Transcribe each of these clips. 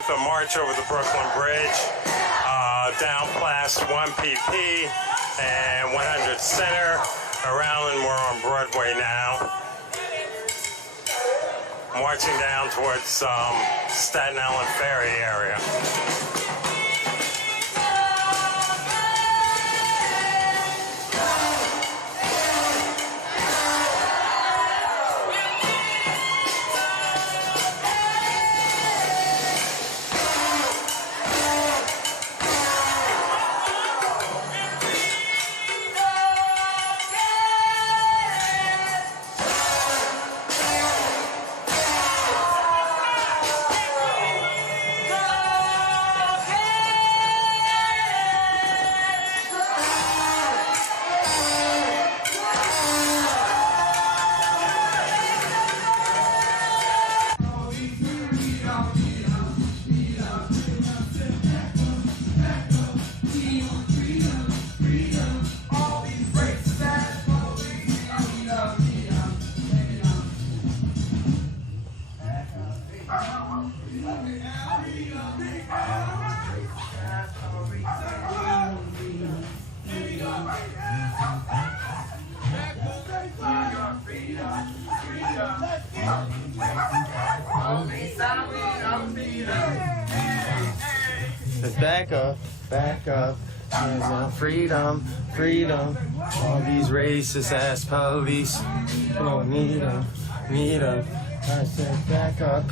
The march over the Brooklyn Bridge, down past 1 PP and 100 Center. Around and we're on Broadway now. Marching down towards Staten Island Ferry area. Back up, hands down, freedom, freedom. All these racist ass police, we don't need them. I said back up,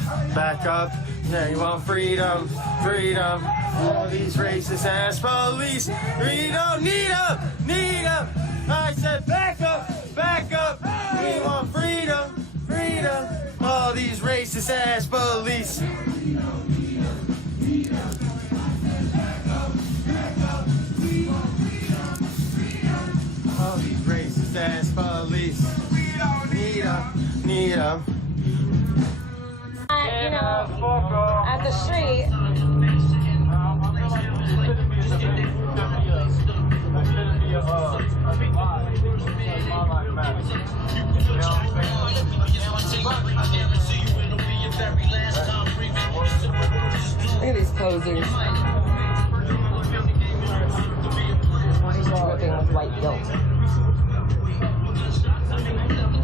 yeah, you want freedom, freedom. All these racist ass police, we don't need them. I said back up, we want freedom, freedom. All these racist ass police. All these racist ass police. Need them. You know, at the street. Look at these posers. Dripping with white guilt.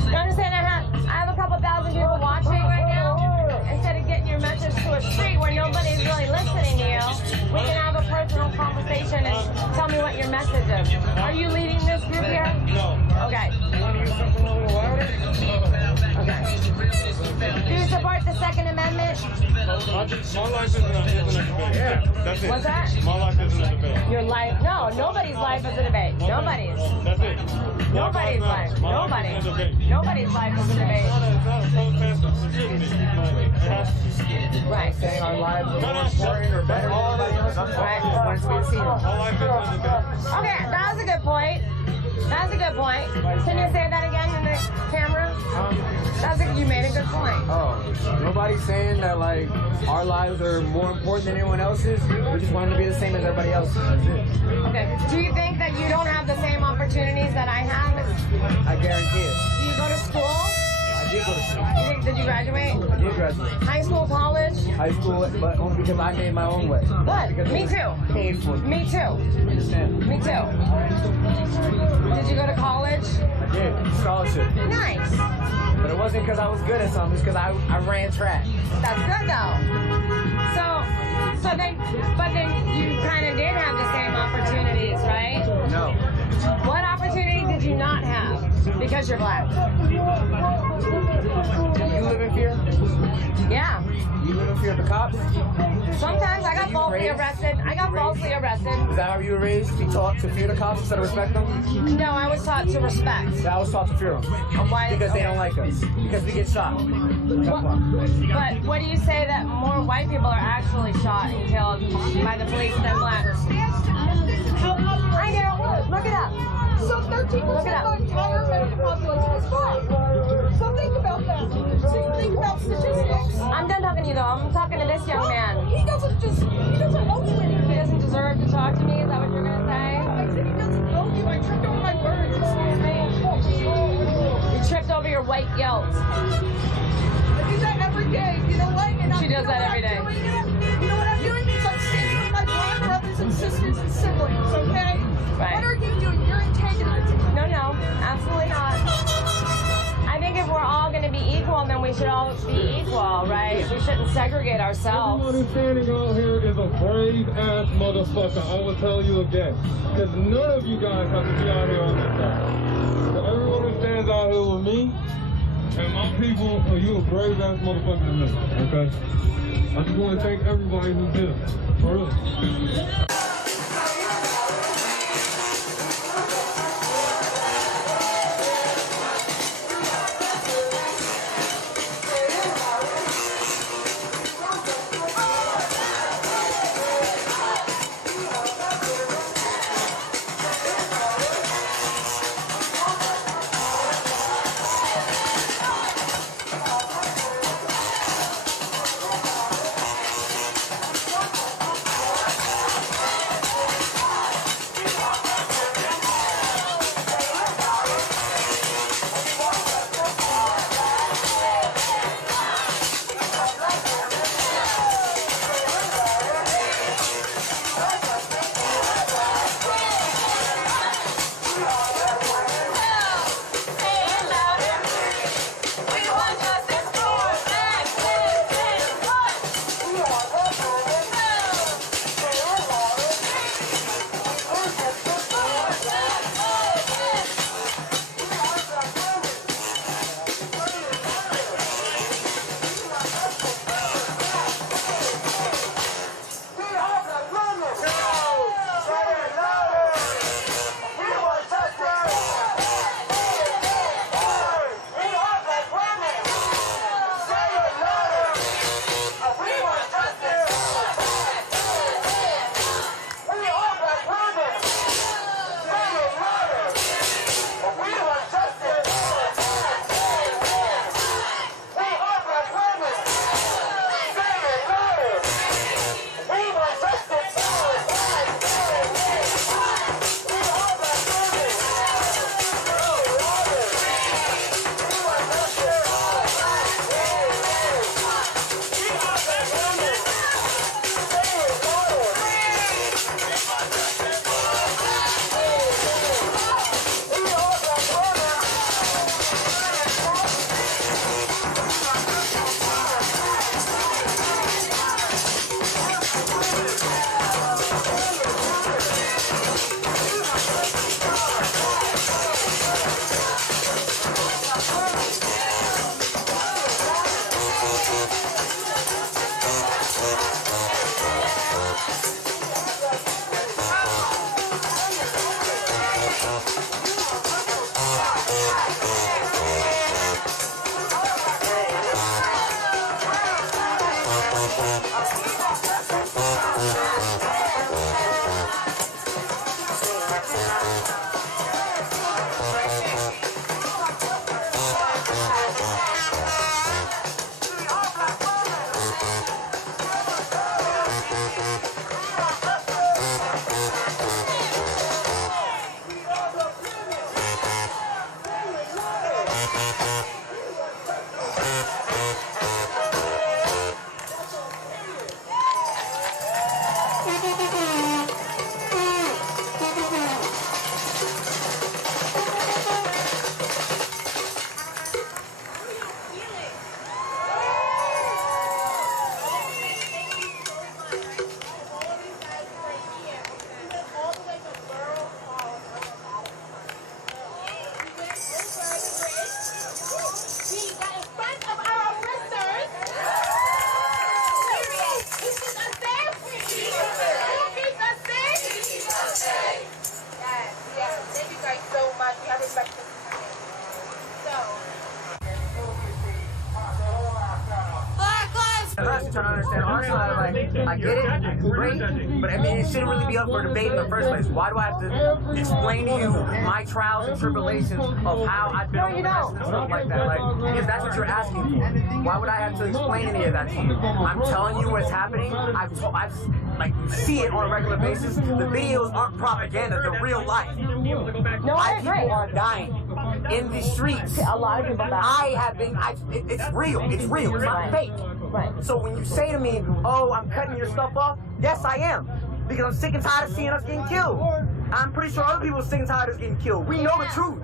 You understand? I have a couple thousand people watching right now. Instead of getting your message to a street where nobody's really listening to you, we can have a personal conversation and tell me what your message is. Are you leading this group here? No. Okay. You want to use something a little louder? Okay. Do you support the Second Amendment? My life isn't a debate. Yeah, that's it. What's that? My life isn't a debate. Your life? No, nobody's life is a debate. Nobody's. That's it. Nobody's life. Nobody's life is a debate. It's not a protest of stupidity. It has to be. Right. Saying our lives are more important or better than anybody else's. Right. Once we've seen them. My life isn't a debate. Okay, that was a good point. That's a good point. Can you say that again in the camera? You made a good point. Oh, nobody's saying that like our lives are more important than anyone else's. We just want them to be the same as everybody else's. That's it. Okay. Do you think that you don't have the same opportunities that I have? I guarantee it. Do you go to school? I did go to school. Did you graduate? I did graduate. High school, college? High school, but only because I made my own way. Good. Because Me it was too. Paid for. Me too. Understand? Me too. Did you go to college? I did. Scholarship. Nice. But it wasn't because I was good at something. It's because I ran track. That's good though. But then you kind of did have the same opportunities, right? No. What opportunity did you not have? Because you're black. You live in fear? Yeah. You live in fear of the cops? Sometimes I got falsely arrested. Is that how you were raised? You taught to fear the cops instead of respect them? No, I was taught to respect. I was taught to fear them. Why? Because they don't like us. Because we get shot. That's why. But what do you say that more white people are actually shot and killed by the police than blacks? I know. Look it up. So 13% of the entire American population is black. So think about that. So think about statistics. I'm done talking to you though. I'm talking to this young man. He doesn't know you anything. He doesn't deserve to talk to me. Is that what you're gonna say? I said he doesn't know you. I tripped over my words. Excuse me. You tripped over your white guilt. I do that every day. You know what? And She does that every day. You know equal, then we should all be equal, right? We shouldn't segregate ourselves. Everyone who's standing out here is a brave ass motherfucker. I will tell you again, because none of you guys have to be out here on this side. So everyone who stands out here with me and my people, you a brave ass motherfucker to me. Okay. I just want to thank everybody who's here. For real. Trying to understand our side, like, I get it, great, but I mean, it shouldn't really be up for debate in the first place. Why do I have to explain to you my trials and tribulations of how I've been oppressed and stuff like that? Like, if that's what you're asking for, why would I have to explain any of that to you? I'm telling you what's happening. I've like, you see it on a regular basis. The videos aren't propaganda, they're real life. No, I agree. People are dying in the streets. A lot of people die. It's real, it's not fake. Right. So when you say to me, oh, I'm cutting your stuff off, yes, I am. Because I'm sick and tired of seeing us getting killed. I'm pretty sure other people are sick and tired of us getting killed. We know the truth.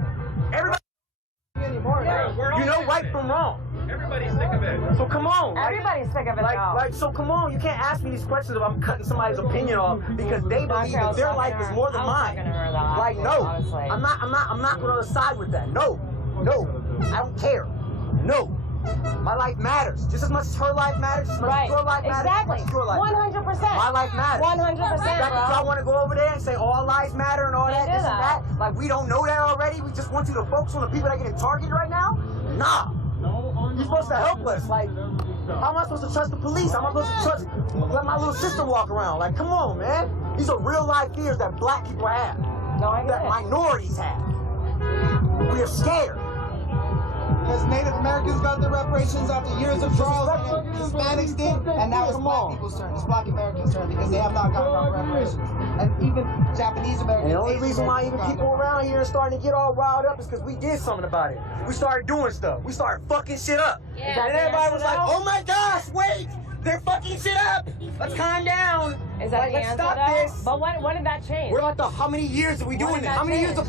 Everybody, you know right from wrong. Everybody's sick of it. So come on. Everybody's sick of it, so come on. You can't ask me these questions if I'm cutting somebody's opinion off because they believe that their life is more than mine. Like, no, I'm not gonna side with that. No, I don't care. No. My life matters just as much as her life matters, just as much as your life matters. Exactly. As much as your life 100%. matters. My life matters. 100%. Y'all want to go over there and say all lives matter and all that, this and that? Like we don't know that already? We just want you to focus on the people that are getting targeted right now? Nah. You're supposed to help us. Like, how am I supposed to trust the police? How am I supposed to let my little sister walk around? Like, come on, man. These are real life fears that black people have. No, I get that it. minorities have. We are scared. Because Native Americans got their reparations after years of trials, and Hispanics did, and now it's black people's turn. It's black Americans' turn because they have not gotten their reparations. And even Japanese Americans. And the only reason why even people around here are starting to get all riled up is because we did something about it. We started doing stuff. We started fucking shit up. Yeah. And everybody was like, oh my gosh, wait! They're fucking shit up! Let's calm down! Is that the let's answer, stop though? this! But when did that change? We're like, how many years are we doing this? How many years of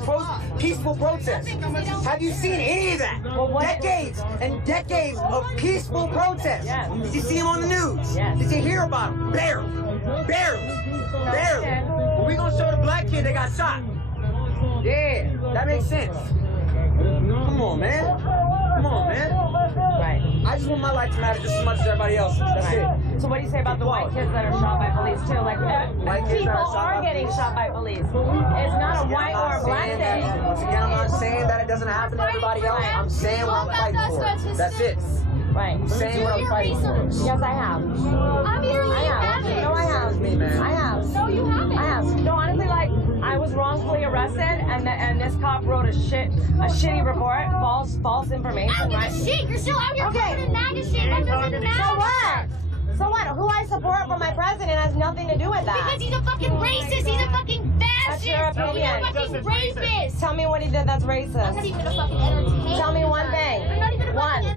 peaceful protest? Have you seen any of that? Decades and decades of peaceful protest. Yes. Did you see them on the news? Yes. Did you hear about them? Barely. But we gonna show the black kid that got shot. Yeah, that makes sense. Come on, man. Right. I just want my life to matter just as much as everybody else. That's it. So what do you say about the white kids that are shot by police too? Like people are getting shot by police. It's not a white or a black thing. Once again, I'm not saying that it doesn't happen to everybody else. I'm saying what I'm fighting for. That's it. Right. I'm saying what I'm fighting for. Yes, I have. Obviously, I have. No, I have. Me, man. I have. No, you haven't. I have. No, honestly, like I was wrongfully arrested, and this cop wrote a shitty report, false information. I don't give Right? a shit. You're still out here Okay. talking MAGA shit. That doesn't matter. So what? So what? Who I support for my president has nothing to do with that. Because he's a fucking racist. He's a fucking fascist. That's your opinion. He's a fucking rapist. Tell me what he did that's I'm not racist. even a fucking entertainer. Tell me one thing. I'm not even a One.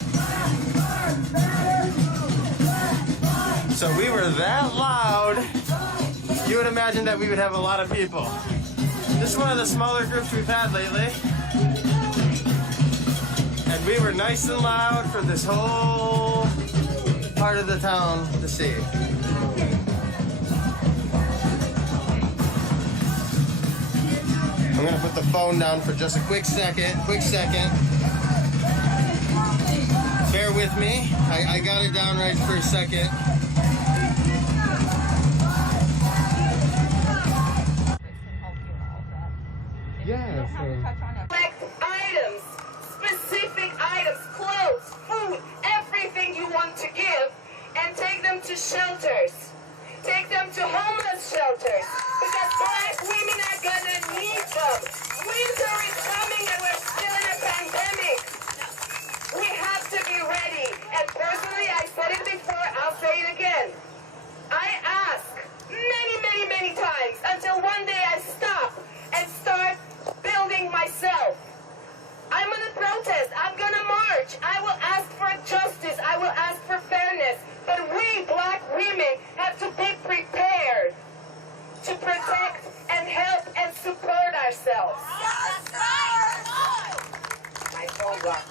So we were that loud, you would imagine that we would have a lot of people. This is one of the smaller groups we've had lately. And we were nice and loud for this whole part of the town to see. I'm gonna put the phone down for just a quick second. Bear with me. I got it down right for a second. Yeah, Select items, specific items, clothes, food, everything you want to give, and take them to shelters. Take them to homeless shelters, because black women are gonna need them. Winter is coming and we're still in a pandemic. We have to be ready. And personally, I said it before, I'll say it again. I ask many times until one day I stop and start building myself. I'm gonna protest, I'm gonna march, I will ask for justice, I will ask for fairness, but we black women have to be prepared to protect and help and support ourselves. My phone got.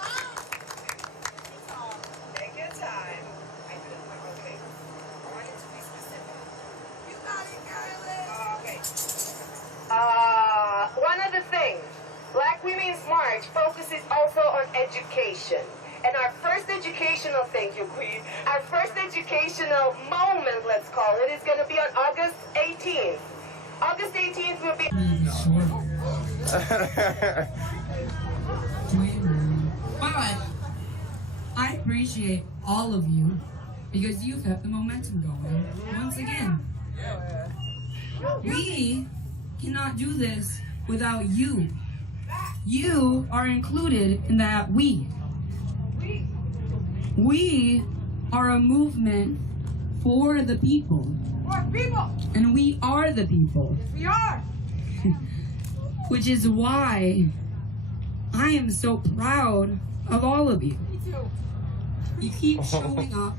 Take your time. Okay. I want it to be specific. You got it, girl. Okay. One other thing. Black Women's March focuses also on education. And our first educational, thank you, Queen, our first educational moment, let's call it, is going to be on August 18th. August 18th will be... But I appreciate all of you because you kept the momentum going once again. We cannot do this without you. You are included in that we. We are a movement for the people. For people. And we are the people. We are. Which is why I am so proud of all of you. Me too. You keep showing up.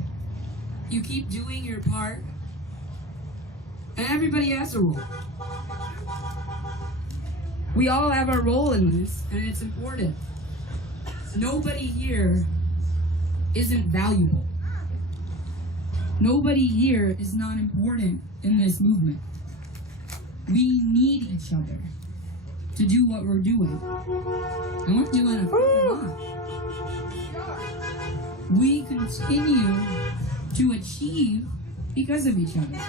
You keep doing your part. And everybody has a role. We all have our role in this, and it's important. Nobody here isn't valuable. Nobody here is not important in this movement. We need each other to do what we're doing. And we're doing a fucking lot. We continue to achieve because of each other.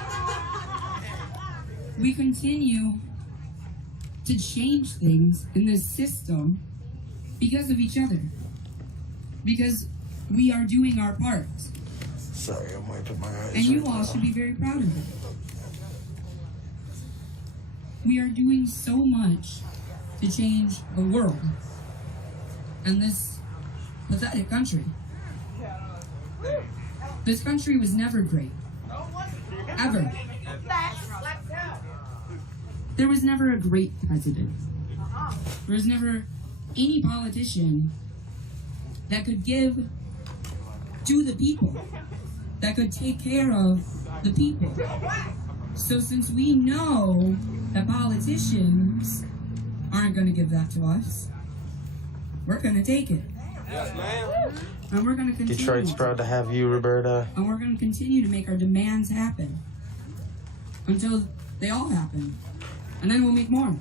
We continue to change things in this system because of each other. Because we are doing our part. Sorry, I'm wiping my eyes. And you all should be very proud of it. We are doing so much to change the world and this pathetic country. This country was never great. Ever. There was never a great president. There was never any politician that could give to the people, that could take care of the people. So since we know that politicians aren't going to give that to us, we're going to take it. Yes, ma'am. And we're going to continue. Detroit's proud to have you, Roberta. And we're going to continue to make our demands happen until they all happen. And then we'll make more.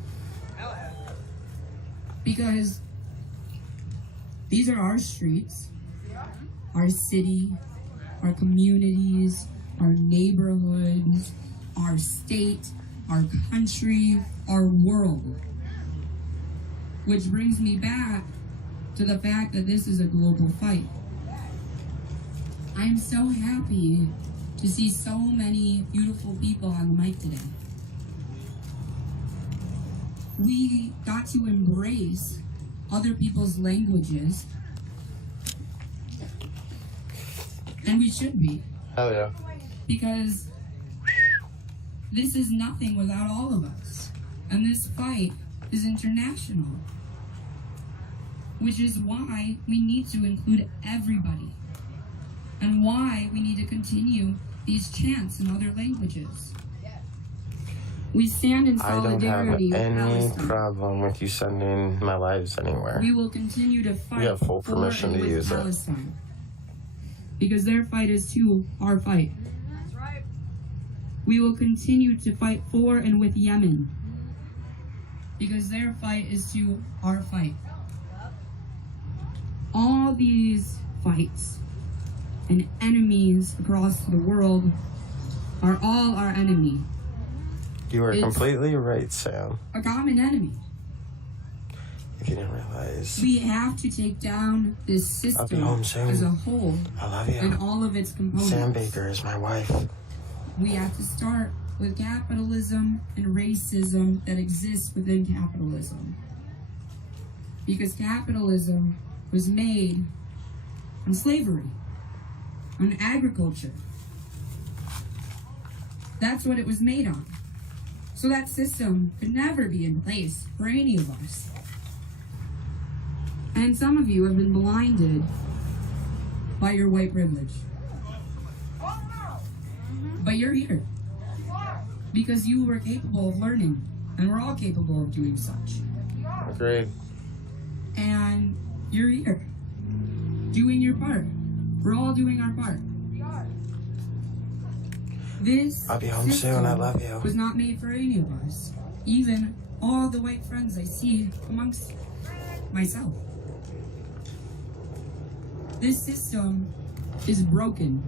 Because these are our streets, our city, our communities, our neighborhoods, our state, our country, our world. Which brings me back to the fact that this is a global fight. I'm so happy to see so many beautiful people on the mic today. We got to embrace other people's languages, and we should be. Hell yeah. Because this is nothing without all of us. And this fight is international. Which is why we need to include everybody. And why we need to continue these chants in other languages. We stand in I don't have solidarity with any Palestine. problem with you sending my lives anywhere. We will continue to fight You have full for permission and to with use it. Palestine. Because their fight is too our fight. That's right. We will continue to fight for and with Yemen. Because their fight is to our fight. All these fights and enemies across the world are all our enemy. You are It's completely right, Sam. a common enemy. If you didn't realize. We have to take down this I'll be system home soon. as a whole I love and you. all of its components. Sam Baker is my wife. We have to start with capitalism and racism that exists within capitalism. Because capitalism was made on slavery, on agriculture. That's what it was made on. So that system could never be in place for any of us. And some of you have been blinded by your white privilege. But you're here because you were capable of learning, and we're all capable of doing such. Agreed. And you're here doing your part. We're all doing our part. This I'll be home soon. I love you. was not made for any of us. Even all the white friends I see amongst myself. This system is broken.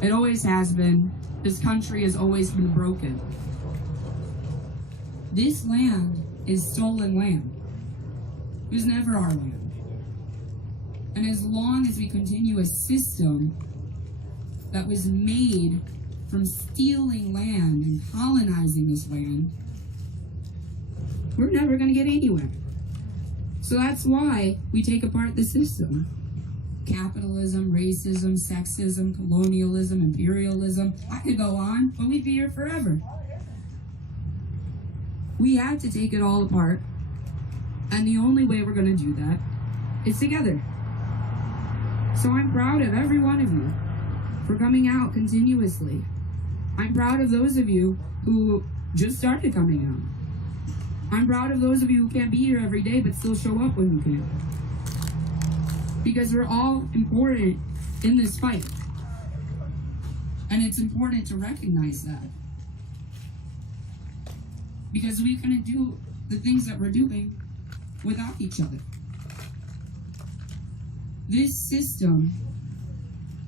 It always has been. This country has always been broken. This land is stolen land. It was never our land. And as long as we continue a system that was made from stealing land and colonizing this land, we're never going to get anywhere. So that's why we take apart the system. Capitalism, racism, sexism, colonialism, imperialism. I could go on, but we'd be here forever. We had to take it all apart, and the only way we're going to do that is together. So I'm proud of every one of you for coming out continuously. I'm proud of those of you who just started coming out. I'm proud of those of you who can't be here every day but still show up when you can. Because we're all important in this fight. And it's important to recognize that. Because we couldn't do the things that we're doing without each other. This system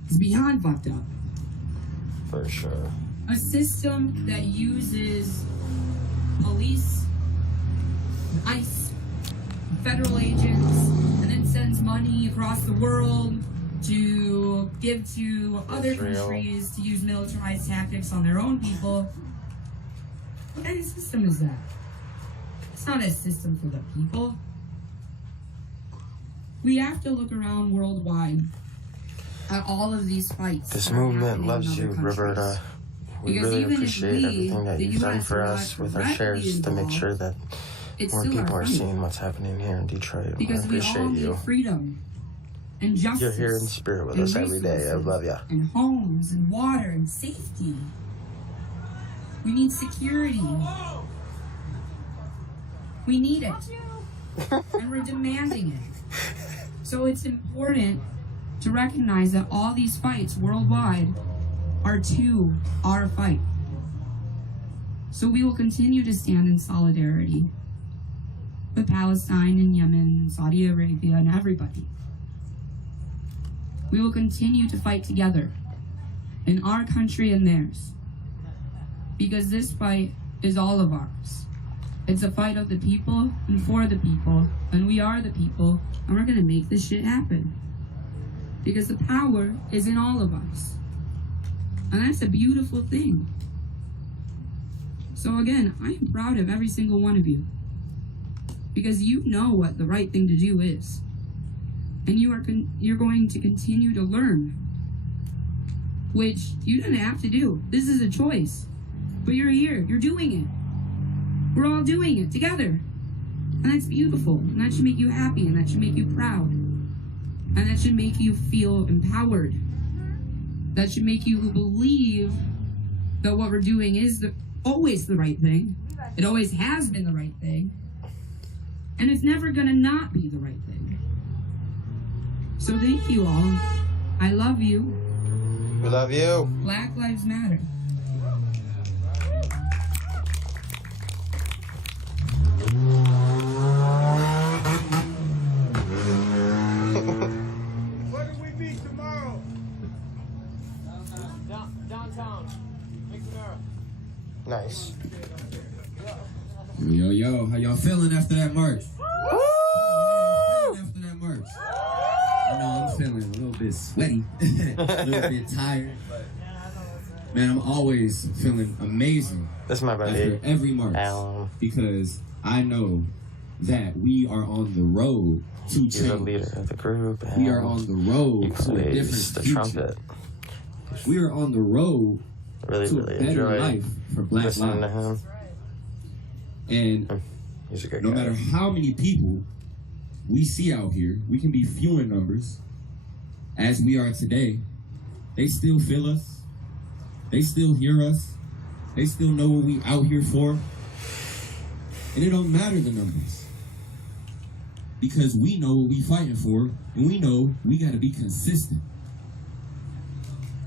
is beyond fucked up. For sure. A system that uses police, ICE, federal agents, and then sends money across the world to give to other countries to use militarized tactics on their own people. What kind of system is that? It's not a system for the people. We have to look around worldwide at all of these fights. This that are movement happening loves in you, other countries. Roberta. We Because really even if appreciate we, everything that the you've done US, for are us not with our directly shares to make involved, sure that it's more still people our are fight. seeing what's happening here in Detroit. Because I we all appreciate need you. freedom and justice. You're here in spirit with and us every day. I resources love ya. And homes and water and safety. We need security. We need it. And we're demanding it. So it's important to recognize that all these fights worldwide are to our fight. So we will continue to stand in solidarity with Palestine and Yemen and Saudi Arabia and everybody. We will continue to fight together in our country and theirs, because this fight is all of ours. It's a fight of the people and for the people, and we are the people, and we're gonna make this shit happen. Because the power is in all of us. And that's a beautiful thing. So again, I am proud of every single one of you. Because you know what the right thing to do is. And you're going to continue to learn. Which you didn't have to do. This is a choice. But you're here, you're doing it. We're all doing it together. And that's beautiful. And that should make you happy, and that should make you proud. And that should make you feel empowered. That should make you believe that what we're doing is always the right thing. It always has been the right thing. And it's never gonna not be the right thing. So thank you all. I love you. We love you. Black Lives Matter. Where do we meet tomorrow? Downtown. Nice. Yo, how y'all feeling after that march? Woo! After that march? I know I'm feeling a little bit sweaty, a little bit tired, but man, I'm always feeling amazing This is my buddy. after every march Alan. because I know that we are on the road to He's the change. leader of the group. We are on the He road to a plays different the future. trumpet. We are on the road Really, to a really better enjoy life for Black listening to lives. him. And He's a good no guy. matter how many people we see out here, we can be few in numbers, as we are today, they still feel us, they still hear us, they still know what we out here for, and it don't matter the numbers, because we know what we fighting for, and we know we gotta be consistent.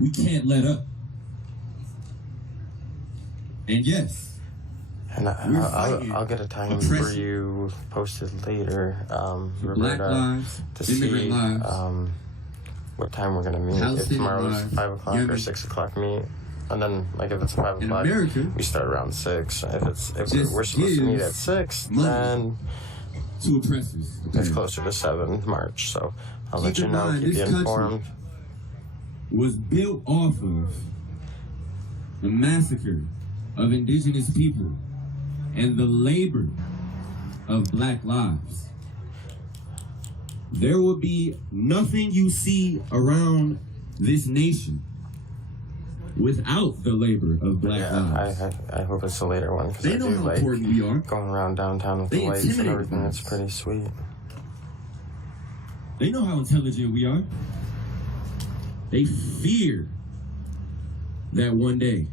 We can't let up. And yes, And We're fighting I'll get a time for oppression. you posted later, for Black Roberta, lives, to immigrant see lives, what time we're gonna meet. If Palestinian tomorrow's lives, 5 o'clock or Yemen. 6 o'clock meet, and then like if it's 5 in o'clock, America, we start around 6. If Just we're supposed to meet gives at 6, money then to oppressors. it's closer to 7 March. So I'll let Keep you in know, mind, keep this you country informed. was built off of the massacre of indigenous people and the labor of Black lives. There will be nothing you see around this nation without the labor of Black lives. Yeah, I hope it's a later one because They I know do how like important we are. going around downtown with They the lights and intimidate everything. us. It's pretty sweet. They know how intelligent we are. They fear that one day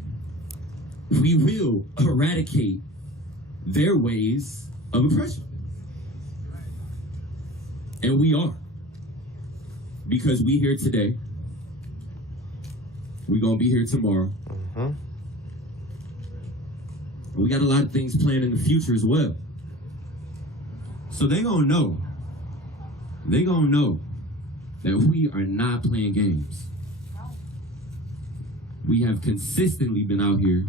we will eradicate their ways of oppression. And we are. Because we here today We're going to be here tomorrow. We got a lot of things planned in the future as well. So they going to know. They going to know that we are not playing games. We have consistently been out here,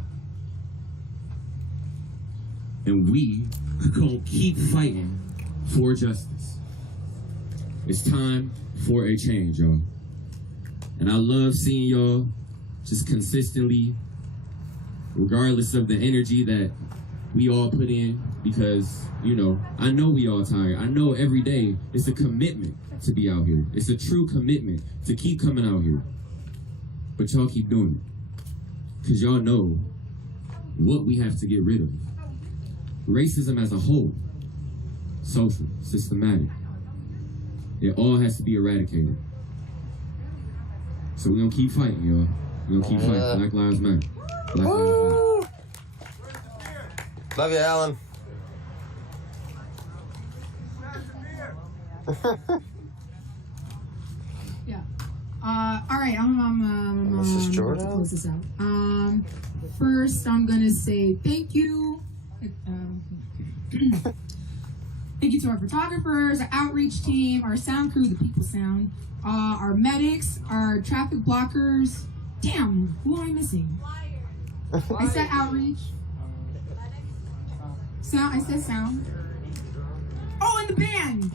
and we are going to keep fighting for justice. It's time for a change, y'all. And I love seeing y'all just consistently, regardless of the energy that we all put in, because, you know, I know we all tired. I know every day it's a commitment to be out here. It's a true commitment to keep coming out here. But y'all keep doing it. Because y'all know what we have to get rid of. Racism as a whole, social, systematic, it all has to be eradicated. So we're going to keep fighting, y'all. We're going to keep fighting. Black Lives Matter. Black Lives Matter. Love you, Alan. Yeah. All right. This is Jordan. Close this out. First, I'm gonna say thank you. Thank you to our photographers, our outreach team, our sound crew, the People Sound, our medics, our traffic blockers. Damn, who am I missing? I said outreach. Sound. I said sound. Oh, and the band.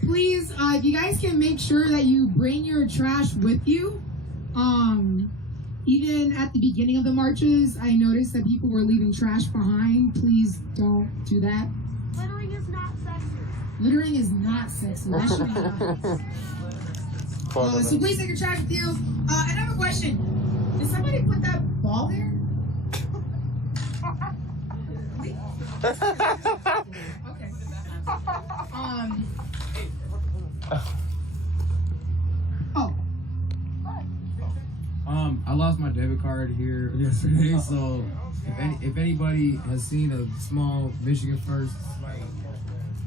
Please, if you guys can make sure that you bring your trash with you. Even at the beginning of the marches, I noticed that people were leaving trash behind. Please don't do that. Littering is not sexy. Littering is not sexy. That should be nice. So please take your trash with you. And I have a question. Did somebody put that ball there? Okay. I lost my debit card here yesterday, so if anybody has seen a small Michigan First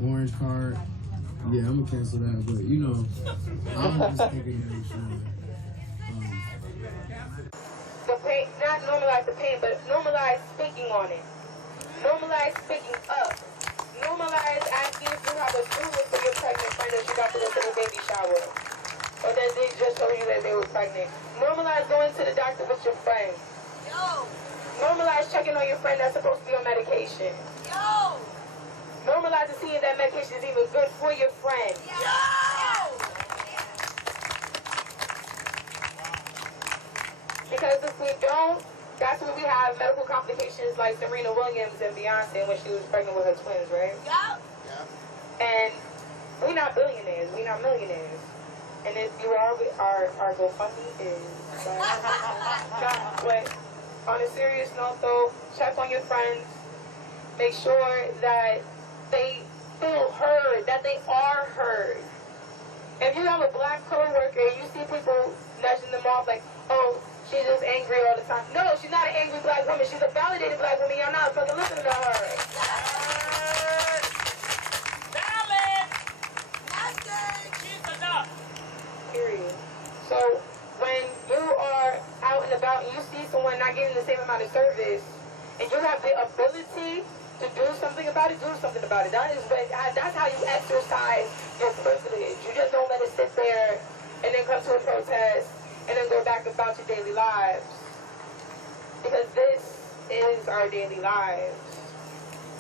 orange card, yeah, I'm gonna cancel that. But you know, I'm just thinking to make sure. The pain, not normalize the pain, but normalize speaking on it. Normalize speaking up. Normalize asking if you have a doula for your pregnant friend that you got to go to the baby shower. Or that they just told you that they were pregnant. Normalize going to the doctor with your friend. Yo. Normalize checking on your friend that's supposed to be on medication. Yo. Normalize seeing that medication is even good for your friend. Yo. Because if we don't, that's when we have medical complications like Serena Williams and Beyonce when she was pregnant with her twins, right? Yeah. And we're not billionaires, we're not millionaires. And if you are, our GoFundMe is. But on a serious note, though, check on your friends. Make sure that they feel heard, that they are heard. If you have a black co-worker and you see people nudging them off like, oh, she's just angry all the time. No, she's not an angry black woman. She's a validated black woman. You're not supposed to listen to her. Period. So when you are out and about and you see someone not getting the same amount of service and you have the ability to do something about it, do something about it. That's how you exercise your privilege. You just don't let it sit there and then come to a protest and then go back about your daily lives. Because this is our daily lives.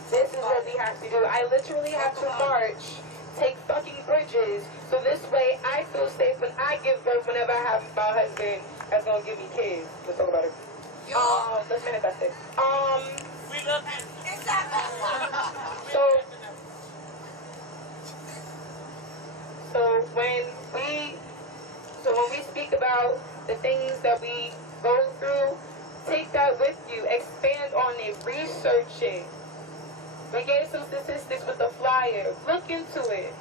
This is what we have to do. I literally have to march, take fucking bridges, so this way I feel safe when I give birth whenever I have my husband that's gonna give me kids. Let's talk about it. Let's manifest it. We love you. So when we speak about the things that we go through, take that with you, expand on it, research it. We gave some statistics with the flyer. Look into it.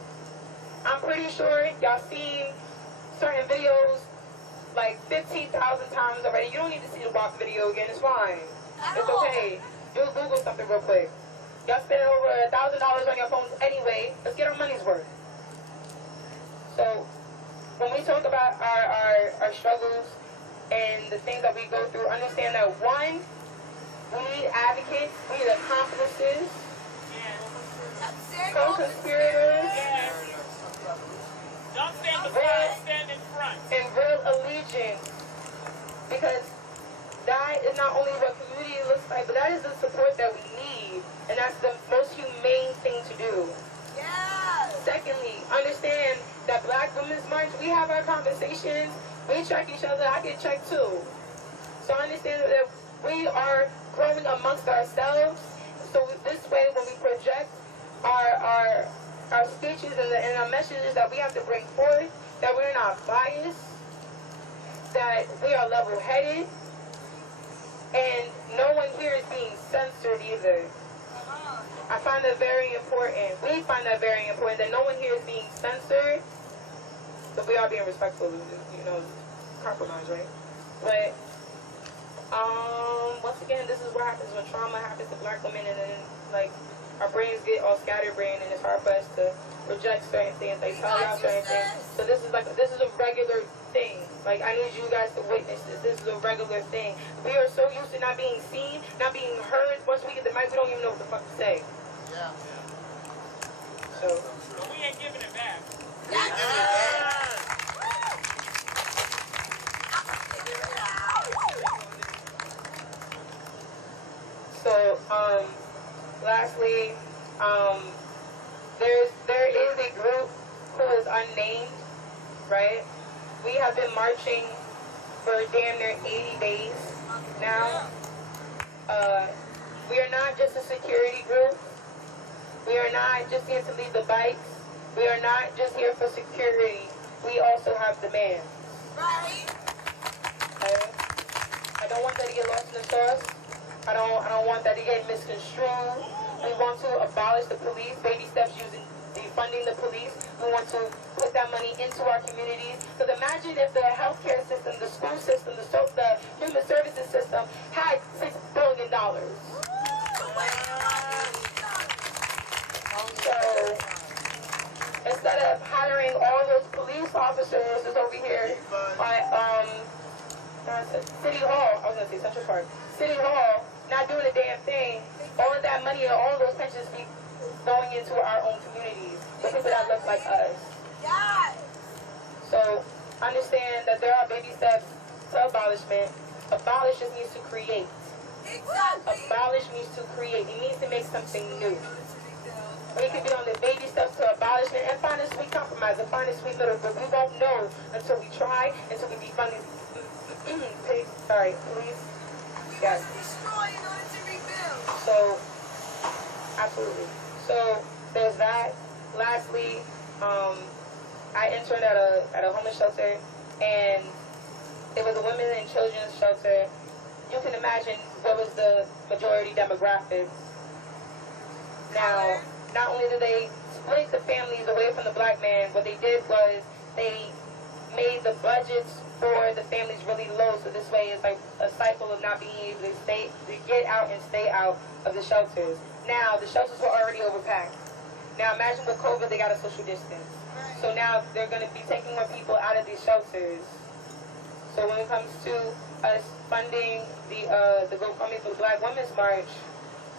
I'm pretty sure y'all seen certain videos like 15,000 times already. You don't need to see the box video again. It's fine. It's okay. You'll Google something real quick. Y'all spending over $1,000 on your phones anyway. Let's get our money's worth. when we talk about our struggles and the things that we go through, understand that one, we need advocates, we need accomplices, co-conspirators, Don't stand in front, stand in front. and real allegiance. Because that is not only what community looks like, but that is the support that we need. And that's the most humane thing to do. Yeah. Secondly, understand that Black Women's March, we have our conversations, we check each other, I get checked too. So understand that we are growing amongst ourselves. So this way, when we project our speeches and our messages that we have to bring forth, that we're not biased, that we are level-headed, and no one here is being censored either. I find that very important. We find that very important, that no one here is being censored, but we are being respectful, compromise, right? But, once again, this is what happens when trauma happens to Black women, and then, like, our brains get all scatterbrained, and it's hard for us to reject certain things, like tell y'all certain things. So this is a regular thing. Like, I need you guys to witness this. This is a regular thing. We are so used to not being seen, not being heard. Once we get the mic, we don't even know what the fuck to say. Yeah. So But we ain't giving it back. We ain't giving it back. So, lastly, there is a group who is unnamed, right? We have been marching for damn near 80 days now. We are not just a security group. We are not just here to lead the bikes. We are not just here for security. We also have demands. Right. Okay? I don't want that to get lost in the sauce. I don't want that to get misconstrued. We want to abolish the police, baby steps using defunding the police. We want to put that money into our communities. Because imagine if the healthcare system, the school system, the human services system had $6 billion. So instead of hiring all those police officers that's over here at City Hall, I was going to say Central Park, City Hall, not doing a damn thing, all of that money and all of those pensions be going into our own communities, the people that look like us. So understand that there are baby steps to abolishment. Abolish just means to create. Abolish means to create. It means to make something new. We can be on the baby steps to abolishment and find a sweet compromise and find a sweet middle, but we won't know until we try, until we defund these police. Yes. So, absolutely. So, there's that. Lastly, I interned at a homeless shelter, and it was a women and children's shelter. You can imagine what was the majority demographic. Now, not only did they split the families away from the Black man, what they did was they made the budgets for the families really low, so this way it's like a cycle of not being able to get out and stay out of the shelters. Now, the shelters were already overpacked. Now, imagine with COVID, they got a social distance. So now they're going to be taking more people out of these shelters. So when it comes to us funding the GoFundMe for the Black Women's March,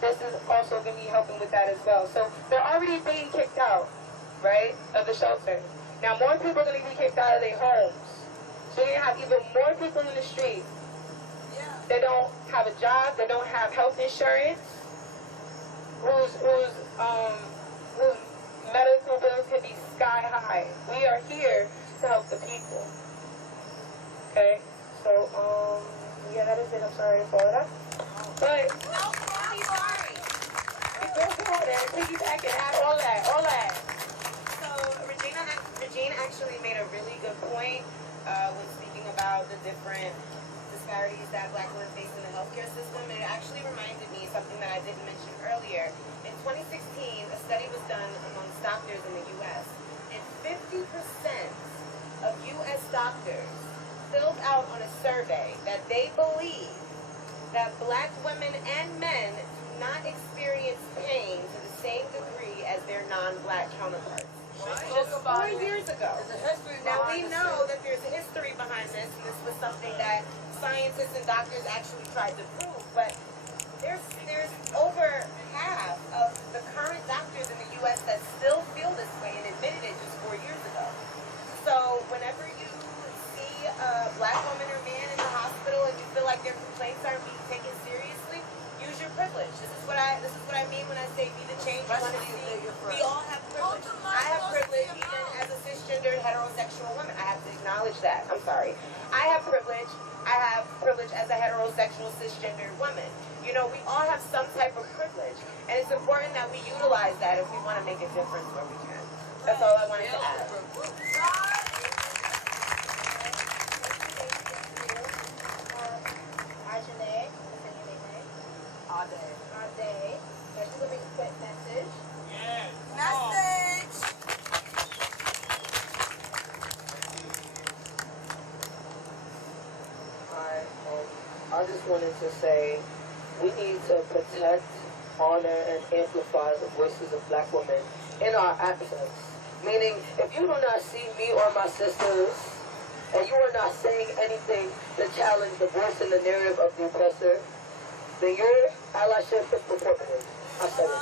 this is also going to be helping with that as well. So they're already being kicked out, right, of the shelter. Now more people are going to be kicked out of their homes. So you're going to have even more people in the street. They don't have a job, they don't have health insurance, whose medical bills could be sky high. We are here to help the people. Okay? So, yeah, that is it. I'm sorry for that. But piggyback and add all that. So Regina actually made a really good point when speaking about the different disparities that Black women face in the healthcare system. And it actually reminded me something that I didn't mention earlier. In 2016, a study was done amongst doctors in the U.S. and 50% of U.S. doctors filled out on a survey that they believe that Black women and men do not experience pain to the same degree as their non-Black counterparts. Just 4 years ago. Now we know that there's a history behind this, and this was something that scientists and doctors actually tried to prove. But there's over half of the current doctors in the U.S. that still feel this way and admitted it just 4 years ago. So whenever you see a black woman or man in the hospital and you feel like their complaints aren't being taken seriously, use your privilege. This is what I mean when I say be the change you want to see. We all have privilege. I have privilege even as a cisgendered heterosexual woman. I have to acknowledge that. I'm sorry. I have privilege. I have privilege as a heterosexual cisgendered woman. You know, we all have some type of privilege, and it's important that we utilize that if we want to make a difference where we can. That's all I wanted to add. Ade. There's a big quick message. Yes. Message! I just wanted to say we need to protect, honor, and amplify the voices of black women in our absence. Meaning, if you do not see me or my sisters, and you are not saying anything to challenge the voice and the narrative of the oppressor, then your allyship is performative. I said it.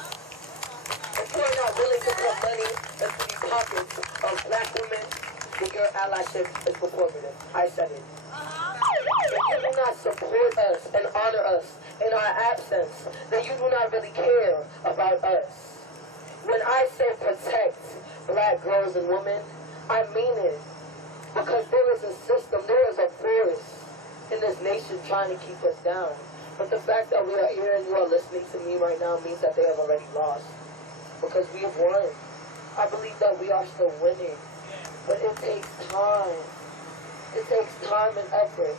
If you are not willing to put money into the pockets of black women, then your allyship is performative. I said it. If you do not support us and honor us in our absence, then you do not really care about us. When I say protect black girls and women, I mean it. Because there is a system, there is a force in this nation trying to keep us down. But the fact that we are here and you are listening to me right now means that they have already lost. Because we have won. I believe that we are still winning. But it takes time. It takes time and effort.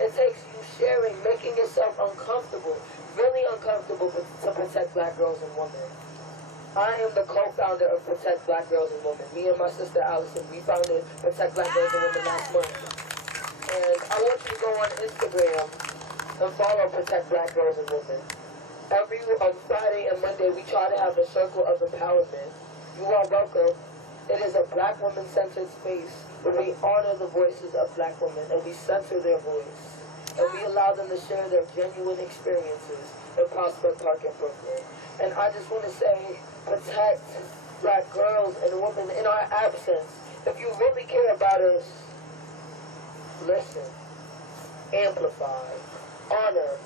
It takes you sharing, making yourself uncomfortable, really uncomfortable to protect black girls and women. I am the co-founder of Protect Black Girls and Women. Me and my sister Allison, we founded Protect Black Girls and Women last month. And I want you to go on Instagram and follow Protect Black Girls and Women. Every Friday and Monday, we try to have a circle of empowerment. You are welcome. It is a black woman-centered space where we honor the voices of black women and we center their voice. And we allow them to share their genuine experiences in Prospect Park in Brooklyn. And I just want to say, protect black girls and women in our absence. If you really care about us, listen, amplify, honor,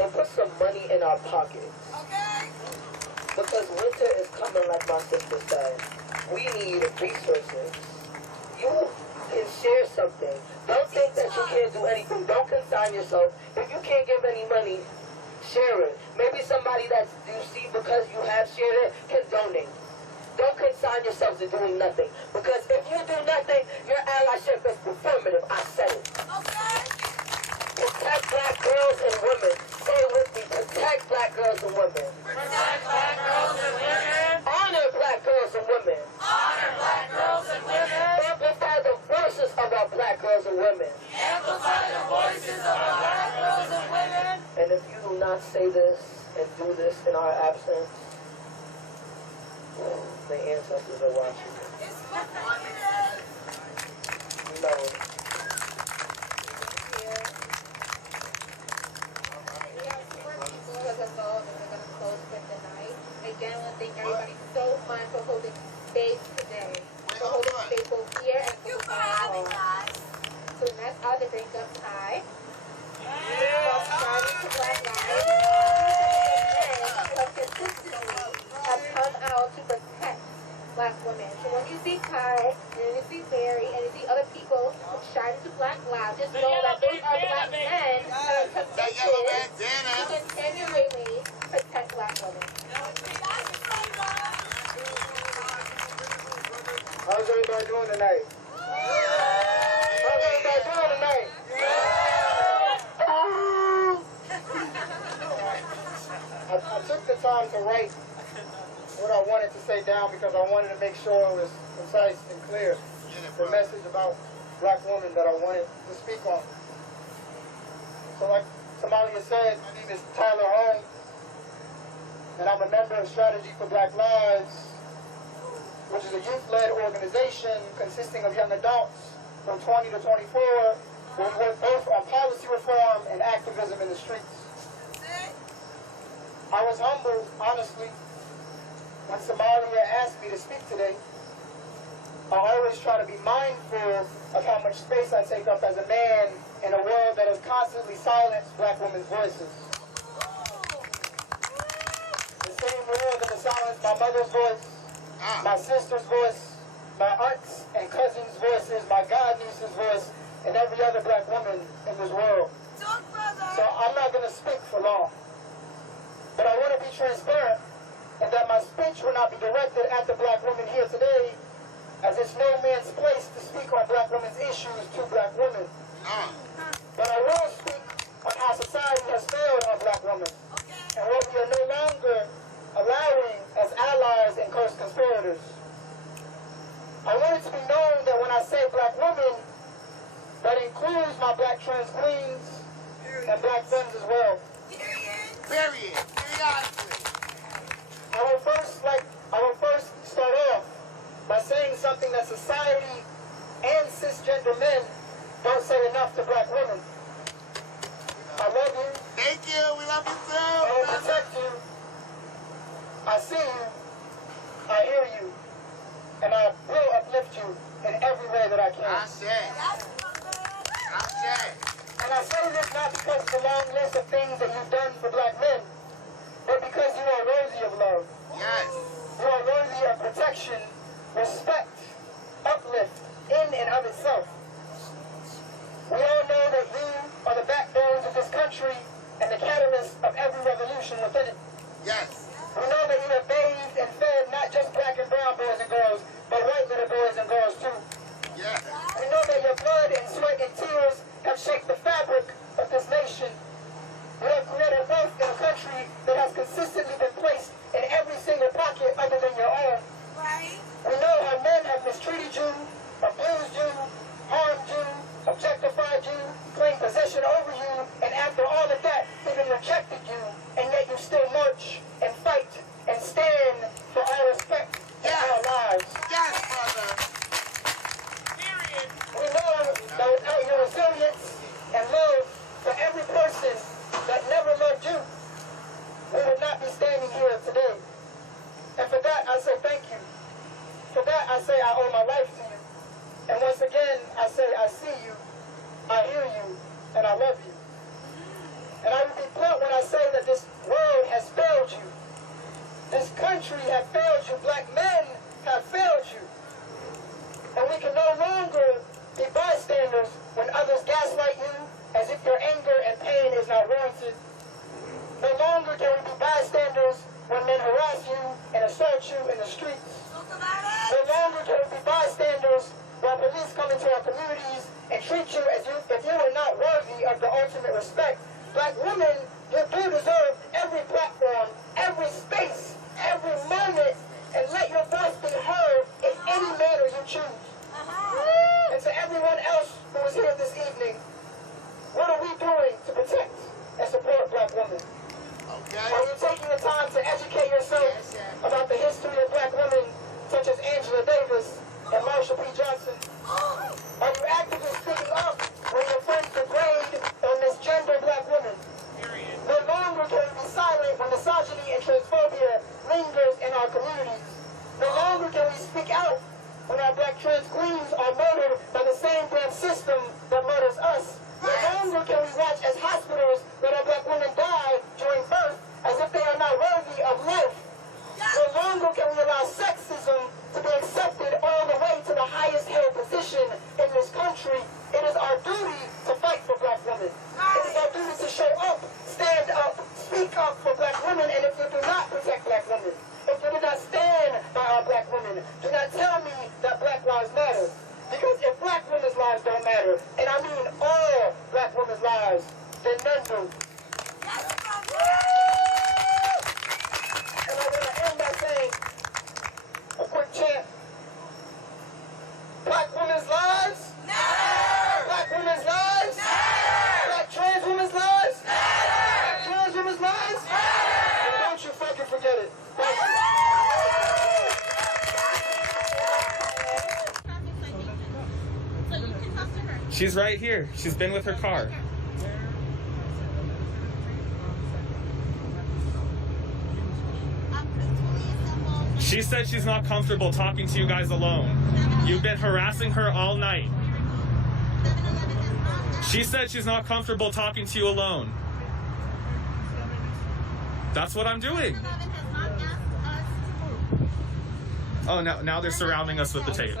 and put some money in our pockets. Okay. Because winter is coming, like my sister said. We need resources. You can share something. Don't think that you can't do anything. Don't consign yourself. If you can't give any money, share it. Maybe somebody that you see because you have shared it can donate. Don't consign yourself to doing nothing. Because if you do nothing, your allyship is performative. I said it. Okay. Protect black girls and women. Say it with me. Protect black girls and women. Protect black girls and women. Honor black girls and women. Honor black girls and women. Amplify the voices of our black girls and women. Amplify the voices of our black girls and women. And if you do not say this and do this in our absence, the ancestors are watching. It's performative. You know it. We have 4 people who have involved and we're going to close with tonight. Again, I want to thank everybody so much for holding space today. For holding space both here and for home. So next, I'll just bring up Ty. Subscribing to Black Lives. Who have consistently have come out to protect black women. So when you see Ty, and you see Mary, and you see other people shining to Black Lives, just know that those are black men that are committed to continually protect black women. How's everybody doing tonight? How's everybody doing tonight? I took the time to write what I wanted to say down because I wanted to make sure it was concise and clear. The message about black women that I wanted to speak on. So like Somalia said, my name is Tyler Holmes, and I'm a member of Strategy for Black Lives. which is a youth-led organization consisting of young adults from 20 to 24, who work both on policy reform and activism in the streets. I was humbled, honestly, when Somalia asked me to speak today. I always try to be mindful of how much space I take up as a man in a world that has constantly silenced black women's voices. The same world that has silenced my mother's voice, my sister's voice, my aunts and cousins' voices, my godniece's voice, and every other black woman in this world. So I'm not going to speak for long. But I want to be transparent and that my speech will not be directed at the black women here today, as it's no man's place to speak on black women's issues to black women. But I will speak on how society has failed our black women and what we are no longer allowing as allies and co-conspirators. I want it to be known that when I say black women, that includes my black trans queens and black femmes as well. Period. I will first start off by saying something that society and cisgender men don't say enough to black women. I love you. Thank you. We love you too. I will protect you. I see you. I hear you. And I will uplift you in every way that I can. And I say this not because of the long list of things that you've done for black men, but because you are worthy of love. Yes. You are worthy of protection, respect, uplift, in and of itself. We all know that you are the backbones of this country and the catalyst of every revolution within it. Yes. We know that you have bathed and fed not just black and brown boys and girls, but white little boys and girls too. Yes. We know that your blood and sweat and tears have shaped the fabric of this nation. We have created wealth in a country that has consistently been placed in every single pocket other than your own. Right. We know how men have mistreated you, abused you, harmed you, objectified you, claimed possession over you, and after all of that, even rejected you, and yet you still march and fight and stand for our respect in our lives. Yes, brother. Period. We know that without your resilience and love for every person that never loved you, we would not be standing here today. And for that, I say thank you. For that, I say I owe my life to you. And once again, I say I see you, I hear you, and I love you. And I will be blunt when I say that this world has failed you. This country has failed you. Black men have failed you. And we can no longer be bystanders when others gaslight you as if your anger and pain is not warranted. No longer can we be bystanders when men harass you and assault you in the streets. No longer can we be bystanders while police come into our communities and treat you as if you are not worthy of the ultimate respect. Black women, you do deserve every platform, every space, every moment, and let your voice be heard in any manner you choose. And to everyone else who is here this evening, what are we doing to protect and support black women? Are you taking the time to educate yourself about the history of black women such as Angela Davis and Marsha P. Johnson? Are you actively speaking up when your friends degrade or misgender black women? No longer can we be silent when misogyny and transphobia lingers in our communities. No longer can we speak out when our black trans queens are murdered by the same damn system that murders us. No longer can we watch as hospitals let our black women die during birth as if they are not worthy of life. No longer can we allow sexism to be accepted all the way to the highest held position in this country. It is our duty to fight for black women. It is our duty to show up, stand up, speak up for black women. And if you do not protect black women, if you do not stand by our black women, do not tell me that black lives matter. Because if black women's lives don't matter, and I mean all black women's lives, then none do. And I want to end by saying a quick chant. Black women's lives? Matter! Black women's lives? Matter! Black trans women's lives? Matter! Black trans women's lives? Matter! And don't you fucking forget it. Thank you. She's right here. She's been with her car. She said she's not comfortable talking to you guys alone. You've been harassing her all night. She said she's not comfortable talking to you alone. That's what I'm doing. Oh, now they're surrounding us with the tape.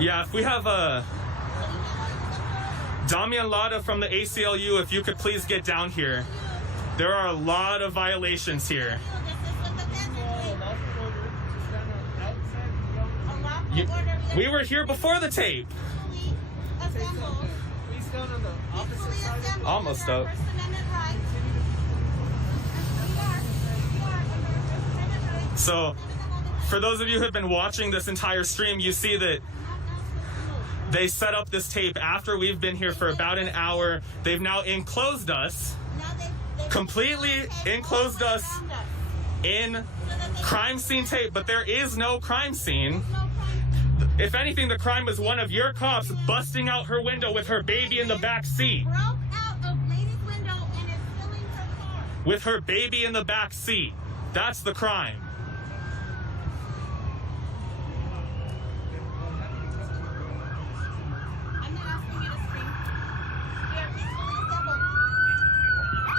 Yeah, if we have Damian Lada from the ACLU, if you could please get down here. There are a lot of violations here. We were here before the tape. Almost up. So, for those of you who have been watching this entire stream, you see that they set up this tape after we've been here for about an hour. They've now enclosed us, completely enclosed us in crime scene tape, but there is no crime scene. If anything, the crime was one of your cops busting out her window with her baby in the back seat. With her baby in the back seat. That's the crime.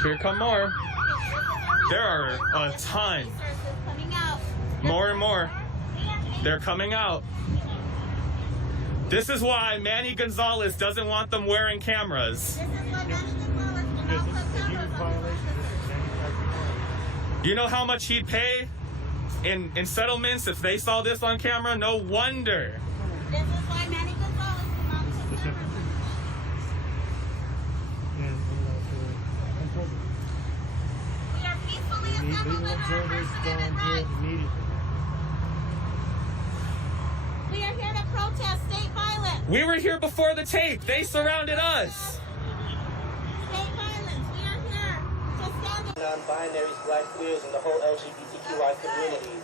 Here come more. There are a ton. More and more. They're coming out. This is why Manny Gonzalez doesn't want them wearing cameras. You know how much he'd pay in settlements if they saw this on camera? No wonder. This is why Manny Gonzalez will not take cameras. We are peacefully assembled under our First Amendment rights. We are here to protest state violence. We were here before the tape. They surrounded us. State violence. We are here to stand up. Non-binaries, black queers, and the whole LGBTQI community.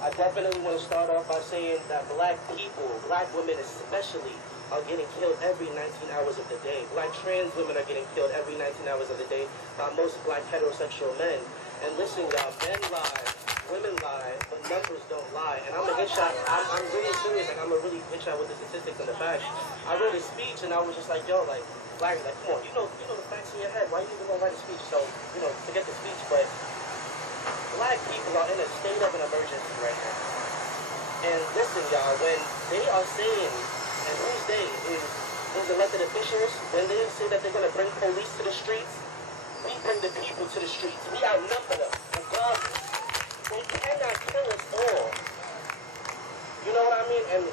I definitely want to start off by saying that black people, black women especially, are getting killed every 19 hours of the day. Black trans women are getting killed every 19 hours of the day by most black heterosexual men. And listen, y'all, men lie, women lie, but numbers don't lie. And I'm a hit shot. I'm really serious. Like, I'm a really hit shot with the statistics and the facts. I wrote a speech and I was just like, yo, like, black, like, come on, you know the facts in your head. Why you even gonna write a speech? So, forget the speech, but black people are in a state of an emergency right now. And listen, y'all, when they are saying, and who's they, is those elected officials, when they say that they're going to bring police to the streets, we bring the people to the streets. We outnumber them, regardless. They cannot kill us all. You know what I mean? And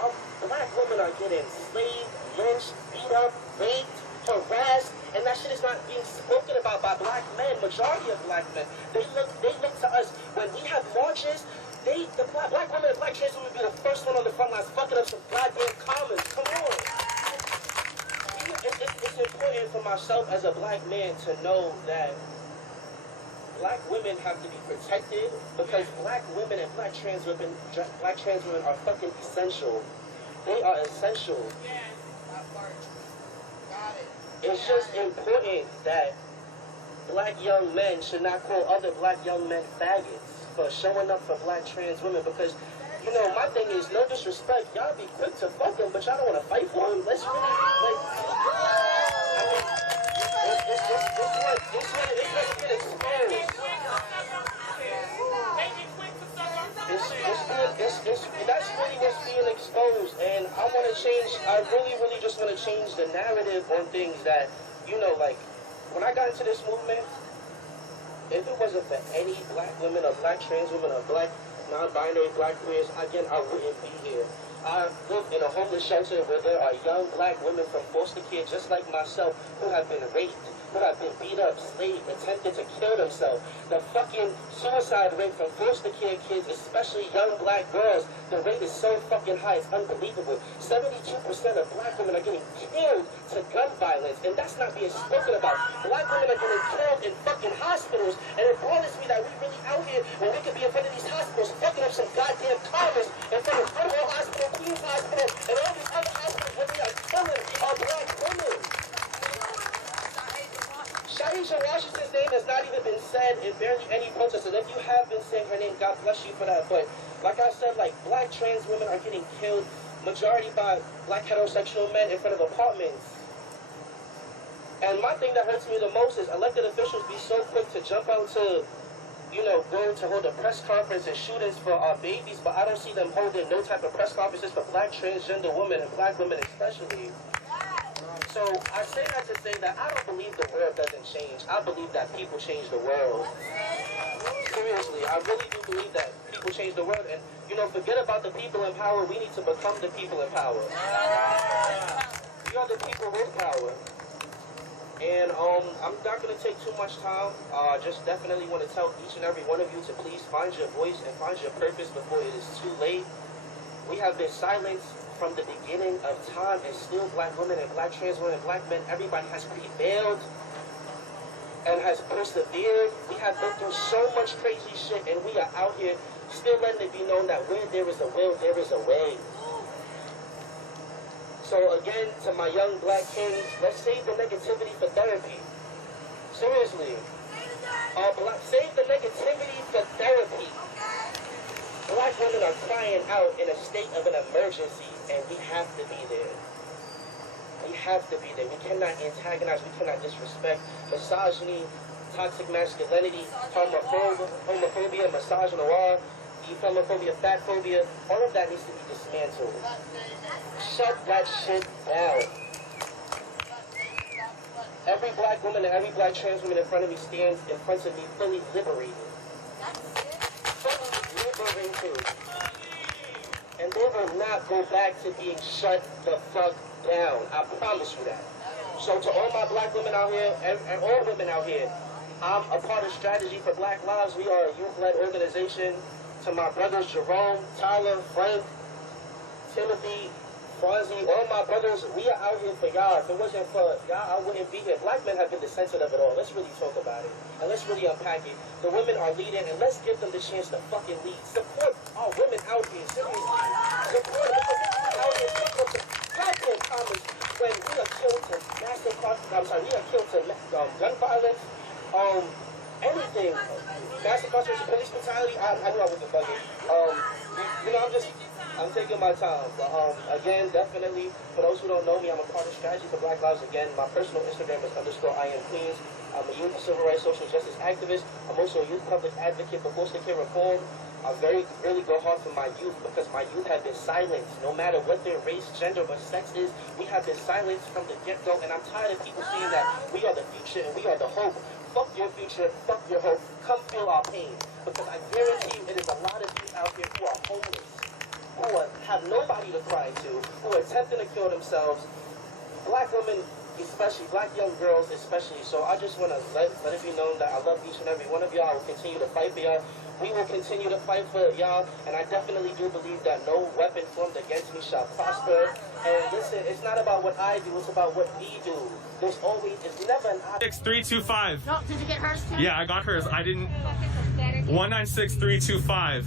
our black women are getting slaved, lynched, beat up, raped, harassed, and that shit is not being spoken about by black men. Majority of black men, they look to us when we have marches. The black women and black trans women be the first one on the front lines fucking up some goddamn commons. Come on. It's important for myself as a black man to know that black women have to be protected because black women and black trans women are fucking essential. They are essential. It's just important that black young men should not call other black young men faggots for showing up for black trans women because, my thing is, no disrespect, y'all be quick to fuck them, but y'all don't want to fight for them. Let's really, that's really what's being exposed, and I really just want to change the narrative on things that, when I got into this movement, if it wasn't for any black women or black trans women or black non-binary black queers, again, I wouldn't be here. I live in a homeless shelter where there are young black women from foster care just like myself who have been raped, who have been beat up, slaved, attempted to kill themselves. The fucking suicide rate from foster care kids, especially young black girls, the rate is so fucking high, it's unbelievable. 72% of black women are getting killed to gun violence, and that's not being spoken about. Black women are getting killed in fucking hospitals, and it bothers me that we really out here when we could be in front of these hospitals fucking up some goddamn commas in front of Federal Hospital, Queens Hospital, and all these other hospitals where they are killing our black women. Shaisha Washington's name has not even been said in barely any protest, and if you have been saying her name, God bless you for that. But like I said, like, black trans women are getting killed, majority by black heterosexual men in front of apartments. And my thing that hurts me the most is elected officials be so quick to jump out to, you know, go to hold a press conference and shootings for our babies, but I don't see them holding no type of press conferences for black transgender women and black women especially. So I say that to say that I don't believe the world doesn't change. I believe that people change the world. Seriously, I really do believe that people change the world. And, you know, forget about the people in power. We need to become the people in power. We are the people with power. And I'm not going to take too much time. Just definitely want to tell each and every one of you to please find your voice and find your purpose before it is too late. We have been silenced from the beginning of time, and still black women and black trans women and black men, everybody has prevailed and has persevered. We have been through so much crazy shit, and we are out here still letting it be known that where there is a will, there is a way. So again, to my young black kings, let's save the negativity for therapy. Seriously. Save the negativity for therapy. Black women are crying out in a state of an emergency, and we have to be there. We have to be there. We cannot antagonize, we cannot disrespect. Misogyny, toxic masculinity, homophobia, misogynoir, ephenophobia, fatphobia, all of that needs to be dismantled. Shut that shit down. Every black woman and every black trans woman in front of me stands in front of me fully liberated. And they will not go back to being shut the fuck down. I promise you that. So to all my black women out here, and all women out here, I'm a part of Strategy for Black Lives. We are a youth-led organization. To my brothers Jerome, Tyler, Frank, Timothy, Fonzie, all my brothers, we are out here for y'all. If it wasn't for y'all, I wouldn't be here. Black men have been the center of it all. Let's really talk about it. And let's really unpack it. The women are leading, and let's give them the chance to fucking lead. Support our women out here. Seriously. Support the women out here. Support the goddamn comments when we are killed to massive we are killed to gun violence, anything. Massive incarceration, police brutality. I know I wasn't bugging. You know, I'm taking my time. But again, definitely, for those who don't know me, I'm a part of Strategy for Black Lives. Again, my personal Instagram is _IamQueens. I'm a youth civil rights social justice activist. I'm also a youth public advocate for foster care reform. I really go hard for my youth because my youth have been silenced. No matter what their race, gender, or sex is, we have been silenced from the get-go. And I'm tired of people saying that we are the future and we are the hope. Fuck your future, fuck your hope. Come feel our pain. Because I guarantee you, it is a lot of youth out here who are homeless, who have nobody to cry to, who are attempting to kill themselves. Black women, especially, black young girls especially. So I just want to let it be known that I love each and every one of y'all. I will continue to fight for y'all. We will continue to fight for y'all. And I definitely do believe that no weapon formed against me shall prosper. And listen, it's not about what I do, it's about what we do. There's always, it's never an option. 6325. No, did you get hers too? Yeah, I got hers. I didn't. 196325.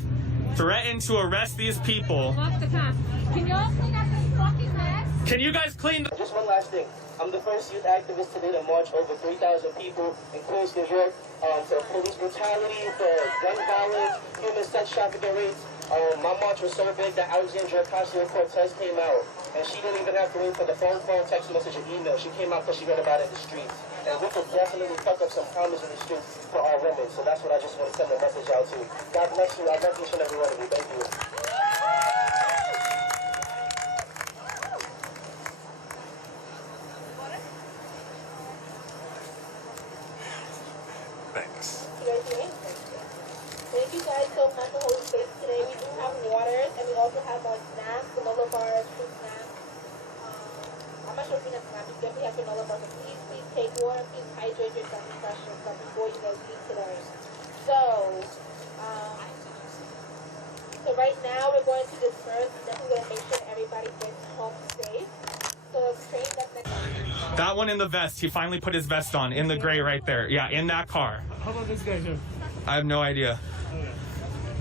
Threaten to arrest these people. Lock the cop. Can you all clean up this fucking mess? Can you guys clean? Just one last thing. I'm the first youth activist today to march over 3,000 people in Queens, New York, for police brutality, for gun violence, human sex trafficking rates. My march was so big that Alexandria Ocasio-Cortez came out, and she didn't even have to wait for the phone, text message, or email. She came out because she read about it in the streets. And we could definitely fuck up some comments in the streets for our women. So that's what I just want to send a message out to. God bless you. I love each and every one of you. Thank you. Thanks. Thank you guys so much for holding space today. We do have waters, and we also have snacks, granola bars, fruit snacks. I'm not sure if we have snacks, we definitely have granola bars. So please take water, please hydrate yourself and refresh yourself before you guys eat today. So right now we're going to disperse. We're definitely going to make sure everybody gets home safe. So train up next. That one in the vest. He finally put his vest on in the gray right there. Yeah, in that car. How about this guy here? I have no idea. Okay.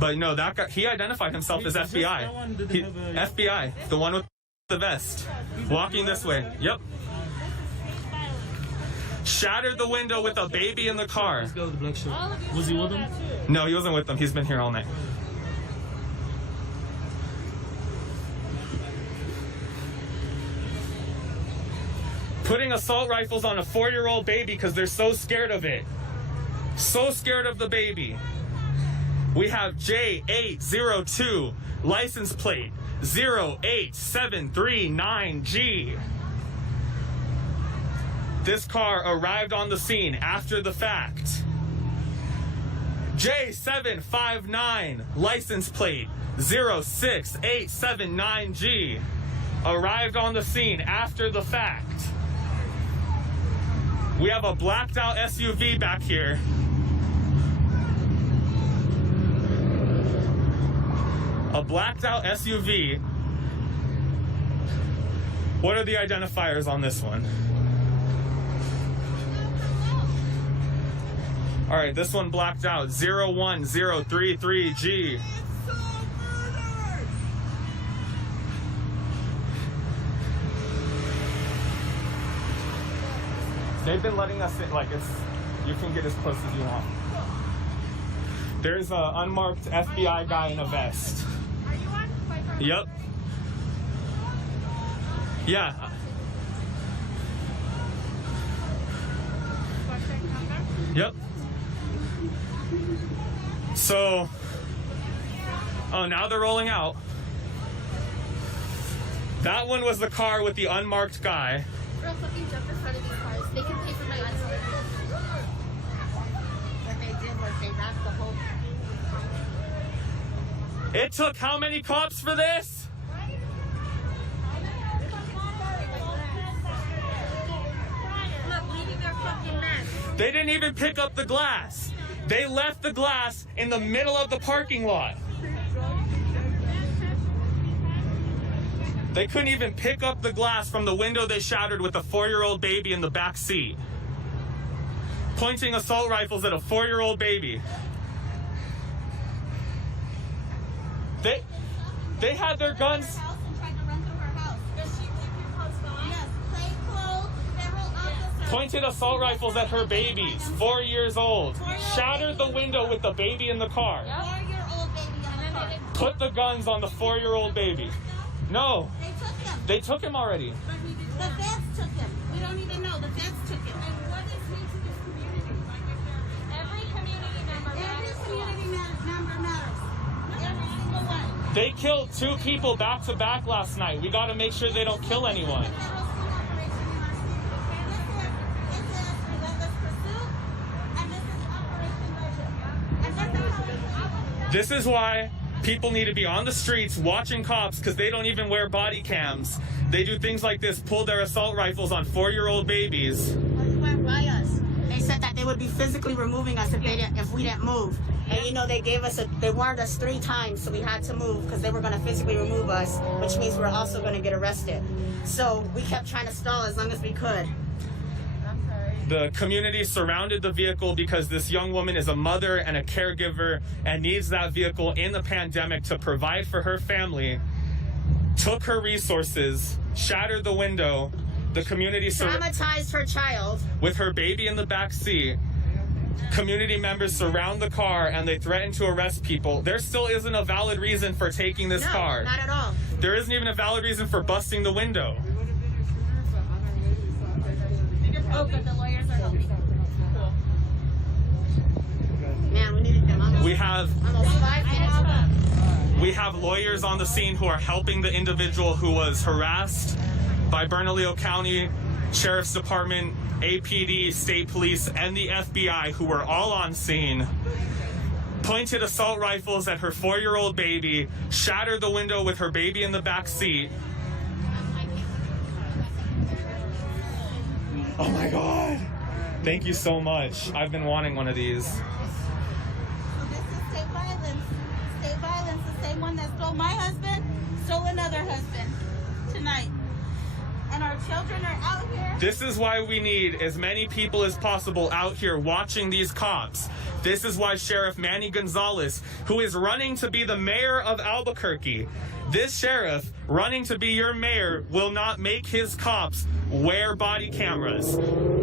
But no, that guy, he identified himself as FBI. FBI, the one with the vest. Walking this way. Yep. Shattered the window with a baby in the car. This guy with the black shirt. Was he with him? No, he wasn't with them. He's been here all night. Putting assault rifles on a 4-year-old baby because they're so scared of it. So scared of the baby. We have J802, license plate 08739G. This car arrived on the scene after the fact. J759, license plate 06879G. Arrived on the scene after the fact. We have a blacked out SUV back here. A blacked out SUV. What are the identifiers on this one? All right, this one blacked out, 01033G. They've been letting us in, like you can get as close as you want. There's an unmarked FBI guy in a vest. Are you on? Yep. Yeah. Yep. So, oh, now they're rolling out. That one was the car with the unmarked guy. Girl, fucking jump in front of these cars. They can pay for my license. What they did was they wrapped the whole. It took how many cops for this? Look, leaving their fucking mess. They didn't even pick up the glass. They left the glass in the middle of the parking lot. They couldn't even pick up the glass from the window they shattered with a 4-year-old baby in the back seat. Pointing assault rifles at a 4-year-old baby. They had their guns. Pointed assault rifles at her babies, 4 years old. Shattered the window with the baby in the car. 4-year-old baby on the car. Put the guns on the 4-year-old baby. No. They took him. They took him already. The feds took him. We don't even know. The feds took him. And what is he to this community? Like if every community member matters. Every community member matters. Every single one. They killed 2 people back to back last night. We got to make sure they don't kill anyone. This is why people need to be on the streets watching cops, because they don't even wear body cams. They do things like this, pull their assault rifles on 4-year-old babies. Went riots. They said that they would be physically removing us if we didn't move. And you know, they warned us 3 times, so we had to move because they were going to physically remove us, which means we're also going to get arrested. So we kept trying to stall as long as we could. The community surrounded the vehicle because this young woman is a mother and a caregiver and needs that vehicle in the pandemic to provide for her family. Took her resources, shattered the window. The community traumatized her child with her baby in the back seat. Community members surround the car and they threaten to arrest people. There still isn't a valid reason for taking this car. Not at all. There isn't even a valid reason for busting the window. Oh, but the lawyers are helping. Man, we needed them. We have almost 5 minutes. We have lawyers on the scene who are helping the individual who was harassed by Bernalillo County Sheriff's Department, APD, State Police, and the FBI, who were all on scene. Pointed assault rifles at her 4-year-old baby, shattered the window with her baby in the back seat. Oh my God. Thank you so much. I've been wanting one of these. So this is state violence. State violence, the same one that stole my husband, stole another husband tonight. And our children are out here This is why we need as many people as possible out here watching these cops. This is why Sheriff Manny Gonzalez, who is running to be the mayor of Albuquerque, this sheriff running to be your mayor will not make his cops wear body cameras.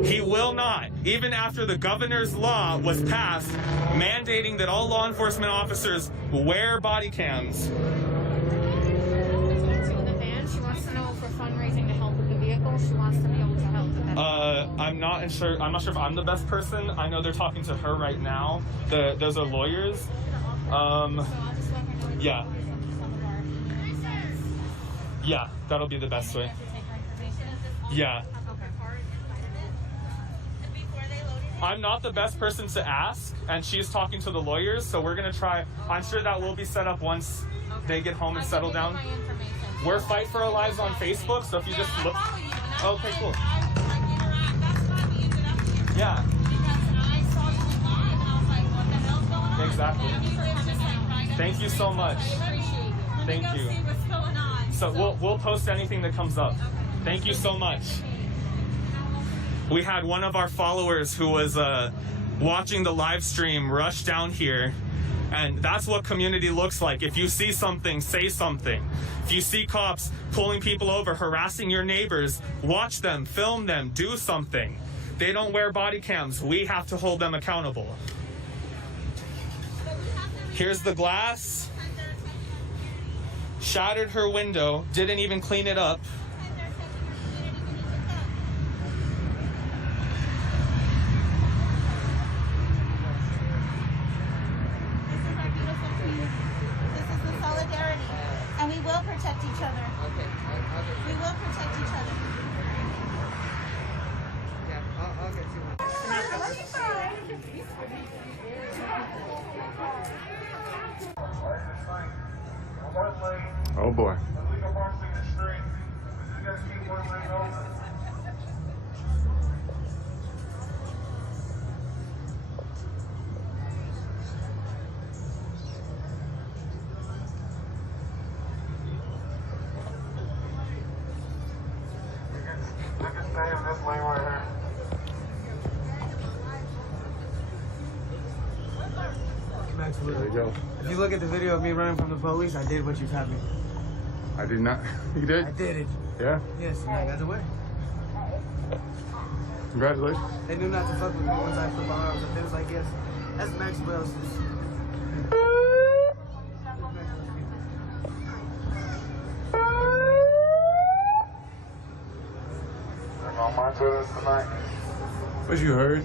He will not, even after the governor's law was passed mandating that all law enforcement officers wear body cams. She wants to know for fundraising to help with the vehicle. She wants to be able to help with that. I'm not sure if I'm the best person. I know they're talking to her right now. Those are lawyers. Yeah. Yeah, that'll be the best way. Yeah. I'm not the best person to ask, and she's talking to the lawyers, so we're gonna try. I'm sure that will be set up once they get home and settle down. We're Fight for Our Lives on Facebook, so if you just look. Okay, cool. Yeah. Exactly. Thank you so much. Thank you. So we'll post anything that comes up. Thank you so much. We had one of our followers who was watching the live stream rush down here, and that's what community looks like. If you see something, say something. If you see cops pulling people over, harassing your neighbors, watch them, film them, do something. They don't wear body cams. We have to hold them accountable. Here's the glass. Shattered her window, didn't even clean it up. This is the solidarity, and we will protect each other. We will protect each other. Yeah, I'll get you one. Oh boy. There we go. If you look at the video of me running from the police, I did what you had me. I did not. You did? I did it. Yeah? Yes, and I got away. Congratulations. They knew not to fuck with me once I put my arms up. They was like, yes, that's Maxwell's. As you heard,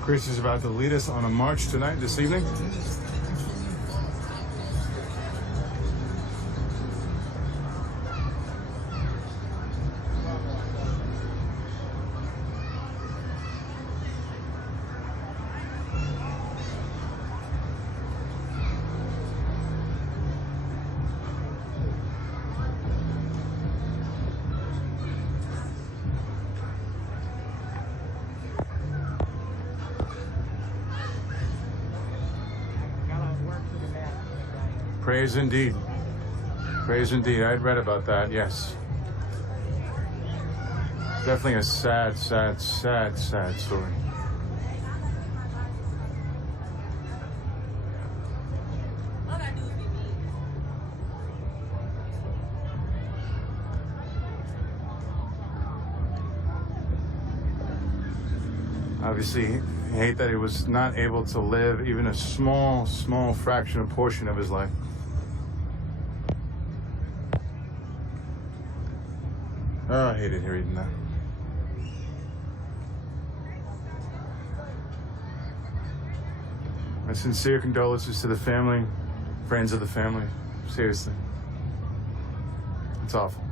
Chris is about to lead us on a march tonight, this evening. Praise indeed. Praise indeed. I'd read about that, yes. Definitely a sad, sad, sad, sad story. Obviously, I hate that he was not able to live even a small, small fraction, a portion of his life. Oh, I hated reading that. My sincere condolences to the family, friends of the family. Seriously. It's awful.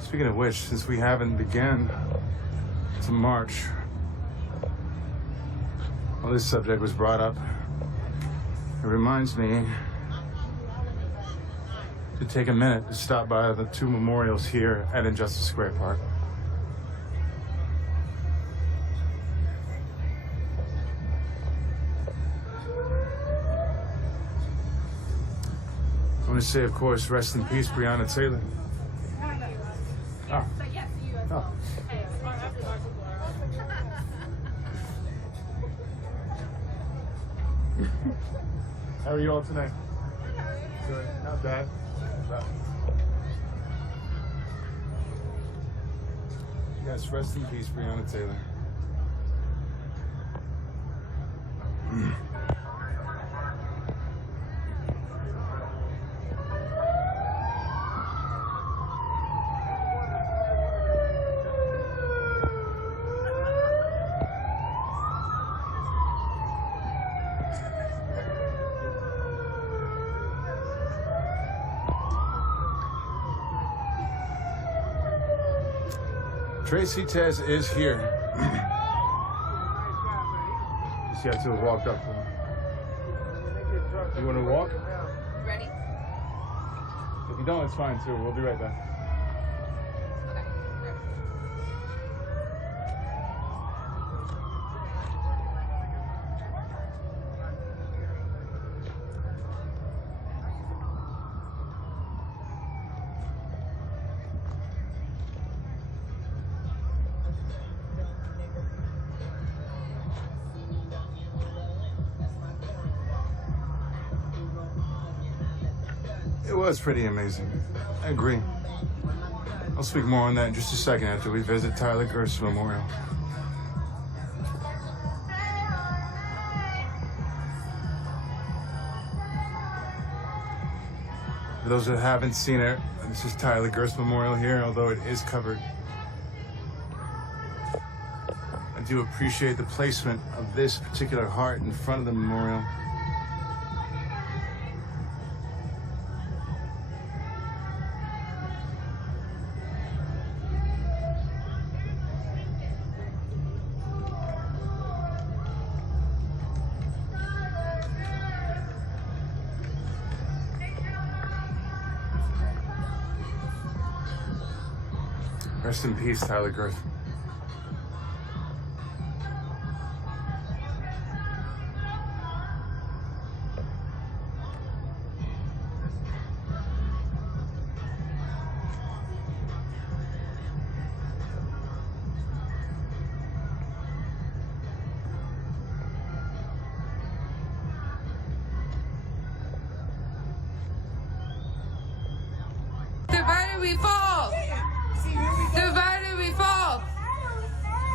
Speaking of which, since we haven't begun to march, well, this subject was brought up. It reminds me to take a minute to stop by the two memorials here at Injustice Square Park. I want to say, of course, rest in peace, Breonna Taylor. Oh. Oh. How are you all tonight? Good. Not bad. Not bad. Yes, rest in peace, Breonna Taylor. Tracy Tez is here. Just have to have walked up to him. You want to walk? Ready? If you don't, it's fine too. We'll be right back. It was pretty amazing. I agree. I'll speak more on that in just a second after we visit Tyler Gerst Memorial. For those that haven't seen it, this is Tyler Gerst Memorial here, although it is covered. I do appreciate the placement of this particular heart in front of the memorial. Rest in peace, Tyler Gerst. Divided we fall. Divided we fall.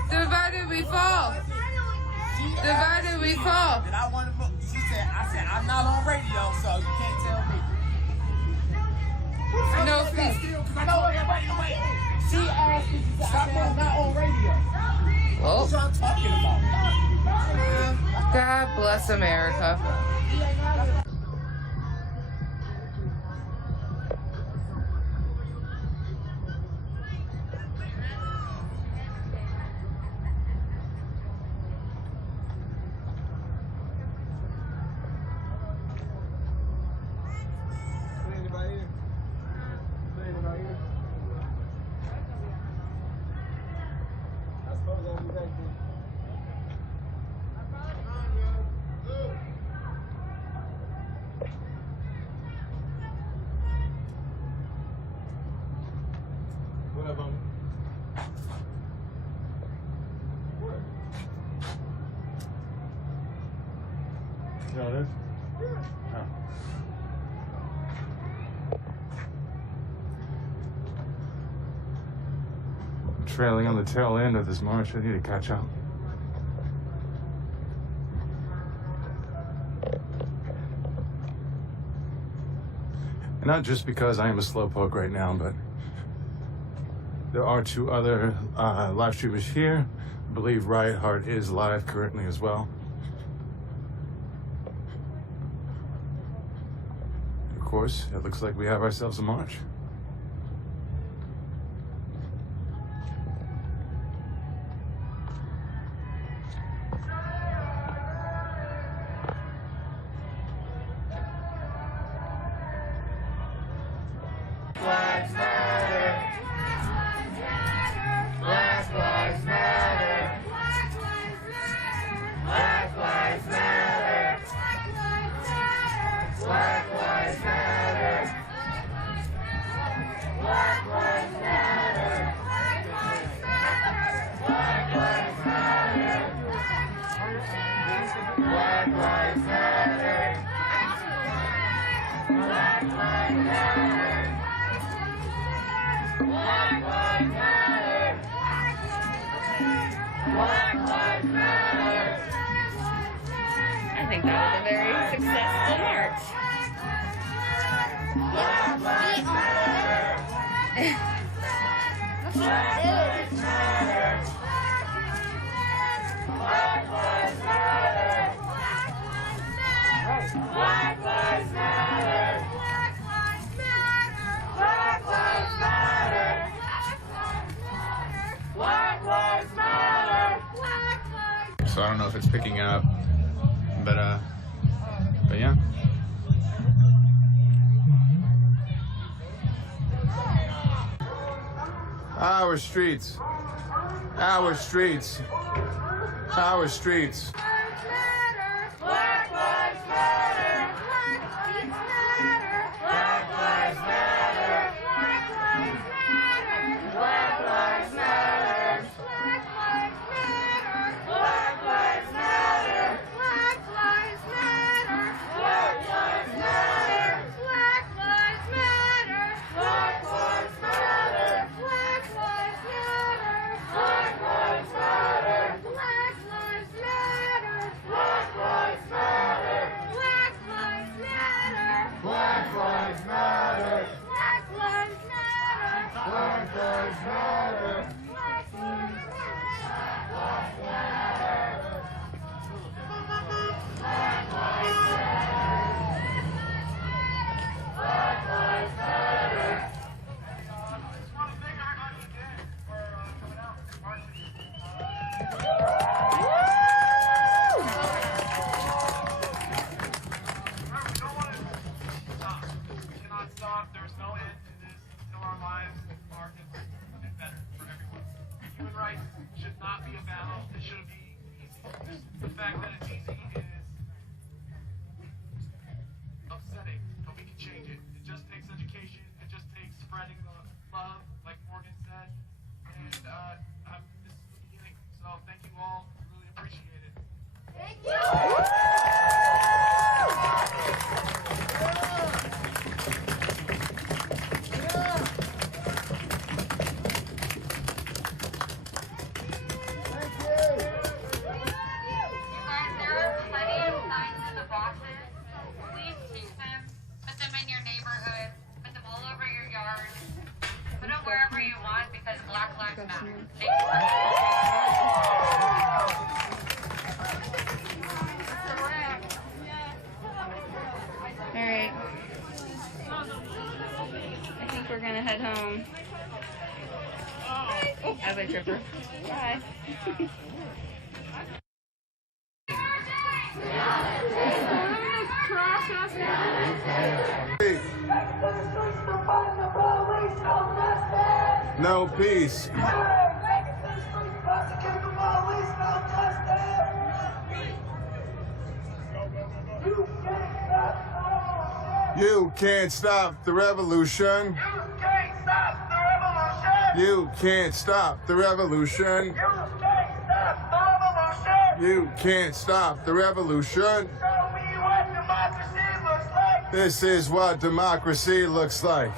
Divided we fall. Divided we fall. And I want to vote. She said, I said, I'm not on radio, so you can't tell me. I know if I know, wait. She asked me, she said, I'm not on radio. Well, What y'all talking about? God bless America. What up, homie? You know this? Oh. Trailing on the tail end of this march. I need to catch up. And not just because I am a slowpoke right now, but there are two other live streamers here. I believe Riot Heart is live currently as well. Of course, it looks like we have ourselves a march. lives matter. Black lives matter. Black lives matter. Black lives matter. Black lives matter. Black lives matter. Black lives matter. Black lives matter. Black lives matter. Black lives matter. I think that was a very successful march. Black lives matter. Black lives matter. Black lives matter. Black lives matter. Black lives matter. Black lives matter. So I don't know if it's picking up, but yeah. Our streets. Our streets. Our streets. Black lives matter. Black lives matter. Black lives matter. Black lives matter. Black lives matter. Black lives matter. Black lives matter. Black lives matter. Black lives matter. Black lives matter. Black lives matter. Black lives matter. Black lives matter. Black lives matter. Black lives matter. Black lives matter. Black lives matter. Black lives matter. Black lives There's no end to this until our lives are different and better for everyone. Human rights should not be a battle. It shouldn't be easy. The fact that it's easy is upsetting, but we can change it. It just takes education. It just takes spreading the love, like Morgan said. And this is the beginning. So thank you all. Really appreciate it. Thank you. Alright. I think we're gonna head home. Oh, as I trip her. Bye. No peace. You can't stop the revolution. You can't stop the revolution. You can't stop the revolution. This is what democracy looks like.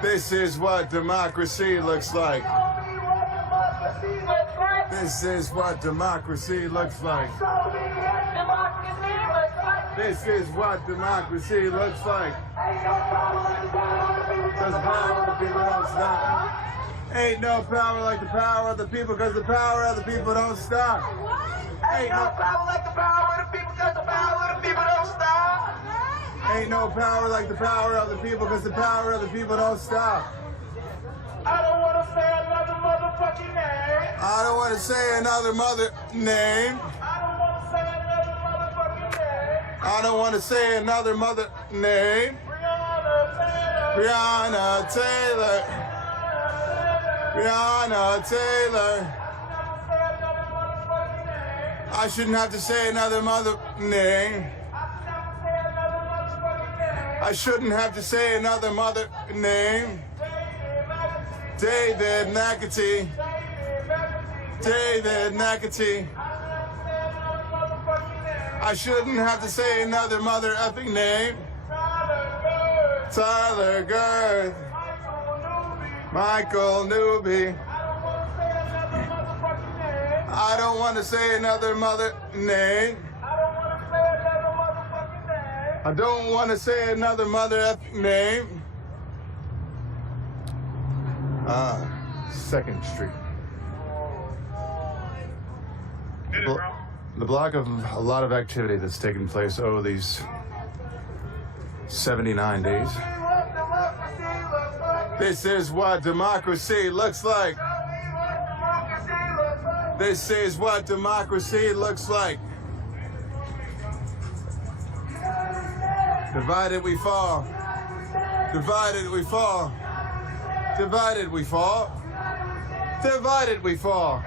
This is what democracy looks like. This is what democracy looks like. This is what democracy looks like. Because the power of the people don't stop. Ain't no power like the power of the people, because the power of the people don't stop. Ain't no power like the power of the people, because the power of the people don't stop. Ain't no power like the power of the people, because the power of the people don't stop. I don't want to say another motherfucking name. I don't want to say another mother name. I don't want to say another mother name. Bring on Breonna Taylor. Breonna Taylor. I shouldn't have to say another mother name. I shouldn't have to say another mother name. David McAtee. David McAtee. I shouldn't have to say another mother effing name. Tyler Girth. Michael Newby. I don't want to say another mother name. I don't want to say another mother effing name. 2nd Street. The block of a lot of activity that's taken place over these 79 days. This is what democracy looks like. This is what democracy looks like. Divided we fall. Divided we fall. Divided we fall. Divided we fall.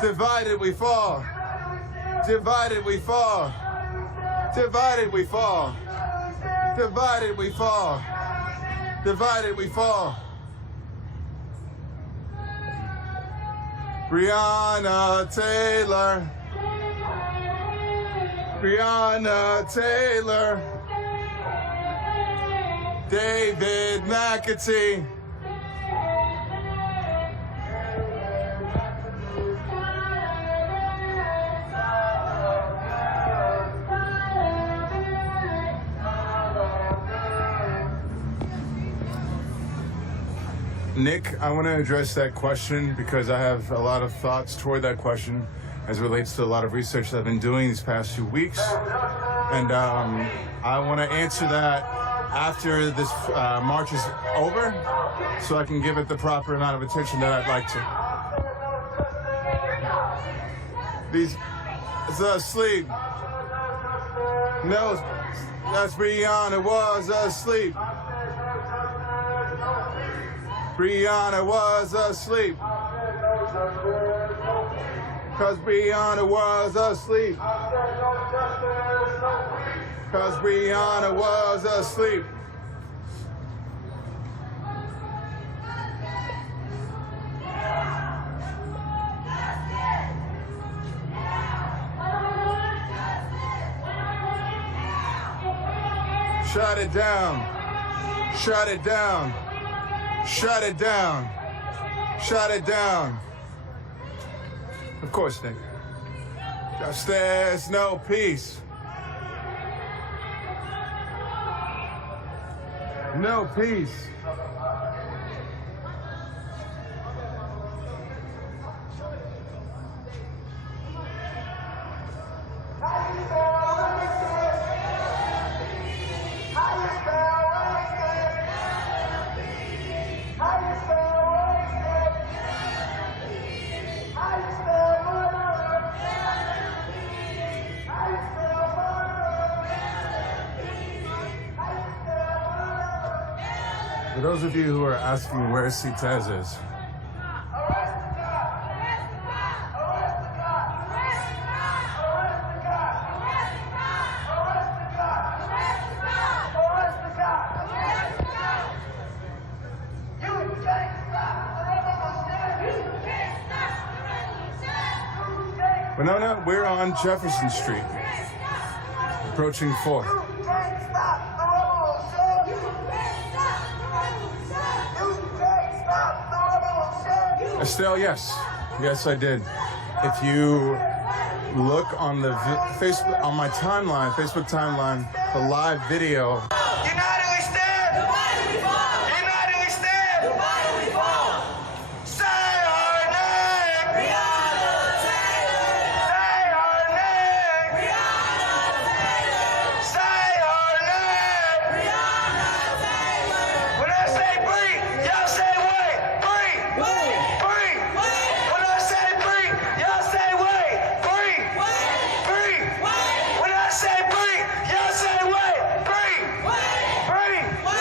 Divided we fall. Divided we fall. Divided we fall. Divided we fall. Divided we fall. Breonna Taylor. Breonna Taylor. David McAtee. Nick, I want to address that question because I have a lot of thoughts toward that question as it relates to a lot of research that I've been doing these past few weeks. And I want to answer that after this march is over so I can give it the proper amount of attention that I'd like to. These, it's asleep. No, that's Breonna was asleep. Breonna was asleep. Cause Breonna was asleep. Cause Breonna was asleep. Shut it down. Shut it down. Shut it down. Shut it down. Of course, Nick. Justice, no peace. No peace. For those of you who are asking where Citez is, Winona, we're on Jefferson Street, approaching 4th. Estelle, yes. Yes, I did. If you look on the Facebook, on my timeline, Facebook timeline, the live video. United we stand! Divided we fall! United we stand! Divided we fall! Say our name! Breonna Taylor! Say our name! Breonna Taylor! Say our name! Breonna Taylor! When I say breathe, y'all say wait! Breathe! Wait! Breathe! Wait! When I say breathe, y'all say wait! Breathe! Wait! Breathe! Wait! When I say breathe, y'all say wait! Breathe! Wait! Breathe! Wait!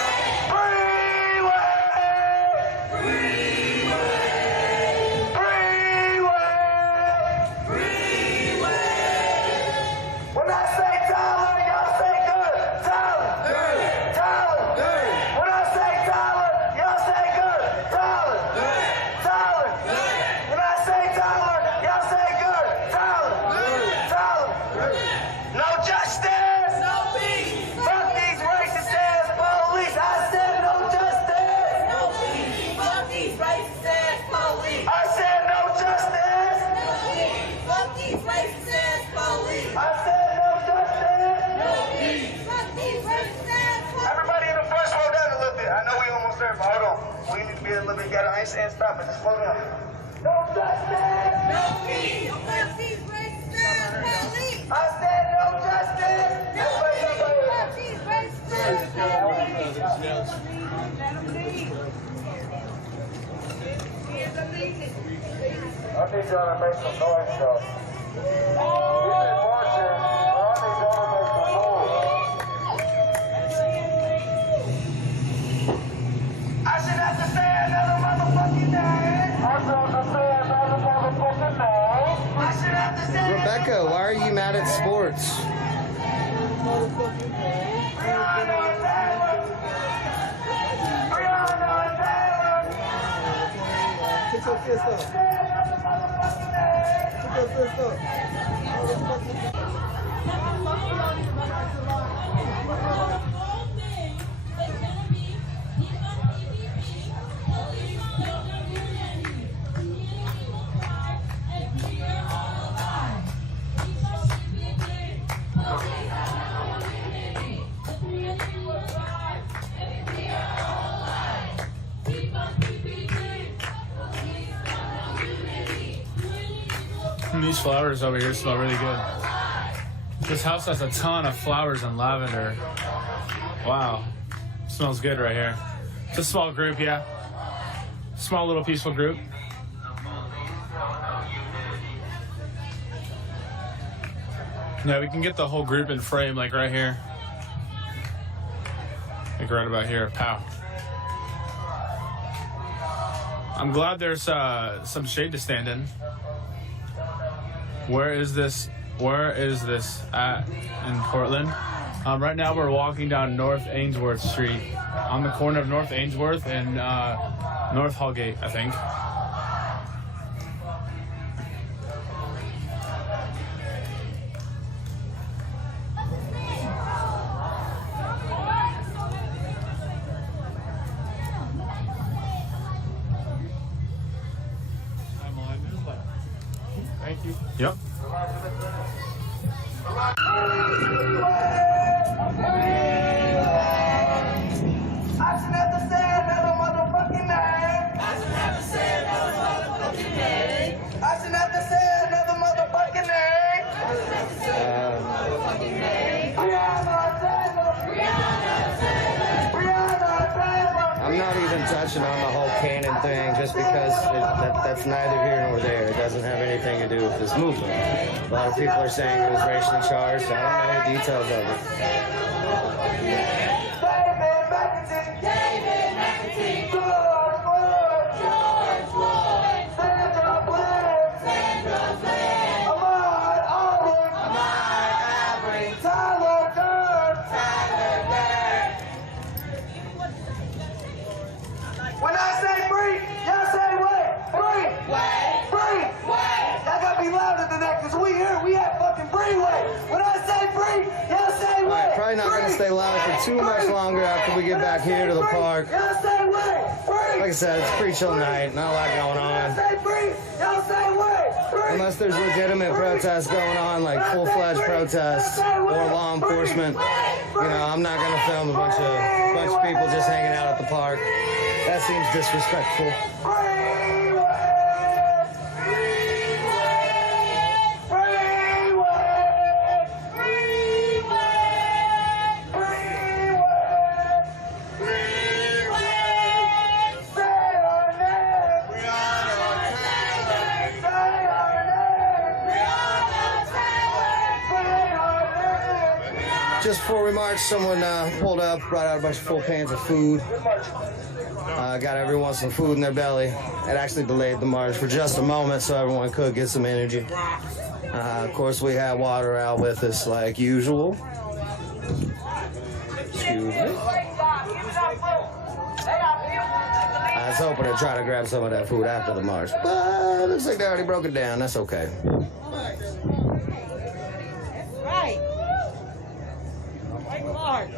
we need to be a little bit better. I ain't saying stop it, just slow down. No justice! No peace! No peace, racist police! I said no justice! No peace, racist police! I need y'all to make some noise, though. We've been marching, but I need y'all to make some noise. I should have to say another motherfucking name. I should have to say another motherfucking name. I should have to say. Rebecca, why are you mad at sports? Get your fist up. Get your fist up. These flowers over here smell really good. This house has a ton of flowers and lavender. Wow. Smells good right here. It's a small group, yeah. Small little peaceful group. Yeah, we can get the whole group in frame, like right here. Like right about here, pow. I'm glad there's some shade to stand in. Where is this at in Portland? Right now we're walking down North Ainsworth Street on the corner of North Ainsworth and North Hallgate, I think. Thank you. Yep. I should have to say another motherfucking name. I should have to say another motherfucking name. I should have to say another motherfucking name. I should have to say another motherfucking name. Breonna Taylor. Breonna Taylor. Breonna Taylor. I'm not even touching on the whole canon thing just because that's neither here nor there. It doesn't have anything to do with this movement. A lot of people are saying it was racially charged. I don't know the details of it. When I say free, y'all say what? Free! Free! Y'all gotta be louder than that, because we here, we have fucking freeway. When I say free, y'all say what? Probably not going to stay loud for too much longer after we get back here to the park. Y'all say what? Free! Like I said, it's a pretty chill night. Not a lot going on. Y'all say free, y'all say what? Free! Unless there's legitimate protests going on, like full-fledged protests or law enforcement, you know, I'm not going to film a bunch of people just hanging out at the park. That seems disrespectful. Just before we marched, someone pulled up, brought out a bunch of full pans of food. Got everyone some food in their belly. It actually delayed the march for just a moment so everyone could get some energy. Of course, we had water out with us like usual. Excuse me. I was hoping to try to grab some of that food after the march, but it looks like they already broke it down. That's okay. Right. Like March.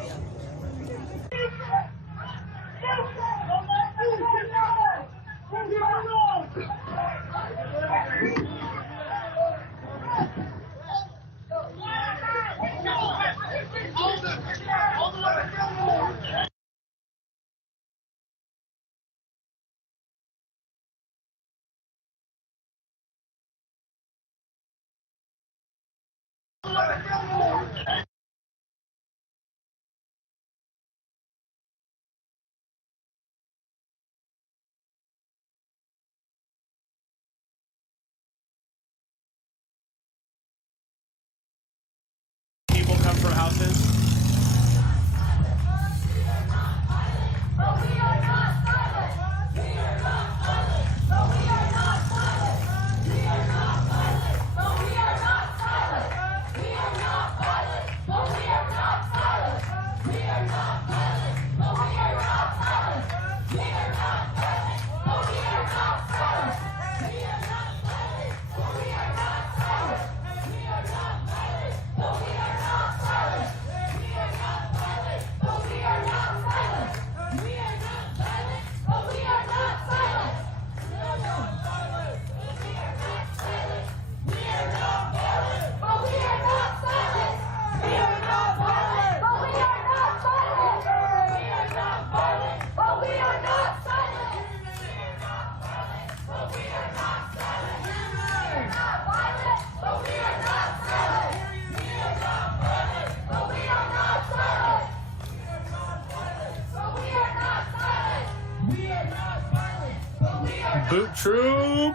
Boop troop.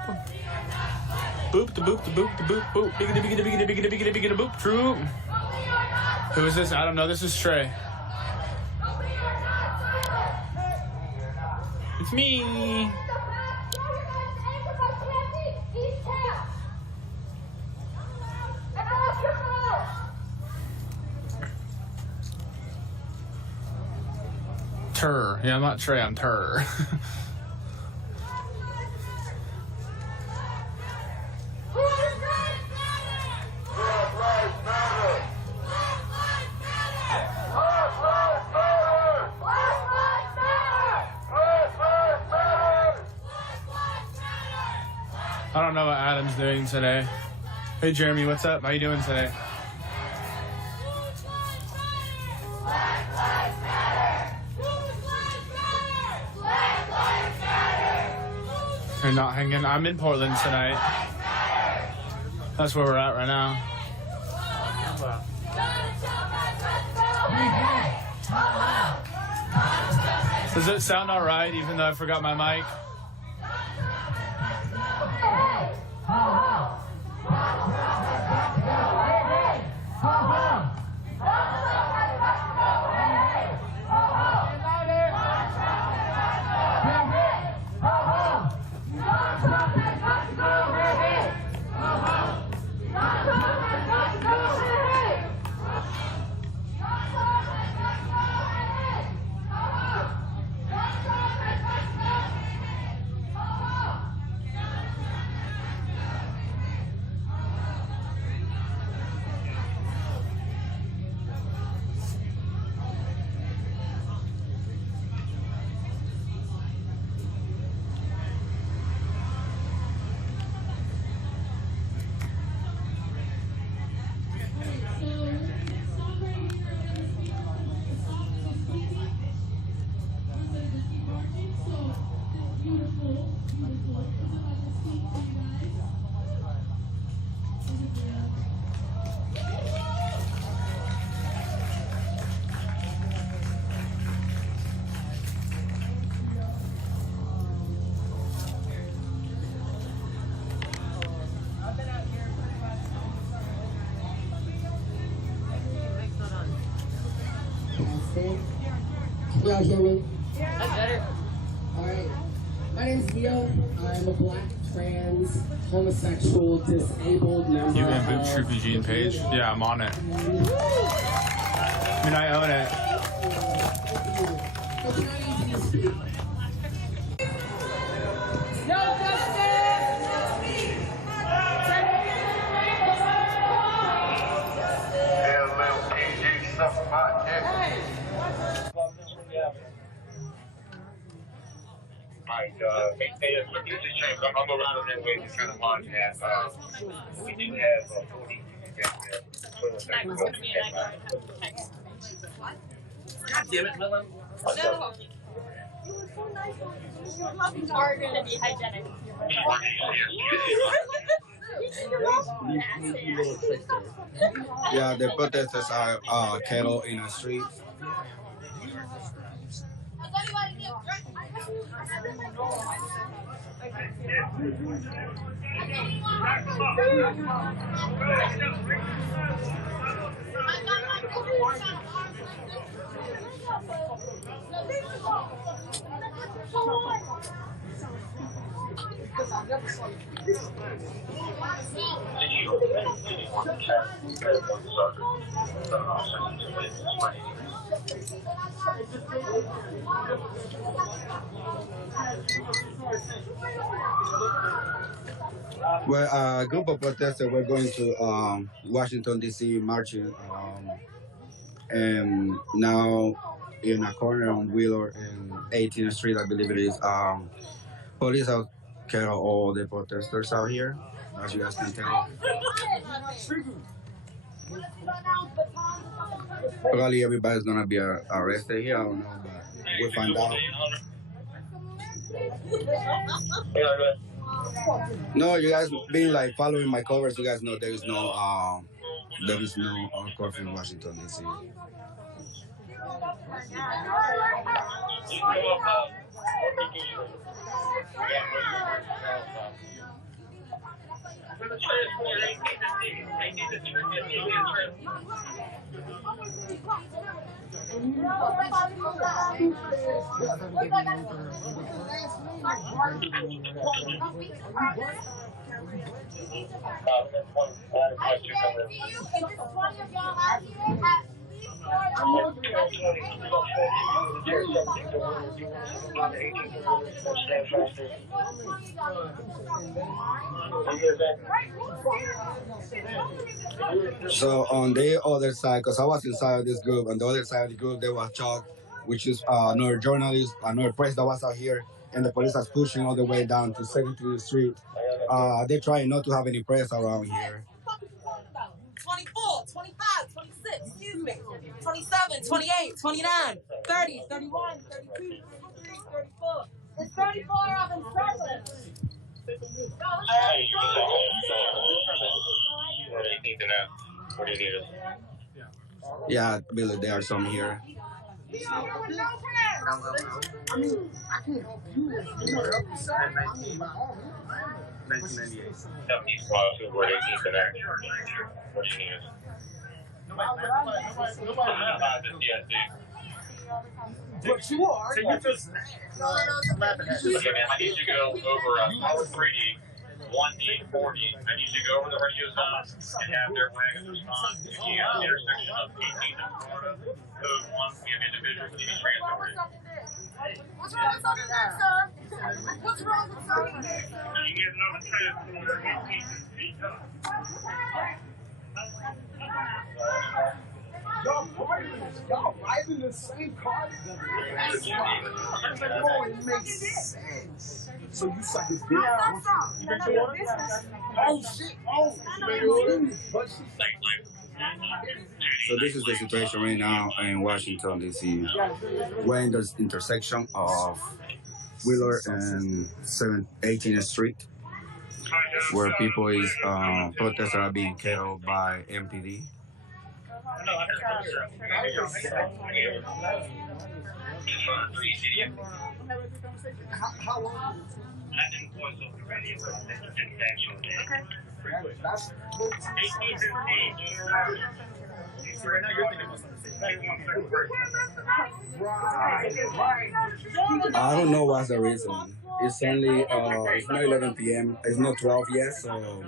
Boop the boop the boop the boop boop. Biggity biggity biggity biggity biggity biggity boop troop. Who is this? I don't know. This is Trey. It's me. Tur. Yeah, I'm not Trey, I'm Tur. I don't know what Adam's doing today. Hey Jeremy, what's up? How you doing today? You're not hanging. I'm in Portland tonight. That's where we're at right now. Does it sound alright even though I forgot my mic? Can y'all hear me? That's better. Alright. My name's Theo. I'm a black, trans, homosexual, disabled member. You and Boop Troop Eugene page? Yeah, I'm on it. I mean, I own it. No I'm around that way, just kind of on that. We do have 40. God damn it, Willem. No. You are going to be hygienic. Yeah, the protesters are cattle in the street. Well, a group of protesters were going to Washington, D.C. marching, and now in a corner on Wheeler and 18th Street, I believe it is, police have killed all the protesters out here, as you guys can tell. Probably everybody's gonna be arrested here, I don't know, but we'll find out. No, you guys been like following my covers. You guys know there is no curfew in Washington D.C. So on the other side, because I was inside of this group, on the other side of the group there was Chuck, which is another journalist, another press that was out here, and the police are pushing all the way down to 17th Street. They're trying not to have any press around here. 24, 25, 26, excuse me, 27, 28, 29, 30, 31, 32, 33, 34. There's 34 of them present. What do you need? Yeah, Billy, there are some here. I mean, I can't help you. You know, help yourself. 1998. 70 where they need that action. What do you need? But you are. So you just laughing at me. Okay, man, I need you to go over power 3D, 1D, 4D. I need you to go over the radio zone and have their wagons respond to the intersection of 18th and Florida. Code 1, we have individuals to be transported. What's wrong with something there, sir? What's wrong with something there, sir? You get another transporter, 18th and feet up. Y'all riding the same car together. Oh, it makes sense. So you suckers did Oh shit! Oh, So this is the situation right now in Washington, D.C. We're in the intersection of Wheeler and 18th Street, where people is protesters are being killed by MPD. How long? I didn't voice over the radio, but I didn't actually. That's 18, 15. Right now you're thinking about something. I don't know what's the reason. It's only it's not 11 p.m. It's not 12 yet, so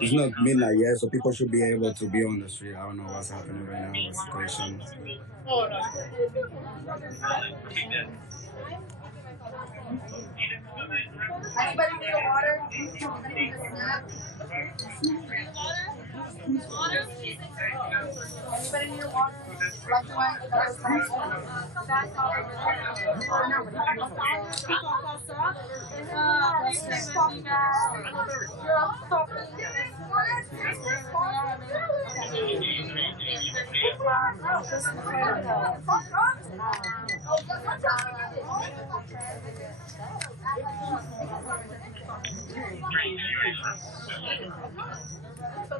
it's not midnight yet. So people should be able to be on the street. I don't know what's happening right now. The situation. Anybody need a water? Anybody need a snack? Water? Anybody need a water? Like the one that's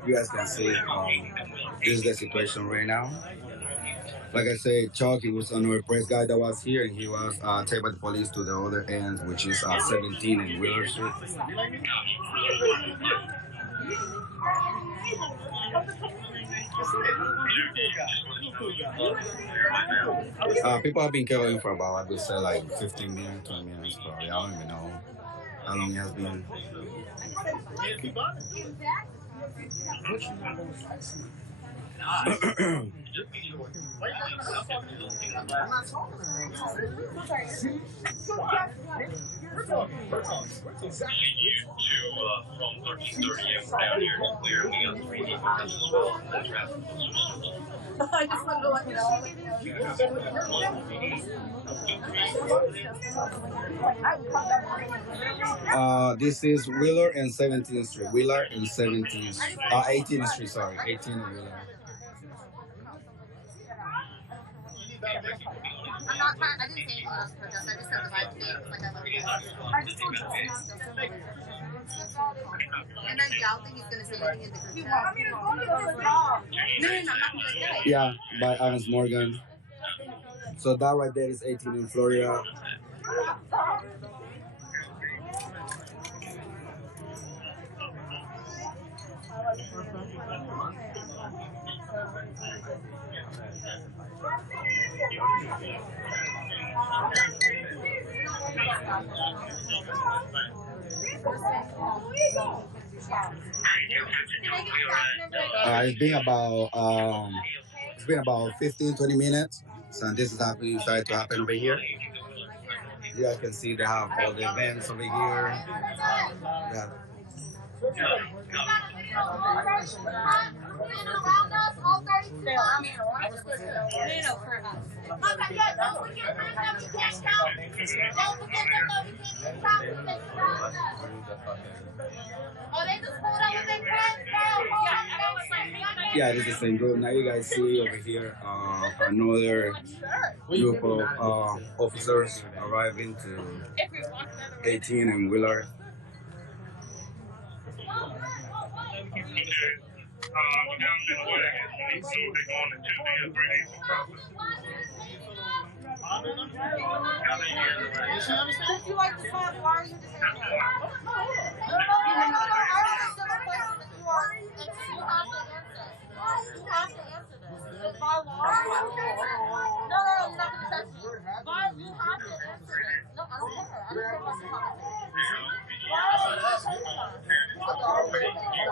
You guys can see this is the situation right now. Like I said, Chuck, he was another press guy that was here, and he was taken by the police to the other end, which is 17 in Wheeler Street. People have been killing for about, I would say, like 15 minutes, 20 minutes, probably. I don't even know how long it has been. From 1330 down here is clear. We got 3D because as well as traffic. I just wanted to let you know. This is Wheeler and 17th Street. Wheeler and 17th, 18th Street, sorry. 18 and Wheeler. I'm not trying, I didn't say anything else to protest. I just said the vibe today was like I love it. I just told you. And I doubt that he's going to say anything in the group chat. No, I'm not going to say. Yeah, by Ernest Morgan. So that right there is 18 in Florida. It's been about 15-20 minutes. So this is happening, started to happen over here. You guys can see they have all the events over here. They have yeah, it is the same group. Now you guys see over here another group of officers arriving to 18 and Willard. If you like the song, why are you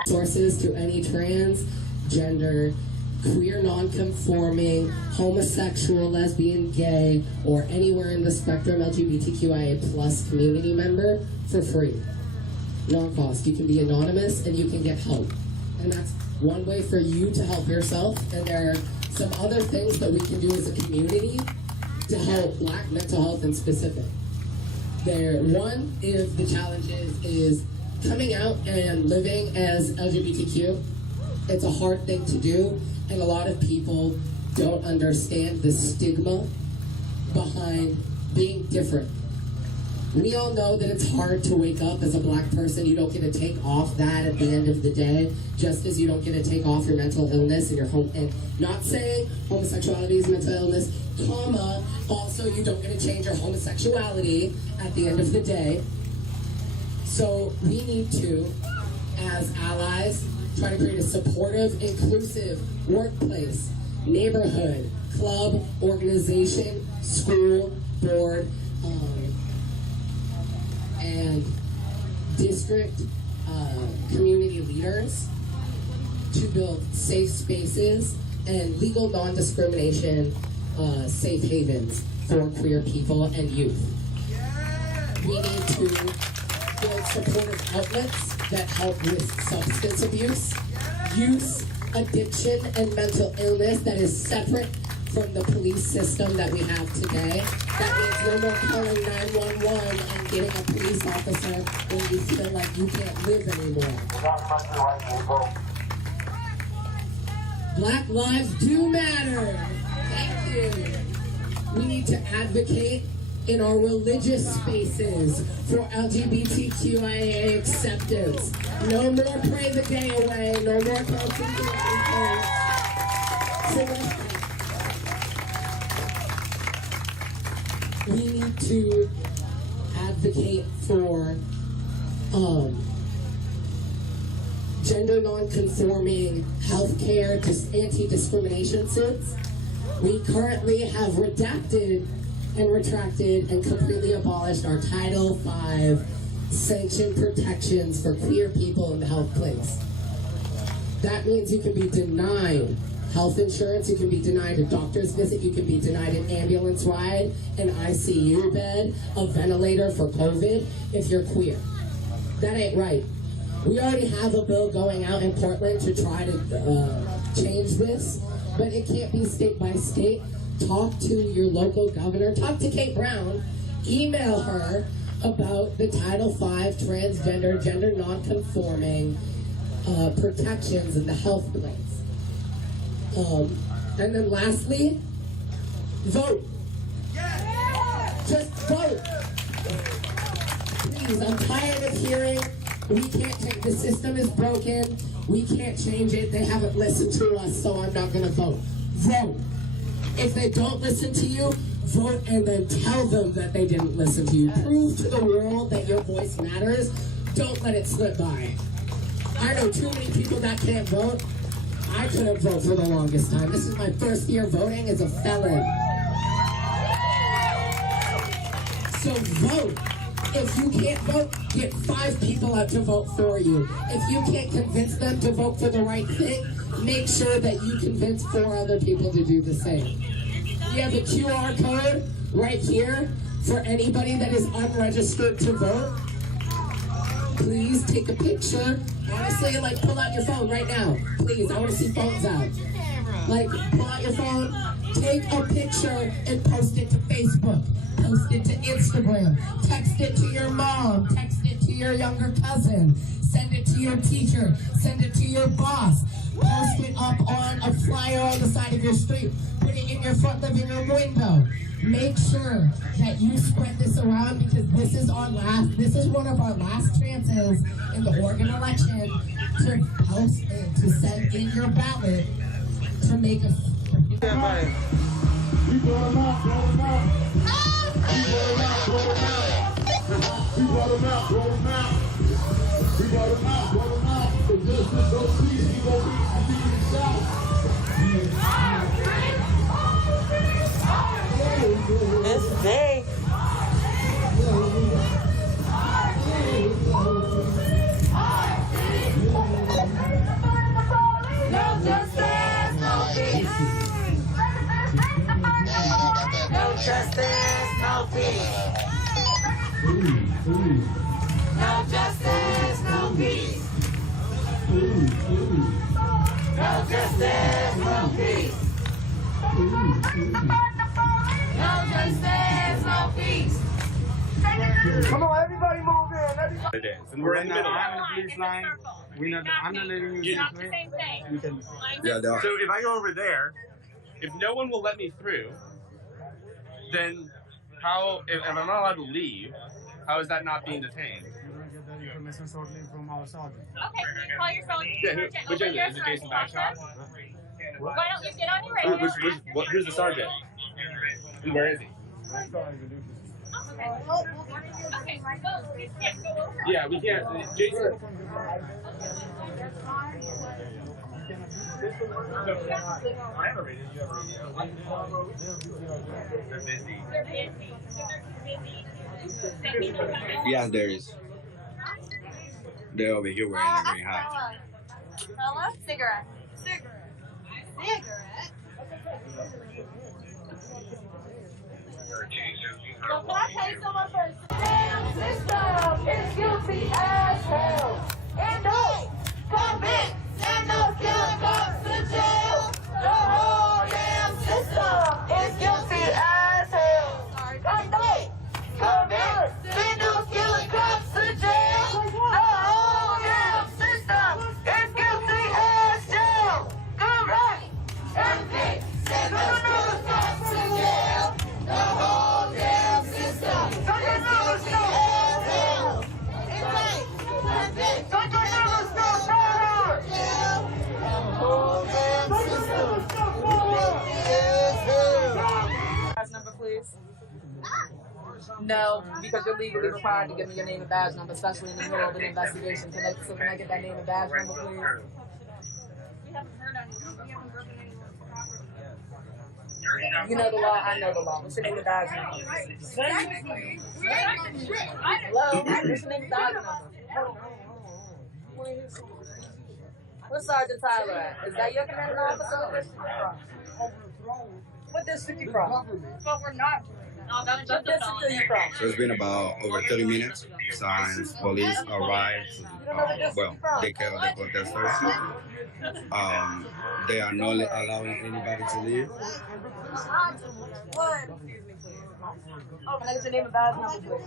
Sources to any trans, gender, queer, non-conforming, homosexual, lesbian, gay, or anywhere in the spectrum LGBTQIA plus community member for free. Non-cost. You can be anonymous and you can get help. And that's one way for you to help yourself. And there are some other things that we can do as a community to help Black mental health in specific. One of the challenges is coming out and living as LGBTQ. It's a hard thing to do, and a lot of people don't understand the stigma behind being different. We all know that it's hard to wake up as a Black person. You don't get to take off that at the end of the day, just as you don't get to take off your mental illness and your home. And not saying homosexuality is mental illness, comma, also you don't get to change your homosexuality at the end of the day. So we need to, as allies, try to create a supportive, inclusive workplace, neighborhood, club, organization, school, board, and district community leaders to build safe spaces and legal non-discrimination safe havens for queer people and youth. We need to build supportive outlets that help with substance abuse, use, addiction, and mental illness that is separate from the police system that we have today. That means no more calling 911 and getting a police officer when you feel like you can't live anymore. Black lives do matter. Thank you. We need to advocate in our religious spaces for LGBTQIA acceptance. No more pray the day away. No more coaching we need to advocate for gender non-conforming healthcare, anti-discrimination suits. We currently have redacted and retracted and completely abolished our Title V sanctioned protections for queer people in the health place. That means you can be denied health insurance, you can be denied a doctor's visit, you can be denied an ambulance ride, an ICU bed, a ventilator for COVID if you're queer. That ain't right. We already have a bill going out in Portland to try to change this, but it can't be state by state. Talk to your local governor, talk to Kate Brown, email her about the Title V transgender, gender non-conforming protections in the health place. And then lastly, vote. Just vote. Please, I'm tired of hearing we can't take, the system is broken, we can't change it, they haven't listened to us, so I'm not gonna vote. Vote. If they don't listen to you, vote and then tell them that they didn't listen to you. Prove to the world that your voice matters. Don't let it slip by. I know too many people that can't vote. I couldn't vote for the longest time. This is my first year voting as a felon. So vote. If you can't vote, get 5 people out to vote for you. If you can't convince them to vote for the right thing, make sure that you convince 4 other people to do the same. We have a QR code right here for anybody that is unregistered to vote. Please take a picture. Honestly, like, pull out your phone right now. Please, I want to see phones out. Like, pull out your phone, take a picture, and post it to Facebook. Post it to Instagram. Text it to your mom. Text it to your younger cousin. Send it to your teacher. Send it to your boss. Post it up on a flyer on the side of your street. Put it in your front living room window. Make sure that you spread this around, because this is one of our last chances in the Oregon election to post and to send in your ballot to make a This day. No justice, no peace. No justice, no peace. No justice, no peace. No justice, no peace. No justice, no peace. Come on, everybody move in. Everybody. It is. And we're in the middle. I'm not letting you Not the same thing. You can. Yeah, So if I go over there, if no one will let me through, then how? If I'm not allowed to leave, how is that not being detained? Okay, so you call yourself Yeah, sergeant. which Open is your it? Is it Jason sergeant Backshot? Why don't you get on your radio? Who's the sergeant? And where is he? Okay, well, we can't go over. Yeah, we can't. Jason. I have a radio. You have a radio. They're busy. They're busy. They're busy. Yes, there is. They're over here wearing a green hat. Fella? Cigarette. So can I tell you someone first? Damn system is guilty as hell. Indict, convict, send those killing cops to jail. The whole damn system is guilty as hell. Indict, convict, send those killing cops to jail. The whole damn system is guilty as jail. Correct, convict, send those killing cops to jail. The whole damn system is guilty as hell. Indict, convict, send those killing cops to jail. The whole damn system is guilty as hell. Badge number, please. No, because you're legally required to give me your name and badge number, especially in the middle of an investigation. Can I get that name and badge number, please? We haven't heard anything. We haven't broken any property. You know the law, I know the law. What's your name and badge number? Hello? What's your name and badge number? Where's Sergeant Tyler at? Is that your commanding officer? What district you from? But we're not. No, that's What district are you from? So it's been about over 30 minutes since police arrived. Well, they killed the protesters. They are not allowing anybody to leave. What? Oh, can I get your name and badge number, please?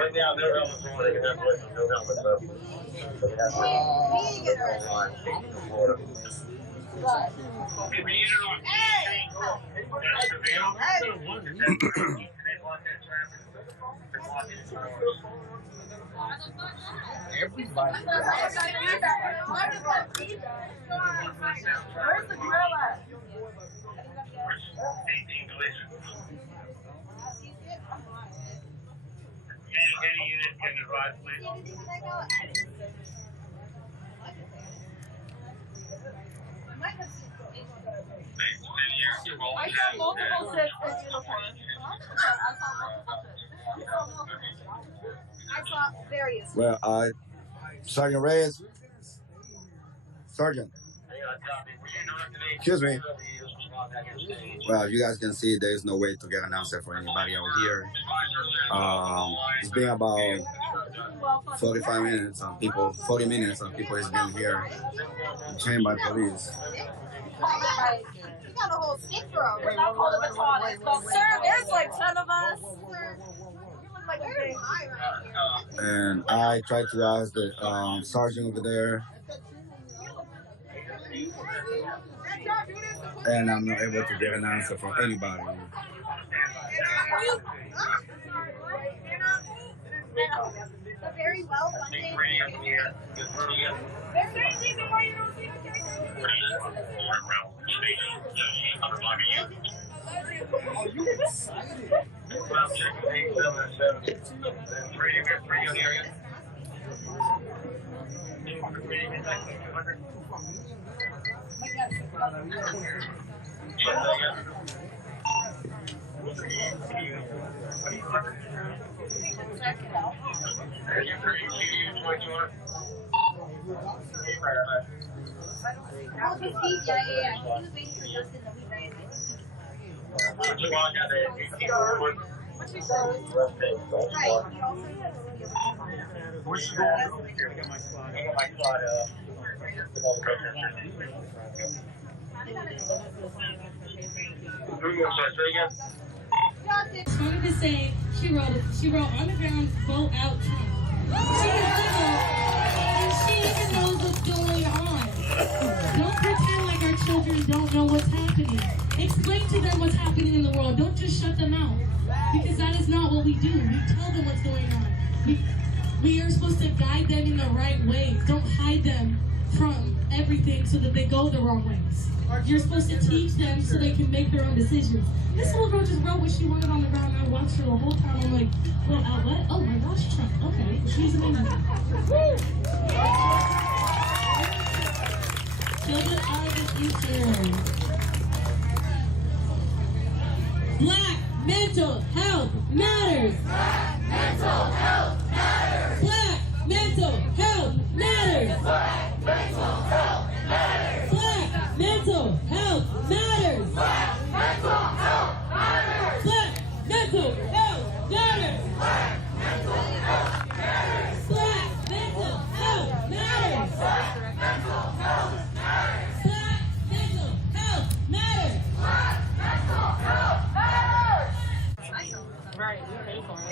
Right now, no helmets on. They can have with no helmets up. So we have online in Florida. Everybody. Where's the gorilla? Any unit can advise, please. I saw multiple ships in uniform. I saw various. Well, Sergeant Reyes. Sergeant. Excuse me. Well, you guys can see there's no way to get an answer for anybody out here. It's been about 45 minutes and 40 minutes and people has been here chained by police. You got a whole stick throw. We're not called a baton. Sir, there's like 10 of us. You look like a big. And I tried to ask the sergeant over there, and I'm not able to get an answer from anybody. Very well funded. There's no reason why you don't see the Are you excited? Well, check 877. 3 on the area. Just wanted to say she wrote on the ground, vote out Trump. She is little and she even knows what's going on. Don't pretend like our children don't know what's happening. Explain to them what's happening in the world. Don't just shut them out, because that is not what we do. We tell them what's going on. We are supposed to guide them in the right ways. Don't hide them from everything so that they go the wrong ways. You're supposed to teach them so they can make their own decisions. This little girl just wrote what she wanted on the ground, and I watched her the whole time. I'm like, well, what? Oh my gosh, Trump. Okay, she's amazing. Woo! Children are the future. Black mental health matters. Black mental health matters. Black mental health matters. Black mental health matters. Black mental health matters. Black mental health matters. Black mental health matters. Black mental health matters. Black mental health matters. Black mental health matters. Black mental health matters. Black mental health matters. Right, you pay for it.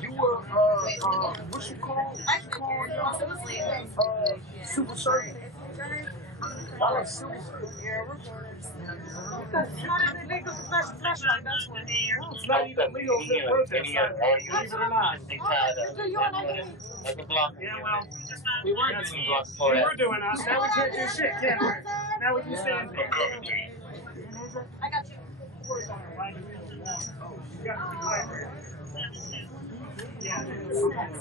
You were, what you call? Super Surfer? Oh, Super Surfer. Yeah, we're because it's not even legal to flash a flashlight, that's why. It's not even legal to protest, believe it or not. Yeah, well, we were doing us. Now we can't do shit, can we? Now we can stand there. I got you. Yeah. Black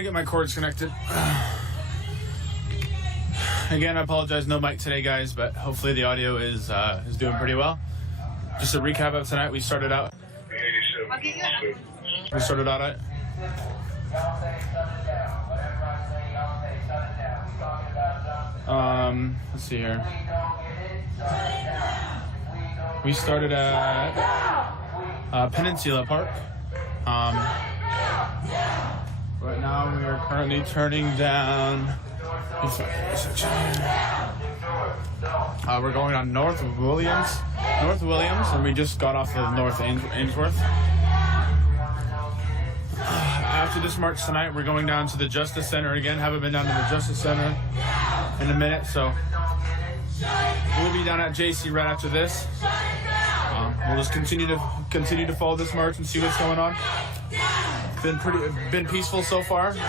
to get my cords connected. Again, I apologize, no mic today, guys, but hopefully the audio is doing pretty well. Just a recap of tonight, we started out. Let's see here. We started at Peninsula Park. Right now we are currently turning down. We're going on North Williams, and we just got off of North Ainsworth. After this march tonight, we're going down to the Justice Center again. Haven't been down to the Justice Center in a minute, so we'll be down at JC right after this. We'll just continue to follow this march and see what's going on. Been peaceful so far. We've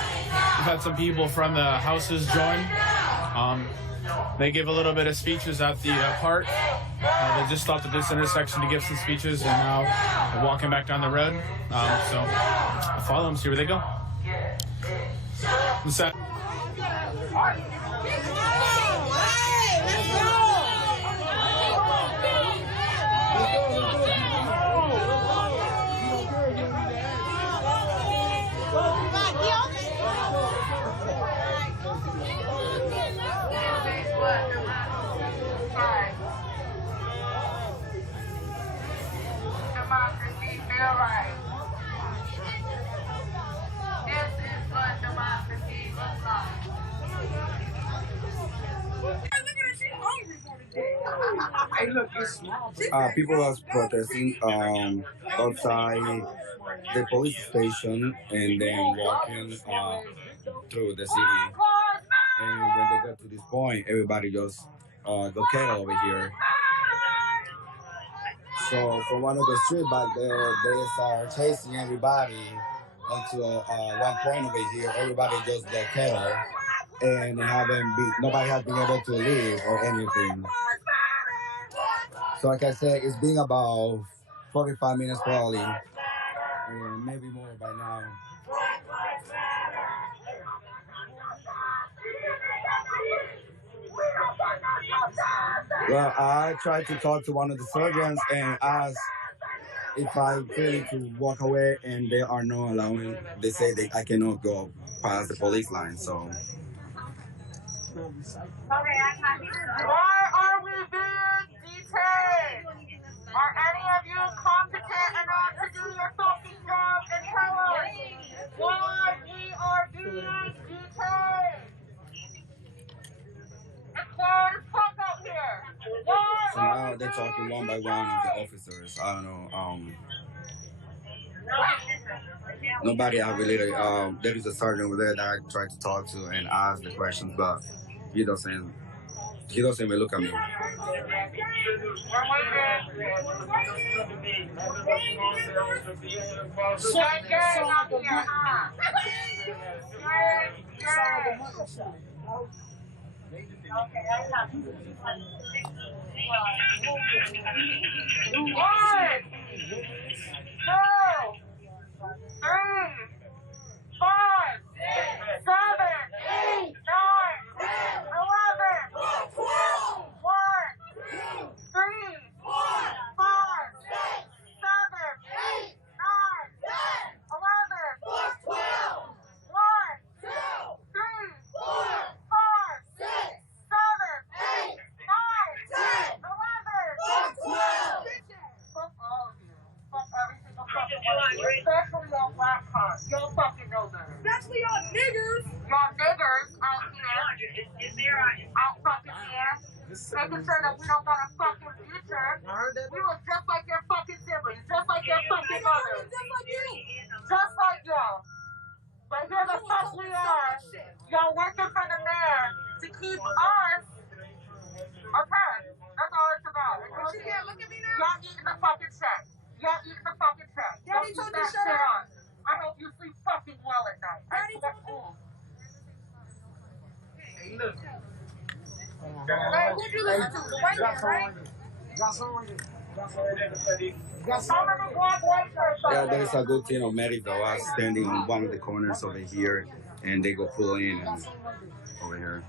had some people from the houses join. They give a little bit of speeches at the park. They just stopped at this intersection to give some speeches, and now they're walking back down the road. So I'll follow them, see where they go. What's that? Democracy feel right. This is what democracy looks like. People was protesting outside the police station and then walking through the city. And when they got to this point, everybody just go cattle over here. So from one of the streets back there, they start chasing everybody until one point over here, everybody just got cattle, and nobody has been able to leave or anything. So like I said, it's been about 45 minutes probably, and maybe more by now. Well, I tried to talk to one of the sergeants and ask if I'm free to walk away, and they are not allowing. They say that I cannot go past the police line, so. Why are we being detained? Are any of you competent enough to do your fucking job and tell us why we are being detained? It's cold as fuck out here. So now they're talking one by one of the officers. I don't know. Nobody I really. There is a sergeant over there that I tried to talk to and ask the questions, but he doesn't even look at me. Especially y'all black cars. Y'all fucking know that. Especially y'all niggers. Y'all niggers out here. Out fucking here. Making sure that we don't got a fucking future. We was just like your fucking siblings. Just like your fucking mothers. Just like y'all. But here the fuck we are. Y'all working for the man to keep us oppressed. That's all it's about. Y'all eating the fucking check. Y'all eating the fucking check. Don't keep that shit on. I hope you sleep fucking well at night. That's cool. Hey, look. Hey, who'd you listen to? The white man, right? Yeah, there's a good team of medics that was standing on one of the corners over here and they go pull in and over here.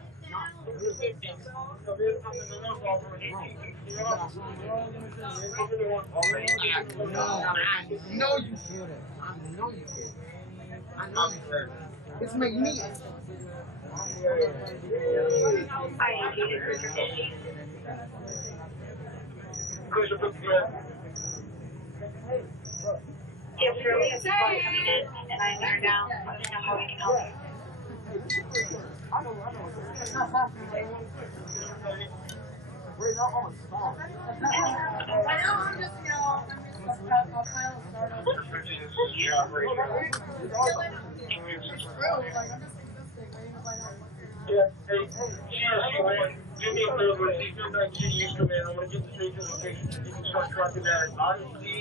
No, you feel it. I know you feel it. I know you feel it. It's magnetic.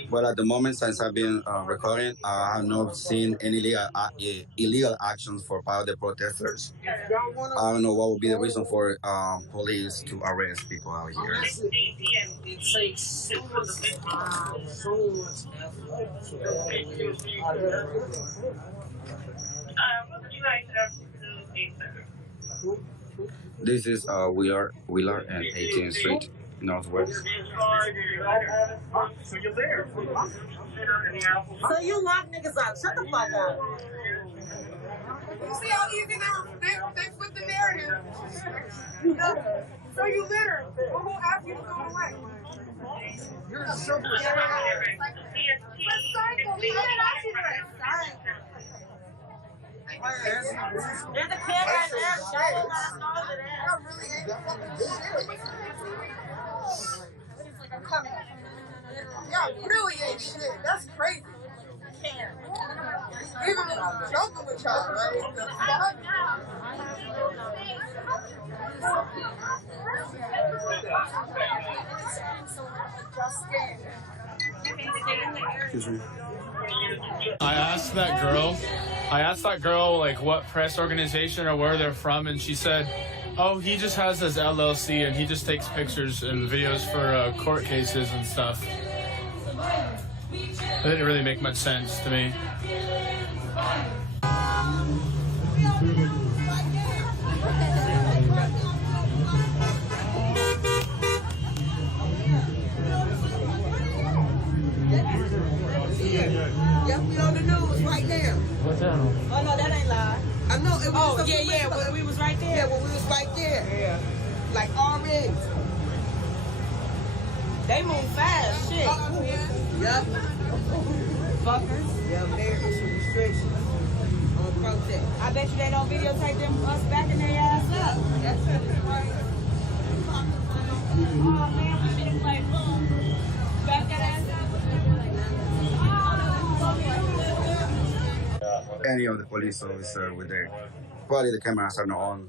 Well, at the moment, since I've been recording, I have not seen any illegal actions for part of the protesters. I don't know what would be the reason for police to arrest people out here. It takes so much time, so much effort This is Wheeler and 18th Street, Northwest. So you're there. So you lock niggas out. Shut the fuck up. You see how easy they flip the narrative? So you litter. We're going to ask you to go away. You're a super There's a kid right there. Shut him up over there. I'm coming. Y'all really ain't shit. That's crazy. Even joking with y'all, right? The fuck? Excuse me. I asked that girl like what press organization or where they're from, and she said, oh, he just has his LLC and he just takes pictures and videos for court cases and stuff. It didn't really make much sense to me. Yep, we on the news right now. What's that? Oh, no, that ain't live. I know. It was When we was right there. Yeah, when we was right there. Yeah. Like already. They move fast, shit. Yep. Fuckers. Yeah, mayor issue restrictions on protest. I bet you they don't videotape them us backing their ass up. That's right. Oh man, we should have played back that ass up. Any of the police officer with their probably the cameras are not on.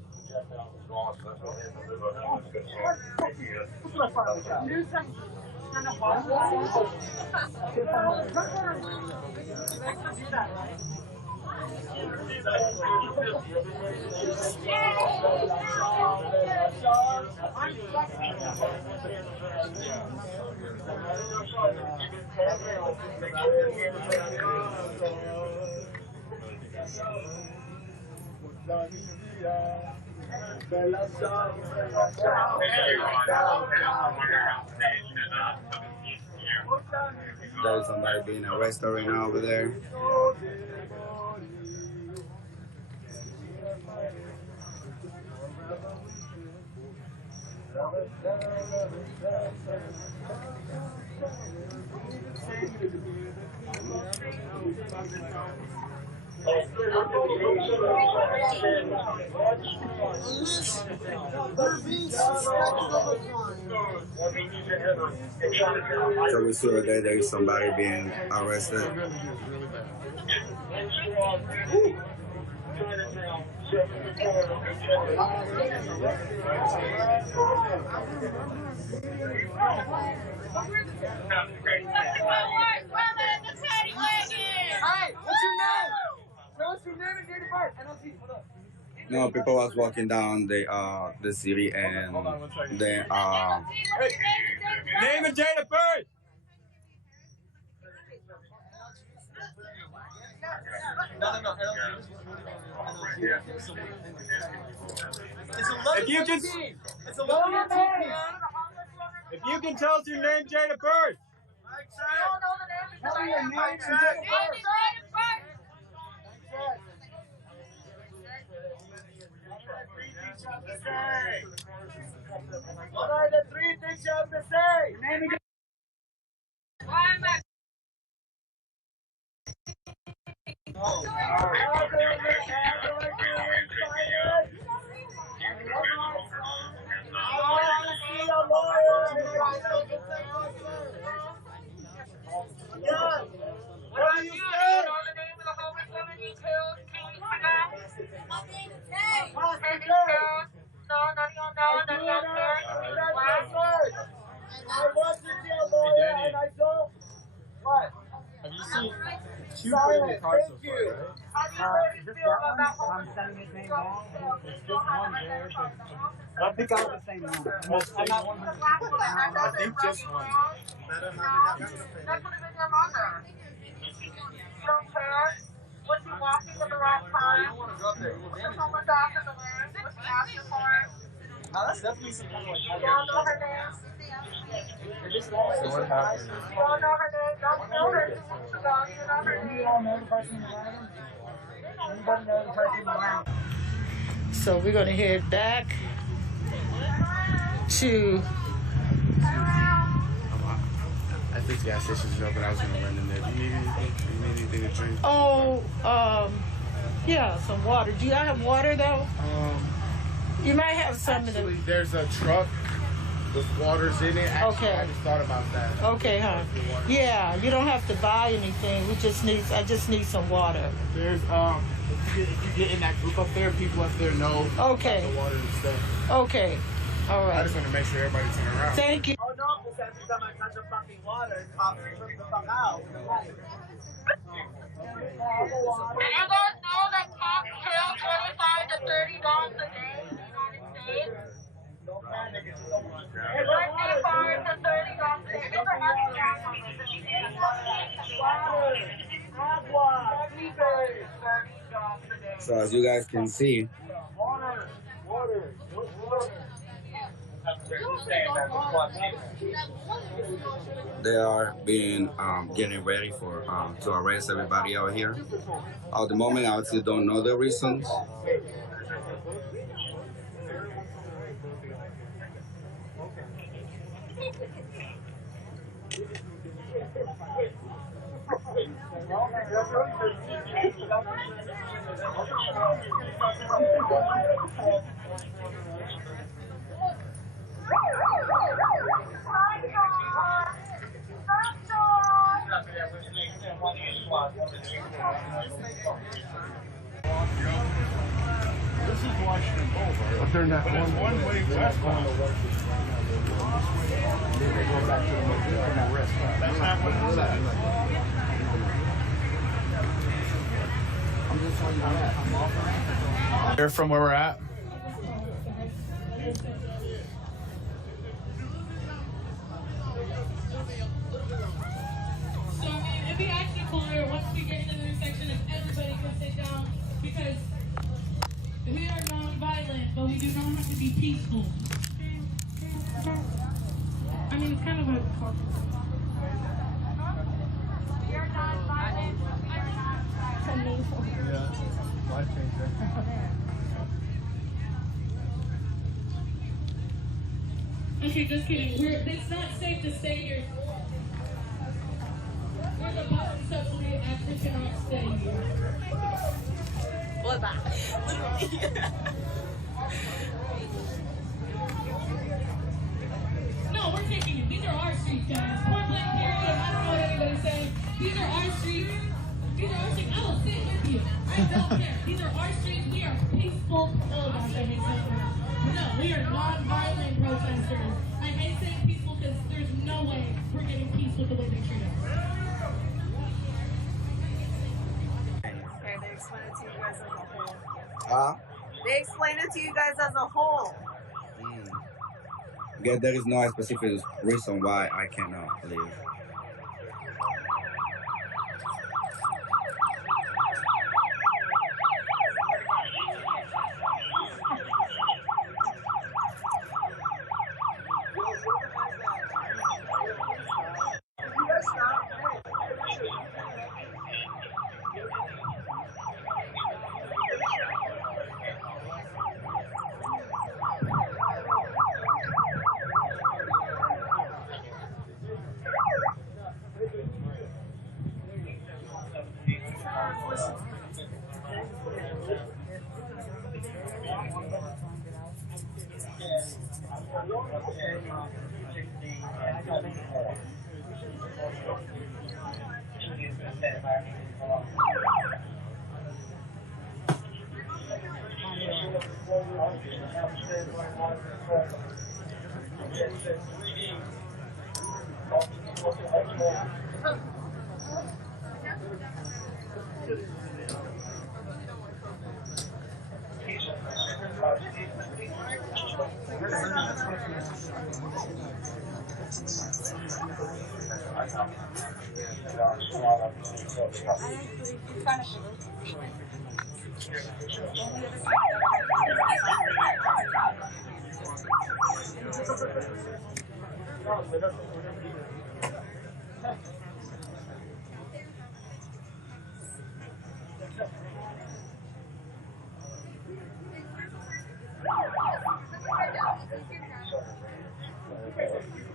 There's somebody being arrested right now over there. So we saw that there is somebody being arrested. No, people was walking down the city and they Name and date of birth. No. If you can, if you can tell us your name, date of birth. Tell me your name and date of birth. What are the three things you have to say? Name again. What do you say? I want to be a lawyer and I don't. What? Have you seen two silent? Thank you. How do you really feel about I'm sending his name now. It's just one there. I think I was the same one. I'm not 100%. I think just one. That would have been your mother. You don't care? Was she walking at the wrong time? Was someone after the land? Was she asking for it? No, that's definitely some kind of like. You don't know her name? So what happened? You don't know her name? Don't know her 2 weeks ago. You know her name? You don't know the person around? Anybody know the person around? So we're going to head back to. I think the gas station's open. I was going to run in there. Do you need anything? Do you need anything to drink? Oh, yeah, some water. Do y'all have water though? You might have some in the. There's a truck with waters in it. Actually, Okay. I just thought about that. Okay, huh? Yeah, you don't have to buy anything. I just need some water. There's if you get in that group up there, people up there know Okay. about the water and stuff. Okay. All right. I just want to make sure everybody turn around. Thank you. Oh no, because every time I touch a fucking water, I'll flip the fuck out. Do you guys know that cops kill 25 to 30 dogs a day in the United States? 25 to 30 dogs a day. These are So as you guys can see, they are being getting ready for to arrest everybody out here. At the moment, I still don't know the reasons. This is Washington Boulevard. But they're not one way west. Then they go back to the restaurant. That's not what it says. I'm just telling you that. I'm off. Here from where we're at. So, I mean, it'd be actually cooler once we get into the intersection if everybody can sit down, because we are non-violent, but we do not have to be peaceful. I mean, it's kind of a... We are non-violent. Yeah, life changer. Okay, just kidding. It's not safe to stay here. We're the bottom subsidy actually cannot stay here. What about? No, we're taking it. These are our streets, guys. Point blank period. I don't know what anybody's saying. These are our streets. These are our streets. I will sit with you. I don't care. These are our streets. We are peaceful. Oh, gosh, that makes sense. No, we are non-violent protesters. I hate saying peaceful because there's no way we're getting peace with the way they treat us. Okay, they explain it to you guys as a whole. They explain it to you guys as a whole. Yeah, there is no specific reason why I cannot leave.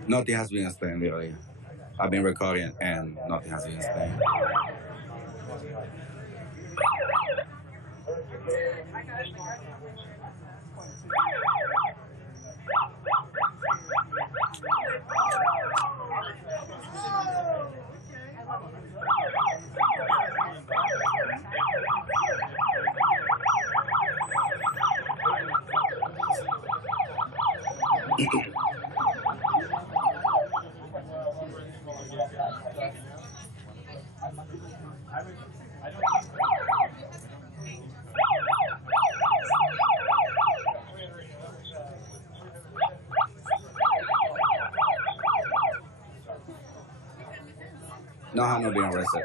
Nothing has been explained, really. I've been recording and nothing has been explained. No, I'm not being arrested.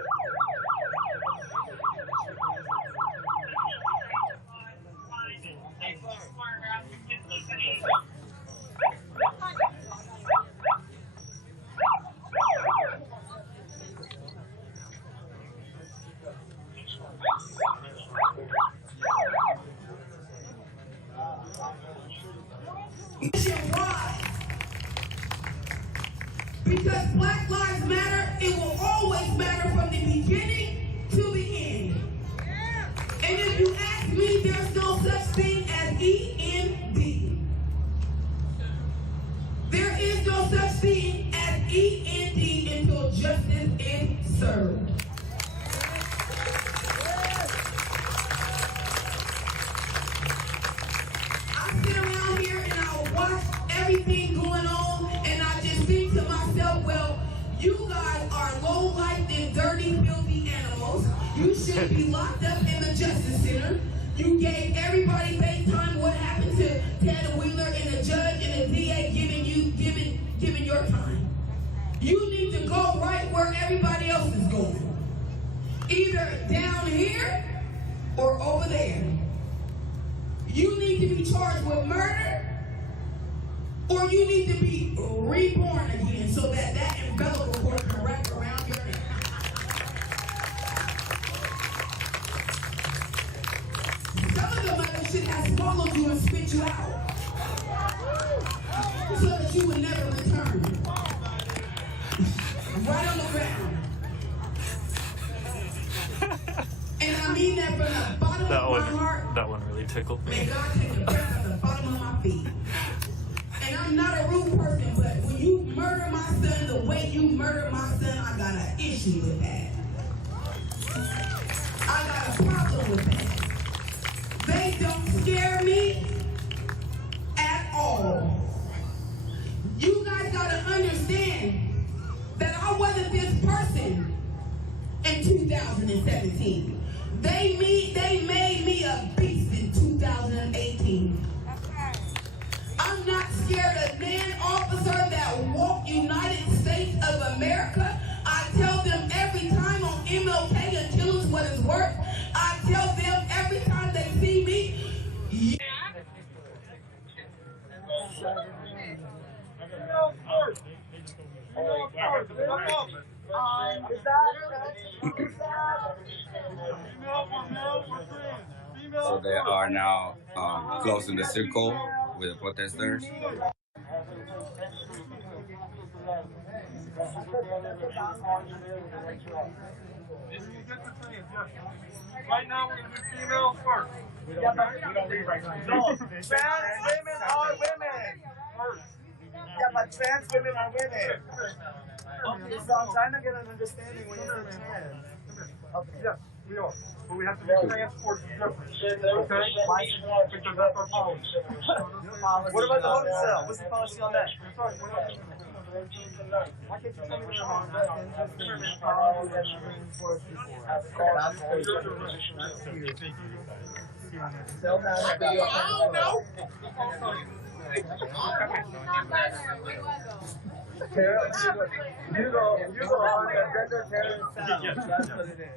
Because Black Lives Matter, it will always matter from the beginning to the end. And if you ask me, there's no such thing as END. There is no such thing as END until justice is served. I sit around here and I watch everything going on, and I just think to myself, well, you guys are low-life and dirty, filthy animals. You should be locked up in the Justice Center. You gave everybody face time. What happened to Ted Wheeler and the judge and the DA giving your time? You need to go right where everybody else is going. Either down here or over there. You need to be charged with murder, or you need to be reborn again so that that umbilical cord can wrap around your neck. Some of the mother should have swallowed you and spit you out so that you would never return. Right on the ground. And I mean that from the bottom of my heart. That one really tickled me. May God take the breath out of the bottom of my feet. And I'm not a rude person, but when you murder my son the way you murder my son, I got an issue with that. I got a problem with that. They don't scare me at all. You guys gotta understand that I wasn't this person in 2017. They made me a beast in 2018. I'm not scared of man officer that walk United States of America. I tell them every time on MLK until it's what it's worth. I tell them every time they see me. So they are now closing the circle with the protesters. Right now, we're going to do females first. We don't read right now. No, trans women are women. Yeah, but trans women are women. So I'm trying to get an understanding when you say trans. Okay. Yeah. We are. But we have to do transport different. Okay? Because that's our policy. What about the holding cell? What's the policy on that? Why can't you tell me where I'm I don't know. You go on the gender terrorist sound. That's what it is.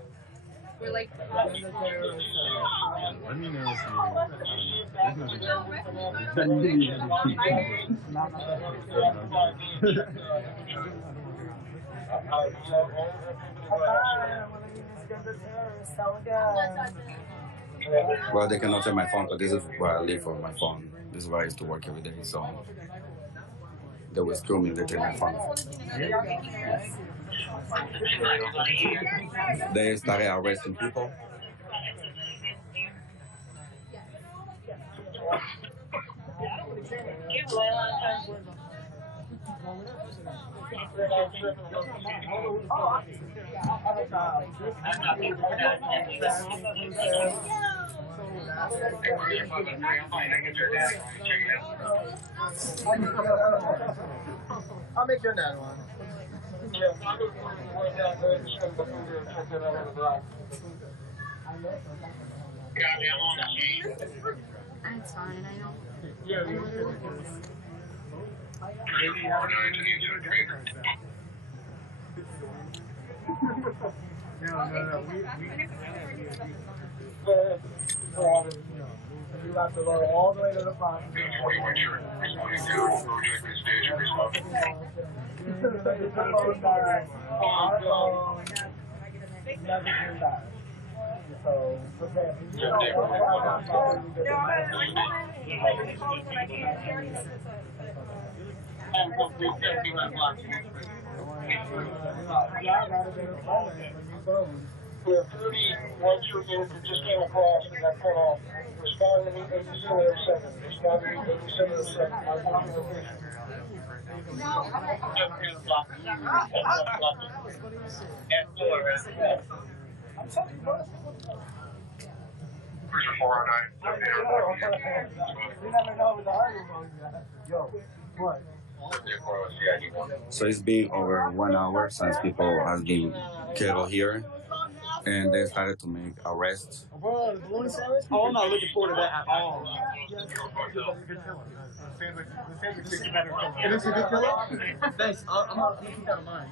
We're like, Let me know if well, they cannot take my phone, but this is where I live for my phone. This is where I used to work every day, so they will screw me if they take my phone. They started arresting people. I'll make your dad one. that's fine, I know. You have to go all the way to the front. We have 31 troop units that just came across and got cut off. Respond to me 8707. Respond to me 8707. Cruiser 409. You never know with the hardware. Yo, what? So it's been over 1 hour since people have been killed here, and they started to make arrests. Bro, the balloon service? Oh, I'm not looking forward to that at all. It is a good pillow? Thanks. I'm going to keep that in mind.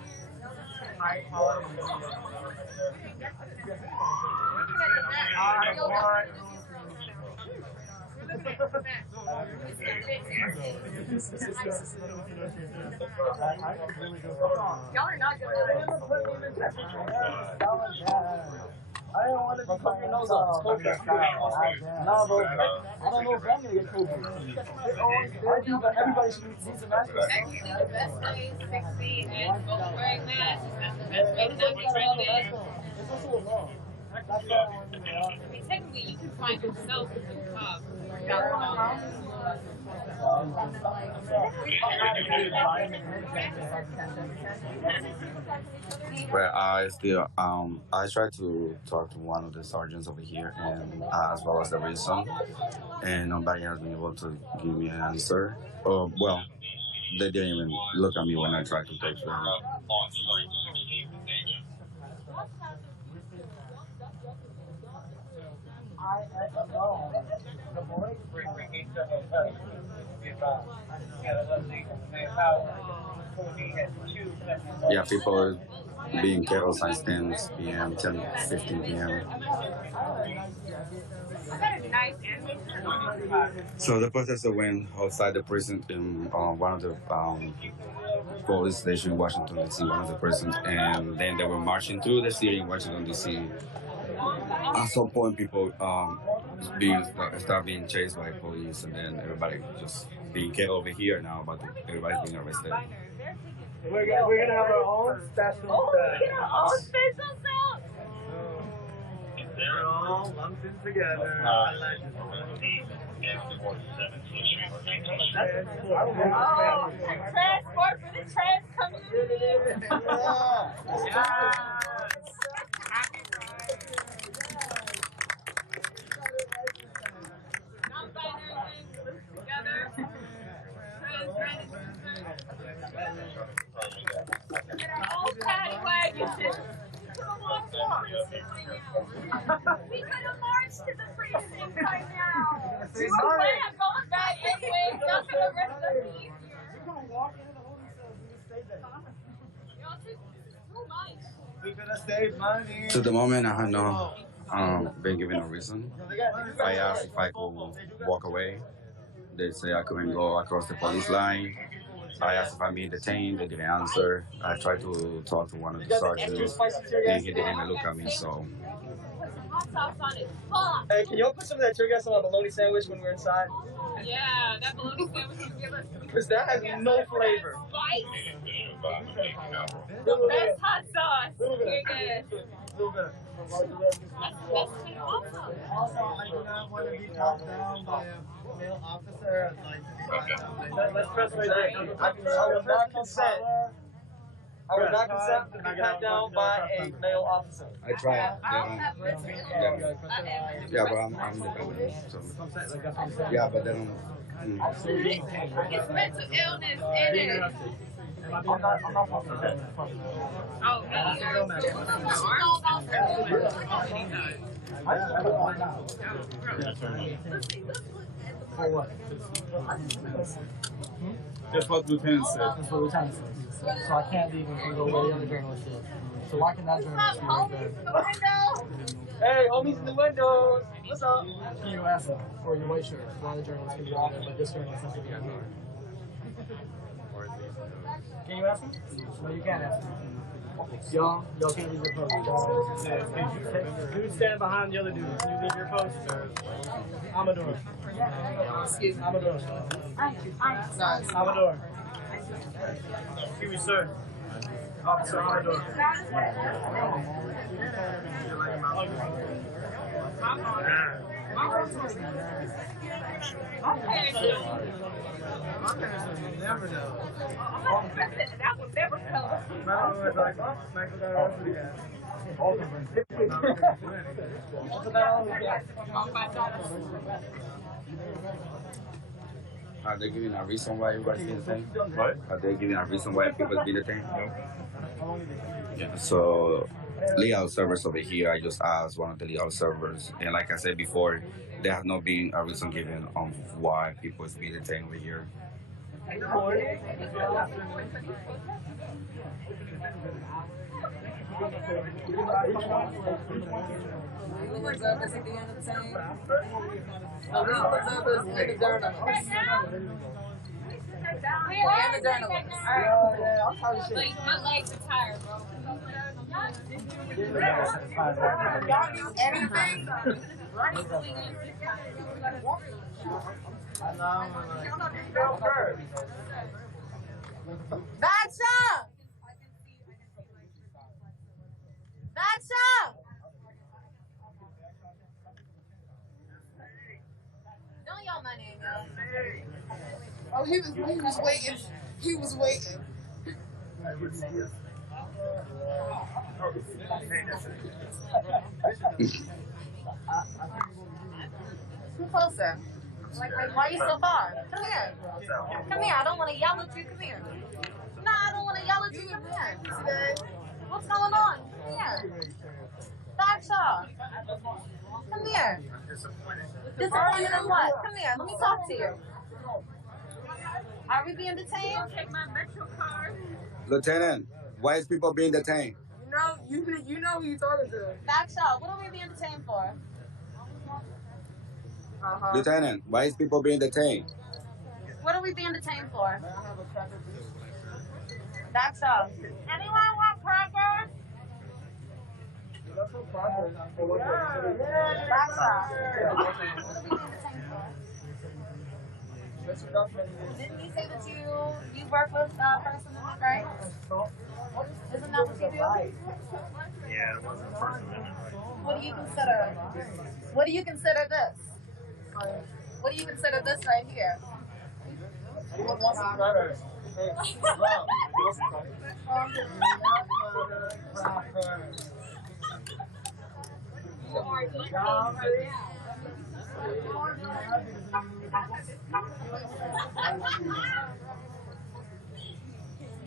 Y'all are not good at it. I didn't want to fuck your nose up. No, bro. I don't know if I'm going to get COVID. Everybody needs a mask. Actually, the best way is 6 feet and both wearing masks. That's the best way to not get trendy. I mean, technically, you can find yourself in the cop. But I still, I tried to talk to one of the sergeants over here, and as well as the reason, and nobody has been able to give me an answer. Well, they didn't even look at me when I tried to talk to them. Yeah, people being killed since 10 p.m., 15 p.m. So the protesters went outside the prison in one of the police station in Washington, D.C., one of the prisons, and then they were marching through the city in Washington, D.C. At some point, people start being chased by police, and then everybody just being killed over here now, but everybody's being arrested. We're gonna have our own special cell. Special cell. They're all lumped in together. Transport for the trans community. You were planning on going back anyway, not for the rest of the evening. We gonna save money. To the moment, I have not been given a reason. I asked if I could walk away. They say I couldn't go across the police line. I asked if I'm being detained. They didn't answer. I tried to talk to one of the sergeants, and he didn't even look at me. So. Hey, can y'all put some of that tear gas on a bologna sandwich when we're inside? Yeah, that bologna sandwich you give us. Because that has no flavor. The best hot sauce. You're good. Little bit. That's awesome. Also, I do not want to be talked down by a male officer. Let's press right there. I will not consent. I would not consent to be pat down by a male officer. I tried. Yeah, but I'm independent. So. Yeah, but they don't. It's mental illness in it. I'm not Oh, For what? That's what Lieutenant said. That's what Lieutenant said. So I can't leave and go where the other journalist is. So why can that journalist be right there? Hey, homies in the windows. What's up? Can you ask them for your white shirt? Why the journalist can be on there, but this journalist has to be on here? Can you ask them? No, you can't ask them. Y'all can't leave your post. Dude stand behind the other dude. Can you leave your post? Amador. Excuse me. Amador. Amador. Excuse me, sir. Officer Amador. Never know. That would never come. My mom was like, oh, Michael got arrested again. Are they giving a reason why everybody's being detained? What? Are they giving a reason why people are being detained? No. Yeah. So, legal servers over here, I just asked one of the legal servers, and like I said before, there has not been a reason given on why people is being detained over here. Legal observers at the end of the time. The legal observers and the journalists. And the journalists. Like, my legs are tired, bro. Y'all use anything? That's up! That's up! Don't yell my name, yo. Oh, he was waiting. He was waiting. Come closer. Like, why are you so far? Come here. Come here. I don't want to yell at you. Come here. No, I don't want to yell at you. Come here. What's going on? Come here. Daksha. Come here. Disappointed in what? Come here. Let me talk to you. Are we being detained? Take my Metro card. Lieutenant, why is people being detained? You know who you're talking to. Daksha, what are we being detained for? Lieutenant, why is people being detained? What are we being detained for? Daksha. Anyone want crackers? Didn't you say that you work with First Amendment rights? Isn't that what you do? Yeah, it wasn't First Amendment. What do you consider? What do you consider this? What do you consider this right here?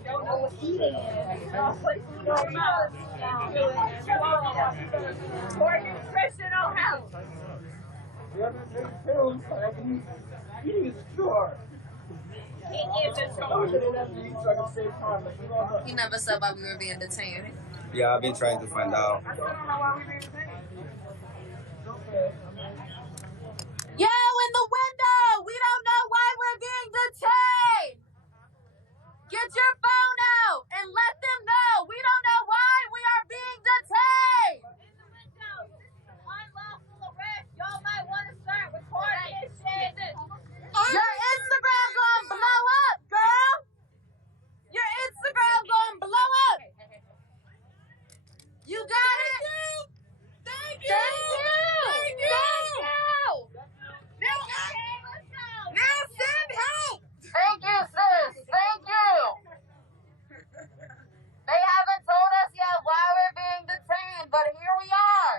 Don't know what eating is. Put food on mouth. For nutritional health. Eating is a chore. It is a I wish I didn't have to eat so I can save time. But you don't know. You never said why we were being detained. Yeah, I've been trying to find out. Yo, in the window! We don't know why we're being detained! Get your phone out and let them know we don't know why we are being detained! In the window, unlawful arrest. Y'all might want to start recording this shit. Your Instagram gonna blow up, girl! Your Instagram gonna blow up! You got it? Thank you! Thank you! Thank you! Now send help! Thank you, sis. Thank you. They haven't told us yet why we're being detained, but here we are.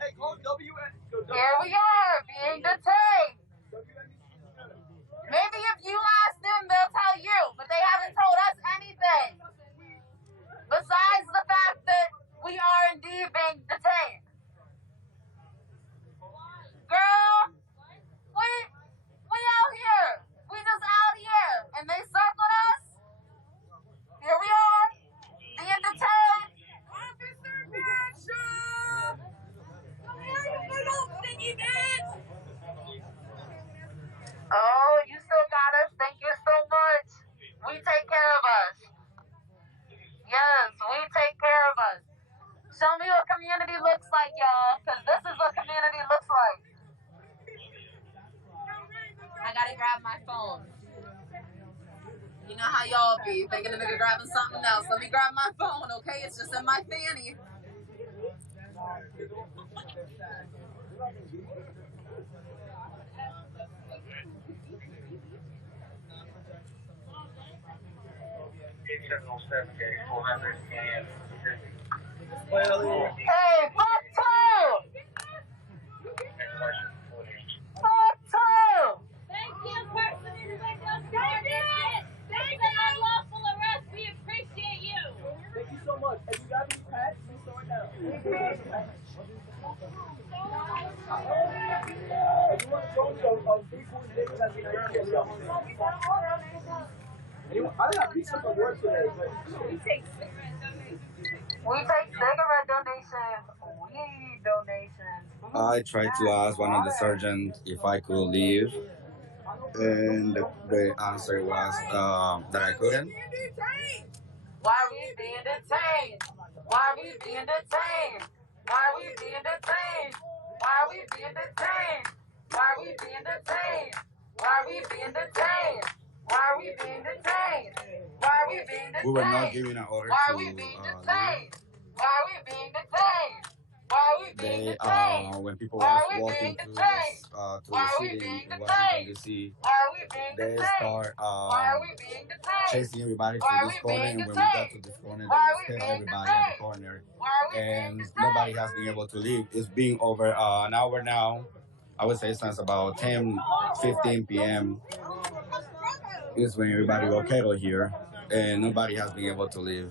Hey, call WN. Here we are, being detained. Maybe if you ask them, they'll tell you, but they haven't told us anything. Besides the fact that we are indeed being detained. Girl, we out here. We just out here. And they circled us. Here we are. Being detained. Officer Bishop! Come here, you little stinky bitch! Oh, you still got us. Thank you so much. We take care of us. Yes, we take care of us. Show me what community looks like, y'all, because this is what community looks like. I gotta grab my phone. You know how y'all be, thinking a nigga grabbing something else. Let me grab my phone, okay? It's just in my fanny. Hey, fuck two! Fuck two! Thank you, person in the window. Thank you. Thank you. Unlawful arrest. We appreciate you. Thank you so much. Have you got any pets? Please throw it down. If you want to show me a big one, that's the idea. I didn't have pizza for work today, but We take cigarette donations. Weed donations. I tried to ask one of the surgeons if I could leave, and the answer was that I couldn't. Why are we being detained? Why are we being detained? Why are we being detained? Why are we being detained? Why are we being detained? Why are we being detained? Why are we being detained? Why are we being detained? We were not given an order Why to are we being leave. detained? Why are we being detained? Why are we being detained? When people Why were are we walking being to detained? the Why are we city being in Washington, detained? D.C., Why are we being they detained? start Why are we being detained? chasing everybody Why to are this we corner, being and when we got to detained? this corner, Why they are just we kept being everybody at the detained? corner, Why are we being and detained? nobody has been able to leave. It's been over an hour now. I would say since about 10:15 p.m. is when everybody will kettle here, and nobody has been able to leave.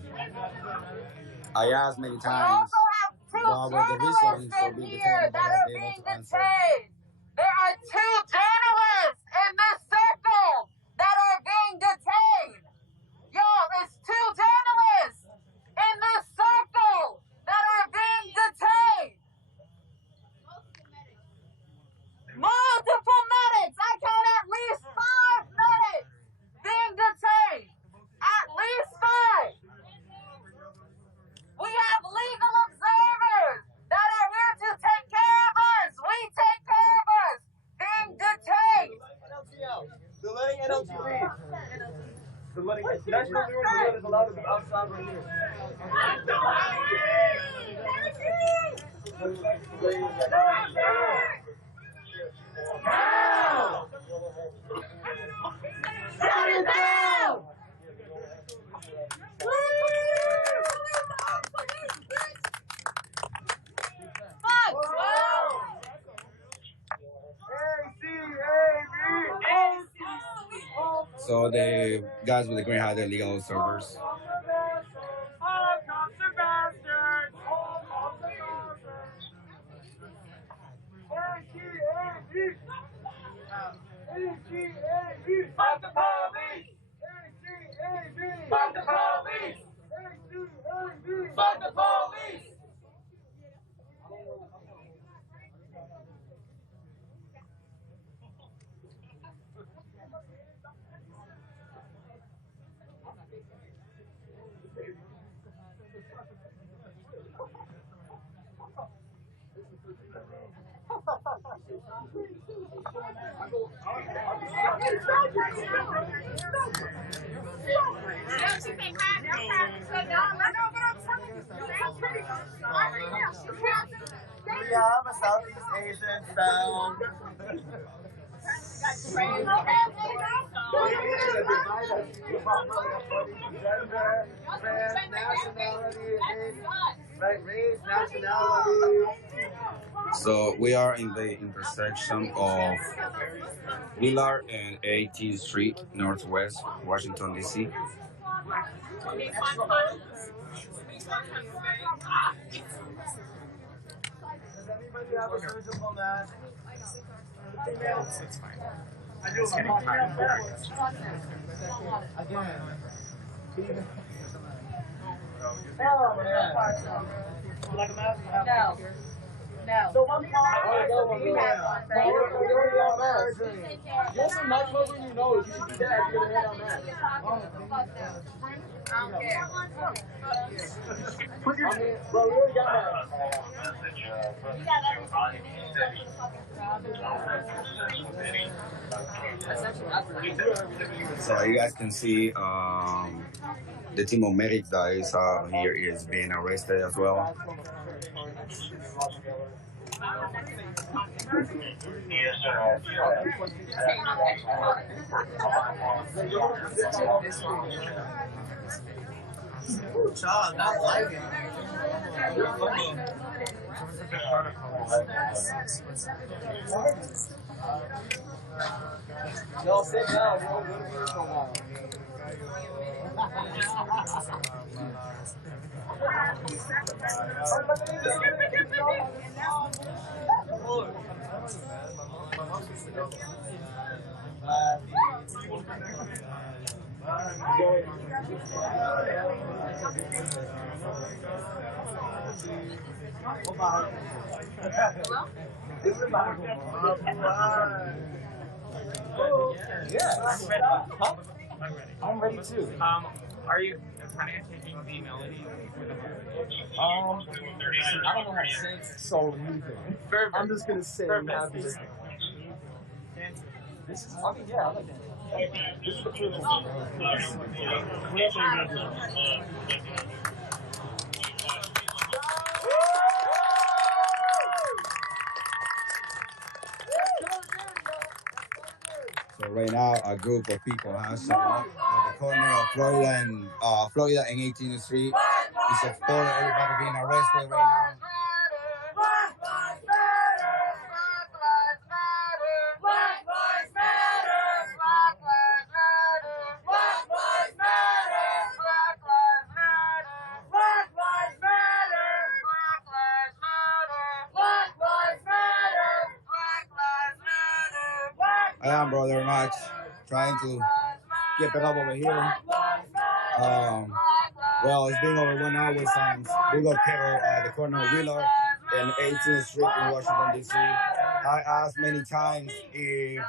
I asked many We times also have two what was the reason journalists for in being here detained, that nobody has are been able being to answer. detained. There are two journalists in this circle that are being detained. Y'all, it's two journalists in this circle that are being detained. Multiple medics. I count at least 5 medics being detained. At least 5. We have legal observers that are here to take care of us. We take care of us. Being detained. they're letting NLT leave. They're letting National News is allowed to be outside right here. Now! Shut it down! Fuck! Wow! So the guys with the green hat, they're legal observers. Fuck the police! Fuck the police! Fuck the police! Yeah, I'm a Southeast Asian style. Gender, trans, nationality, race, nationality. So we are in the intersection of Willard and 18th Street, Northwest, Washington, D.C. Does anybody have a surgical mask? It's fine. I do. It's getting tired. Again. Like a mask? No. No. So one Listen, not covering your nose. You should be dead. You're gonna hit on that. I don't care. Put your bro, you already got So you guys can see the team of medics that is here is being arrested as well. Sean, not like it. Y'all sit down. We'll go to here for a while. I'm ready too. Are you planning on taking the melody for the I don't know how to sing soul either. I'm just gonna sing and have this. This is, I mean, yeah, I like that. This is the first one. So right now, a group of people have shown up at the corner of Florida and 18th Street. We support everybody being arrested right now. I am Brother Max, trying to keep it up over here. Well, it's been over 1 hour since we got killed at the corner of Willard and 18th Street in Washington, D.C. I asked many times if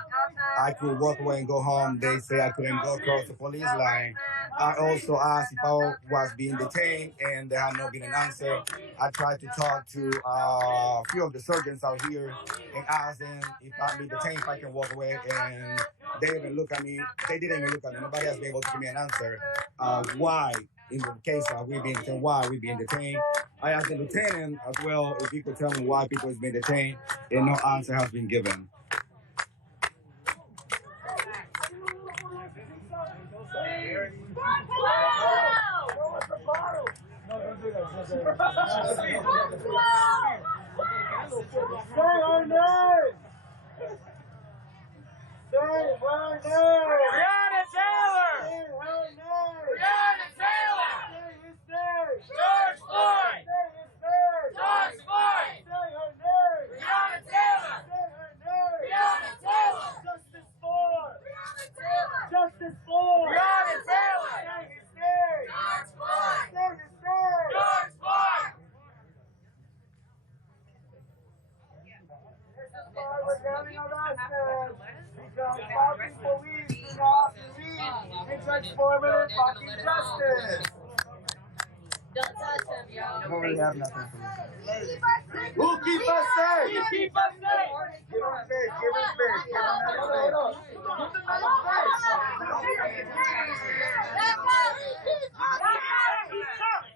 I could walk away and go home. They say I couldn't go across the police line. I also asked if I was being detained, and there had not been an answer. I tried to talk to a few of the surgeons out here and asked them if I'd be detained, if I can walk away, and they didn't look at me. They didn't even look at me. Nobody has been able to give me an answer. Why, in the case of we being detained, why are we being detained? I asked the lieutenant as well if he could tell me why people is being detained, and no answer has been given. Say her name! Say her name! Breonna Taylor! Say her name! Breonna Taylor! Say his name! George Floyd! Say his name! George Floyd! Say her name! Breonna Taylor! Say her name! getting arrested because Bobby police do not believe in transformative fucking justice. Don't touch him, yo. I don't really have nothing for me. Who keep us safe? You keep us safe. Give him space. Give him space. Give him space.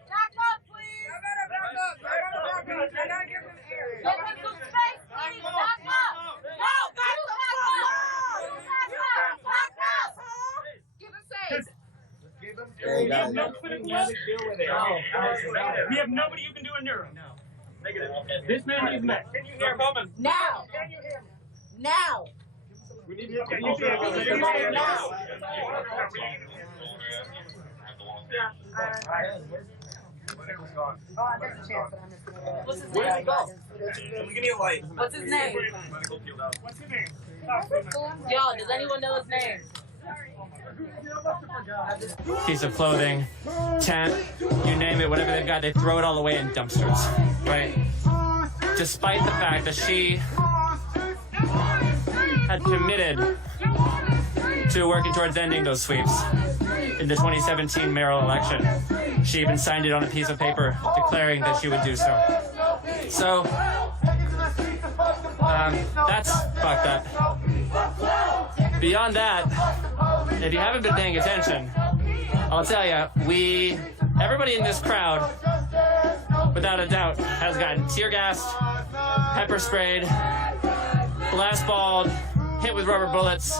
Back up, please. I gotta back up. I gotta give him air. Give him some space, please. Back up. No, back up. Give him space. Hey, guys. We have nobody you can do a neuro. No. Negative. This man needs met. Can you hear him? Now. Now. We need to hear him now. What's his name? Where'd he go? Give me a light. What's his name? What's his name? Yo, does anyone know his name? Piece of clothing, tent, you name it, whatever they've got, they throw it all away in dumpsters, right? Despite the fact that she had committed to working towards ending those sweeps in the 2017 mayoral election. She even signed it on a piece of paper declaring that she would do so. So, that's fucked up. Beyond that, if you haven't been paying attention, I'll tell you, everybody in this crowd, without a doubt, has gotten tear gassed, pepper sprayed, blast balled, hit with rubber bullets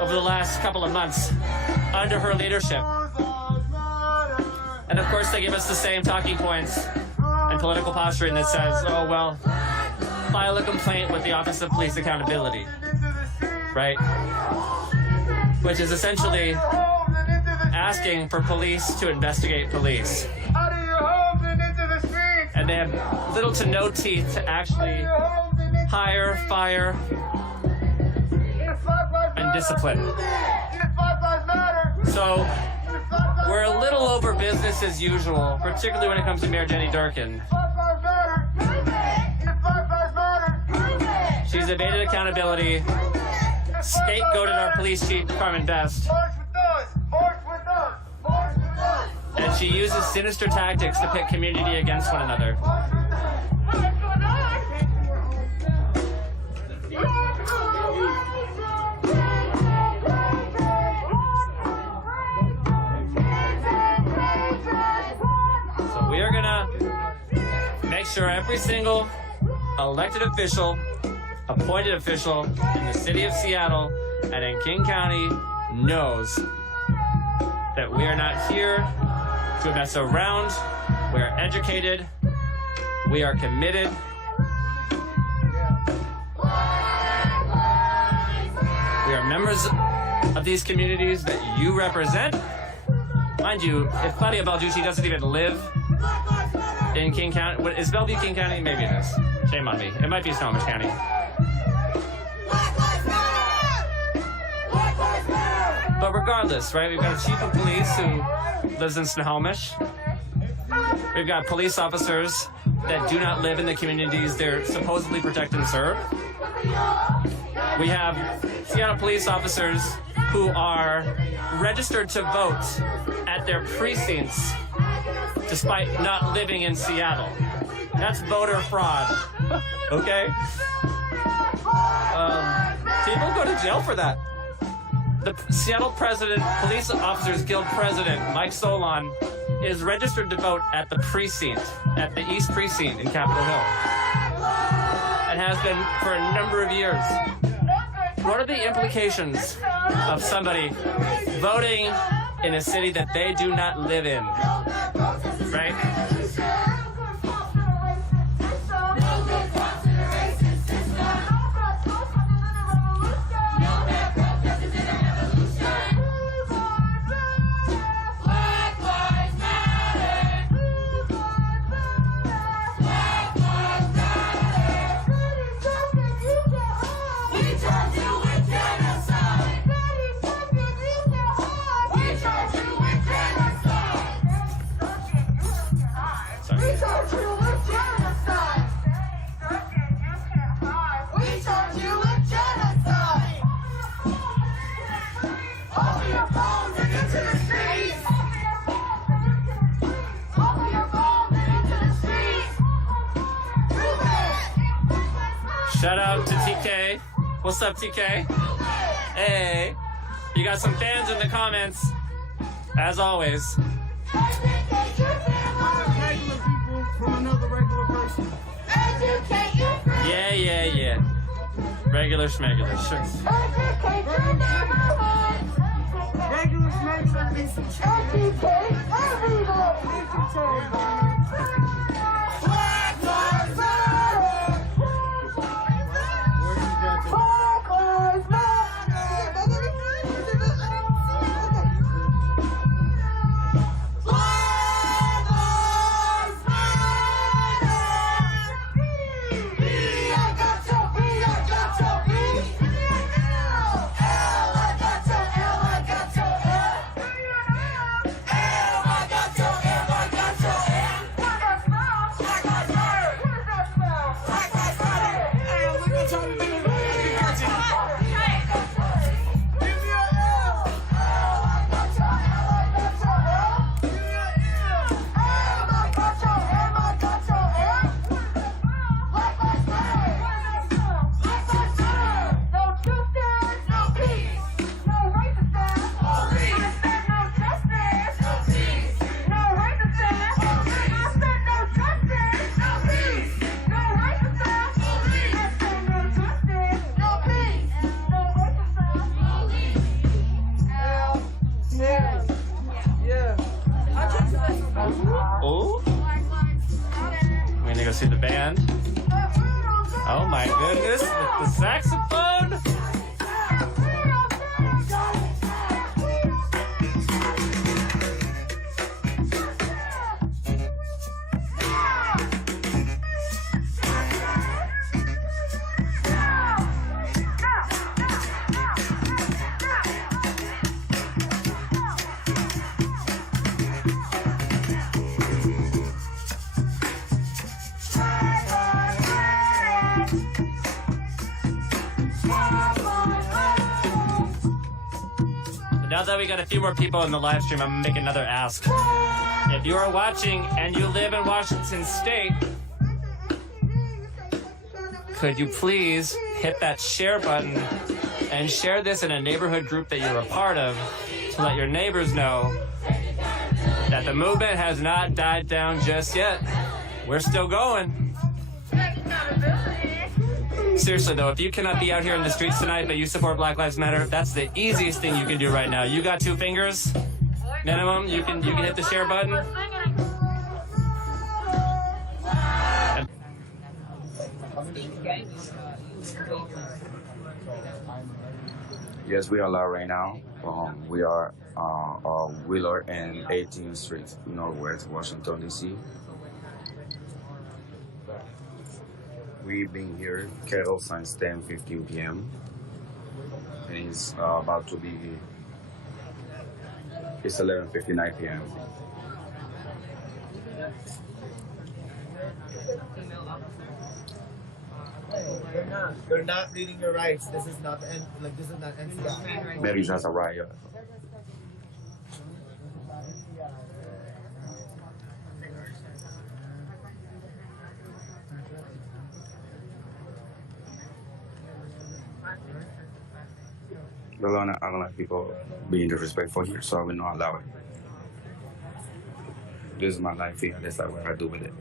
over the last couple of months under her leadership. And of course, they give us the same talking points and political posturing that says, oh, well, file a complaint with the Office of Police Accountability, right? Which is essentially asking for police to investigate police. Out of your homes and into the streets. And they have little to no teeth to actually hire, fire, and discipline. So we're a little over business as usual, particularly when it comes to Mayor Jenny Durkin. She's evaded accountability, scapegoated our police chief, Carmen Best, and she uses sinister tactics to pit community against one another. So we are gonna make sure every single elected official, appointed official in the city of Seattle and in King County knows that we are not here to mess around. We are educated. We are committed. We are members of these communities that you represent. Mind you, if Claudia Balducci doesn't even live in King County, is Bellevue King County? Maybe it is. Shame on me. It might be Snohomish County. But regardless, right, we've got a chief of police who lives in Snohomish. We've got police officers that do not live in the communities they're supposedly protect and serve. We have Seattle police officers who are registered to vote at their precincts despite not living in Seattle. That's voter fraud, okay? People go to jail for that. The Seattle Police Officers Guild president, Mike Solon, is registered to vote at the precinct, at the East Precinct in Capitol Hill, and has been for a number of years. What are the implications of somebody voting in a city that they do not live in, right? Sorry. phones and into the streets. Open your phones and into the streets. Shout out to TK. What's up, TK? Hey. You got some fans in the comments, as always. Regular people from another regular person. Yeah. Regular schmegular, sure. Regular schmegular. Oh, we're gonna go see the band. Oh my goodness, with the saxophone. Now that we got a few more people in the live stream, I'm gonna make another ask. If you are watching and you live in Washington State, could you please hit that share button and share this in a neighborhood group that you're a part of to let your neighbors know that the movement has not died down just yet. We're still going. Seriously though, if you cannot be out here in the streets tonight but you support Black Lives Matter, that's the easiest thing you can do right now. You got 2 fingers minimum, you can hit the share button. Yes, we are live right now. We are Wheeler and 18th Street, Northwest Washington, D.C. We've been here, kettle, since 10:15 p.m. And it's about to be, it's 11:59 p.m. They're not reading your rights. This is not end. Like this is not NCI. Maybe it's just a riot. But I don't like people being disrespectful here, so I will not allow it. This is my life here. That's like what I do with it.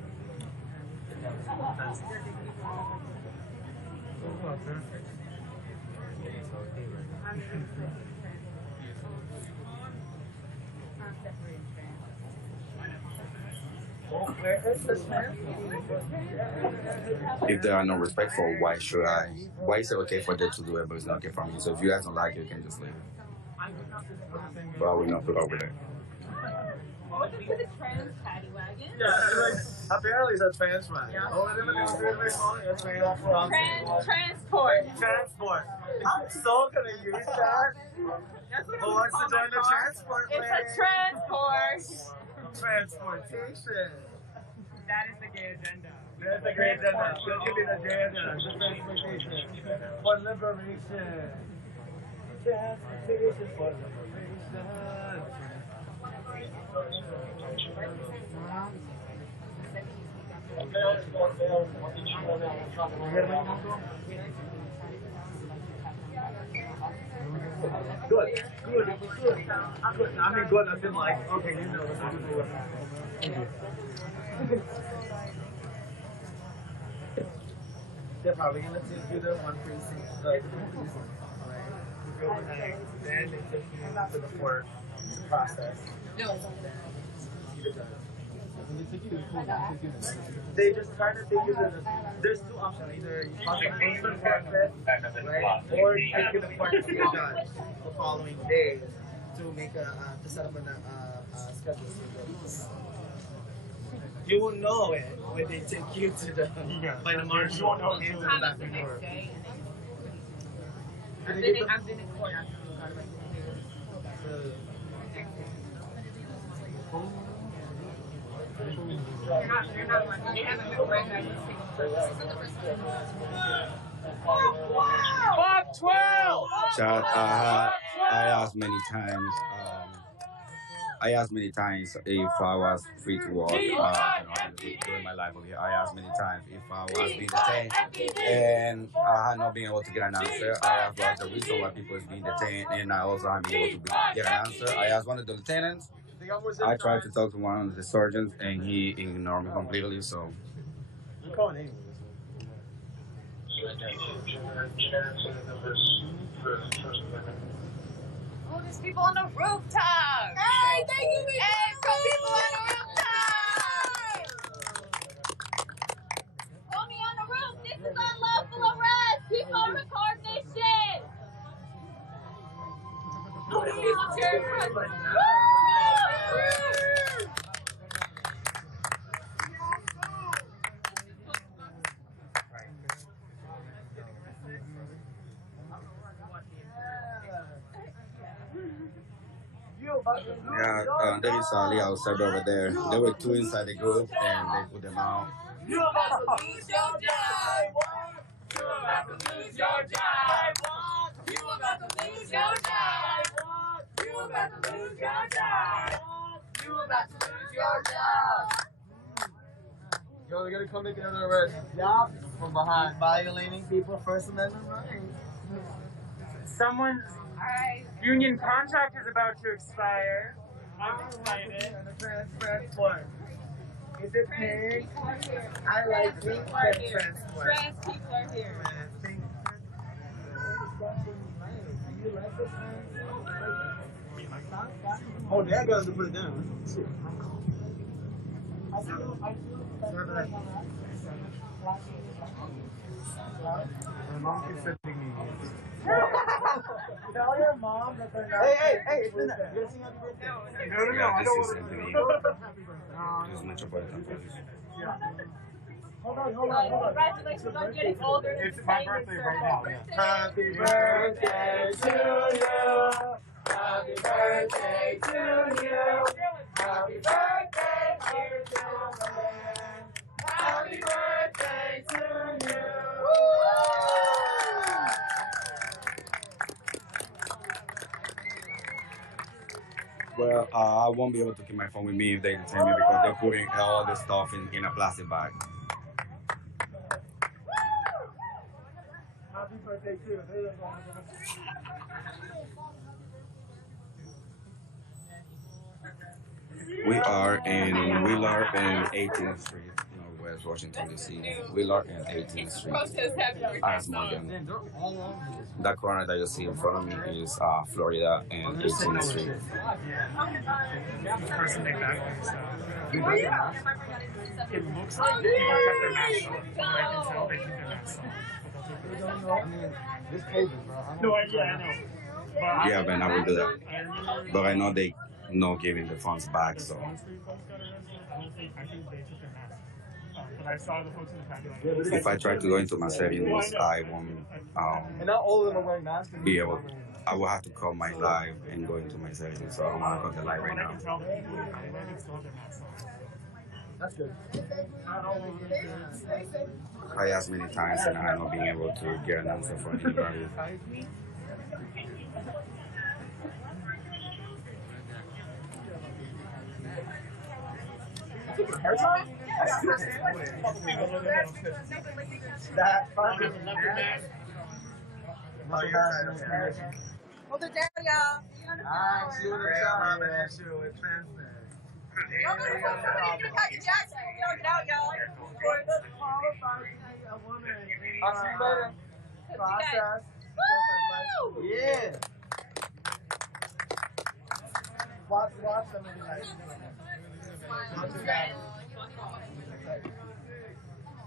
If there are no respectful, why should I? Why is it okay for them to do it, but it's not okay for me? So if you guys don't like it, you can just leave. But I will not put up with it. Apparently it's a trans flag. Transport. Transport. I'm so gonna use that. Who wants to join the transport? It's a transport. Transportation. That is the gay agenda. That's the great agenda. That could be the gay agenda. The transportation. For liberation. Good, good, good. Good. I mean, good. I've been like, okay, you know, they're probably gonna take you to one precinct, like precinct, right? You go overnight, then they take you to the court to process. They just try to take you to the. There's two options: either you process right, or you take you to court to see a judge the following day to make to set up a schedule. You will know it when they take you to the by the marshal. You won't know it until that court. I've been in court. Bob 12! Chat, I asked many times. I asked many times if I was free to walk. During my life over here, I asked many times if I was being detained, and I had not been able to get an answer. I asked what's the reason why people is being detained, and I also haven't been able to get an answer. I asked one of the lieutenants. I tried to talk to one of the sergeants, and he ignored me completely. So. Oh, there's people on the rooftop. Hey, thank you. Hey, people on the rooftop. Put me on the roof. This is unlawful arrest. People on record this shit. People cheering for us. Woo! Yeah, there is a legal server over there. There were two inside the group, and they put them out. You about to lose your job. You about to lose your job. You about to lose your job. You about to lose your job. You about to lose your job. Yo, they're gonna come make another arrest. Yeah. From behind. Violating people's First Amendment rights. Someone's union contract is about to expire. I'm excited. Transport. Is it pink? I like pink transport. Trans people are here. You like this Oh, that goes to put it down. My mom keeps sending me. Tell your mom that they're not. Hey, it's in there. You sing happy birthday? No, I don't want to. Hold on. Congratulations on getting older. It's my birthday right now. Happy birthday to you. Happy birthday to you. Happy birthday, dear gentleman. Happy birthday to you. Well, I won't be able to keep my phone with me if they detain me because they're putting all the stuff in a plastic bag. Happy birthday to you. We are in Willard and 18th Street, West Washington, D.C. Willard and 18th Street. As Morgan. That corner that you see in front of me is Florida and 18th Street. It looks like people got their masks on. From what I can tell, they keep their masks on. This COVID, bro. No, I know. Yeah, man, I will do that. But I know they not giving the funds back, so. I think they took their masks. But I saw the folks in the back. If I try to go into my settings, I won't And not all of them are wearing masks. be able. I will have to call my live and go into my settings, so I don't want to cut the live right now. That's good. I asked many times and I'm not being able to get an answer from anybody. Hair tie? That fucking oh, you're trying to finish. Hold it down, y'all. I'm sure they shall have an issue with transfer. Y'all better put somebody in the cut your jackson when y'all get out, y'all. It doesn't qualify to be a woman in I'll see you later. Process. Woo! Yeah. Watch them and be like, not too bad.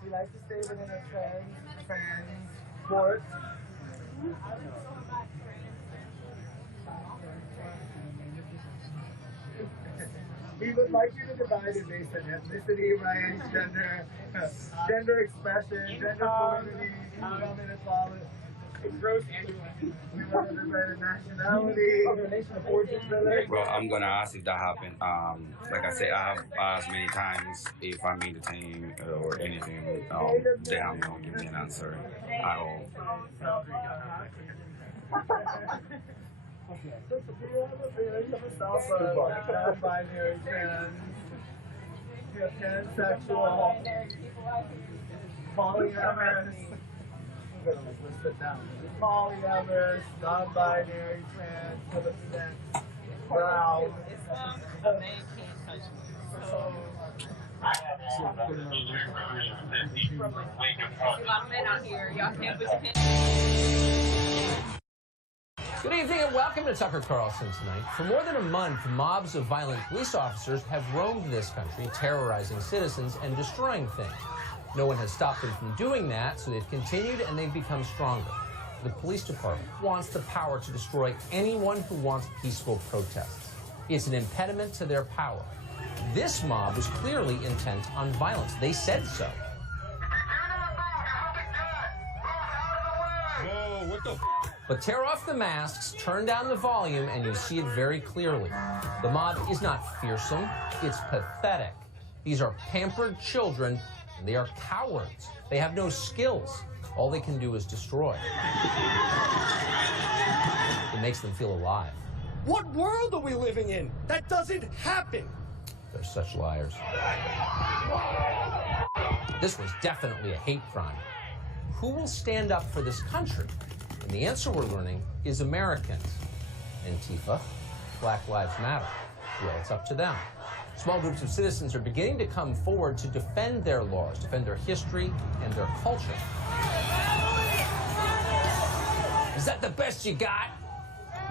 You like to stay within a trans sport. We would like you to divide it based on ethnicity, race, gender expression, gender fluidity, income inequality, gross nationality, nation of origin. Well, I'm gonna ask if that happened. Like I said, I have asked many times if I made the team or anything. They have not given me an answer at all. Non-binary, pansexual, polyamorous. I'm gonna list it down. Polyamorous, non-binary, trans, brown. Good evening and welcome to Tucker Carlson Tonight. For more than a month, mobs of violent police officers have roamed this country, terrorizing citizens and destroying things. No one has stopped them from doing that, so they've continued and they've become stronger. The police department wants the power to destroy anyone who wants peaceful protests. It's an impediment to their power. This mob was clearly intent on violence. They said so. Whoa, what the? But tear off the masks, turn down the volume, and you see it very clearly. The mob is not fearsome, it's pathetic. These are pampered children, and they are cowards. They have no skills. All they can do is destroy. It makes them feel alive. What world are we living in? That doesn't happen. They're such liars. This was definitely a hate crime. Who will stand up for this country? And the answer we're learning is Americans. Antifa, Black Lives Matter. Well, it's up to them. Small groups of citizens are beginning to come forward to defend their laws, defend their history and their culture. Is that the best you got?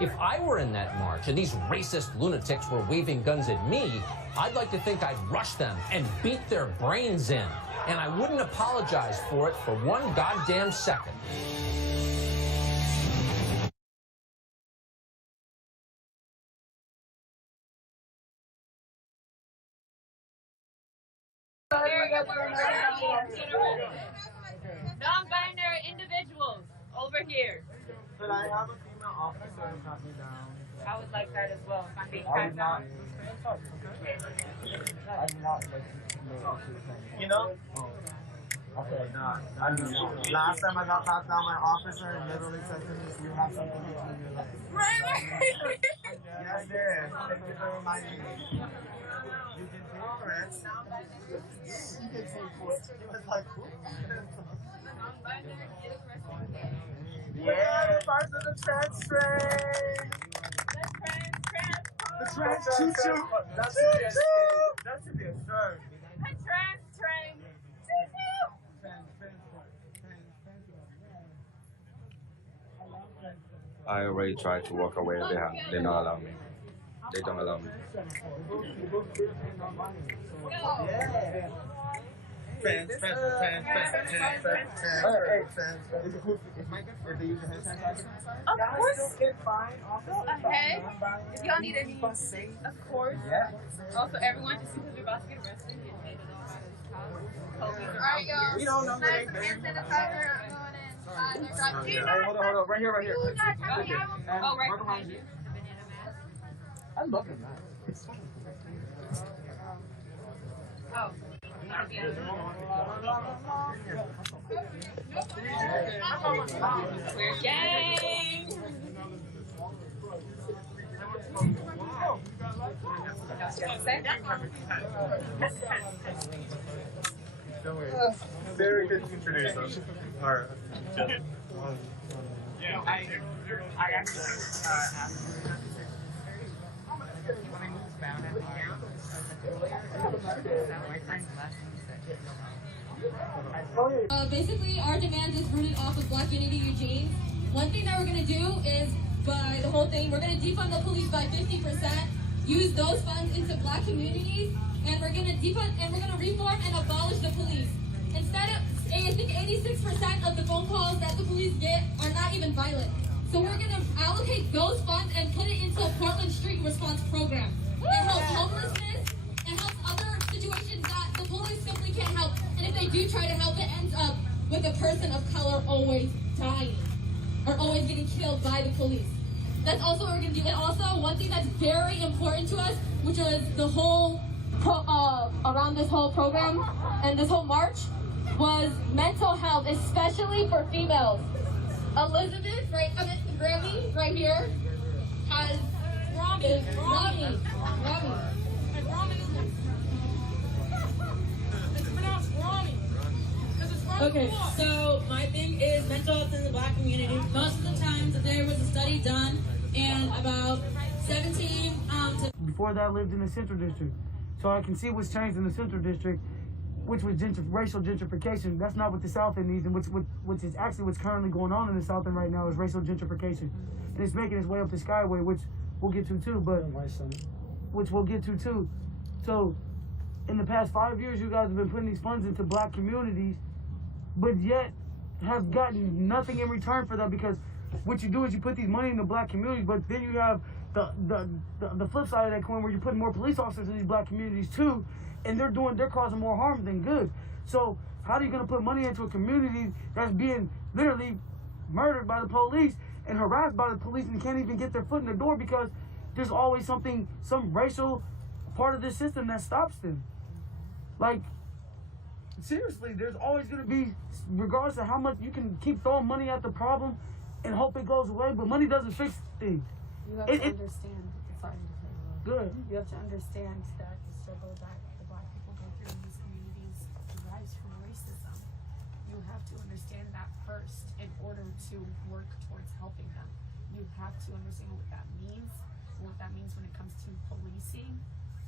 If I were in that march and these racist lunatics were waving guns at me, I'd like to think I'd rush them and beat their brains in. And I wouldn't apologize for it for one goddamn second. Non-binary individuals over here. But I have a female officer to cut me down. I would like that as well. If I'm being I would not. I'm not like you know? Okay, not. Last time I got knocked down, my officer literally said to me, "You have something between your legs." Right. Yes, there. Thank you for reminding me. You can take threats. You can take force. He was like, who? Yeah, part of the trans train. The trans choo-choo. That should be a shirt. The trans train. I already tried to walk away. They not allow me. They don't allow me. Yeah. Trans. Is it cool if they use your hand sanitizer? Of course. It's fine. Go ahead. If y'all need any, of course. Yeah. Also, everyone, just because we're about to get arrested, alright, y'all. We don't know Nice hand sanitizer. I'm going in. Hold on. Right here. Oh, right behind you. I love the mask. Oh. We're gang. Don't worry. Very good to introduce us. All right. Yeah, I actually asked basically, our demand is rooted off of Black Unity Eugene. One thing that we're going to do is, by the whole thing, we're going to defund the police by 50%, use those funds into Black communities, and we're going to defund and we're going to reform and abolish the police. Instead of, I think 86% of the phone calls that the police get are not even violent. So we're going to allocate those funds and put it into a Portland Street Response program that helps homelessness and helps other situations that the police simply can't help. And if they do try to help, it ends up with a person of color always dying or always getting killed by the police. That's also what we're going to do. And also, one thing that's very important to us, which was the whole, around this whole program and this whole march, was mental health, especially for females. Elizabeth, Grammy, right here, has Rami. It's pronounced Rami. Okay, so my thing is mental health in the Black community. Most of the times there was a study done, and about 17 to... Before that, I lived in the Central District, so I can see what's changed in the Central District, which was racial gentrification. That's not what the South End needs, and which is actually what's currently going on in the South End right now is racial gentrification. And it's making its way up the Skyway, which we'll get to too, So, in the past 5 years, you guys have been putting these funds into Black communities, but yet have gotten nothing in return for that, because what you do is you put these money in the Black communities, but then you have the flip side of that coin where you're putting more police officers in these Black communities too, and they're causing more harm than good. So how are you gonna put money into a community that's being literally murdered by the police and harassed by the police and can't even get their foot in the door because there's always some racial part of this system that stops them? Like, seriously, there's always gonna be, regardless of how much you can keep throwing money at the problem and hope it goes away, but money doesn't fix things. You have to understand. Sorry. Good. You have to understand that the struggle that the Black people go through in these communities derives from racism. You have to understand that first in order to work towards helping them. You have to understand what that means when it comes to policing,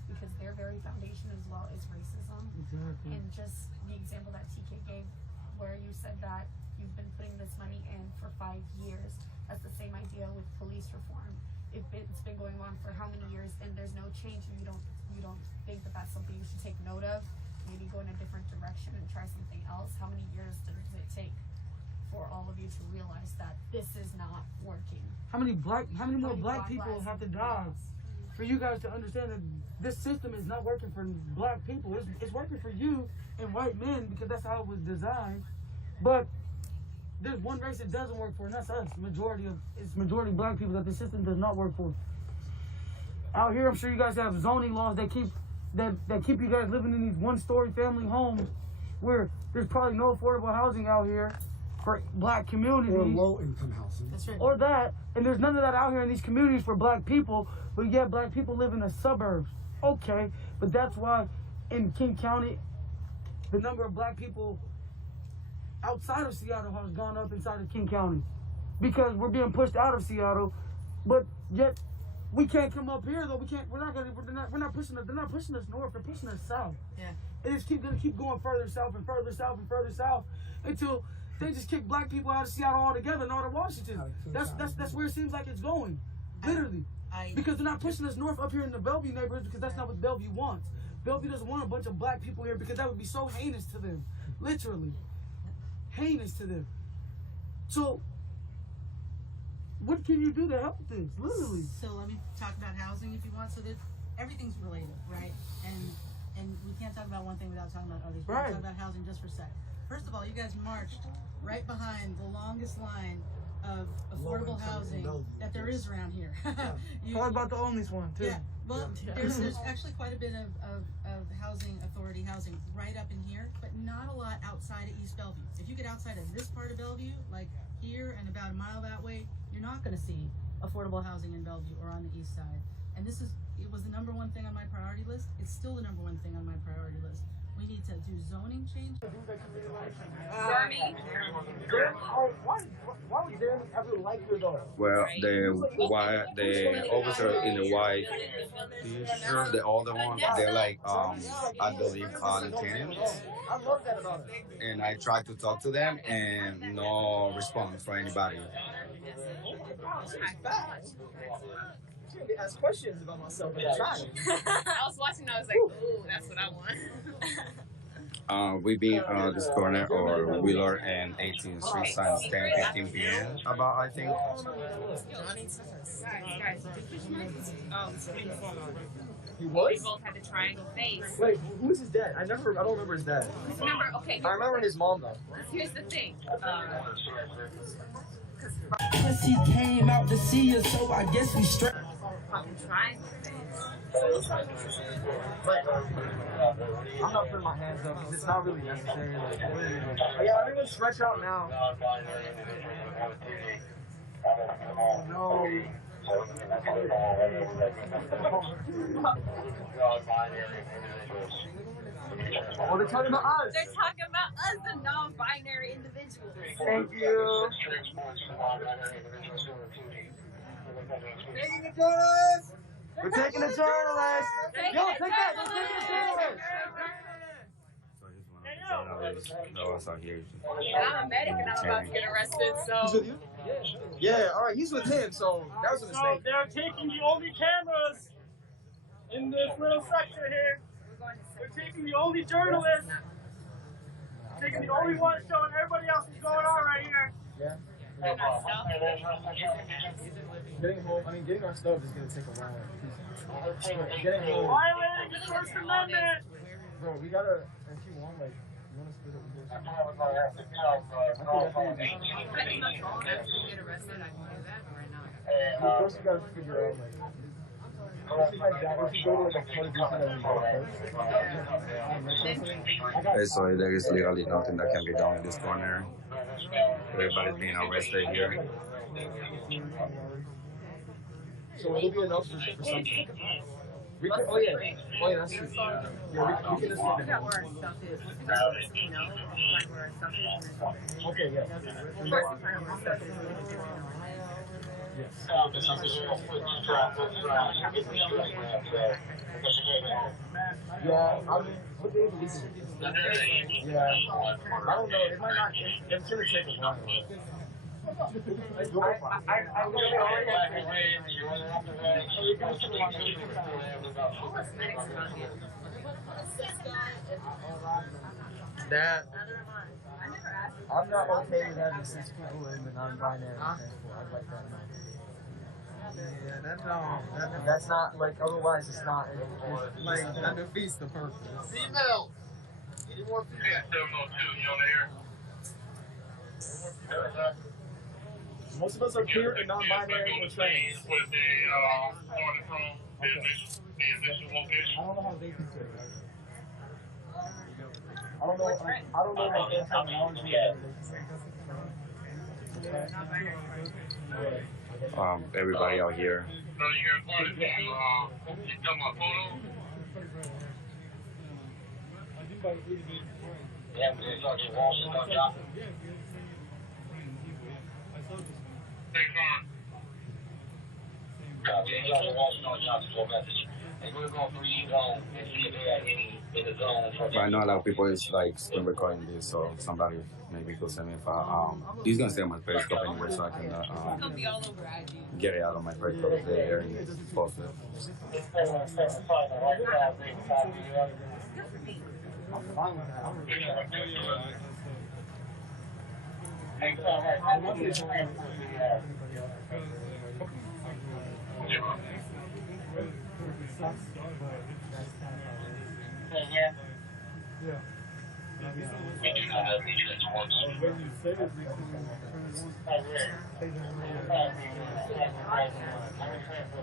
because their very foundation as well is racism. Exactly. And just the example that TK gave, where you said that you've been putting this money in for 5 years. That's the same idea with police reform. It's been going on for how many years, and there's no change, and you don't think that that's something you should take note of, maybe go in a different direction and try something else? How many years does it take for all of you to realize that this is not working? How many more black people have to die for you guys to understand that this system is not working for Black people? It's working for you and white men because that's how it was designed. But there's one race it doesn't work for, and that's us. Majority Black people that the system does not work for. Out here, I'm sure you guys have zoning laws that keep you guys living in these one-story family homes where there's probably no affordable housing out here for Black communities. Or low-income housing. That's right. Or that, and there's none of that out here in these communities for Black people, but yet Black people live in the suburbs. Okay, but that's why in King County, the number of Black people outside of Seattle has gone up inside of King County, because we're being pushed out of Seattle, but yet we can't come up here though. We're not pushing us. They're not pushing us north. They're pushing us south. Yeah. And it's gonna keep going further south and further south and further south until they just kick Black people out of Seattle altogether and out of Washington. That's where it seems like it's going, literally. Because they're not pushing us north up here in the Bellevue neighborhoods, because that's not what Bellevue wants. Bellevue doesn't want a bunch of Black people here because that would be so heinous to them, literally. Heinous to them. So, what can you do to help this? Literally. So let me talk about housing if you want. So that everything's related, right? And we can't talk about one thing without talking about others. We're gonna talk about housing just for a sec. First of all, you guys marched right behind the longest line of affordable housing that there is around here. Probably about the only one too. Yeah. Well, there's actually quite a bit of housing authority housing right up in here, but not a lot outside of East Bellevue. If you get outside of this part of Bellevue, like here and about a mile that way, you're not going to see affordable housing in Bellevue or on the east side. And it was the number one thing on my priority list. It's still the number one thing on my priority list. We need to do zoning change. Why would Jeremy ever like your daughter? Well, the officer in the white t-shirt, the older one, they're like, I believe, lieutenants. I love that about her. And I tried to talk to them, and no response from anybody. She made me ask questions about myself and trying. I was watching, I was like, ooh, that's what I want. We be on this corner or Wheeler and 18th Street since 10:15 p.m. About, I think. Guys, He was? we both had the triangle face. Wait, who's his dad? I don't remember his dad. Remember, okay. I remember his mom though. Here's the thing. He came out to see us, so I guess we straight. Triangle face. But I'm not putting my hands up because it's not really necessary. Like, yeah, everyone stretch out now. No. Oh, they're talking about us. They're talking about us, the non-binary individuals. Thank you. Taking the journalists. We're taking the journalists. Yo, take that. We're taking the journalists. No, I saw here. Yeah, I'm a medic and I'm about to get arrested, so. He's with you? Yeah, all right. He's with him, so that was a mistake. So they're taking the only cameras in this little section here. They're taking the only journalists. Taking the only one showing everybody else what's going on right here. Yeah. Getting home, getting our stuff is gonna take a while. Getting home. Violating the First Amendment. Bro, we gotta. If you want, like, you wanna split it with this? I think that's all. After you get arrested, I can do that or not. Of course, you gotta figure out, like. So there is literally nothing that can be done in this corner. Everybody's being arrested here. So it'll be enough for something. We can, oh yeah, that's true. Yeah, we can just figure out where our stuff is. You know, find where our stuff is. Okay, yeah. First, we find out where our stuff is. Yes. Yeah, I mean, what day of the week is it? Yeah, I don't know. It might not. It's gonna take a while. I literally already that. I'm not okay with having 6 people in the non-binary transport. I'd like that. Yeah, that's not like. Otherwise, it's not. Like that defeats the purpose. Female. Any more female? Yeah, 702. You on the air? Most of us are queer and non-binary or trans. I don't know how they consider it. I don't know what their terminology is. Everybody out here. But I know a lot of people is like still recording this, so somebody maybe could send me if he's gonna stay on my Periscope anyway, so I can get it out on my Periscope there and post it.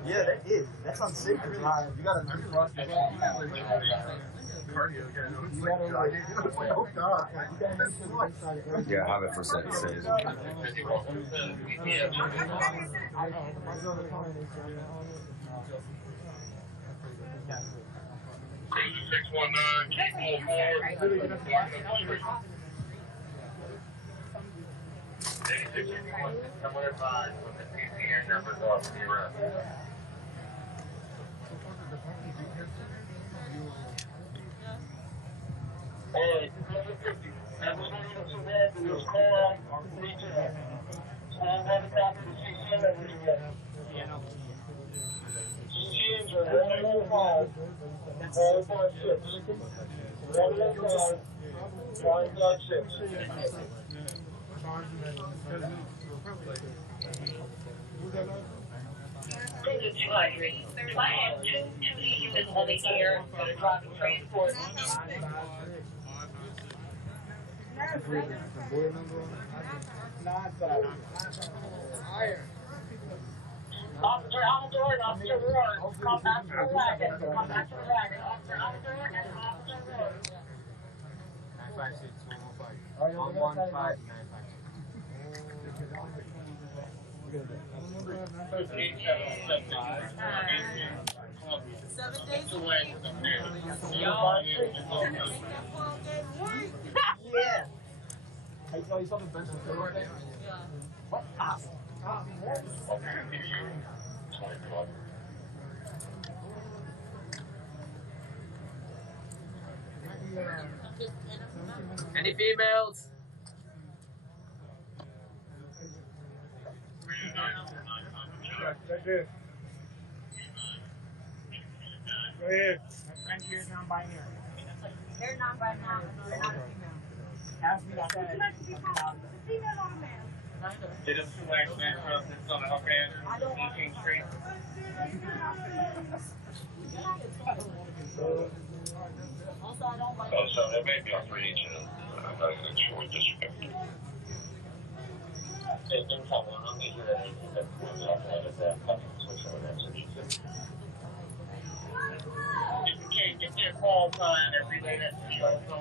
Yeah, that is. That sounds sick. You gotta cross the cardio. Oh God. Yeah, I have it for sale. 7 days a week. Yeah. You saw the bench before? Yeah. What? Any females? Right here. Right here. Right here is non-binary. They're non-binary. They're not a female. As we said. Would you like to be called a female or a male? It is two wax man from this on the up end, 18th Street. So there may be a region. I'm not even sure what district. They can come on the unit that was outside of that coming switch over that switch. If you can't get their call sign and relay that to you also.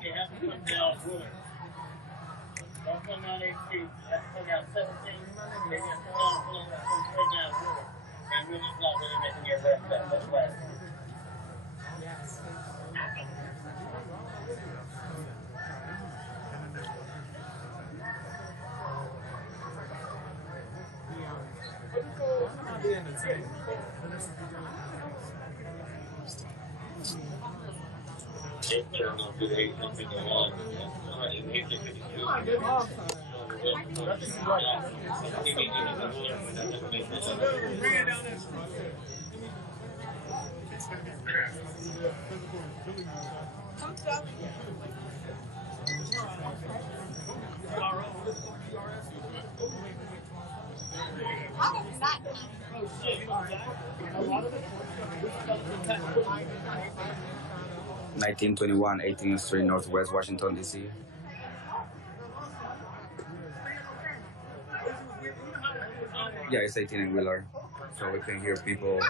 You have to come down Wood. Don't come down 8 feet. You have to come down 17. They have to come straight down Wood. And Wood is not really making your left that much less. Internal to the 1851. 1921, 18th Street, Northwest Washington, D.C. Yeah, it's 18 and Wheeler, so we can hear people.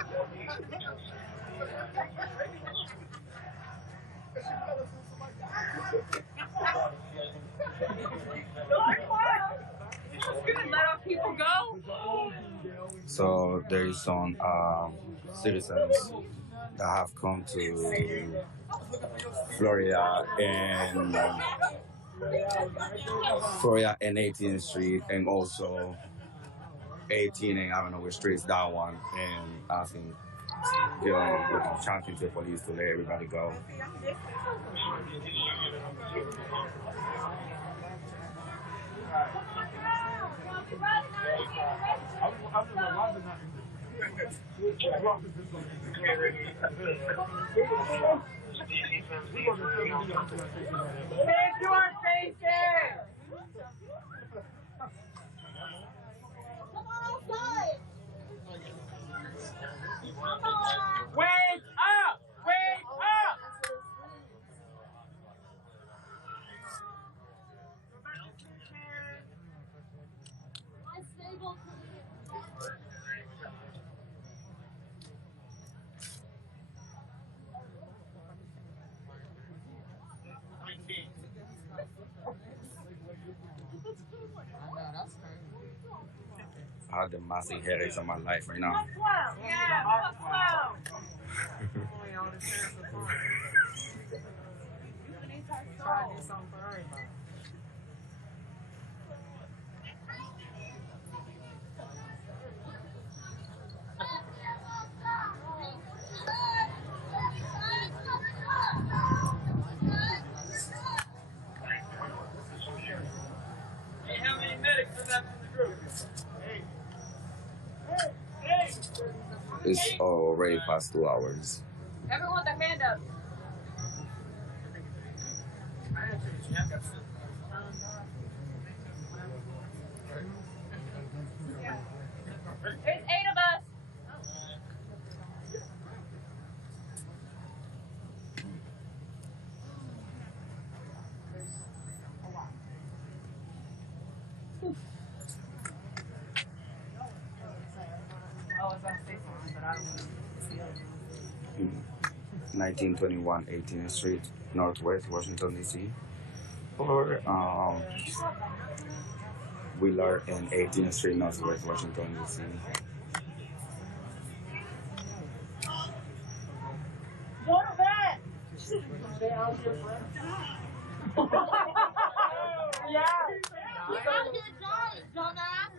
Let our people go. So there is some citizens that have come to Florida and Florida and 18th Street, and also 18 and I don't know which street is that one, and asking, shouting to the police to let everybody go. Take your faces! Come on outside! Wake up! Wake up! I have the massive headaches of my life right now. Yeah, Hey, how many medics are left in the group? Hey. Hey. It's already past 2 hours. Everyone, their hand up. There's 8 of us. I was going to say something, but I don't want to. 1921 18th Street, Northwest Washington, D.C. Or Wheeler and 18th Street, Northwest Washington, D.C. Go to bed! Yeah. He's out here dying, dumbass.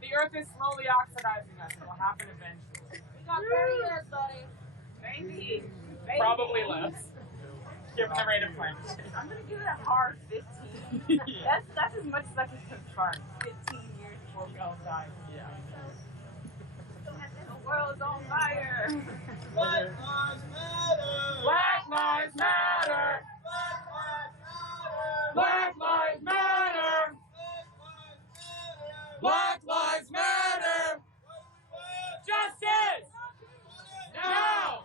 The earth is slowly oxidizing us. It will happen eventually. We got 30 years, buddy. Maybe. Probably less. Given the rate of climate change. I'm going to give it a hard 15. Yeah. That's as much as I can confirm. 15 years before we all die. Yeah. The world's on fire. Black lives matter. Black lives matter. Black lives matter. Black lives matter. Justice. Now.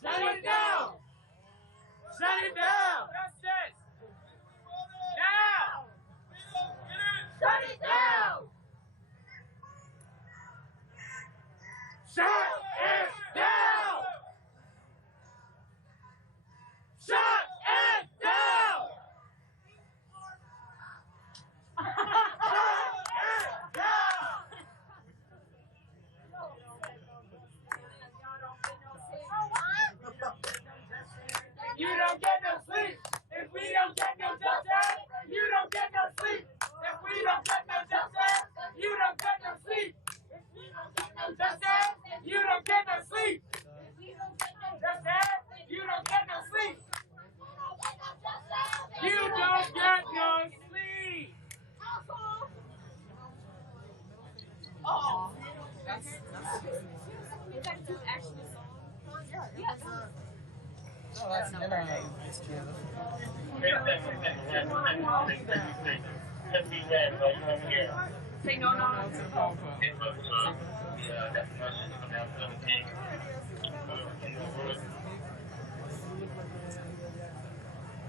Shut it down. Shut it down. Justice. Now. Shut it down. Shut it down! Shut it down! You don't get no sleep if we don't get no justice. You don't get no sleep if we don't get no justice. You don't get no sleep if we don't get no justice. You don't get no sleep. Justice. You don't get no sleep. You don't get no sleep. Oh, that's actually a song. Yes. Oh, that's never Say no, no, no.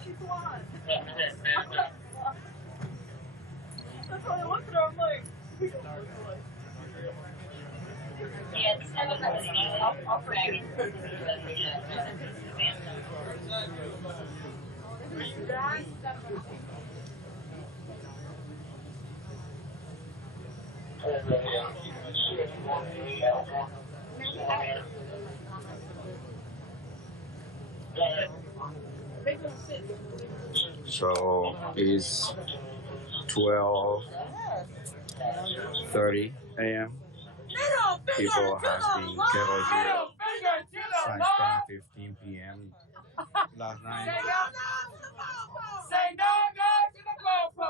She's blonde. That's why I looked at her, I'm like, yeah, it's never I'll forget. Are you done? So it's 12:30 a.m. People has been killed here since 10:15 p.m. last night. Say no to the popo.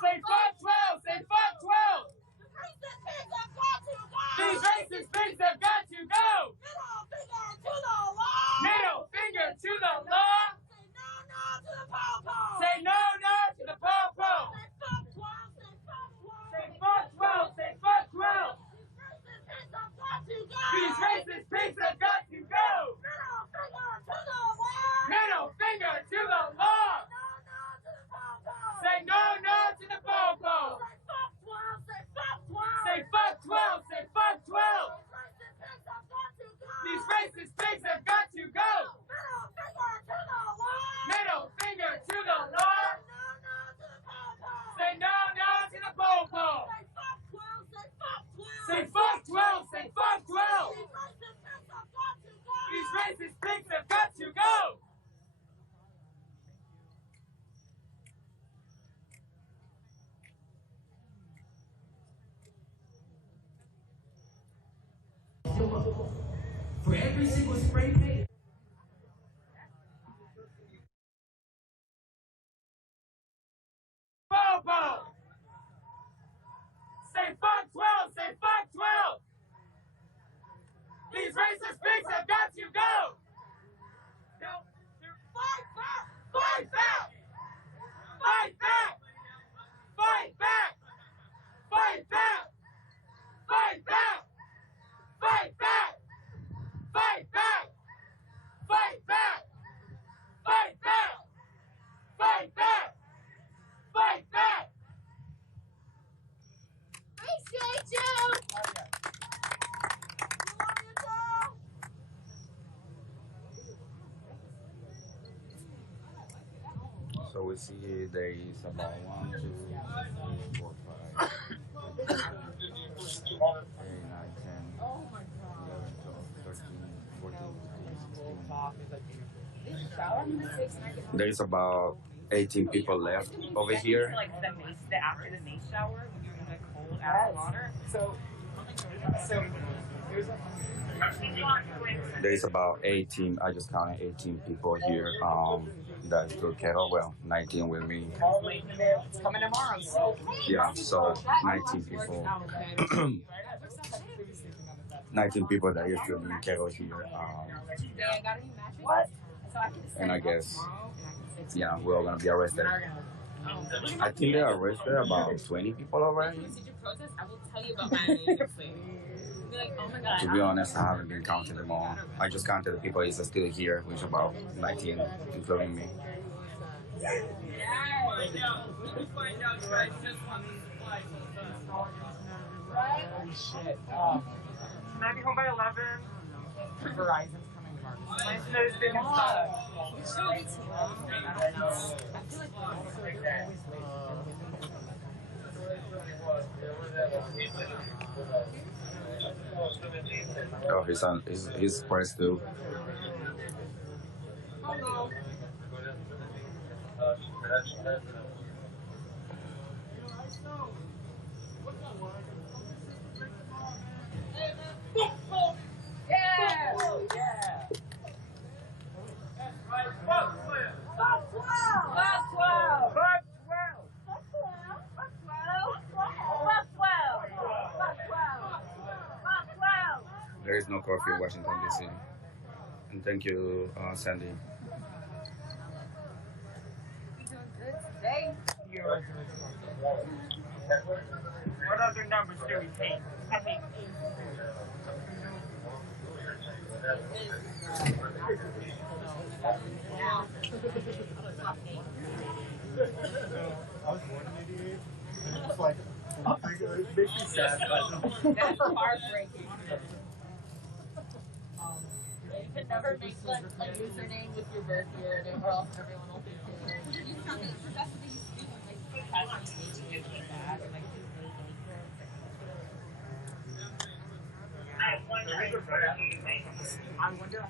Say fuck 12. Say fuck 12. These racist pigs have got to go. Middle finger to the law. Say no to the popo. Say fuck 12. Say fuck 12. These racist pigs have got to go. Middle finger to the law. Say no to the popo. Say fuck 12. Say fuck 12. These racist pigs have got to go. Middle finger to the law. Say no to the popo. Say fuck 12. Say fuck 12. These racist pigs have got to go. For every single spray paint. Popo. Say fuck 12. Say fuck 12. These racist pigs have got to go. Fight back. Fight back. Fight back. Fight back. Fight back. Fight back. Fight back. Fight back. Fight back. Fight back. Fight back. Fight back. Appreciate you. So we see there is about 1, 2, 3, 4, 5, 6, 7, 8, 9, 10, 11, 12, 13, 14, 15, 16. There is about 18 people left over here. Like after the mace shower, when you're in the cold ass water. So There's about 18, I just counted 18 people here. That's good kettle. Well, 19 with me. It's coming tomorrow. So Yeah, so 19 people. 19 people that used to be in kettle here. And I guess, yeah, we're all gonna be arrested. I think they arrested about 20 people already. I will tell you about my agency. To be honest, I haven't been counting them all. I just counted the people that are still here, which is about 19, including me. Shit. Can I be home by 11? Verizon's coming tomorrow. I noticed they didn't Oh, he's pressed too. There is no curfew in Washington, D.C. And thank you, Sandy. What other numbers do we take? I think. It's like, it makes me sad. That's heartbreaking. You can never make like a username with your birth year, or else everyone will think you. You tell me, that's what they used to do. Like, passing me bad, and like, I wonder.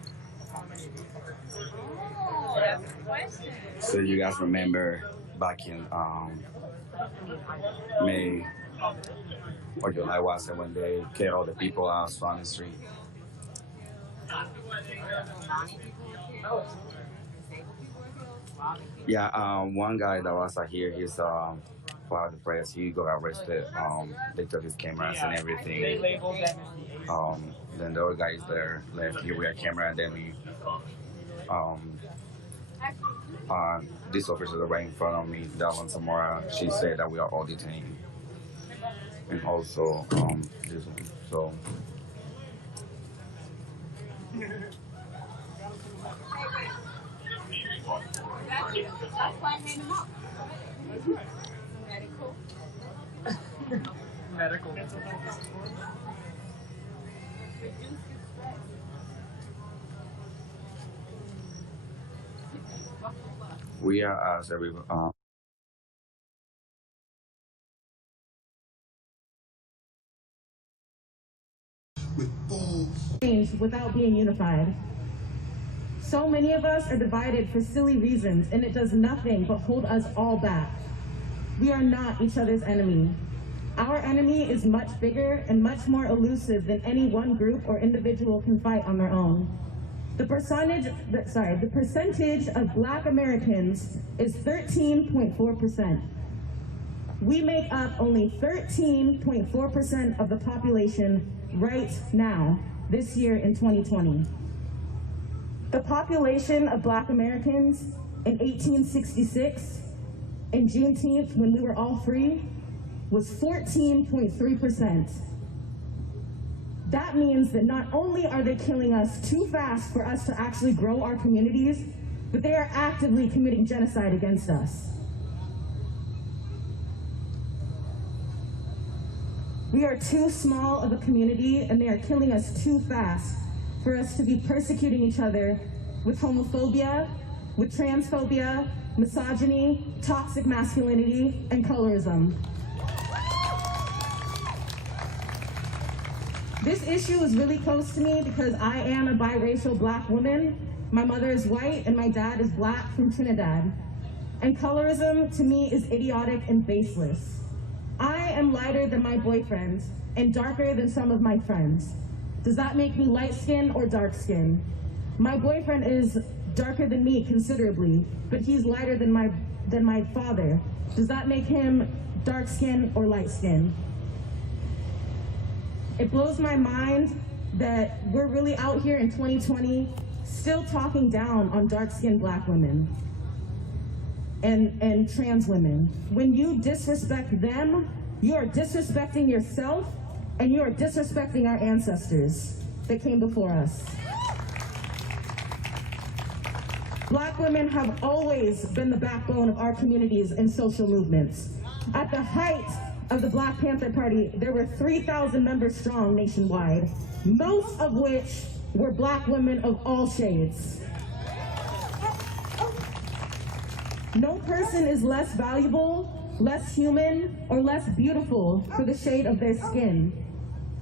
So you guys remember back in May or July was it when they kicked all the people out on the street? Yeah, one guy that was here, he's part of the press. He got arrested. They took his cameras and everything. Then the other guys there left here with a camera, and then we this officer right in front of me, Dalvin Samora, she said that we are all detained. And also this one. So That's why I made him up. Medical. we are as every without being unified. So many of us are divided for silly reasons, and it does nothing but hold us all back. We are not each other's enemy. Our enemy is much bigger and much more elusive than any one group or individual can fight on their own. The percentage of Black Americans is 13.4%. We make up only 13.4% of the population right now, this year in 2020. The population of Black Americans in 1866, in Juneteenth, when we were all free, was 14.3%. That means that not only are they killing us too fast for us to actually grow our communities, but they are actively committing genocide against us. We are too small of a community, and they are killing us too fast for us to be persecuting each other with homophobia, with transphobia, misogyny, toxic masculinity, and colorism. This issue is really close to me because I am a biracial Black woman. My mother is white and my dad is Black from Trinidad. And colorism to me is idiotic and baseless. I am lighter than my boyfriend and darker than some of my friends. Does that make me light-skinned or dark-skinned? My boyfriend is darker than me considerably, but he's lighter than my father. Does that make him dark-skinned or light-skinned? It blows my mind that we're really out here in 2020 still talking down on dark-skinned Black women and trans women. When you disrespect them, you are disrespecting yourself and you are disrespecting our ancestors that came before us. Black women have always been the backbone of our communities and social movements. At the height of the Black Panther Party, there were 3,000 members strong nationwide, most of which were Black women of all shades. No person is less valuable, less human, or less beautiful for the shade of their skin.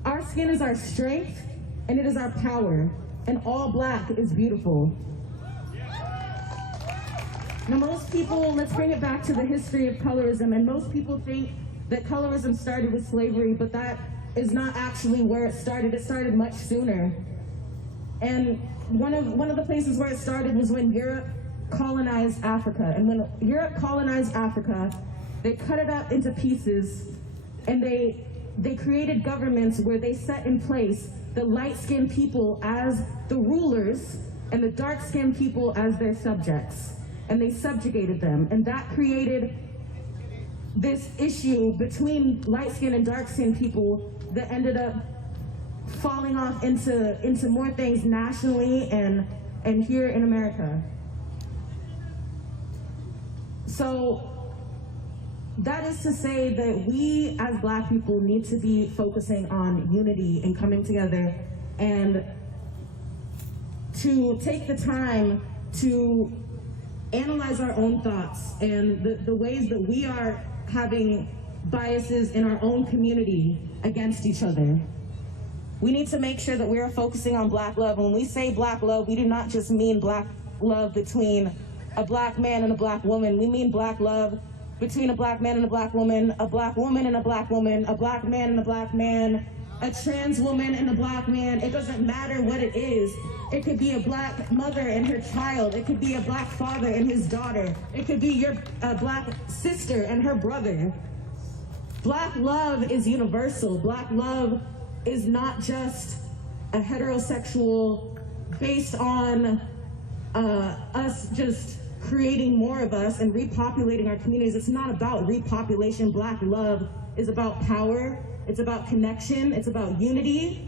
Our skin is our strength, and it is our power, and all Black is beautiful. Now most people, let's bring it back to the history of colorism, and most people think that colorism started with slavery, but that is not actually where it started. It started much sooner. And one of the places where it started was when Europe colonized Africa. And when Europe colonized Africa, they cut it up into pieces, and they created governments where they set in place the light-skinned people as the rulers and the dark-skinned people as their subjects. And they subjugated them, and that created this issue between light-skinned and dark-skinned people that ended up falling off into more things nationally and here in America. So that is to say that we as Black people need to be focusing on unity and coming together and to take the time to analyze our own thoughts and the ways that we are having biases in our own community against each other. We need to make sure that we are focusing on Black love. When we say Black love, we do not just mean Black love between a Black man and a Black woman. We mean Black love between a Black man and a Black woman, a Black woman and a Black woman, a Black man and a Black man, a trans woman and a Black man. It doesn't matter what it is. It could be a Black mother and her child. It could be a Black father and his daughter. It could be your Black sister and her brother. Black love is universal. Black love is not just a heterosexual based on us just creating more of us and repopulating our communities. It's not about repopulation. Black love is about power. It's about connection. It's about unity.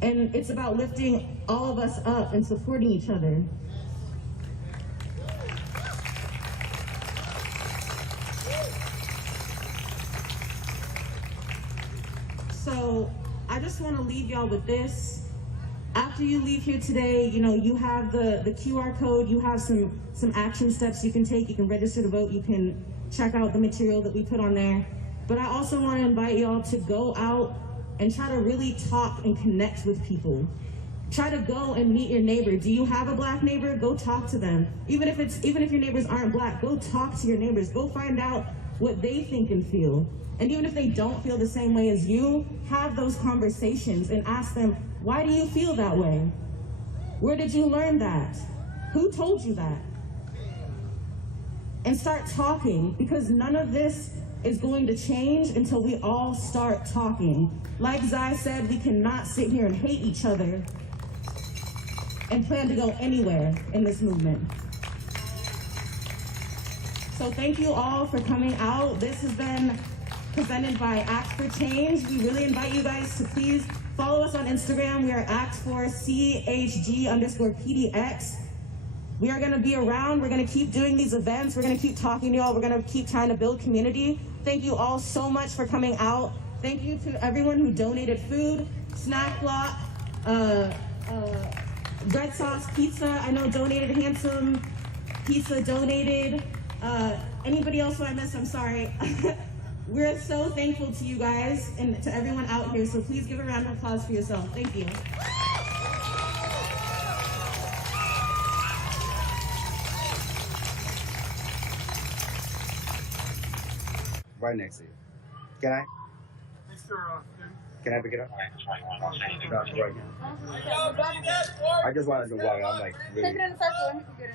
And it's about lifting all of us up and supporting each other. So I just want to leave y'all with this. After you leave here today, you know, you have the QR code, you have some action steps you can take. You can register to vote, you can check out the material that we put on there. But I also want to invite y'all to go out and try to really talk and connect with people. Try to go and meet your neighbor. Do you have a Black neighbor? Go talk to them. Even if your neighbors aren't Black, go talk to your neighbors. Go find out what they think and feel. And even if they don't feel the same way as you, have those conversations and ask them, why do you feel that way? Where did you learn that? Who told you that? And start talking, because none of this is going to change until we all start talking. Like Zai said, we cannot sit here and hate each other and plan to go anywhere in this movement. So thank you all for coming out. This has been presented by Act for Change. We really invite you guys to please follow us on Instagram. We are act4chg_PDX. We are gonna be around. We're gonna keep doing these events. We're gonna keep talking to y'all. We're gonna keep trying to build community. Thank you all so much for coming out. Thank you to everyone who donated food, snack block, red sauce pizza. I know donated. Handsome Pizza donated. Anybody else who I missed, I'm sorry. We're so thankful to you guys and to everyone out here, so please give a round of applause for yourself. Thank you. Right next to you. Can I? Can I pick it up? Not right now. I just wanted to walk. I'm like, really. Take it in a circle and we can get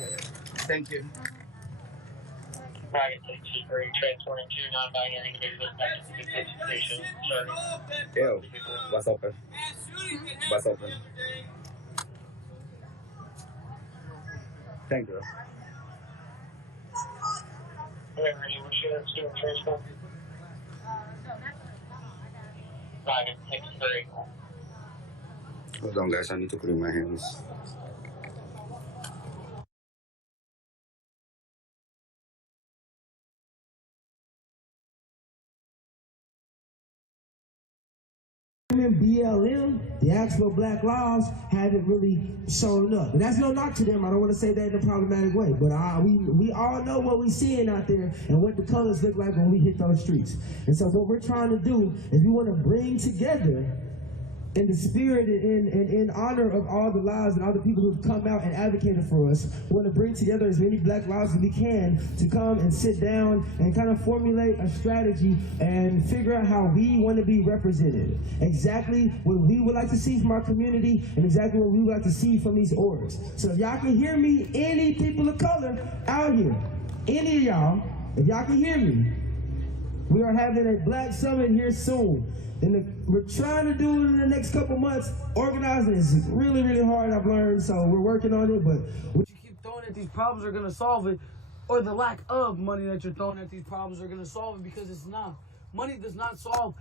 it. Thank you. Transporting two non-binary individuals back to the station. Ew. What's open? What's open? Thank you. Transport. 563. Hold on, guys. I need to clean my hands. BLM, the actual Black laws haven't really shown up. And that's no knock to them. I don't want to say that in a problematic way. But we all know what we're seeing out there and what the colors look like when we hit those streets. And so what we're trying to do is we want to bring together in the spirit and in honor of all the lives and all the people who've come out and advocated for us. We want to bring together as many Black lives as we can to come and sit down and kind of formulate a strategy and figure out how we want to be represented. Exactly what we would like to see from our community and exactly what we would like to see from these orgs. So if y'all can hear me, any people of color out here, any of y'all, if y'all can hear me, we are having a Black Summit here soon. And we're trying to do it in the next couple months. Organizing is really, really hard, I've learned, so we're working on it. But what you keep throwing at these problems are going to solve it, or the lack of money that you're throwing at these problems are going to solve it, because it's not. Money does not solve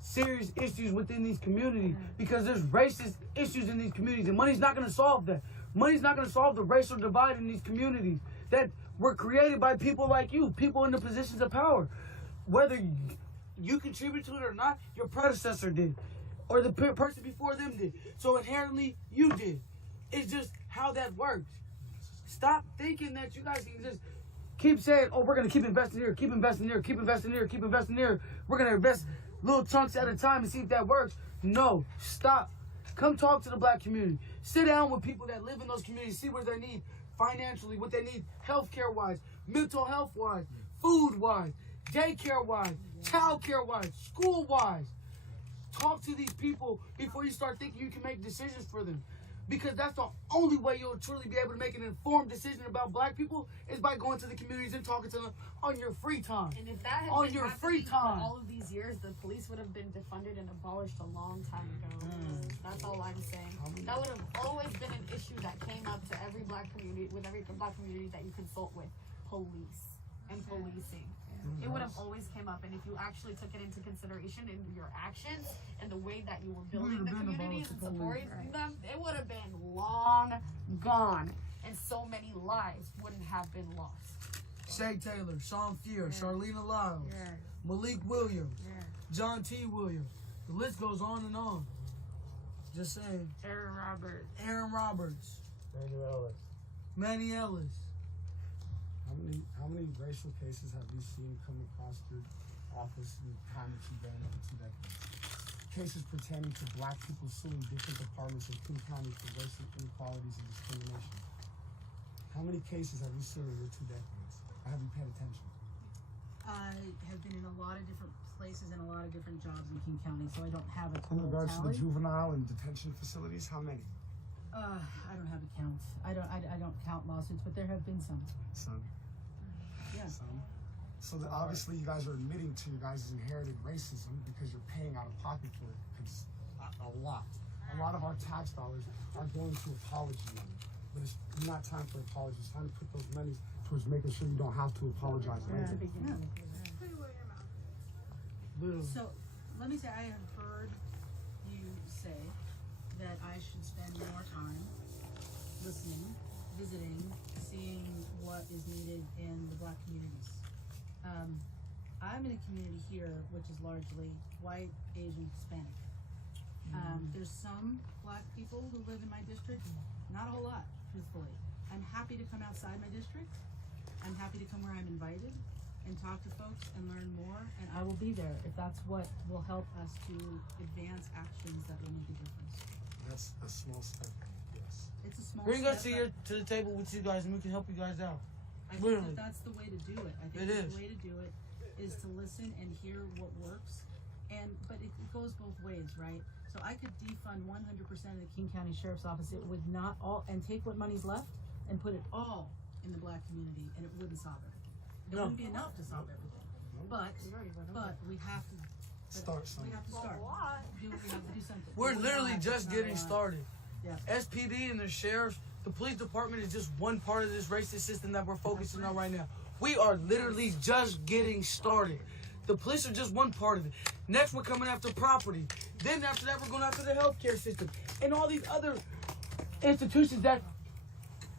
serious issues within these communities, because there's racist issues in these communities, and money's not going to solve that. Money's not going to solve the racial divide in these communities that were created by people like you, people in the positions of power. Whether you contribute to it or not, your predecessor did, or the person before them did. So inherently, you did. It's just how that works. Stop thinking that you guys can just keep saying, oh, we're going to keep investing here, keep investing here, keep investing here, keep investing here. We're going to invest little chunks at a time and see if that works. No, stop. Come talk to the black community. Sit down with people that live in those communities, see what they need financially, what they need healthcare-wise, mental health-wise, food-wise, daycare-wise, childcare-wise, school-wise. Talk to these people before you start thinking you can make decisions for them. Because that's the only way you'll truly be able to make an informed decision about black people is by going to the communities and talking to them on your free time. And if that had on been your happening free time. for all of these years, the police would have been defunded and abolished a long time ago. That's all I'm saying. That would have always been an issue that came up to every black community, with every black community that you consult with. Police and policing. It would have always came up, and if you actually took it into consideration in your actions and the way that you were building the communities and supporting them, it would have been long gone, and so many lives wouldn't have been lost. Shay Taylor, Sean Fear, Charlena Lyles, Malik Williams, John T. Williams. The list goes on and on. Just saying. Aaron Roberts. Manny Ellis. How many racial cases have you seen come across your office in the time that you've been in for 2 decades? Cases pertaining to black people suing different departments of King County for racial inequalities and discrimination. How many cases have you seen in your 2 decades? Or have you paid attention? I have been in a lot of different places and a lot of different jobs in King County, so I don't have a In total regards to the tally. juvenile and detention facilities, how many? I don't have a count. I don't count lawsuits, but there have been some. Some. Yeah. Some. So that obviously you guys are admitting to your guys' inherited racism because you're paying out of pocket for it. It's a lot. A lot of our tax dollars are going to apology money. But it's not time for apologies. It's time to put those monies towards making sure you don't have to apologize later. So let me say, I have heard you say that I should spend more time listening, visiting, seeing what is needed in the black communities. I'm in a community here which is largely white, Asian, Hispanic. There's some black people who live in my district, not a whole lot, truthfully. I'm happy to come outside my district. I'm happy to come where I'm invited and talk to folks and learn more, and I will be there if that's what will help us to advance actions that will make a difference. That's a small step, yes. It's a small Bring step. us to the table with you guys and we can help you guys out. I think Literally. that that's the way to do it. I think It the is. way to do it is to listen and hear what works. But it goes both ways, right? So I could defund 100% of the King County Sheriff's Office. It would not all, and take what money's left and put it all in the black community, and it wouldn't solve everything. It wouldn't be enough to solve everything. But we have to start something. We have to start. We have to do something. We're We literally have to just start getting a lot. started. Yeah. SPD and the sheriffs, the police department is just one part of this racist system that we're focusing on right now. We are literally just getting started. The police are just one part of it. Next, we're coming after property. Then after that, we're going after the healthcare system and all these other institutions that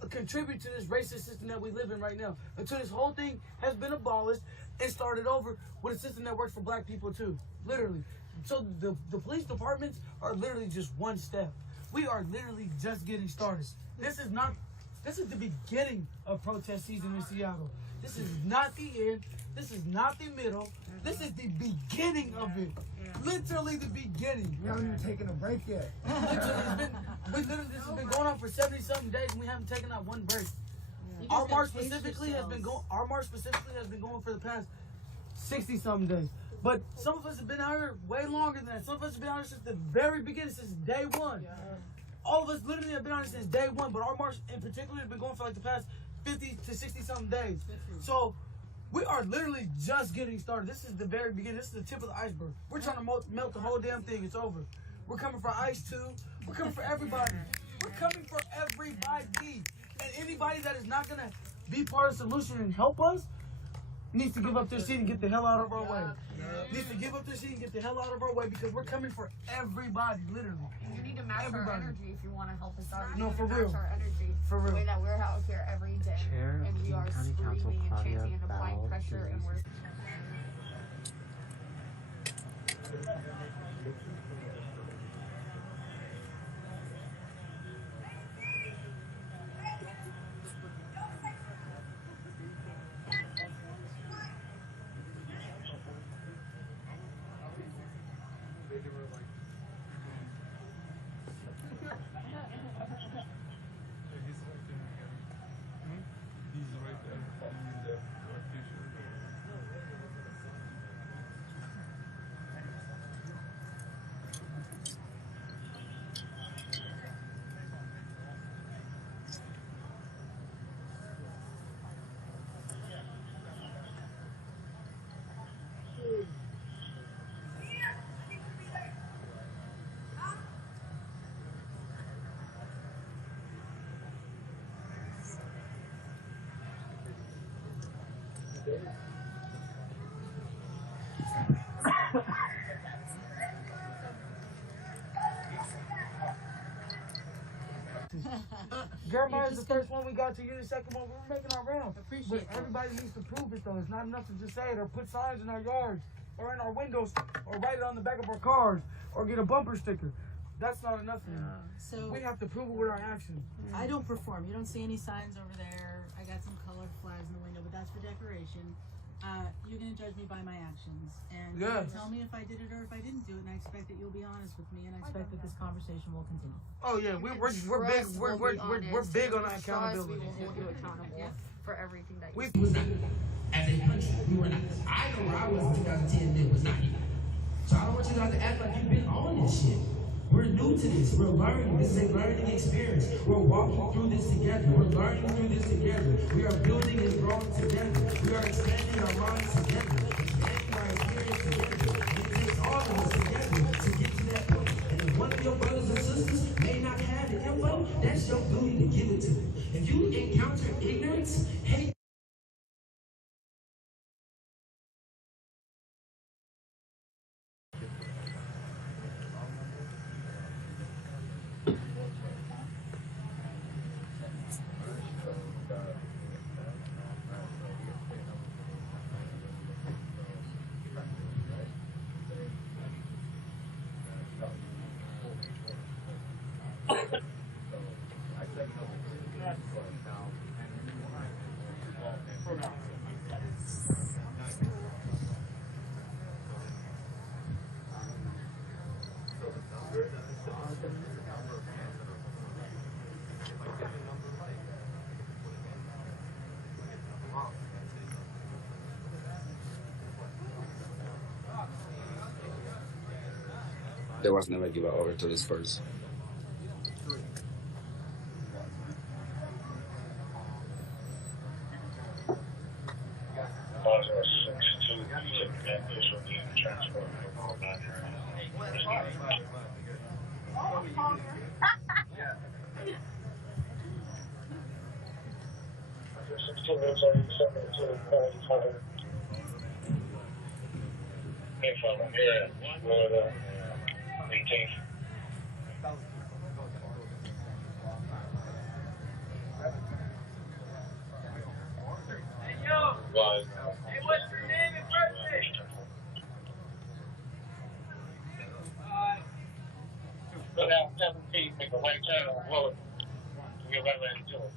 contribute to this racist system that we live in right now. Until this whole thing has been abolished and started over with a system that works for black people too. Literally. So the police departments are literally just one step. We are literally just getting started. This is the beginning of protest season in Seattle. This is not the end. This is not the middle. This is the beginning of it. Literally the beginning. We haven't even taken a break yet. This has been going on for 70-something days and we haven't taken out one break. Our march specifically has been going for the past 60-something days. But some of us have been out here way longer than that. Some of us have been out here since the very beginning, since day one. All of us literally have been out here since day one, but our march in particular has been going for like the past 50 to 60-something days. So we are literally just getting started. This is the very beginning. This is the tip of the iceberg. We're trying to melt the whole damn thing. It's over. We're coming for ICE too. We're coming for everybody. We're coming for everybody. And anybody that is not going to be part of the solution and help us needs to give up their seat and get the hell out of our way. Needs to give up their seat and get the hell out of our way because we're coming for everybody, literally. You need to match our energy if you want to help us out. You No, need for to real. match our energy. For real. The way that we're out here every day. Chair And we King are County Council screaming and Claudia chanting and applying Bowell, pressure and we're Jeremiah's the first one we got to. You're the second one. We're making our rounds. Appreciate But everybody needs to prove it, though. It's not enough to just say it or put signs in our yards or in our windows or write it on the back of our cars or get a bumper sticker. That's not enough anymore. So we have to prove it with our actions. I don't perform. You don't see any signs over there. I got some colored flags in the window, but that's for decoration. You're going to judge me by my actions. And you can tell me if I did it or if I didn't do it. And I expect that you'll be honest with me. And I expect that this conversation will continue. Oh, yeah. We're big. We're big on that accountability. We will hold you accountable for everything that you We was not, as a country, we were not. I know where I was in 2010, it was not here. So I don't want you guys to act like you've been on this shit. We're new to this. We're learning. This is a learning experience. We're walking through this together. We're learning through this together. We are building and growing together. We are expanding our minds together, expanding our experience together. It takes all of us together to get to that point. And if one of your brothers and sisters may not have the info, that's your duty to give it to them. If you encounter ignorance, hate, They was never give it over to this first. Hey, what's your name and birthday? Go down 17, make a right turn on the road. We're right ready to do it.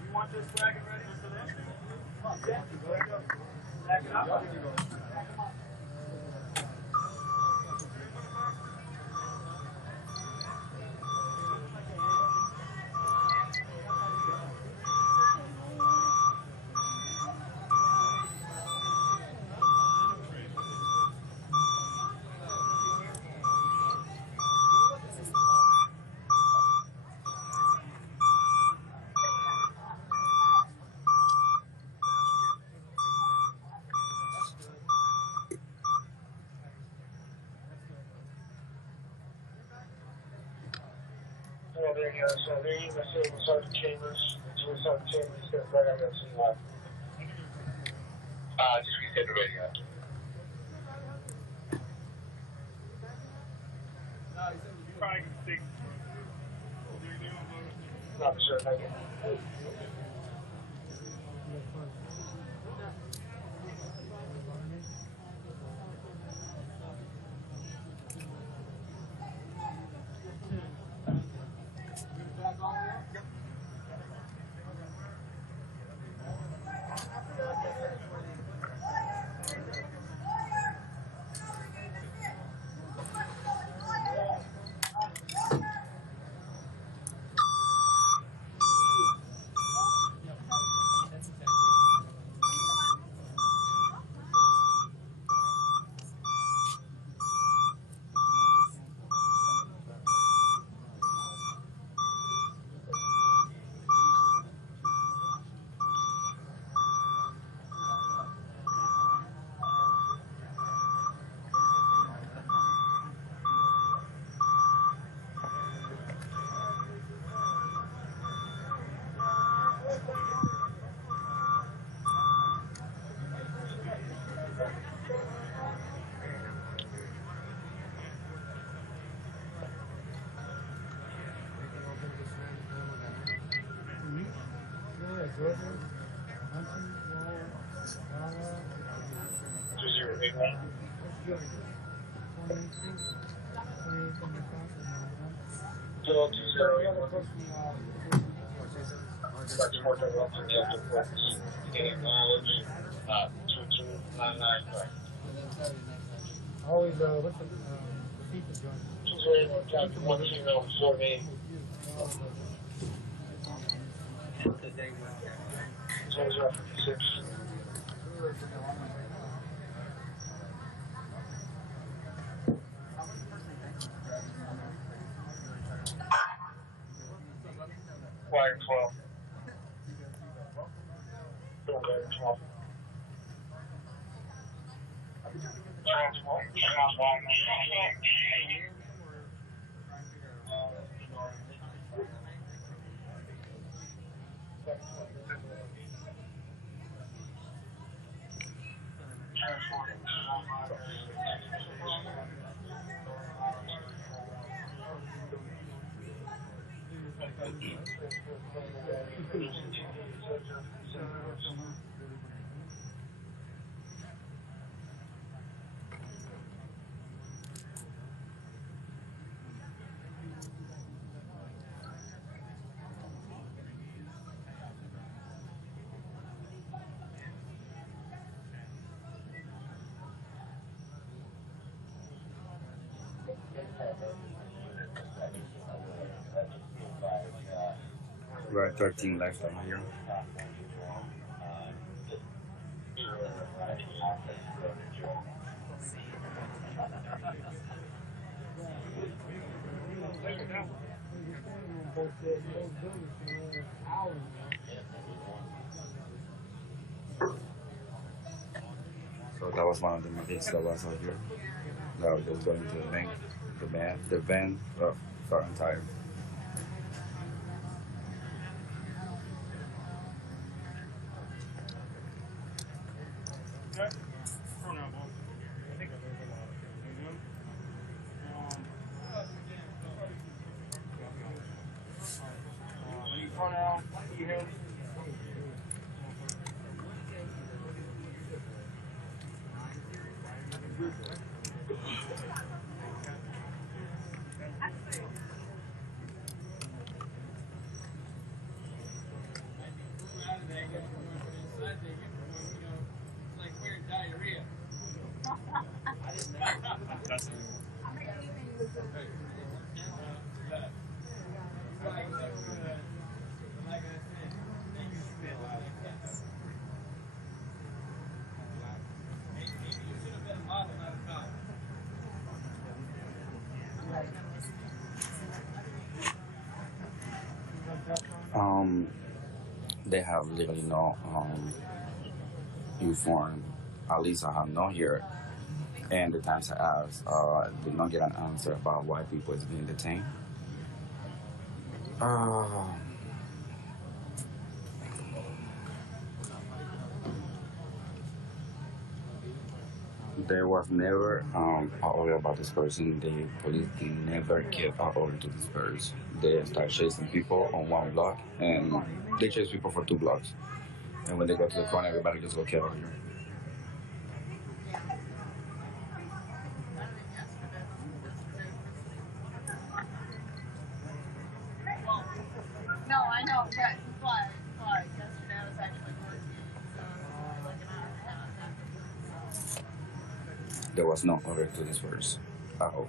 You want this wagon ready for this? Yeah. Back it up. There you go. So there you go. Sergeant Chambers. Sergeant Chambers. Right on that scene line. Just reset the radio. Probably can stick. Not sure. Thank you. Always, what's the pizza joint? Wire 12. We're at 13 left on here. So that was one of the mistakes that was out here. That was just going to the bank, the van, start entire. They have literally no informed. At least I have no here. And the times I asked, did not get an answer about why people is being detained. There was never an order about this person. The police did never give an order to this person. They start chasing people on one block, and they chase people for 2 blocks. And when they go to the front, everybody just go kill here. No, I know, but yesterday I was actually working, There was no order to this person at all.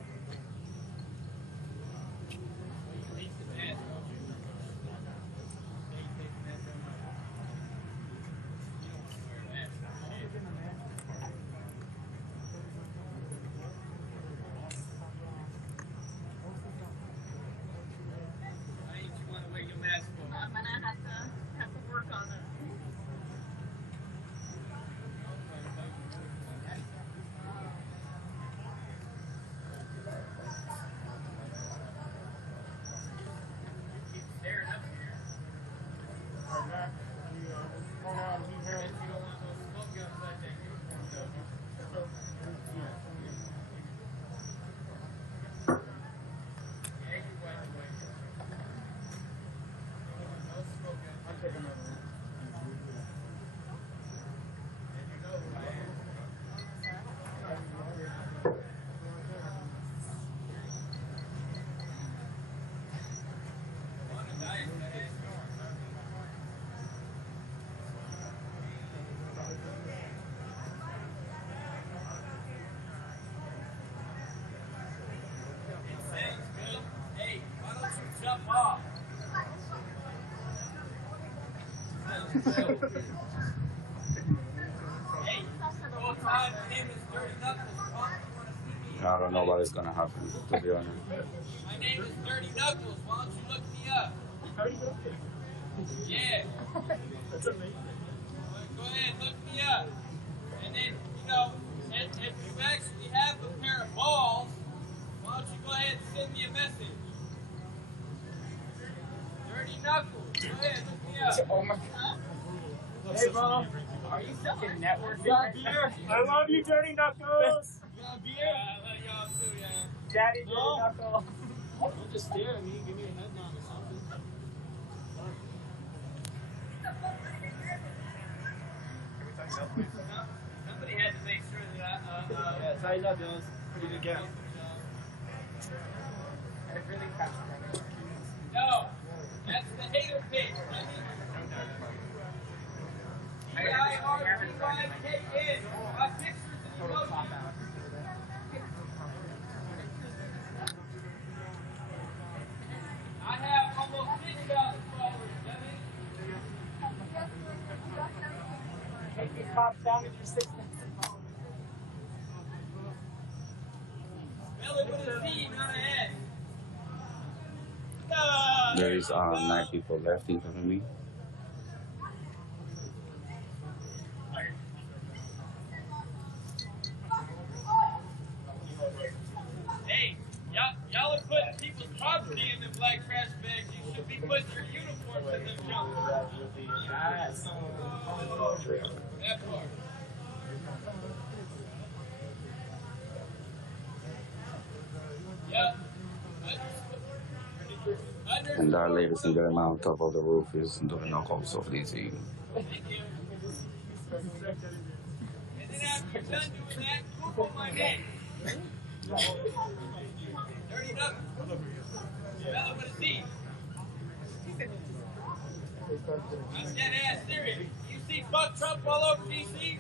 I'm gonna have to work on it. I don't know what is gonna happen, to be honest. My name is Dirty Knuckles. Why don't you look me up? Yeah. Go ahead, look me up. And then, you know, if you actually have a pair of balls, why don't you go ahead and send me a message? Dirty Knuckles. Go ahead, look me up. Oh my God. Hey, bro. Are you fucking networking? Got beer? I love you, Dirty Knuckles. Got beer? Yeah, I love y'all too, yeah. Daddy, Dirty Knuckles. Don't just stare at me. Give me a head nod or something. Somebody had to make sure that yeah, tighten up, Jones. Pretty good count. And it really counts. No, that's the hater page. Dirtykn. My pictures and emojis. I have almost 6,000 followers, dummy. Take these cops down with your 6,000 followers. Spell it with a Z, not a S. There is 9 people left, including me. Hey, y'all are putting people's property in the black trash bags. You should be putting your uniforms in them jumpers. Yes. That part. Yep. And that ladies and gentlemen on top of the roof is doing knockoffs of DC. Thank you. And then after you're done doing that, Google my name. Dirty Knuckles. Spell it with a Z. I'm dead ass serious. You see fuck Trump all over DC?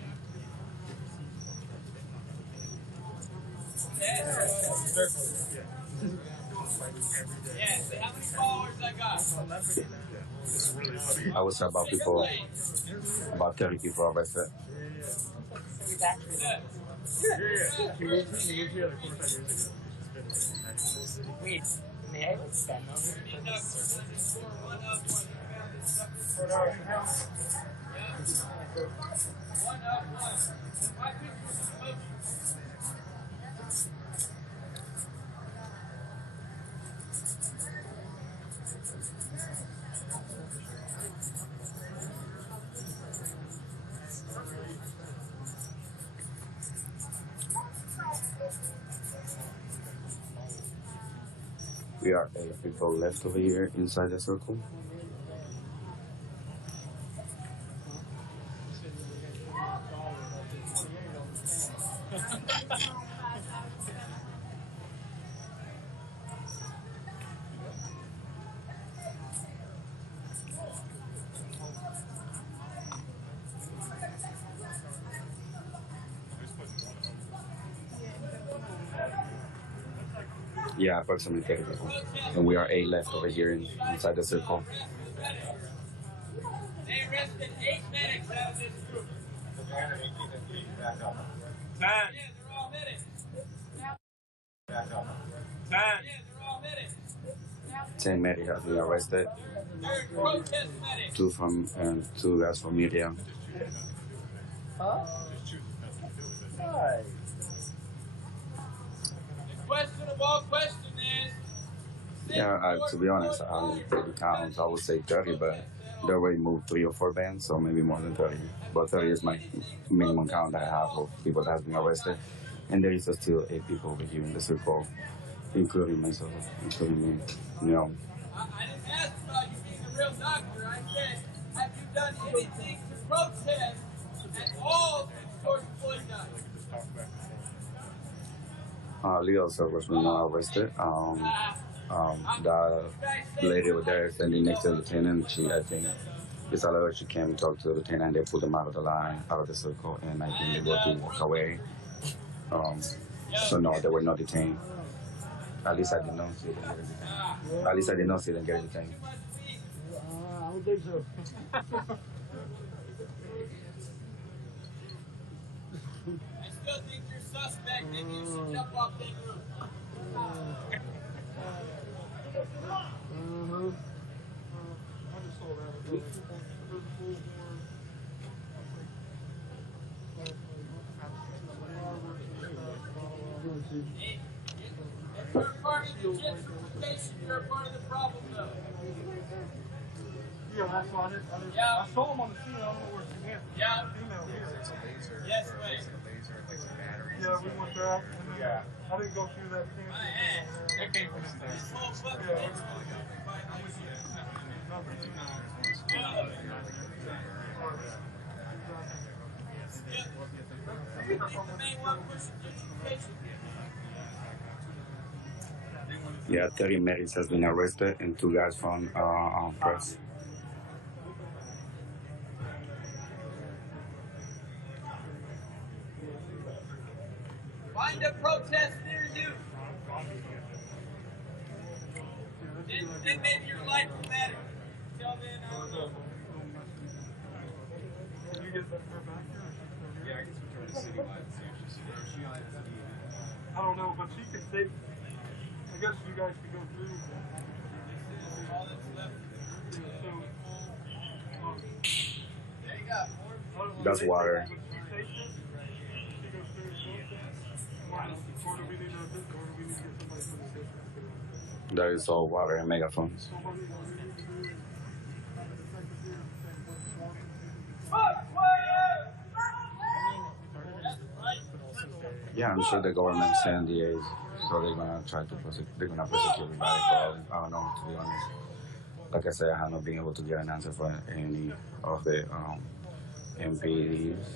Yeah, see how many followers I got? I would say about 30 people arrested. Wait, may I stand up? We are 8 people left over here inside the circle. Yeah, approximately 30 people. And we are 8 left over here inside the circle. They arrested 8 medics out of this group. 10. Yeah, they're all medics. 10. Yeah, they're all medics. 10 medics have been arrested. They're protest medics. 2 from and 2 guys from media. Huh? Why? The question of all questions is. Yeah, to be honest, I don't take the counts. I would say 30, but they already moved 3 or 4 bands, so maybe more than 30. But 30 is my minimum count that I have of people that have been arrested. And there is still 8 people over here in the circle, including myself, including me. You know. I didn't ask about you being a real doctor. I said, have you done anything to protest at all since George Floyd died? Legal servers were not arrested. The lady over there standing next to the lieutenant, I think, she came and talked to the lieutenant, and they pulled them out of the line, out of the circle, and I think they were to walk away. So no, they were not detained. At least I did not see them get detained. At least I did not see them get detained. I don't think so. I still think you're suspect. Maybe you should jump off that roof. Hey, if you're part of the gentrification, you're a part of the problem, though. Yeah, that's why I saw him on the scene. I don't know where she went. Yeah. Female here. It's a laser. Yes, wait. It's a laser, like some batteries. Yeah, we went there. Yeah. I didn't go through that thing. It came from the This whole book. Yeah, 30 medics has been arrested and 2 guys from press. Find a protest near you. Then maybe your life will matter. Till then, I don't know. Did you get her back here? Yeah, I can switch over to citywide and see if she's on city. I don't know, but she could take. I guess you guys could go through. All that's left. There you go. That's water. That is all water and megaphones. Yeah, I'm sure the government sent DAs, so they're gonna try to prosecute. They're gonna prosecute everybody. Probably. I don't know, to be honest. Like I said, I have not been able to get an answer for any of the MPDs,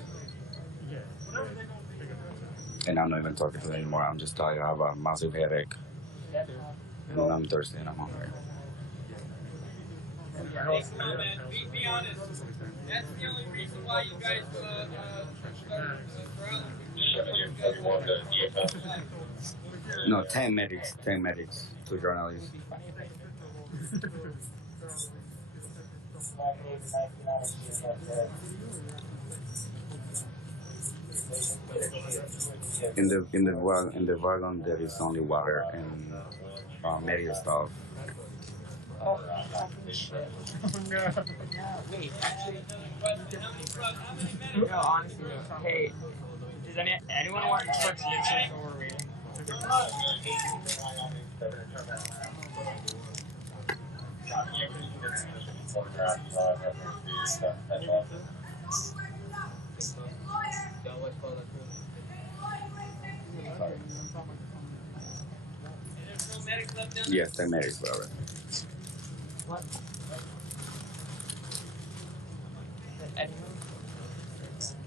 and I'm not even talking to them anymore. I'm just tired. I have a massive headache, and I'm thirsty and I'm hungry. Hey, come on, man. Be honest. That's the only reason why you guys started No, 10 medics, 2 journalists. In the wagon there is only water and media stuff. Oh no. Wait, actually. No, honestly, hey, does anyone want to touch the insurance or we're waiting? Yes, 10 medics, brother. What?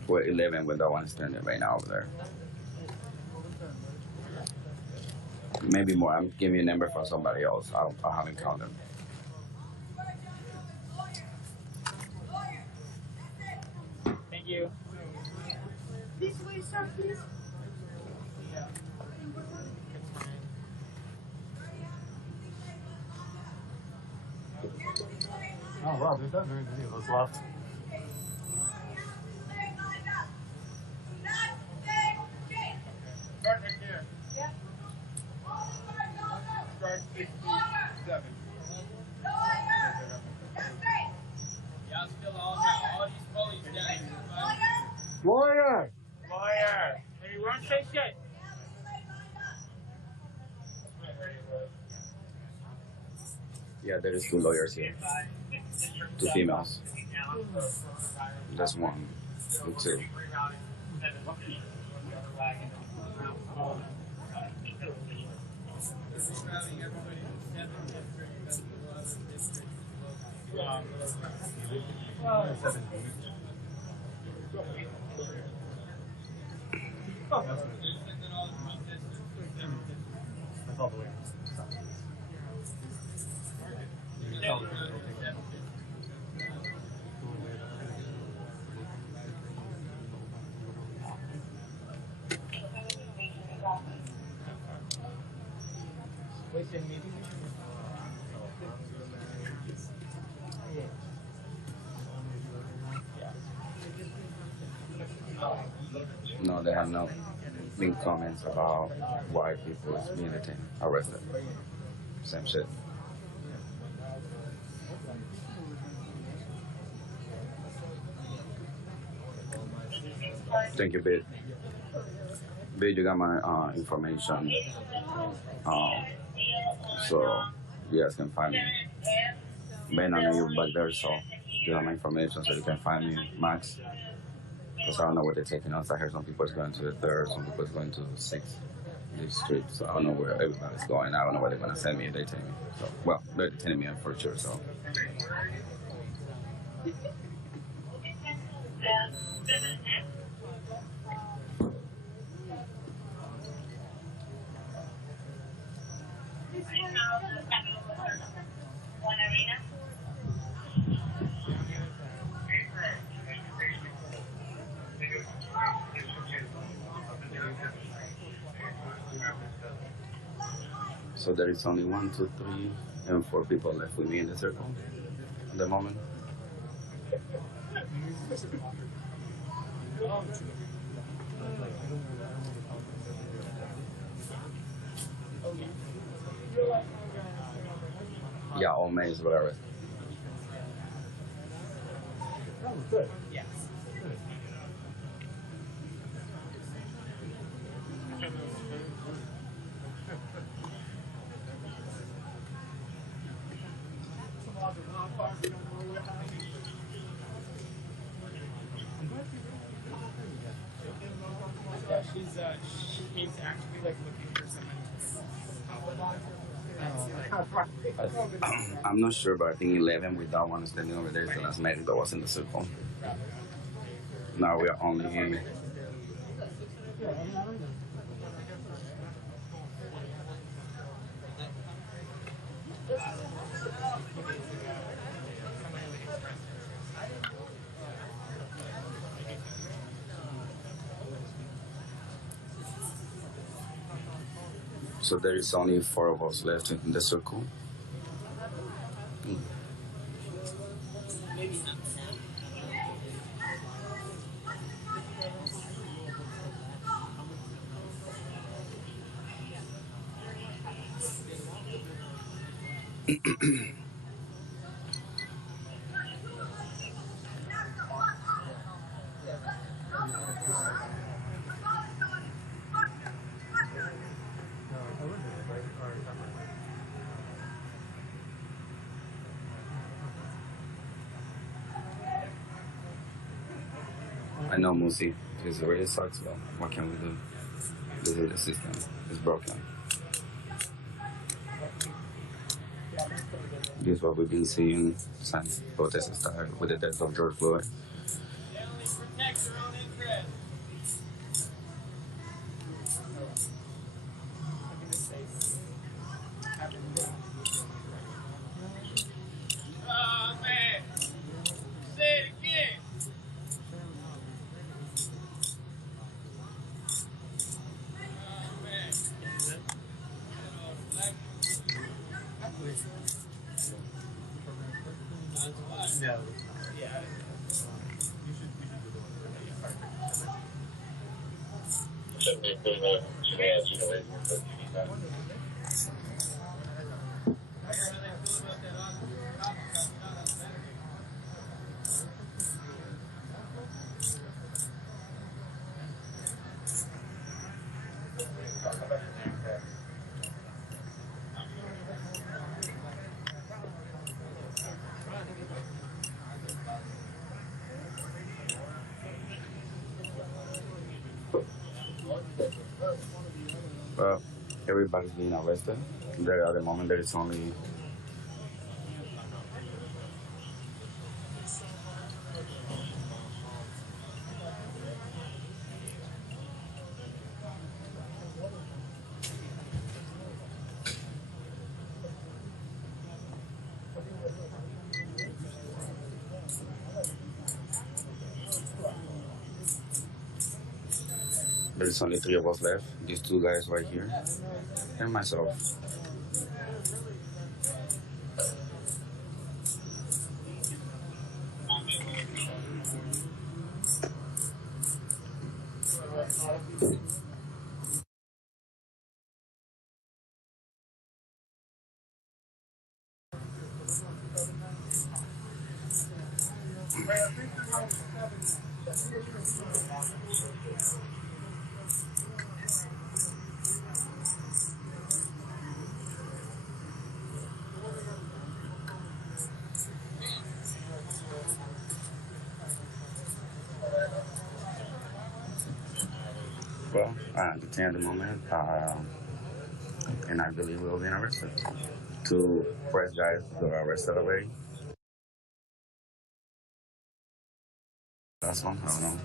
We're 11 with that one standing right now over there. Maybe more. I'm giving you a number for somebody else. I haven't counted them. Thank you. This way, sir, please. Oh wow, there's not very many of us left. Start right here. Yeah. Start 67. Y'all still all these police guys. Lawyer! Hey, you want to say shit? Yeah, there is 2 lawyers here. 2 females. Just one. 2. That's all the way. No, they have not been comments about why people is being detained, arrested. Same shit. Thank you, Bid. Bid, you got my information. So you guys can find me. Ben, I know you're back there, so you have my information so you can find me, Max. Because I don't know where they're taking us. I heard some people is going to the 3rd, some people is going to the 6th district. So I don't know where everybody's going. I don't know where they're going to send me if they take me. So, well, they're detaining me for sure, so. So there is only 1, 2, 3, and 4 people left with me in the circle at the moment. Yeah, all males were arrested. Good. Yes. Yeah, she's actually like looking for someone I'm not sure, but I think 11 with that one standing over there is the last medic that was in the circle. Now we are only. So there is only 4 of us left in the circle. I know, Musi. It really sucks, but what can we do? This is the system. It's broken. This is what we've been seeing since protests started with the death of George Floyd. Protect your own interests. Oh, man. Say it again. Oh, man. Yeah. Well, everybody's being arrested. There at the moment there is only there's only 3 of us left. These 2 guys right here, and myself. Well, detained at the moment, and I believe we'll be arrested. Two press guys were arrested already. Last one, I don't know.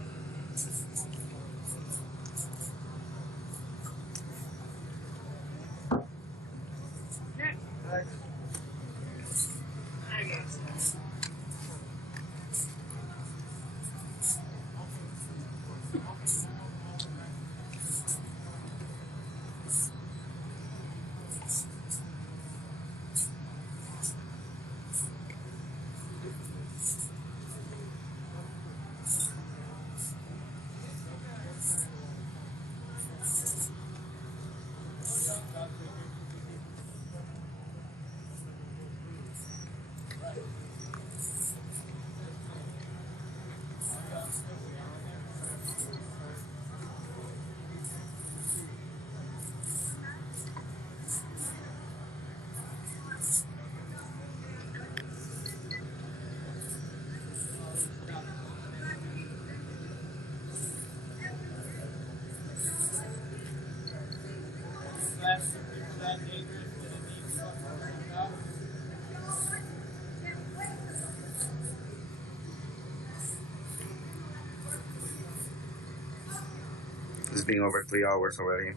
It's been over 3 hours already.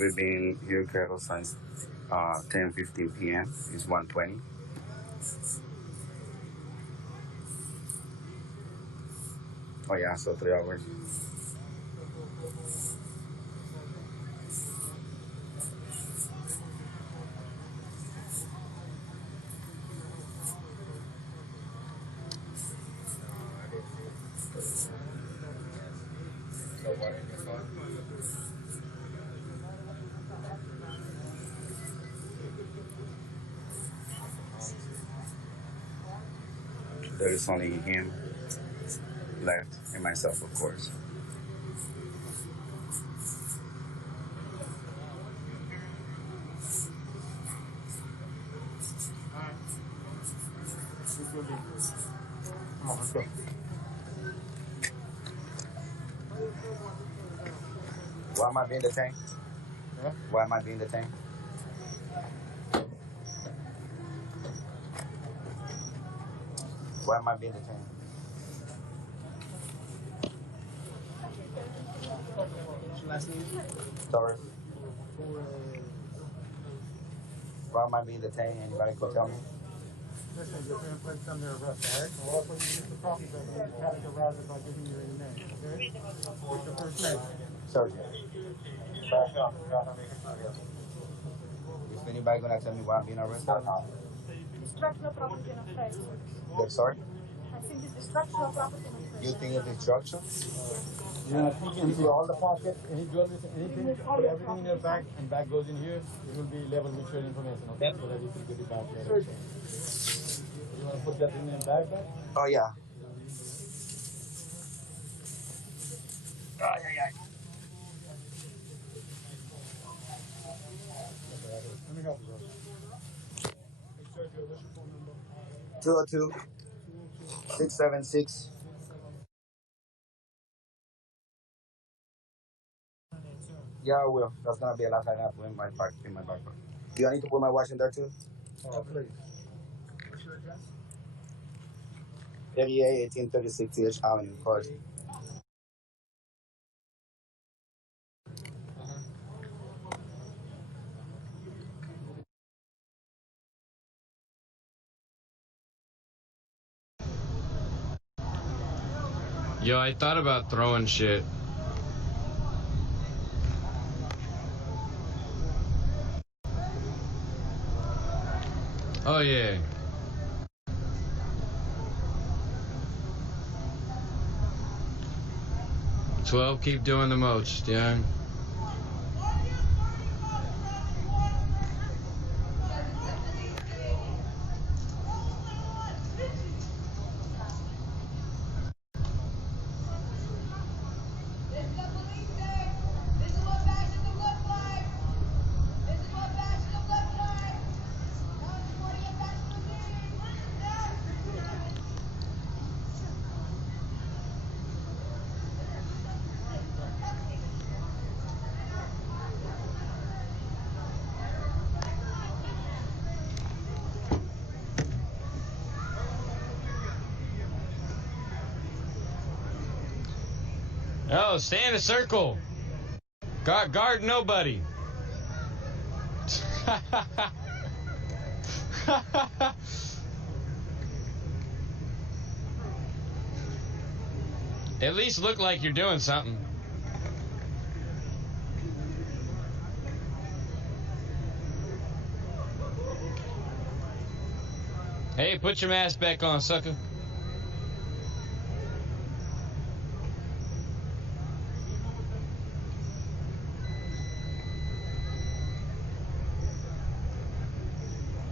We've been here, Carol, since 10:15 p.m. It's 1:20. Oh yeah, so 3 hours. There is only him left and myself, of course. Come on, let's go. Why am I being detained? Yeah? Why am I being detained? Why am I being detained? What's your last name? Torres. Why am I being detained? Anybody could tell me? Listen, you're going to put some under arrest, all right? Well, also, you use the property that you categorize it by giving you your name, okay? What's your first name? Sergeant. Back up. You got to make it clear. Is anybody gonna tell me why I'm being arrested? Destruction of property and affairs. Sorry? I think it's destruction of property and affairs. You think it's destruction? You're going to take into all the pockets, any jewelry, anything, put everything in your bag, and bag goes in here. It will be labeled with your information, okay? So that you can get it back here. You want to put that in your bag back? Oh yeah. Let me help you, bro. Hey, Sergio, what's your phone number? 202 676. Yeah, I will. That's gonna be a lot I have in my backpack. Do I need to put my watch in there too? Oh, please. What's your address? 1836 H Avenue, of course. Yo, I thought about throwing shit. Oh yeah. "12, keep doing the most, yeah. Oh, stay in a circle. Guard nobody. At least look like you're doing something. Hey, put your mask back on, sucker.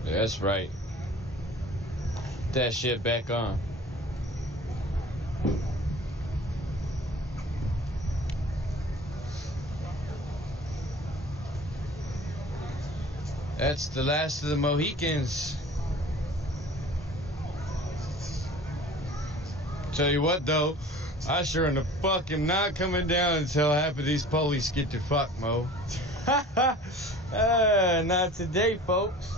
That's right. Put that shit back on. That's the last of the Mohicans. Tell you what though, I sure in the fuck am not coming down until half of these police get to fuck, Mo. Not today, folks.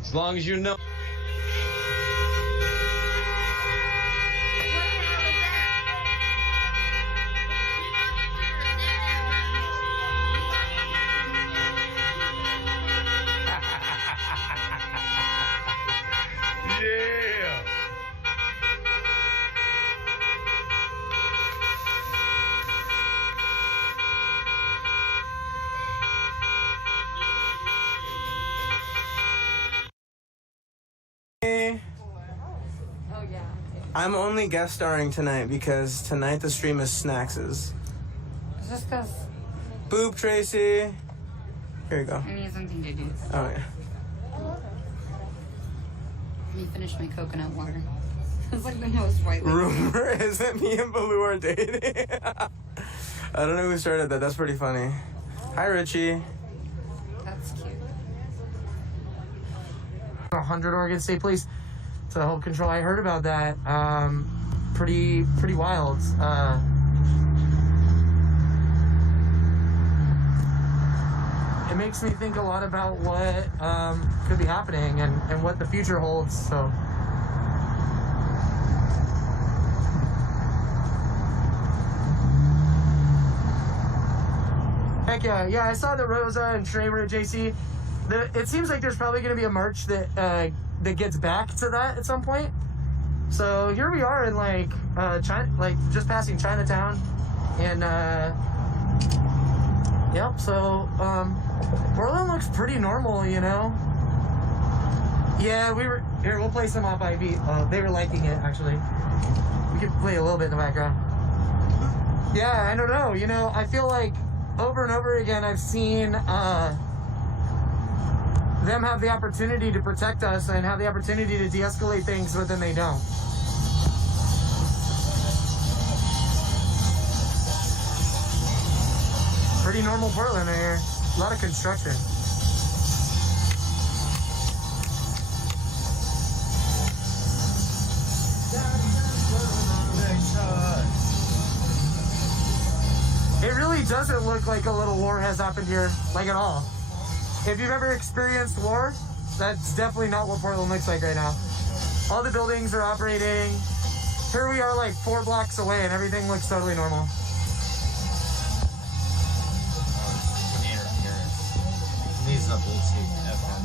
As long as you know. Yeah. I'm only guest starring tonight because tonight the stream is Snacks's. Just because. Boop, Tracy. Here you go. I need something to do. Oh, yeah. Let me finish my coconut water. It's like the most white. Rumor is that me and Baloo are dating. I don't know who started that. That's pretty funny. Hi, Richie. That's cute. 100 Oregon State Police to help control. I heard about that. Pretty wild. It makes me think a lot about what could be happening and what the future holds. So. Heck yeah. Yeah, I saw the Rosa and Trey were at JC. It seems like there's probably going to be a march that gets back to that at some point. So here we are in like China, like just passing Chinatown, and yep. So Portland looks pretty normal, you know. Yeah, we were here. We'll play some off IV. They were liking it actually. We could play a little bit in the background. Yeah, I don't know. You know, I feel like over and over again I've seen them have the opportunity to protect us and have the opportunity to de-escalate things, but then they don't. Pretty normal Portland here. A lot of construction. It really doesn't look like a little war has happened here, like at all. If you've ever experienced war, that's definitely not what Portland looks like right now. All the buildings are operating. Here we are like 4 blocks away and everything looks totally normal. Needs a Bluetooth FM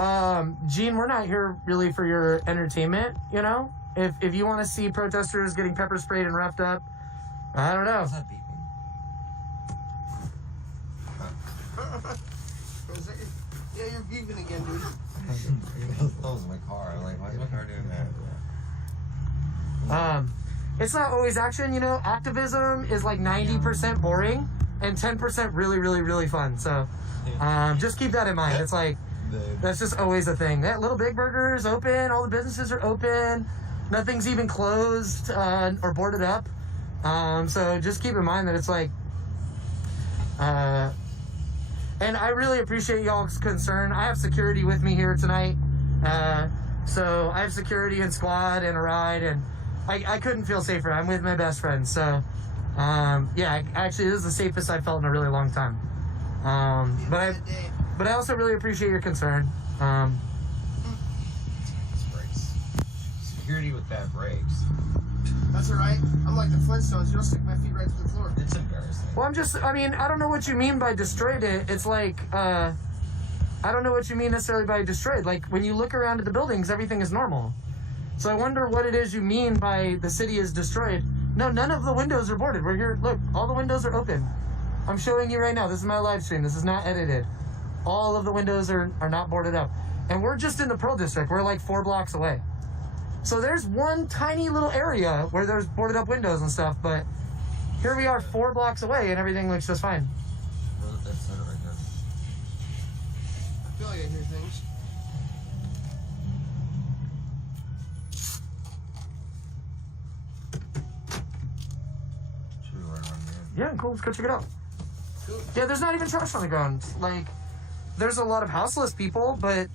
transfer. Gene, we're not here really for your entertainment, you know? If you want to see protesters getting pepper sprayed and roughed up, I don't know. Yeah, you're beeping again, dude. That was my car. I'm like, why is my car doing that? It's not always action, you know. Activism is like 90% boring and 10% really, really, really fun. So just keep that in mind. It's like, that's just always a thing. That Little Big Burger is open. All the businesses are open. Nothing's even closed or boarded up. So just keep in mind that it's like, and I really appreciate y'all's concern. I have security with me here tonight. So I have security and squad and a ride, and I couldn't feel safer. I'm with my best friend, so yeah. Actually, this is the safest I've felt in a really long time. But I also really appreciate your concern. Security with bad brakes. That's alright. I'm like the Flintstones. You don't stick my feet right to the floor. It's embarrassing. Well, I mean, I don't know what you mean by destroyed it. It's like, I don't know what you mean necessarily by destroyed. Like, when you look around at the buildings, everything is normal. So I wonder what it is you mean by the city is destroyed. No, none of the windows are boarded. We're here. Look, all the windows are open. I'm showing you right now. This is my live stream. This is not edited. All of the windows are not boarded up. And we're just in the Pearl District. We're like 4 blocks away. So there's one tiny little area where there's boarded up windows and stuff, but here we are 4 blocks away and everything looks just fine. That's it right there. I feel like I hear things. Should be right around there. Yeah, cool. Let's go check it out. Yeah, there's not even trash on the ground. Like, there's a lot of houseless people, but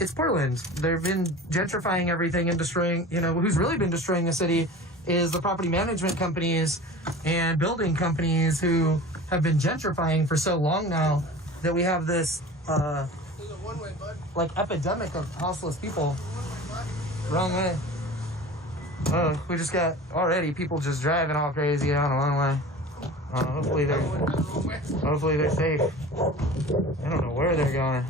it's Portland. They've been gentrifying everything and destroying, you know, who's really been destroying the city is the property management companies and building companies who have been gentrifying for so long now that we have this, like, epidemic of houseless people. Wrong way. Oh, we just got already people just driving all crazy down the wrong way. Hopefully they're safe. I don't know where they're going.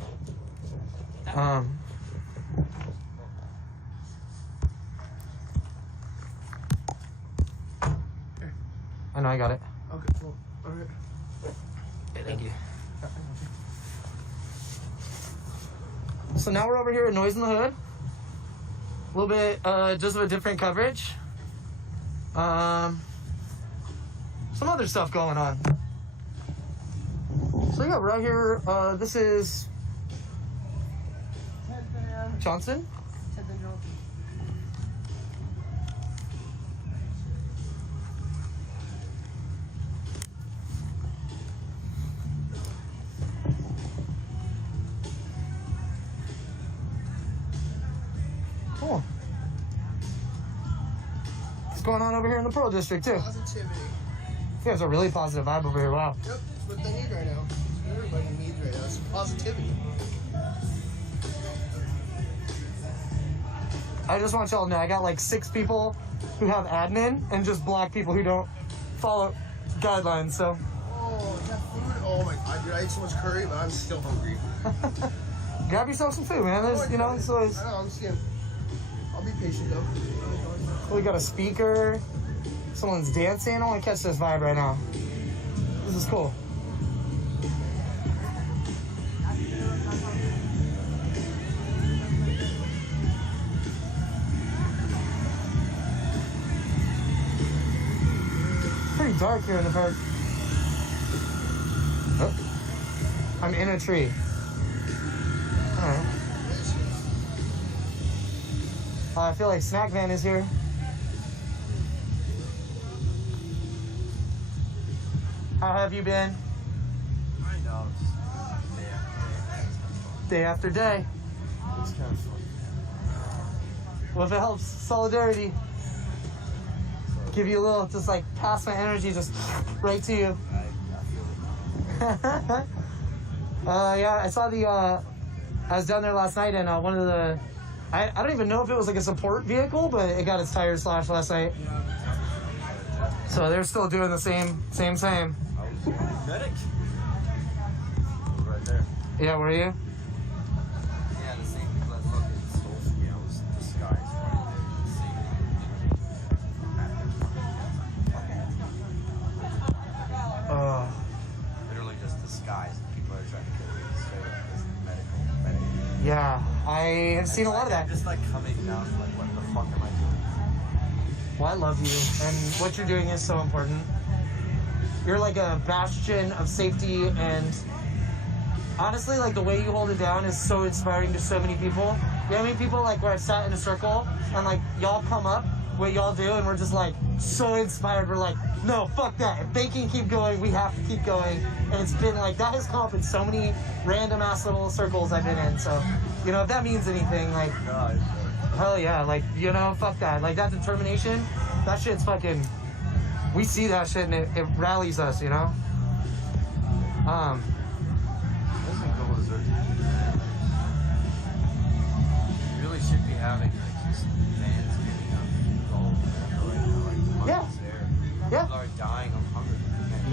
I know, I got it. Okay, cool. Alright. Yeah, thank you. So now we're over here at Noise in the Hood. A little bit just of a different coverage. Some other stuff going on. So yeah, we're out here. This is Johnson. Cool. What's going on over here in the Pearl District too? Positivity. You guys are a really positive vibe over here. Wow. Yep, that's what they need right now. That's what everybody needs right now. Some positivity. I just want y'all to know I got like 6 people who have admin and just black people who don't follow guidelines. So. Oh, is that food? Oh my god, dude! I ate so much curry, but I'm still hungry. Grab yourself some food, man. There's, you know, it's always. I know. I'm seeing. I'll be patient though. We got a speaker. Someone's dancing. I want to catch this vibe right now. This is cool. Pretty dark here in the park. Oh. I'm in a tree. Alright. I feel like Snack Van is here. How have you been? I know. Day after day. It's kind of fun. Well, if it helps, solidarity. Give you a little, just like pass my energy just right to you. Yeah, I saw the, I was down there last night and one of the, I don't even know if it was like a support vehicle, but it got its tires slashed last night. So they're still doing the same. Medic? Right there. Yeah, were you? Yeah, the same people that fucking stole from me. I was disguised right there. Literally just disguised. People are trying to kill me straight up as medic. Yeah, I have seen a lot of that. I'm just like coming down, like, what the fuck am I doing? Well, I love you, and what you're doing is so important. You're like a bastion of safety, and honestly, like the way you hold it down is so inspiring to so many people. You know how many people like where I've sat in a circle and like y'all come up, what y'all do, and we're just like so inspired. We're like, no, fuck that. If they can keep going, we have to keep going. And it's been like that has come up in so many random ass little circles I've been in. So, you know, if that means anything, like, Hell yeah, like, you know, fuck that. Like, that determination, that shit's fucking, we see that shit and it rallies us, you know? You really should be having like just vans getting up all over right now. Like the money's there. Yeah. People are dying of hunger.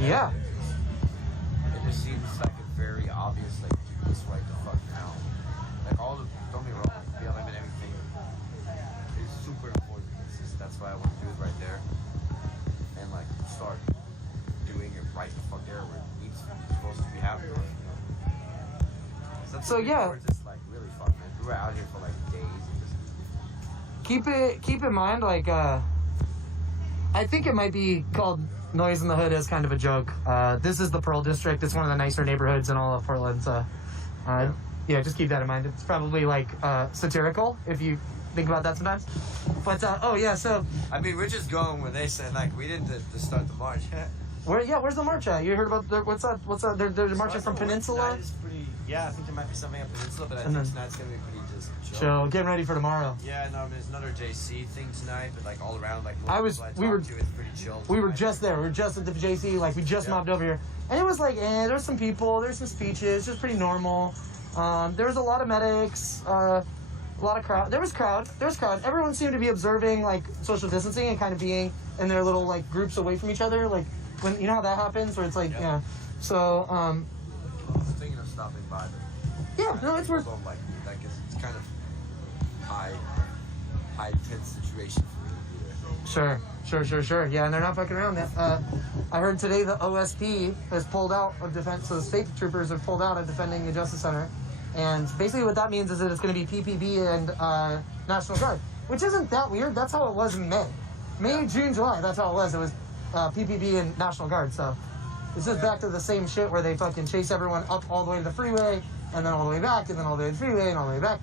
Yeah. It just seems like a very obvious like do this right the fuck now. Like all the don't be wrong, like BLM and everything is super important. It's just that's why I want to do it right there. And like start doing it right the fuck there where it's supposed to be happening. So yeah. We're just like really fucked, man. We were out here for like days and just Keep in mind, like, I think it might be called Noise in the Hood as kind of a joke. This is the Pearl District. It's one of the nicer neighborhoods in all of Portland. So, yeah, just keep that in mind. It's probably like satirical if you think about that sometimes. But oh yeah, so I mean, we're just going where they said like we didn't to start the march. Where's the march at? You heard about what's that? They're marching from Peninsula. Yeah, I think there might be something at Peninsula, but I And think then- tonight's gonna be pretty just chill. Chill, getting ready for tomorrow. Yeah, no, I mean, there's another JC thing tonight, but like all around, like We were it's pretty chill. We were just there. We were just at the JC. Like we just mobbed over here, and it was like, there's some people, there's some speeches, just pretty normal. There was a lot of medics, a lot of crowd. There was crowd. Everyone seemed to be observing like social distancing and kind of being in their little like groups away from each other. Like when you know how that happens, where it's like So I was thinking of stopping by, but yeah, no, it's worth. Like it's kind of high tense situation for me to be there. Sure. Yeah, and they're not fucking around. I heard today the OSP has pulled out of defense, so the state troopers have pulled out of defending the Justice Center. And basically what that means is that it's going to be PPB and National Guard, which isn't that weird. That's how it was in May, June, July. That's how it was. It was PPB and National Guard. So it's just back to the same shit where they fucking chase everyone up all the way to the freeway and then all the way back and then all the way to the freeway and all the way back.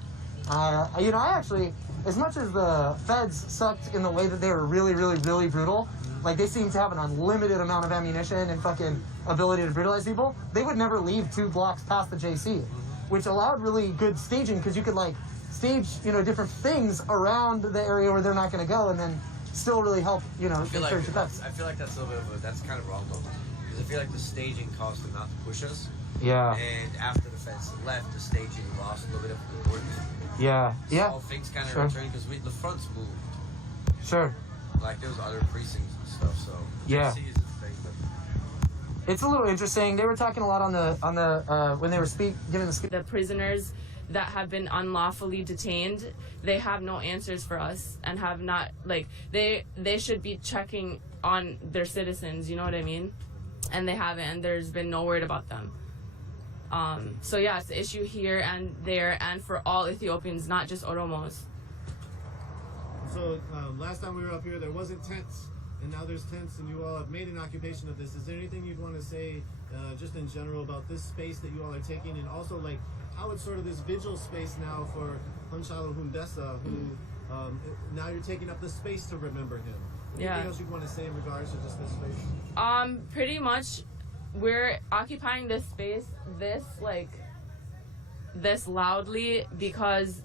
You know, I actually, as much as the feds sucked in the way that they were really, really, really brutal, like they seem to have an unlimited amount of ammunition and fucking ability to brutalize people, they would never leave 2 blocks past the JC, which allowed really good staging because you could like stage, you know, different things around the area where they're not going to go and then still really help, you know, encourage the vets. I feel like that's a little bit of that's kind of wrong though, because I feel like the staging caused them not to push us. Yeah. And after the feds left, the staging lost a little bit of importance. Yeah. So things kind of returned because the fronts moved. Sure. Like there was other precincts and stuff. So Yeah. JC is a thing, but It's a little interesting. They were talking a lot on the when they were giving the speech. The prisoners that have been unlawfully detained, they have no answers for us and have not, like, they should be checking on their citizens, you know what I mean? And they haven't, and there's been no word about them. So yeah, it's an issue here and there and for all Ethiopians, not just Oromos. So last time we were up here, there wasn't tents, and now there's tents, and you all have made an occupation of this. Is there anything you'd want to say, just in general, about this space that you all are taking, and also like how it's sort of this vigil space now for Hachalu Hundessa, who now you're taking up the space to remember him? Anything else you'd want to say in regards to just this space? Pretty much, we're occupying this space, this loudly because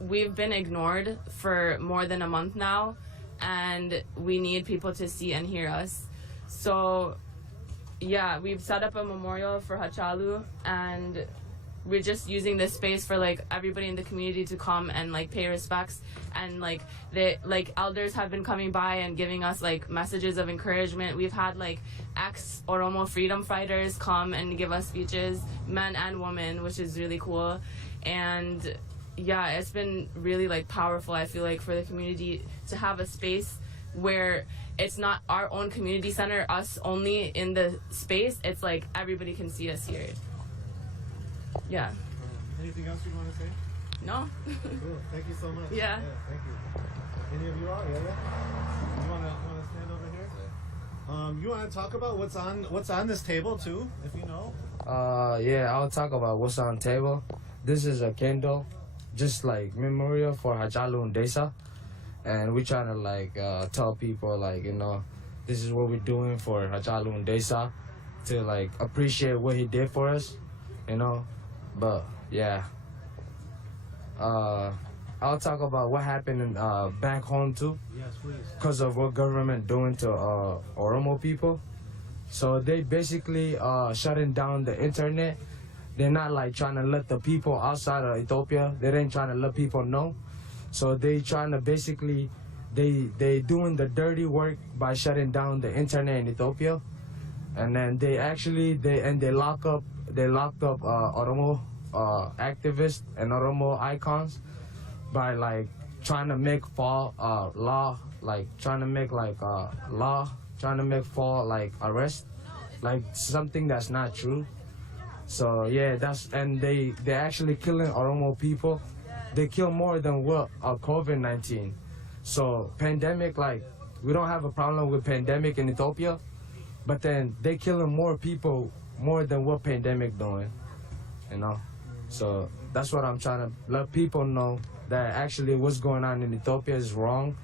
we've been ignored for more than a month now, and we need people to see and hear us. So, yeah, we've set up a memorial for Hachalu, and we're just using this space for like everybody in the community to come and like pay respects, and like elders have been coming by and giving us like messages of encouragement. We've had like ex-Oromo freedom fighters come and give us speeches, men and women, which is really cool. And yeah, it's been really like powerful, I feel like, for the community to have a space where it's not our own community center, us only in the space. It's like everybody can see us here. Yeah. Anything else you'd want to say? No. Cool. Thank you so much. Yeah. Thank you. Any of you all? Yeah. You wanna stand over here? You wanna talk about what's on this table too, if you know? Yeah, I'll talk about what's on the table. This is a candle, just like memorial for Hachalu Hundessa, and we're trying to like tell people like, you know, this is what we're doing for Hachalu Hundessa, to like appreciate what he did for us, you know. But yeah, I'll talk about what happened in, back home too. Yes, please. Because of what government doing to Oromo people. So they basically shutting down the internet. They're not like trying to let the people outside of Ethiopia. They ain't trying to let people know. So they trying to basically they doing the dirty work by shutting down the internet in Ethiopia. And then they locked up Oromo activists and Oromo icons by like trying to make fall law, like trying to make like law, trying to make fall like arrest, like something that's not true. So yeah, they actually killing Oromo people. They kill more than what COVID-19. So pandemic, like we don't have a problem with pandemic in Ethiopia, but then they killing more people more than what pandemic doing, you know. So that's what I'm trying to let people know, that actually what's going on in Ethiopia is wrong,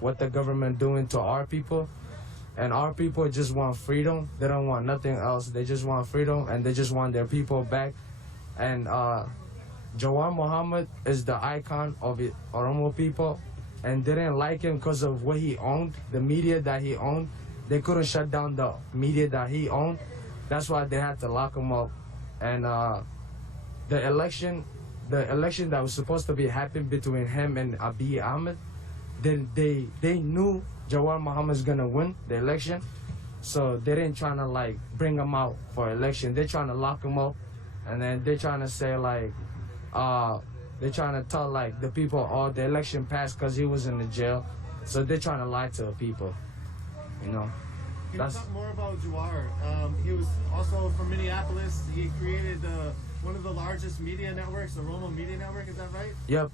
what the government doing to our people. And our people just want freedom. They don't want nothing else. They just want freedom, and they just want their people back. And Jawar Muhammad is the icon of the Oromo people, and they didn't like him because of what he owned, the media that he owned. They couldn't shut down the media that he owned. That's why they had to lock him up. And the election that was supposed to be happening between him and Abiy Ahmed, they knew Jawar Muhammad's gonna win the election, so they didn't trying to like bring him out for election. They're trying to lock him up, and then they're trying to say like, they're trying to tell like the people, oh, the election passed because he was in the jail. So they're trying to lie to the people, you know. Can you talk more about Jawar? He was also from Minneapolis. He created one of the largest media networks, the Oromo Media Network. Is that right? Yep.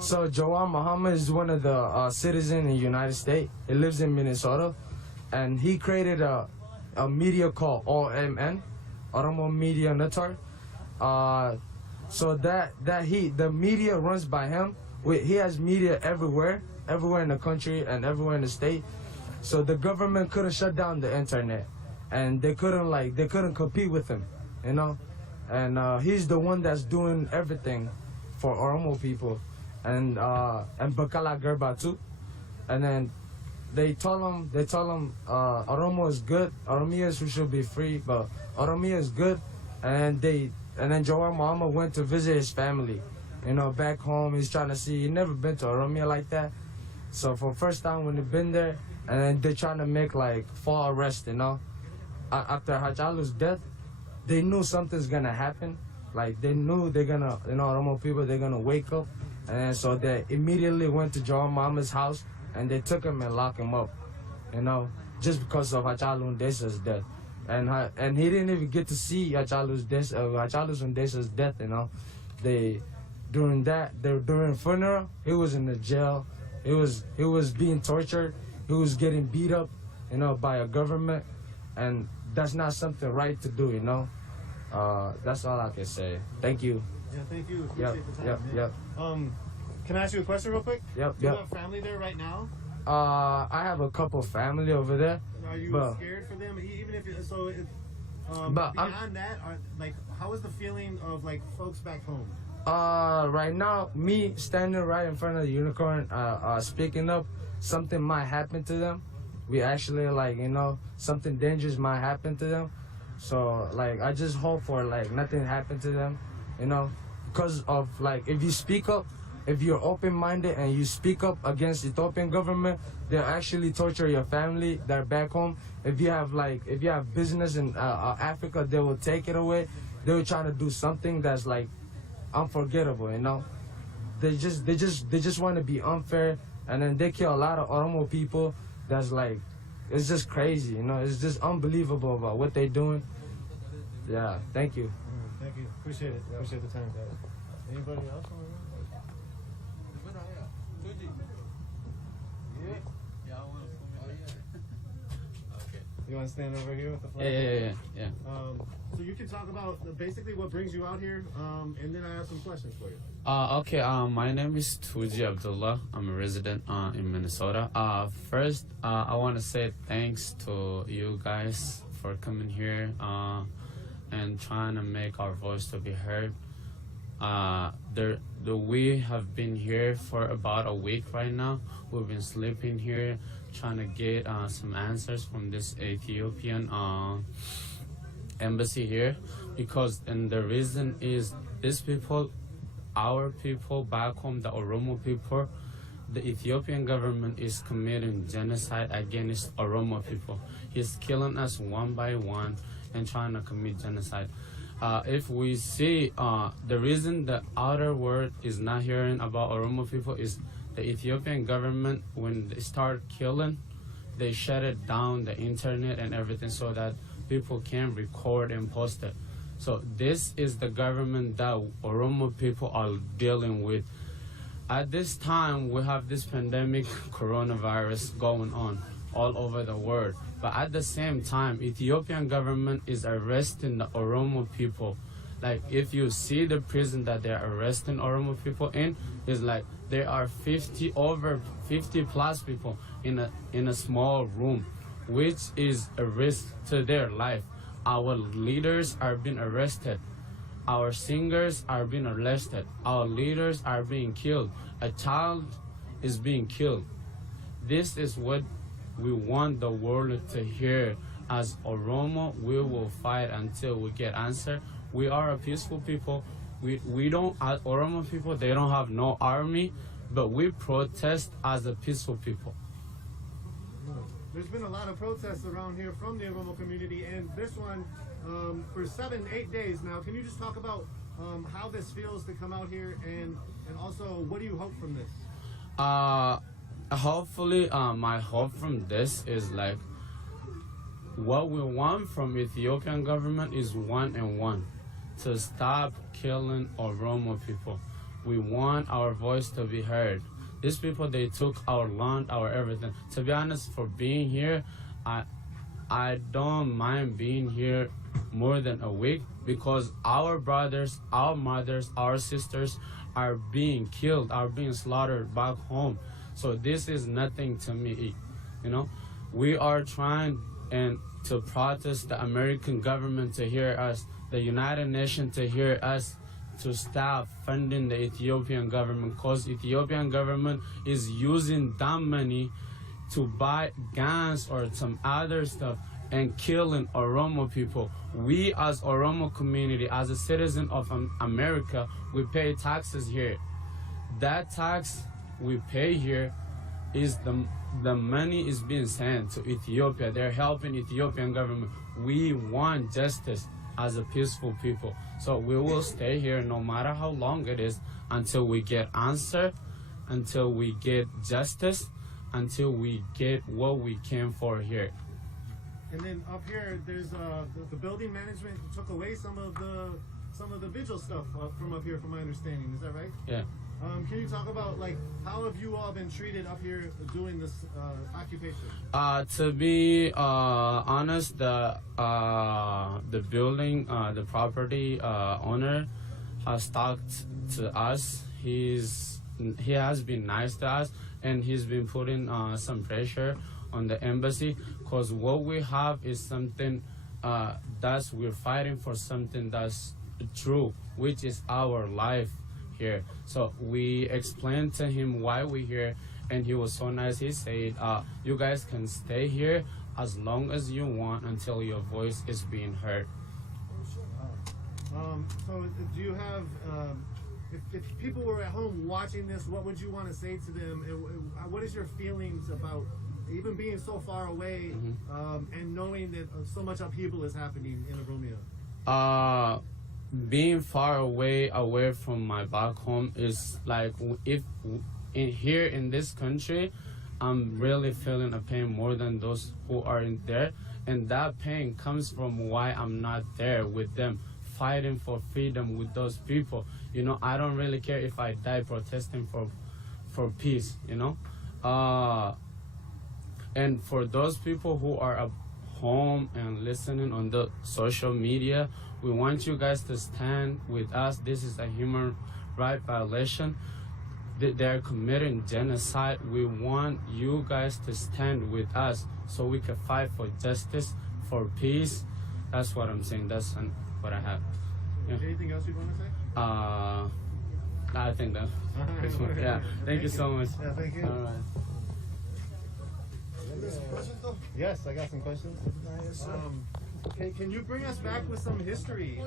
So Jawar Muhammad is one of the citizens in the United States. He lives in Minnesota, and he created a media called OMN, Oromo Media Network. So the media runs by him. He has media everywhere in the country and everywhere in the state. So the government couldn't shut down the internet, and they couldn't compete with him, you know. And he's the one that's doing everything for Oromo people, and Bakala Gerba too. And then they tell him Oromo is good, Oromians who should be free, but Oromia is good. And then Jawar Muhammad went to visit his family, you know, back home. He's trying to see. He never been to Oromia like that. So for first time when they've been there, and then they're trying to make like fall arrest, you know. After Hajalu's death, they knew something's gonna happen. Like they knew they're gonna, you know, Oromo people, they're gonna wake up. And so they immediately went to Jawar Muhammad's house, and they took him and locked him up, you know, just because of Hajalu Ndesa's death. And he didn't even get to see Hajalu Ndesa's death, you know. During funeral, he was in the jail. He was being tortured. He was getting beat up, you know, by a government, and that's not something right to do, you know. That's all I can say. Thank you. Yeah, thank you. Appreciate the time, yep. Can I ask you a question real quick? Yep. Do you have family there right now? I have a couple family over there. Are you scared for them? Even if beyond that, how is the feeling of like folks back home? Right now, me standing right in front of the unicorn, speaking up, something might happen to them. We actually, like, you know, something dangerous might happen to them. So, like, I just hope for, like, nothing happen to them, you know, because of, like, if you speak up, if you're open-minded and you speak up against the Ethiopian government, they'll actually torture your family that are back home. If you have business in Africa, they will take it away. They will try to do something that's, like, unforgettable, you know. They just want to be unfair, and then they kill a lot of Oromo people. That's like, it's just crazy, you know. It's just unbelievable about what they're doing. Yeah, thank you. Thank you. Appreciate it. Appreciate the time. Anybody else? You want to stand over here with the flag? Yeah. So you can talk about basically what brings you out here, and then I have some questions for you. Okay. My name is Tuji Abdullah. I'm a resident in Minnesota. First, I want to say thanks to you guys for coming here and trying to make our voice to be heard. We have been here for about a week right now. We've been sleeping here, trying to get some answers from this Ethiopian embassy here, and the reason is these people, our people back home, the Oromo people, the Ethiopian government is committing genocide against Oromo people. He's killing us one by one and trying to commit genocide. If we see the reason the outer world is not hearing about Oromo people is the Ethiopian government, when they start killing, they shut it down, the internet and everything, so that people can record and post it. So this is the government that Oromo people are dealing with. At this time, we have this pandemic, coronavirus, going on all over the world. But at the same time, Ethiopian government is arresting the Oromo people. Like, if you see the prison that they're arresting Oromo people in, is like there are over 50 plus people in a small room, which is a risk to their life. Our leaders are being arrested. Our singers are being arrested. Our leaders are being killed. A child is being killed. This is what we want the world to hear. As Oromo, we will fight until we get answer. We are a peaceful people. We don't, as Oromo people, they don't have no army, but we protest as a peaceful people. There's been a lot of protests around here from the Oromo community, and this one for 7-8 days now. Can you just talk about how this feels to come out here, and also what do you hope from this? Hopefully, my hope from this is like what we want from Ethiopian government is one and one, to stop killing Oromo people. We want our voice to be heard. These people, they took our land, our everything. To be honest, for being here, I don't mind being here more than a week, because our brothers, our mothers, our sisters are being killed, are being slaughtered back home. So this is nothing to me, you know. We are trying to protest the American government to hear us, the United Nations to hear us, to stop funding the Ethiopian government, because Ethiopian government is using that money to buy guns or some other stuff and killing Oromo people. We as Oromo community, as a citizen of America, we pay taxes here. That tax we pay here is the money is being sent to Ethiopia. They're helping Ethiopian government. We want justice as a peaceful people. So we will stay here no matter how long it is, until we get answer, until we get justice, until we get what we came for here. And then up here, there's the building management took away some of the vigil stuff from up here, from my understanding. Is that right? Yeah. Can you talk about, like, how have you all been treated up here doing this occupation? To be honest, the building, the property owner has talked to us. He has been nice to us, and he's been putting some pressure on the embassy, because what we have is something we're fighting for, something that's true, which is our life here. So we explained to him why we're here, and he was so nice. He said, you guys can stay here as long as you want, until your voice is being heard. So do you have, if people were at home watching this, what would you want to say to them? What is your feelings about even being so far away, and knowing that so much upheaval is happening in Oromia? Being far away from my back home is like, if here in this country, I'm really feeling a pain more than those who are in there, and that pain comes from why I'm not there with them, fighting for freedom with those people. You know, I don't really care if I die protesting for peace, you know. And for those people who are at home and listening on the social media, we want you guys to stand with us. This is a human right violation. They're committing genocide. We want you guys to stand with us so we can fight for justice, for peace. That's what I'm saying. That's what I have. Yeah. Anything else you want to say? I think that. Yeah. Thank you so much. Yeah, thank you. All right. Yes, I got some questions. Can you bring us back with some history?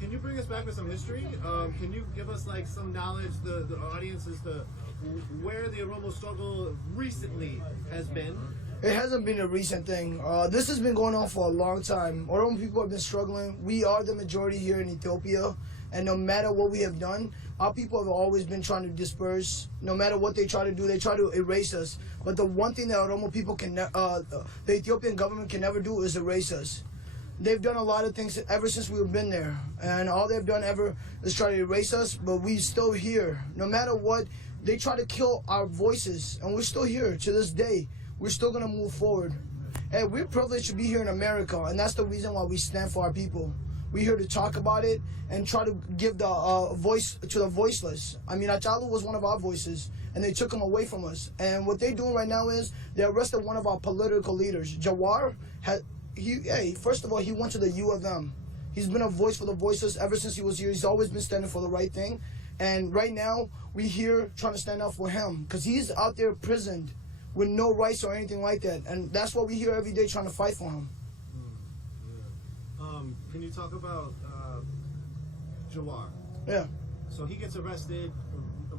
Can you bring us back with some history? Can you give us like some knowledge, the audience, as to where the Oromo struggle recently has been? It hasn't been a recent thing. This has been going on for a long time. Oromo people have been struggling. We are the majority here in Ethiopia, and no matter what we have done, our people have always been trying to disperse. No matter what they try to do, they try to erase us. But the one thing that Oromo people the Ethiopian government can never do is erase us. They've done a lot of things ever since we've been there, and all they've done ever is try to erase us, but we're still here. No matter what, they try to kill our voices, and we're still here to this day. We're still going to move forward. And we're privileged to be here in America, and that's the reason why we stand for our people. We're here to talk about it and try to give the voice to the voiceless. I mean, Achalu was one of our voices, and they took him away from us. And what they're doing right now is they arrested one of our political leaders. Jawar, first of all, he went to the U of M. He's been a voice for the voiceless ever since he was here. He's always been standing for the right thing. And right now, we're here trying to stand up for him because he's out there imprisoned with no rights or anything like that. And that's what we hear every day, trying to fight for him. Can you talk about Jawar? Yeah. So he gets arrested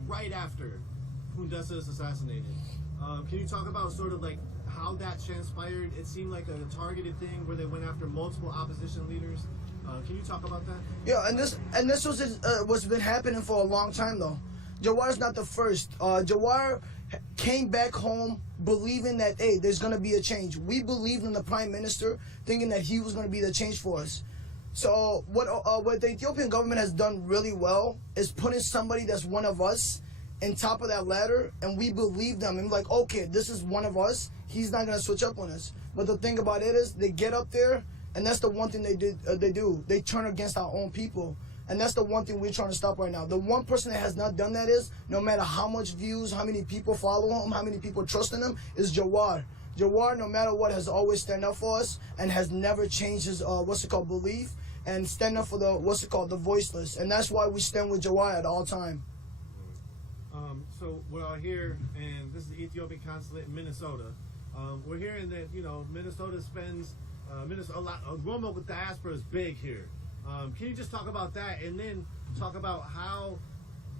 right after Hundessa is assassinated. Can you talk about sort of like how that transpired? It seemed like a targeted thing where they went after multiple opposition leaders. Can you talk about that? Yeah, and this was what's been happening for a long time though. Jawar's not the first. Jawar came back home believing that, hey, there's going to be a change. We believed in the prime minister, thinking that he was going to be the change for us. So what the Ethiopian government has done really well is putting somebody that's one of us in top of that ladder, and we believe them. And we're like, okay, this is one of us. He's not going to switch up on us. But the thing about it is they get up there, and that's the one thing they do. They turn against our own people. And that's the one thing we're trying to stop right now. The one person that has not done that is, no matter how much views, how many people follow him, how many people trust in him, is Jawar. Jawar, no matter what, has always stand up for us and has never changed his, belief and stand up for the voiceless. And that's why we stand with Jawar at all time. So we're all here, and this is the Ethiopian consulate in Minnesota. We're hearing that, Minnesota spends, a lot, Oromo with diaspora is big here. Can you just talk about that, and then talk about how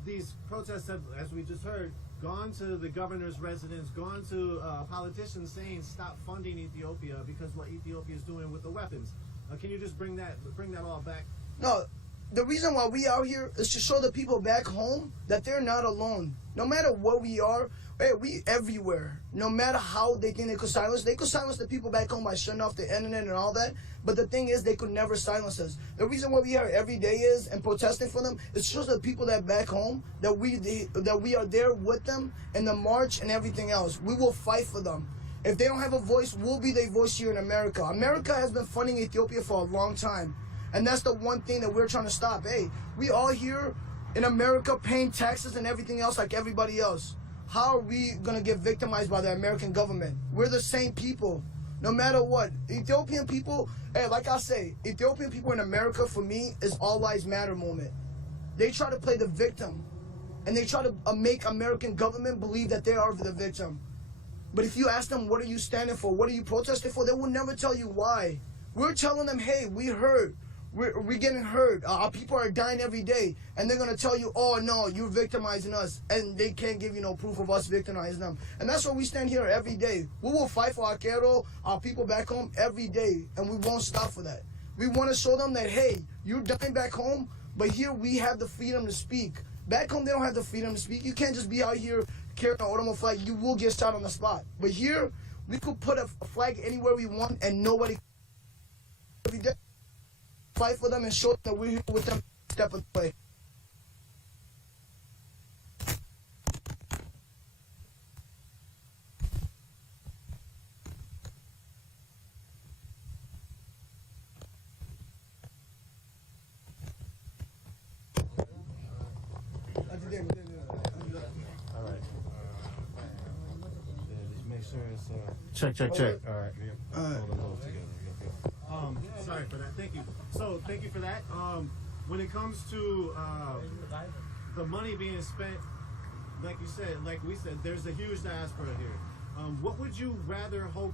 these protests have, as we just heard, gone to the governor's residence, gone to politicians saying stop funding Ethiopia because what Ethiopia is doing with the weapons? Can you just bring that all back? No, the reason why we out here is to show the people back home that they're not alone. No matter what we are, hey, we everywhere. No matter how they think they could silence the people back home by shutting off the internet and all that. But the thing is, they could never silence us. The reason why we are every day is and protesting for them is just the people that back home that we are there with them in the march and everything else. We will fight for them. If they don't have a voice, we'll be their voice here in America. America has been funding Ethiopia for a long time. And that's the one thing that we're trying to stop. Hey, we all here in America paying taxes and everything else like everybody else. How are we going to get victimized by the American government? We're the same people, no matter what. Ethiopian people, hey, like I say, Ethiopian people in America, for me, is all lives matter moment. They try to play the victim, and they try to make American government believe that they are the victim. But if you ask them, what are you standing for? What are you protesting for? They will never tell you why. We're telling them, hey, we hurt. We're getting hurt. Our people are dying every day. And they're going to tell you, oh, no, you're victimizing us. And they can't give you no proof of us victimizing them. And that's why we stand here every day. We will fight for our Kero, our people back home every day. And we won't stop for that. We want to show them that, hey, you're dying back home, but here we have the freedom to speak. Back home, they don't have the freedom to speak. You can't just be out here carrying an Oromo flag. You will get shot on the spot. But here, we could put a flag anywhere we want and nobody every day. Fight for them and show them that we're here with them step of the way. All right. Just make sure it's check. All right. Hold them both together. Sorry for that. Thank you. So thank you for that. When it comes to the money being spent, like you said, like we said, there's a huge diaspora here. What would you rather hope,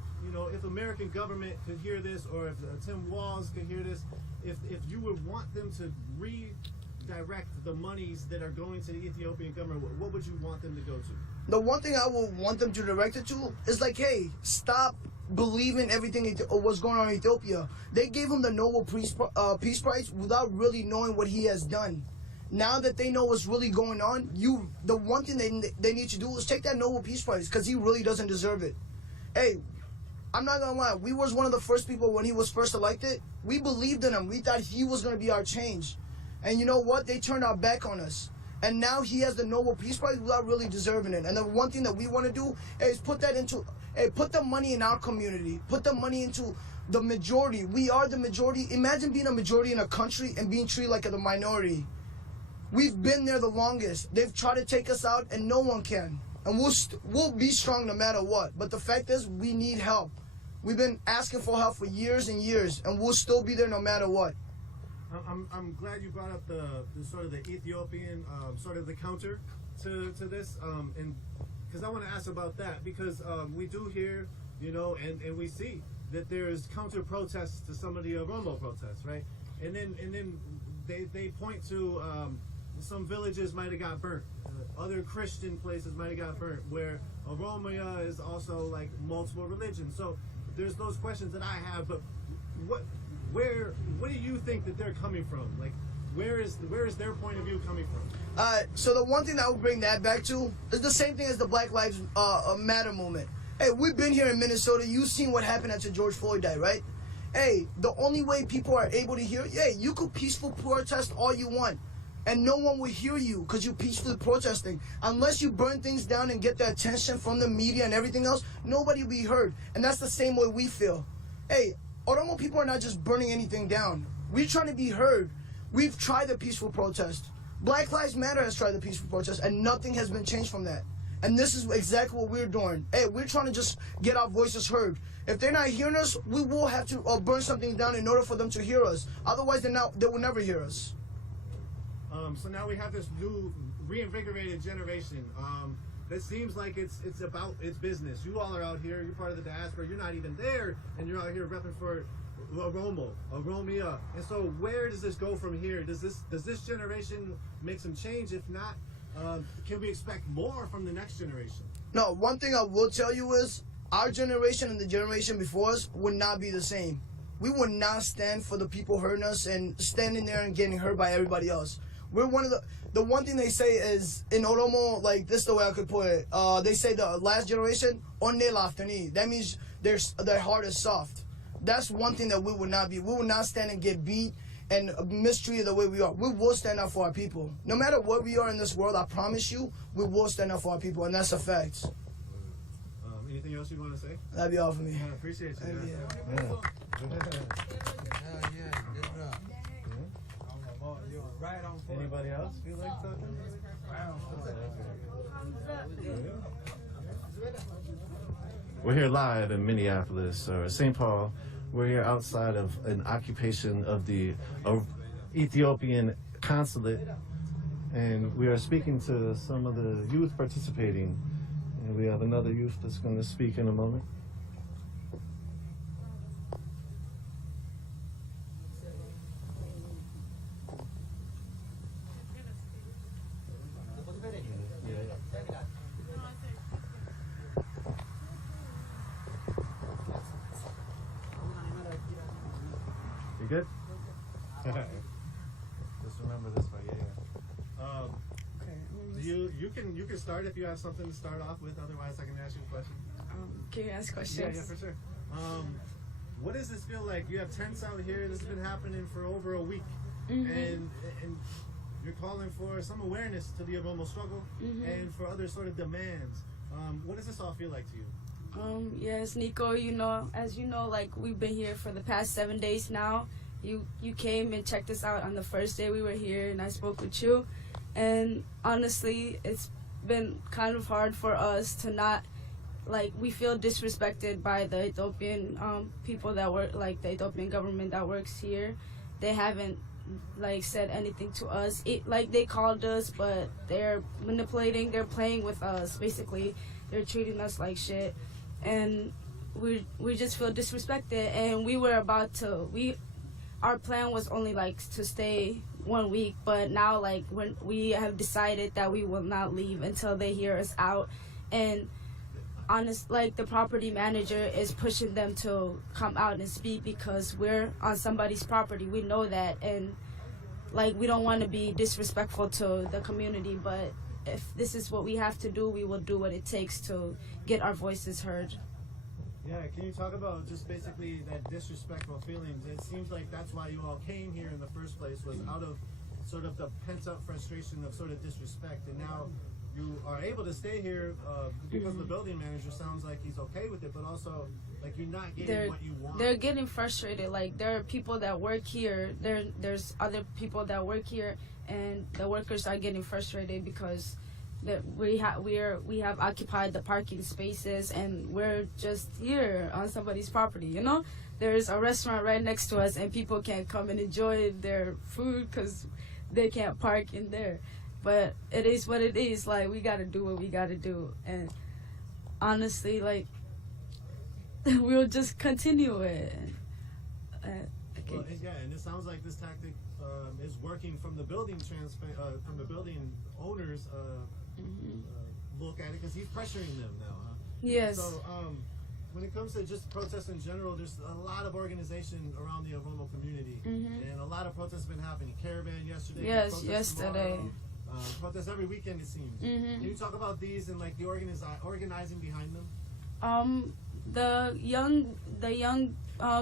if American government could hear this, or if Tim Walz could hear this, if you would want them to redirect the monies that are going to the Ethiopian government, what would you want them to go to? The one thing I would want them to direct it to is like, hey, stop believing everything what's going on in Ethiopia. They gave him the Nobel Peace Prize without really knowing what he has done. Now that they know what's really going on, the one thing they need to do is take that Nobel Peace Prize, because he really doesn't deserve it. Hey, I'm not gonna lie, we was one of the first people when he was first elected. We believed in him. We thought he was gonna be our change. And you know what? They turned our back on us. And now he has the Nobel Peace Prize without really deserving it. And the one thing that we want to do is put the money in our community. Put the money into the majority. We are the majority. Imagine being a majority in a country and being treated like a minority. We've been there the longest. They've tried to take us out, and no one can. And we'll be strong no matter what. But the fact is, we need help. We've been asking for help for years and years, and we'll still be there no matter what. I'm glad you brought up the sort of the Ethiopian sort of the counter to this, and because I want to ask about that, because we do hear, and we see that there's counter protests to some of the Oromo protests, right? And then they point to some villages might have got burnt, other Christian places might have got burnt, where Oromia is also like multiple religions. So there's those questions that I have, but what do you think that they're coming from? Like, where is their point of view coming from? So the one thing I would bring that back to is the same thing as the Black Lives Matter movement. Hey, we've been here in Minnesota. You've seen what happened after George Floyd died, right? Hey, the only way people are able to hear, you could peaceful protest all you want, and no one will hear you because you're peacefully protesting. Unless you burn things down and get the attention from the media and everything else, nobody will be heard. And that's the same way we feel. Hey, Oromo people are not just burning anything down. We're trying to be heard. We've tried the peaceful protest. Black Lives Matter has tried the peaceful protest, and nothing has been changed from that. And this is exactly what we're doing. Hey, we're trying to just get our voices heard. If they're not hearing us, we will have to burn something down in order for them to hear us. Otherwise, they will never hear us. So now we have this new reinvigorated generation. It seems like it's about its business. You all are out here. You're part of the diaspora. You're not even there, and you're out here repping for Oromia. And so, where does this go from here? Does this generation make some change? If not, can we expect more from the next generation? No. One thing I will tell you is our generation and the generation before us would not be the same. We would not stand for the people hurting us and standing there and getting hurt by everybody else. We're one of the one thing they say is in Oromo, like this is the way I could put it. They say the last generation, onne laftani. That means their heart is soft. That's one thing that we would not be. We would not stand and get beat and mistreated the way we are. We will stand up for our people. No matter where we are in this world, I promise you, we will stand up for our people, and that's a fact. Anything else you want to say? That'd be all for me. I appreciate you. Anybody else feel like talking? We're here live in Minneapolis or St. Paul. We're here outside of an occupation of the Ethiopian consulate, and we are speaking to some of the youth participating. And we have another youth that's going to speak in a moment. You good? Just remember this way, You can start if you have something to start off with. Otherwise, I can ask you a question. Can you ask questions? Yeah, for sure. What does this feel like? You have tents out here. This has been happening for over a week, and you're calling for some awareness to the Oromo struggle and for other sort of demands. What does this all feel like to you? Yes, Nico. As you know, like we've been here for the past 7 days now. You came and checked us out on the first day we were here, and I spoke with you. And honestly, it's been kind of hard for us to not like we feel disrespected by the Ethiopian people that work, like the Ethiopian government that works here. They haven't like said anything to us. Like they called us, but they're manipulating. They're playing with us. Basically, they're treating us like shit, and we just feel disrespected. And we were about to our plan was only like to stay 1 week, but now like when we have decided that we will not leave until they hear us out. And like the property manager is pushing them to come out and speak because we're on somebody's property. We know that, and like we don't want to be disrespectful to the community, but if this is what we have to do, we will do what it takes to get our voices heard. Yeah, can you talk about just basically that disrespectful feelings? It seems like that's why you all came here in the first place, was out of sort of the pent-up frustration of sort of disrespect, and now you are able to stay here because the building manager sounds like he's okay with it, but also like you're not getting what you want. They're getting frustrated. Like there are people that work here. There's other people that work here, and the workers are getting frustrated because that we have occupied the parking spaces, and we're just here on somebody's property. You know, there's a restaurant right next to us, and people can't come and enjoy their food because they can't park in there. But it is what it is. Like, we gotta do what we gotta do. And honestly, like, we'll just continue it. Well, yeah, and it sounds like this tactic is working from the building from the building owners look at it, because he's pressuring them now, huh? Yes. So when it comes to just protests in general, there's a lot of organization around the Oromo community, and a lot of protests have been happening. Caravan yesterday. Yes, yesterday. Protests every weekend, it seems. Can you talk about these and like the organizing behind them? The young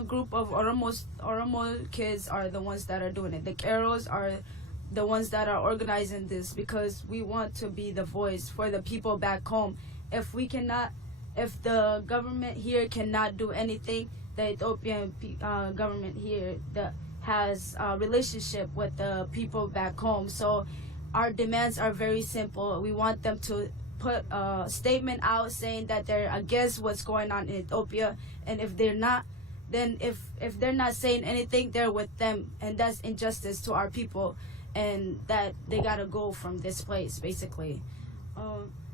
group of Oromo kids are the ones that are doing it. The Keros are the ones that are organizing this because we want to be the voice for the people back home. If the government here cannot do anything, the Ethiopian government here that has a relationship with the people back home. So our demands are very simple. We want them to put a statement out saying that they're against what's going on in Ethiopia, and if they're not, then if they're not saying anything, they're with them, and that's injustice to our people, and that they gotta go from this place, basically.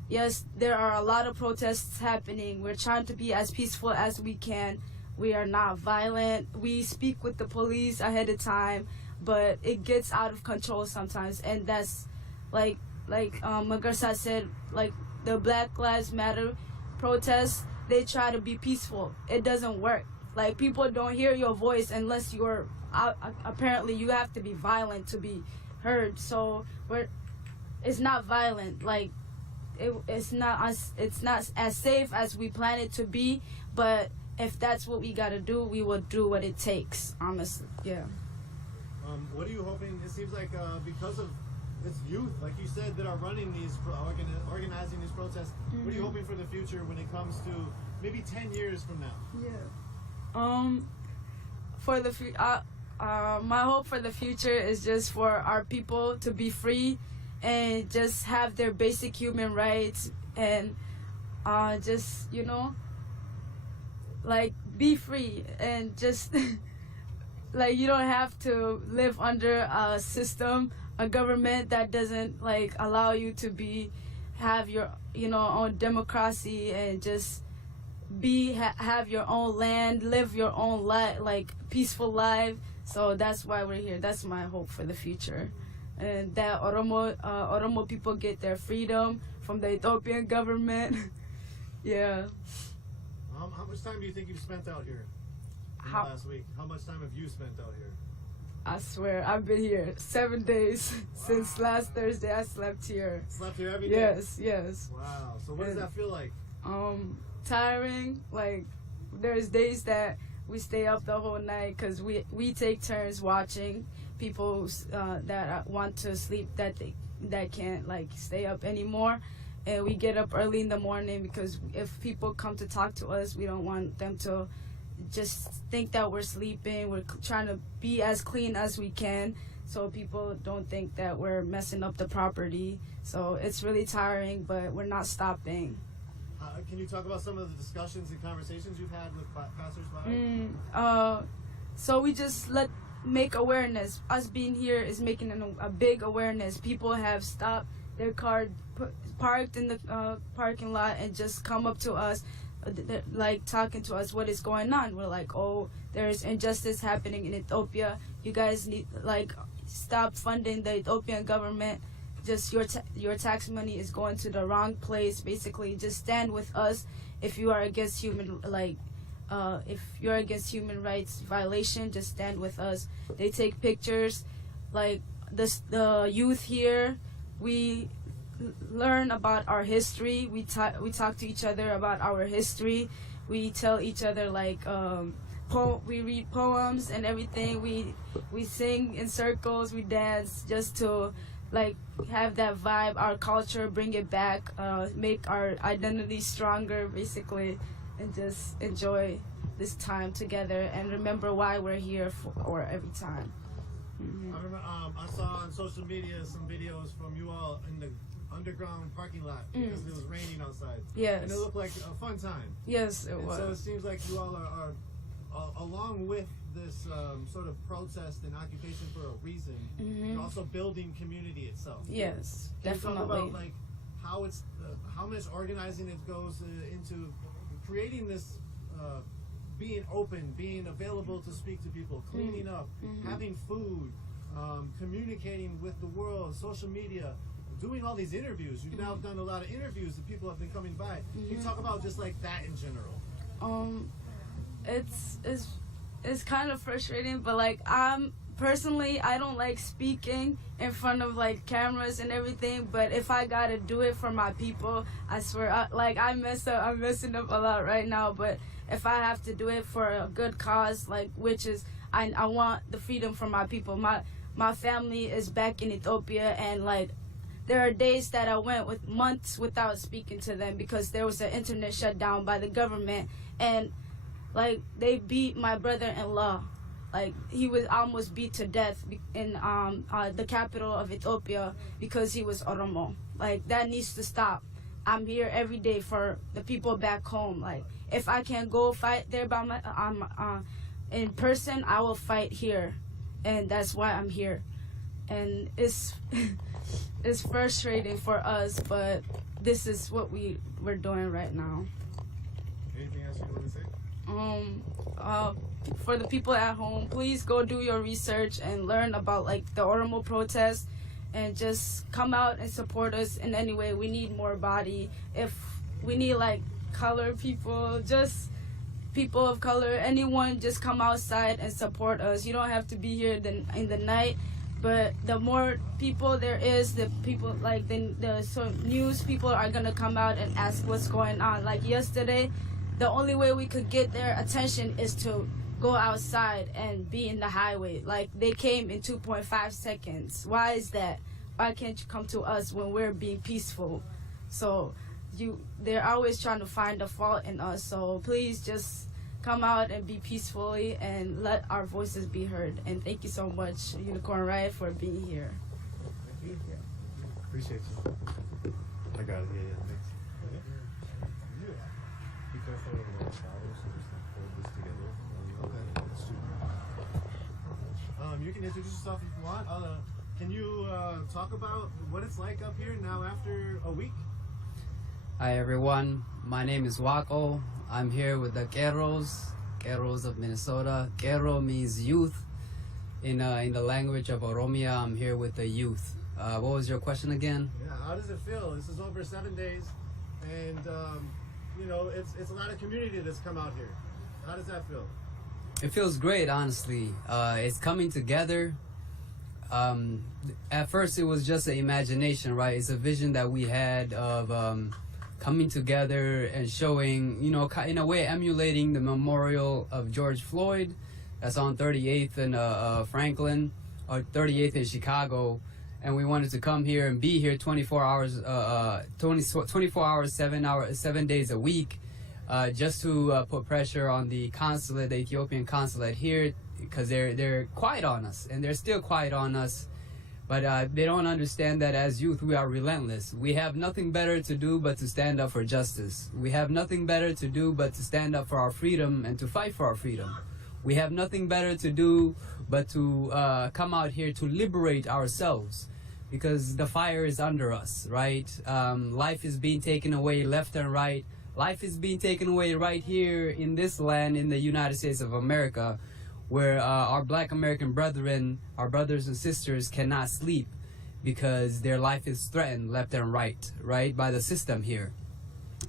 Yes, there are a lot of protests happening. We're trying to be as peaceful as we can. We are not violent. We speak with the police ahead of time, but it gets out of control sometimes, and that's like Magarsa said, like the Black Lives Matter protests, they try to be peaceful. It doesn't work. Like, people don't hear your voice unless you're apparently you have to be violent to be heard. So it's not violent. Like it's not as safe as we plan it to be, but if that's what we gotta do, we will do what it takes, honestly. Yeah. What are you hoping? It seems like because of it's youth, like you said, that are running these, organizing these protests. What are you hoping for the future when it comes to maybe 10 years from now? Yeah. For the my hope for the future is just for our people to be free and just have their basic human rights, and just, you know, like, be free, and just like, you don't have to live under a system, a government that doesn't like allow you to have your, you know, own democracy, and just have your own land, live your own life, like peaceful life. So that's why we're here. That's my hope for the future, and that Oromo people get their freedom from the Ethiopian government. Yeah. How much time do you think you've spent out here in the last week? How much time have you spent out here? I swear, I've been here 7 days. Wow. Since last Thursday. I slept here. Slept here every day? Yes. Wow. So what does that feel like? Tiring. Like, there's days that we stay up the whole night because we take turns watching people that want to sleep, that can't like stay up anymore. And we get up early in the morning because if people come to talk to us, we don't want them to just think that we're sleeping. We're trying to be as clean as we can so people don't think that we're messing up the property. So it's really tiring, but we're not stopping. Can you talk about some of the discussions and conversations you've had with passersby? So we just make awareness. Us being here is making a big awareness. People have stopped their car, parked in the parking lot, and just come up to us, like talking to us what is going on. We're like, oh, there's injustice happening in Ethiopia. You guys need stop funding the Ethiopian government. Just your tax money is going to the wrong place. Basically, just stand with us if you are against if you're against human rights violation. Just stand with us. They take pictures, like the youth here. We learn about our history. We talk to each other about our history. We tell each other we read poems and everything. We sing in circles. We dance just to have that vibe, our culture, bring it back, make our identity stronger, basically, and just enjoy this time together and remember why we're here for every time. I remember I saw on social media some videos from you all in the underground parking lot because it was raining outside. Yes. And it looked like a fun time. Yes, it was. So it seems like you all are along with this sort of protest and occupation for a reason, you're also building community itself. Yes, Can definitely. you talk about how much organizing it goes into creating this, being open, being available to speak to people, cleaning up, having food, communicating with the world, social media, doing all these interviews. You've now done a lot of interviews and people have been coming by. Can you talk about just like that in general? It's kind of frustrating, but personally, I don't like speaking in front of cameras and everything. But if I gotta do it for my people, I swear, I'm messing up a lot right now. But if I have to do it for a good cause, which is I want the freedom for my people. My family is back in Ethiopia, and there are days that I went with months without speaking to them because there was an internet shutdown by the government, and they beat my brother-in-law. He was almost beat to death in the capital of Ethiopia because he was Oromo. That needs to stop. I'm here every day for the people back home. If I can't go fight there in person, I will fight here, and that's why I'm here. And it's it's frustrating for us, but this is what we're doing right now. Anything else you want to say? For the people at home, please go do your research and learn about the Oromo protest, and just come out and support us in any way. We need more body. If we need colored people, just people of color, anyone, just come outside and support us. You don't have to be here in the night, but the more people there is, the people the news people are gonna come out and ask what's going on. Yesterday, the only way we could get their attention is to go outside and be in the highway. They came in 2.5 seconds. Why is that? Why can't you come to us when we're being peaceful? So they're always trying to find a fault in us. So please just come out and be peacefully and let our voices be heard. And thank you so much, Unicorn Riot, for being here. Thank you. Appreciate you. I got it. Yeah. Thanks. You can introduce yourself if you want. Can you talk about what it's like up here now after a week? Hi everyone, my name is Wako. I'm here with the Keros of Minnesota. Kero means youth. In the language of Oromia, I'm here with the youth. What was your question again? Yeah, how does it feel? This is over 7 days, and it's a lot of community that's come out here. How does that feel? It feels great, honestly. It's coming together. At first, it was just an imagination, right? It's a vision that we had of coming together and showing, in a way, emulating the memorial of George Floyd. That's on 38th and Franklin, or 38th in Chicago. And we wanted to come here and be here 24 hours, 7 days a week. Just to put pressure on the consulate, the Ethiopian consulate here, because they're quiet on us, and they're still quiet on us. But they don't understand that as youth, we are relentless. We have nothing better to do but to stand up for justice. We have nothing better to do but to stand up for our freedom and to fight for our freedom. We have nothing better to do but to come out here to liberate ourselves, because the fire is under us, right? Life is being taken away left and right. Life is being taken away right here in this land, in the United States of America, where our Black American brethren, our brothers and sisters, cannot sleep because their life is threatened left and right, by the system here.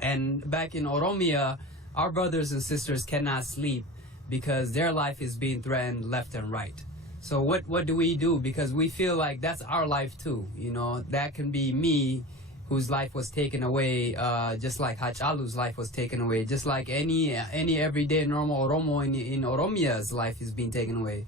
And back in Oromia, our brothers and sisters cannot sleep because their life is being threatened left and right. So what do we do? Because we feel like that's our life too. You know, that can be me, whose life was taken away, just like Hachalu's life was taken away, just like any everyday normal Oromo in Oromia's life is being taken away,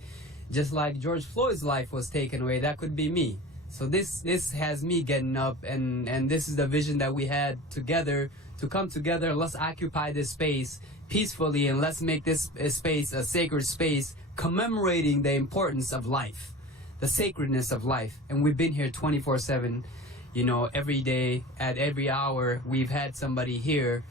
just like George Floyd's life was taken away. That could be me. So this has me getting up, and this is the vision that we had together, to come together. Let's occupy this space peacefully, and let's make this space a sacred space, commemorating the importance of life, the sacredness of life. And we've been here 24/7. You know, every day, at every hour, we've had somebody here.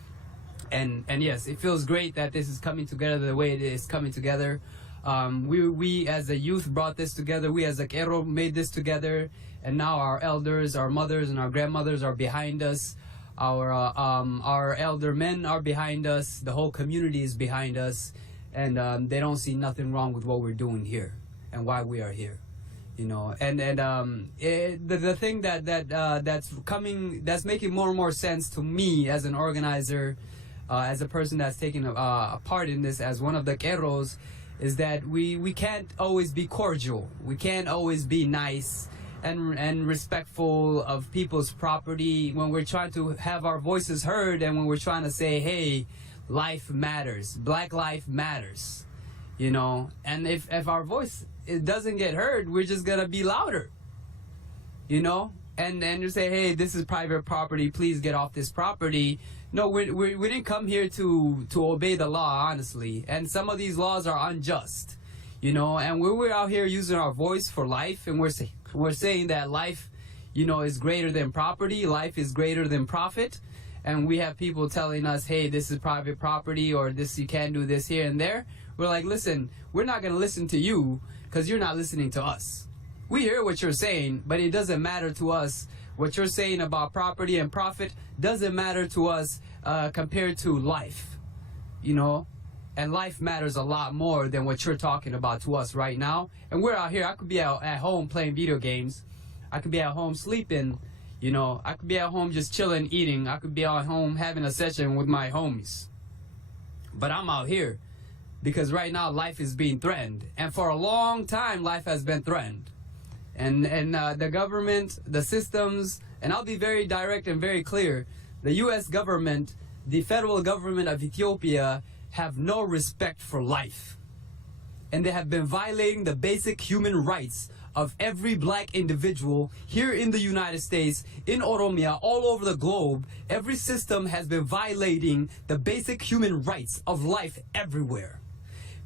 And yes, it feels great that this is coming together the way it is coming together. We as a youth brought this together. We as a Kero made this together. And now our elders, our mothers, and our grandmothers are behind us. Our elder men are behind us. The whole community is behind us. And they don't see nothing wrong with what we're doing here and why we are here. You know, the thing that's making more and more sense to me as an organizer, as a person that's taking a part in this, as one of the Keros, is that we can't always be cordial. We can't always be nice and respectful of people's property when we're trying to have our voices heard, and when we're trying to say, hey, life matters, Black life matters, you know. And if our voice, it doesn't get heard, we're just gonna be louder, you know, and you say, hey, this is private property, please get off this property. No, we didn't come here to obey the law, honestly, and some of these laws are unjust, you know. And we're out here using our voice for life, and we're saying that life, you know, is greater than property, life is greater than profit. And we have people telling us, hey, this is private property, or this, you can't do this here and there. We're like, listen, we're not gonna listen to you, because you're not listening to us. We hear what you're saying, but it doesn't matter to us. What you're saying about property and profit doesn't matter to us compared to life, you know. And life matters a lot more than what you're talking about to us right now. And we're out here. I could be out at home playing video games. I could be at home sleeping, you know. I could be at home just chilling, eating. I could be at home having a session with my homies. But I'm out here because right now life is being threatened, and for a long time life has been threatened, and the government, the systems, and I'll be very direct and very clear, the U.S. government, the federal government of Ethiopia, have no respect for life, and they have been violating the basic human rights of every Black individual here in the United States, in Oromia, all over the globe. Every system has been violating the basic human rights of life everywhere.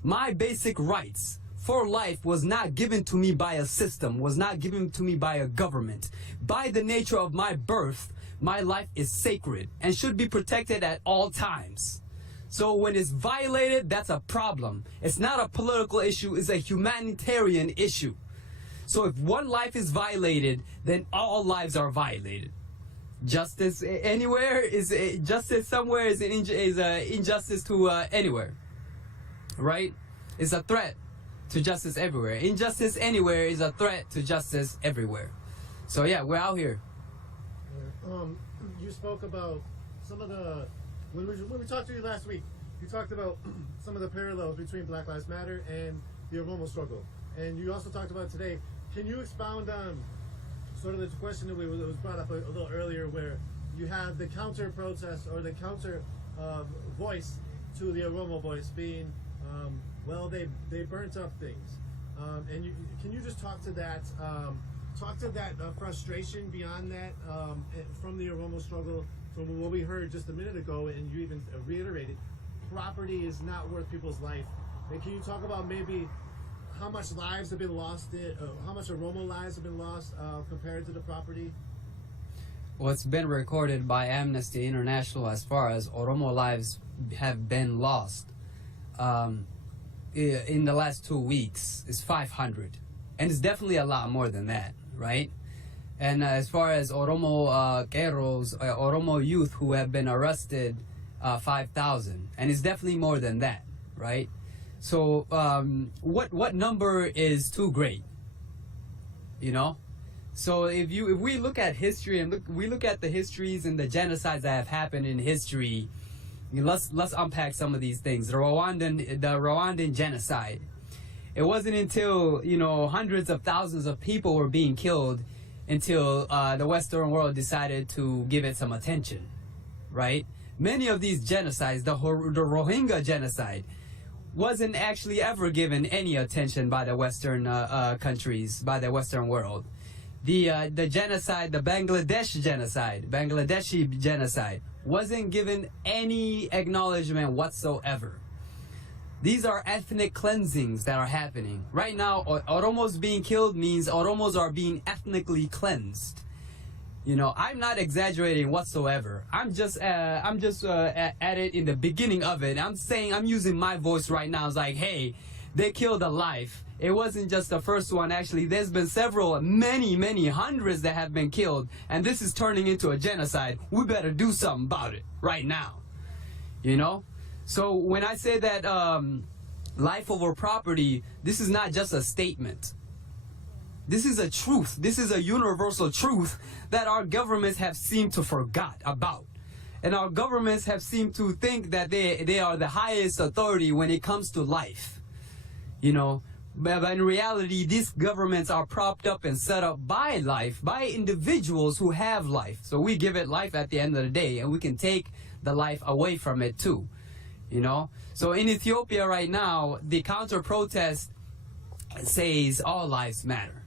My basic rights for life was not given to me by a system, was not given to me by a government. By the nature of my birth, my life is sacred and should be protected at all times. So when it's violated, that's a problem. It's not a political issue, it's a humanitarian issue. So if one life is violated, then all lives are violated. Justice anywhere is justice somewhere is injustice to anywhere, right? It's a threat to justice everywhere. Injustice anywhere is a threat to justice everywhere. So yeah, we're out here. You spoke about some of the when we talked to you last week. You talked about some of the parallels between Black Lives Matter and the Oromo struggle, and you also talked about today. Can you expound on sort of the question that was brought up a little earlier, where you have the counter protest or the counter voice to the Oromo voice being, well, they burnt up things, and can you just talk to that frustration beyond that from the Oromo struggle, from what we heard just a minute ago, and you even reiterated, property is not worth people's life. And can you talk about maybe how much lives have been lost? How much Oromo lives have been lost compared to the property? What's been recorded by Amnesty International as far as Oromo lives have been lost in the last 2 weeks is 500, and it's definitely a lot more than that, right? And as far as Oromo Keros, Oromo youth who have been arrested, 5,000, and it's definitely more than that, right? So what number is too great? You know? So if we look at history and we look at the histories and the genocides that have happened in history, let's unpack some of these things. The Rwandan genocide. It wasn't until hundreds of thousands of people were being killed until the Western world decided to give it some attention, right? Many of these genocides, the Rohingya genocide, wasn't actually ever given any attention by the Western countries, by the Western world. The genocide, the Bangladeshi genocide, wasn't given any acknowledgement whatsoever. These are ethnic cleansings that are happening. Right now, Oromos being killed means Oromos are being ethnically cleansed. I'm not exaggerating whatsoever. I'm just at it in the beginning of it. I'm using my voice right now. It's like, hey, they killed a life. It wasn't just the first one. Actually, there's been many hundreds that have been killed, and this is turning into a genocide. We better do something about it right now. So when I say that life over property, this is not just a statement. This is a truth. This is a universal truth that our governments have seemed to forgot about. And our governments have seemed to think that they are the highest authority when it comes to life. But in reality, these governments are propped up and set up by life, by individuals who have life. So we give it life at the end of the day, and we can take the life away from it too. So in Ethiopia right now, the counter-protest says all lives matter.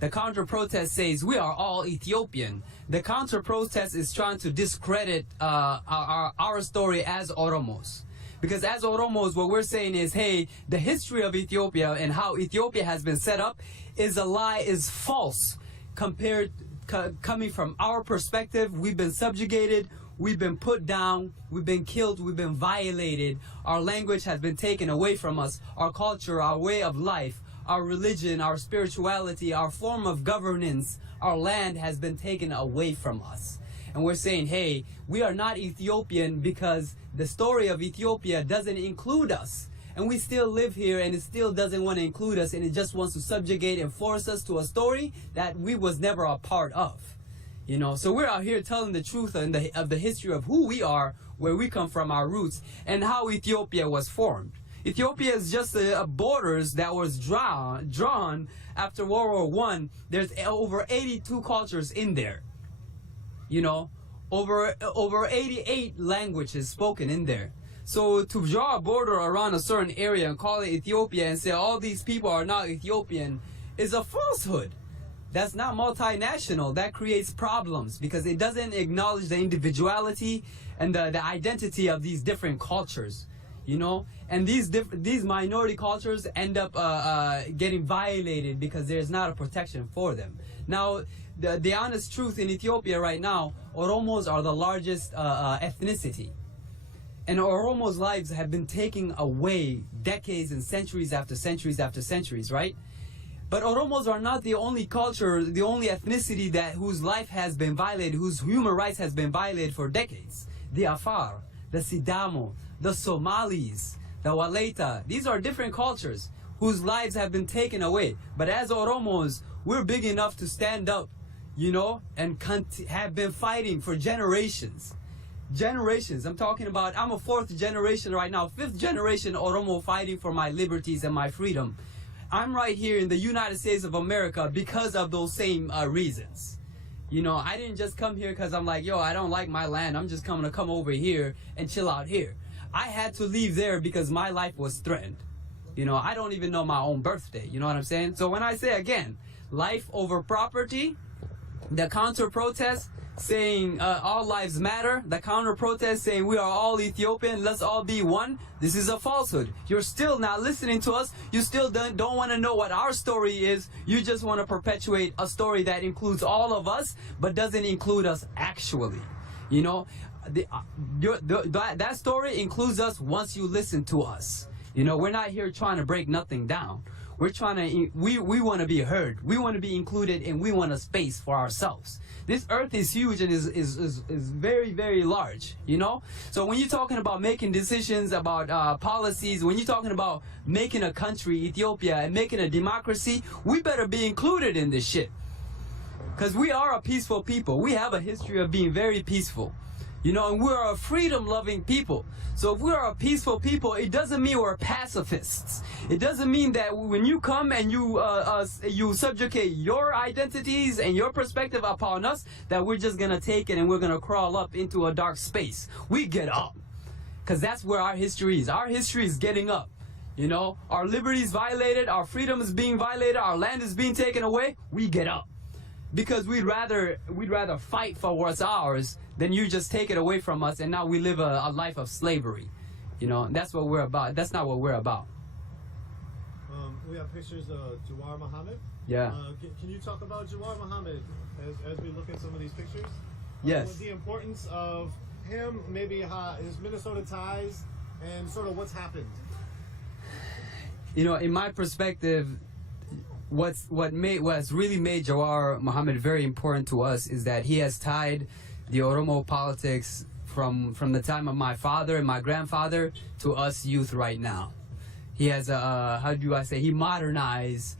The counter-protest says we are all Ethiopian. The counter-protest is trying to discredit our story as Oromos. Because as Oromos, what we're saying is, hey, the history of Ethiopia and how Ethiopia has been set up is a lie, is false. Coming from our perspective, we've been subjugated, we've been put down, we've been killed, we've been violated. Our language has been taken away from us, our culture, our way of life, our religion, our spirituality, our form of governance, our land has been taken away from us. And we're saying, hey, we are not Ethiopian because the story of Ethiopia doesn't include us. And we still live here, and it still doesn't want to include us, and it just wants to subjugate and force us to a story that we was never a part of. So we're out here telling the truth of the history of who we are, where we come from, our roots, and how Ethiopia was formed. Ethiopia is just borders that was drawn after World War I. There's over 82 cultures in there. Over 88 languages spoken in there. So to draw a border around a certain area and call it Ethiopia and say all these people are not Ethiopian is a falsehood. That's not multinational. That creates problems because it doesn't acknowledge the individuality and the identity of these different cultures. And these minority cultures end up getting violated because there's not a protection for them. Now, the honest truth in Ethiopia right now, Oromos are the largest ethnicity. And Oromos' lives have been taken away decades and centuries after centuries after centuries, right? But Oromos are not the only culture, the only ethnicity whose life has been violated, whose human rights has been violated for decades. The Afar, the Sidamo, the Somalis, the Waleta, these are different cultures whose lives have been taken away. But as Oromos, we're big enough to stand up, and have been fighting for generations. Generations. I'm talking about, I'm a 4th generation right now, 5th generation Oromo fighting for my liberties and my freedom. I'm right here in the United States of America because of those same reasons. I didn't just come here because I'm like, I don't like my land. I'm just coming to come over here and chill out here. I had to leave there because my life was threatened. I don't even know my own birthday. You know what I'm saying? So when I say again, life over property, the counter-protest, saying all lives matter, the counter protest saying we are all Ethiopian, let's all be one, this is a falsehood. You're still not listening to us. You still don't want to know what our story is. You just want to perpetuate a story that includes all of us but doesn't include us actually. You know, that story includes us once you listen to us. You know, we're not here trying to break nothing down. We're trying to, we want to be heard. We want to be included, and we want a space for ourselves. This earth is huge and is very, very large, you know? So when you're talking about making decisions about policies, when you're talking about making a country, Ethiopia, and making a democracy, we better be included in this shit. Because we are a peaceful people. We have a history of being very peaceful. You know, and we're a freedom-loving people. So if we're a peaceful people, it doesn't mean we're pacifists. It doesn't mean that when you come and you subjugate your identities and your perspective upon us, that we're just gonna take it and we're gonna crawl up into a dark space. We get up, because that's where our history is. Our history is getting up. You know, our liberty is violated, our freedom is being violated, our land is being taken away. We get up, because we'd rather fight for what's ours than you just take it away from us, and now we live a life of slavery. You know, that's what we're about. That's not what we're about. We have pictures of Jawar Mohammed. Yeah. Can you talk about Jawar Mohammed as we look at some of these pictures? Yes. The importance of him, maybe his Minnesota ties, and sort of what's happened. You know, in my perspective, what's really made Jawar Mohammed very important to us is that he has tied the Oromo politics from the time of my father and my grandfather to us youth right now. He has he modernized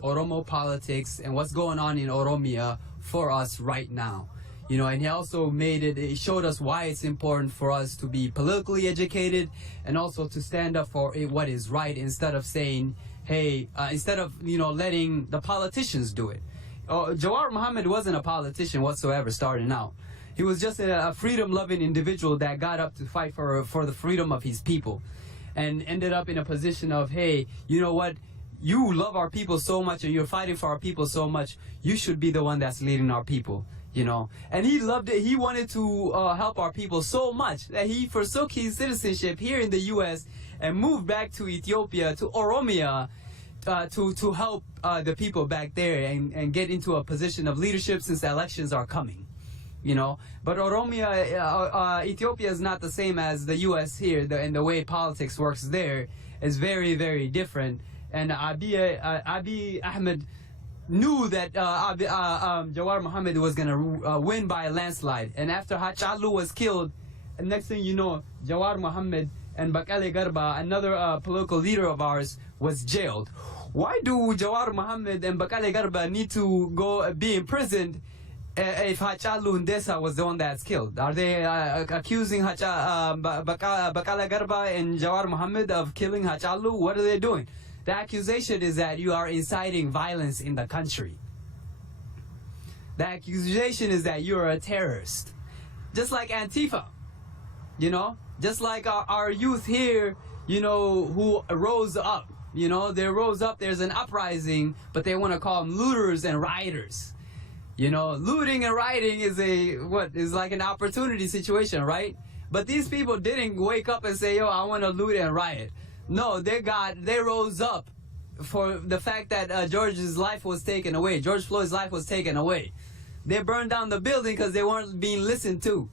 Oromo politics and what's going on in Oromia for us right now. You know, and he also he showed us why it's important for us to be politically educated and also to stand up for what is right instead of saying, hey, instead of, letting the politicians do it. Jawar Mohammed wasn't a politician whatsoever starting out. He was just a freedom-loving individual that got up to fight for the freedom of his people and ended up in a position of, hey, you know what? You love our people so much and you're fighting for our people so much, you should be the one that's leading our people. You know, and he loved it. He wanted to help our people so much that he forsook his citizenship here in the U.S. and moved back to Ethiopia, to Oromia, to help the people back there and get into a position of leadership since elections are coming. You know, but Oromia, Ethiopia is not the same as the U.S. here, and the way politics works there is very, very different. And Abiy Ahmed knew that Jawar Mohammed was going to win by a landslide. And after Hachalu was killed, and next thing you know, Jawar Mohammed and Bakale Garba, another political leader of ours, was jailed. Why do Jawar Mohammed and Bakale Garba need to go be imprisoned if Hachalu Ndesa was the one that's killed? Are they accusing Bakale Garba and Jawar Mohammed of killing Hachalu? What are they doing? The accusation is that you are inciting violence in the country. The accusation is that you are a terrorist. Just like Antifa, just like our youth here, who rose up. They rose up, there's an uprising, but they want to call them looters and rioters. Looting and rioting is like an opportunity situation, right? But these people didn't wake up and say, yo, I want to loot and riot. No, they rose up for the fact that George Floyd's life was taken away. They burned down the building because they weren't being listened to.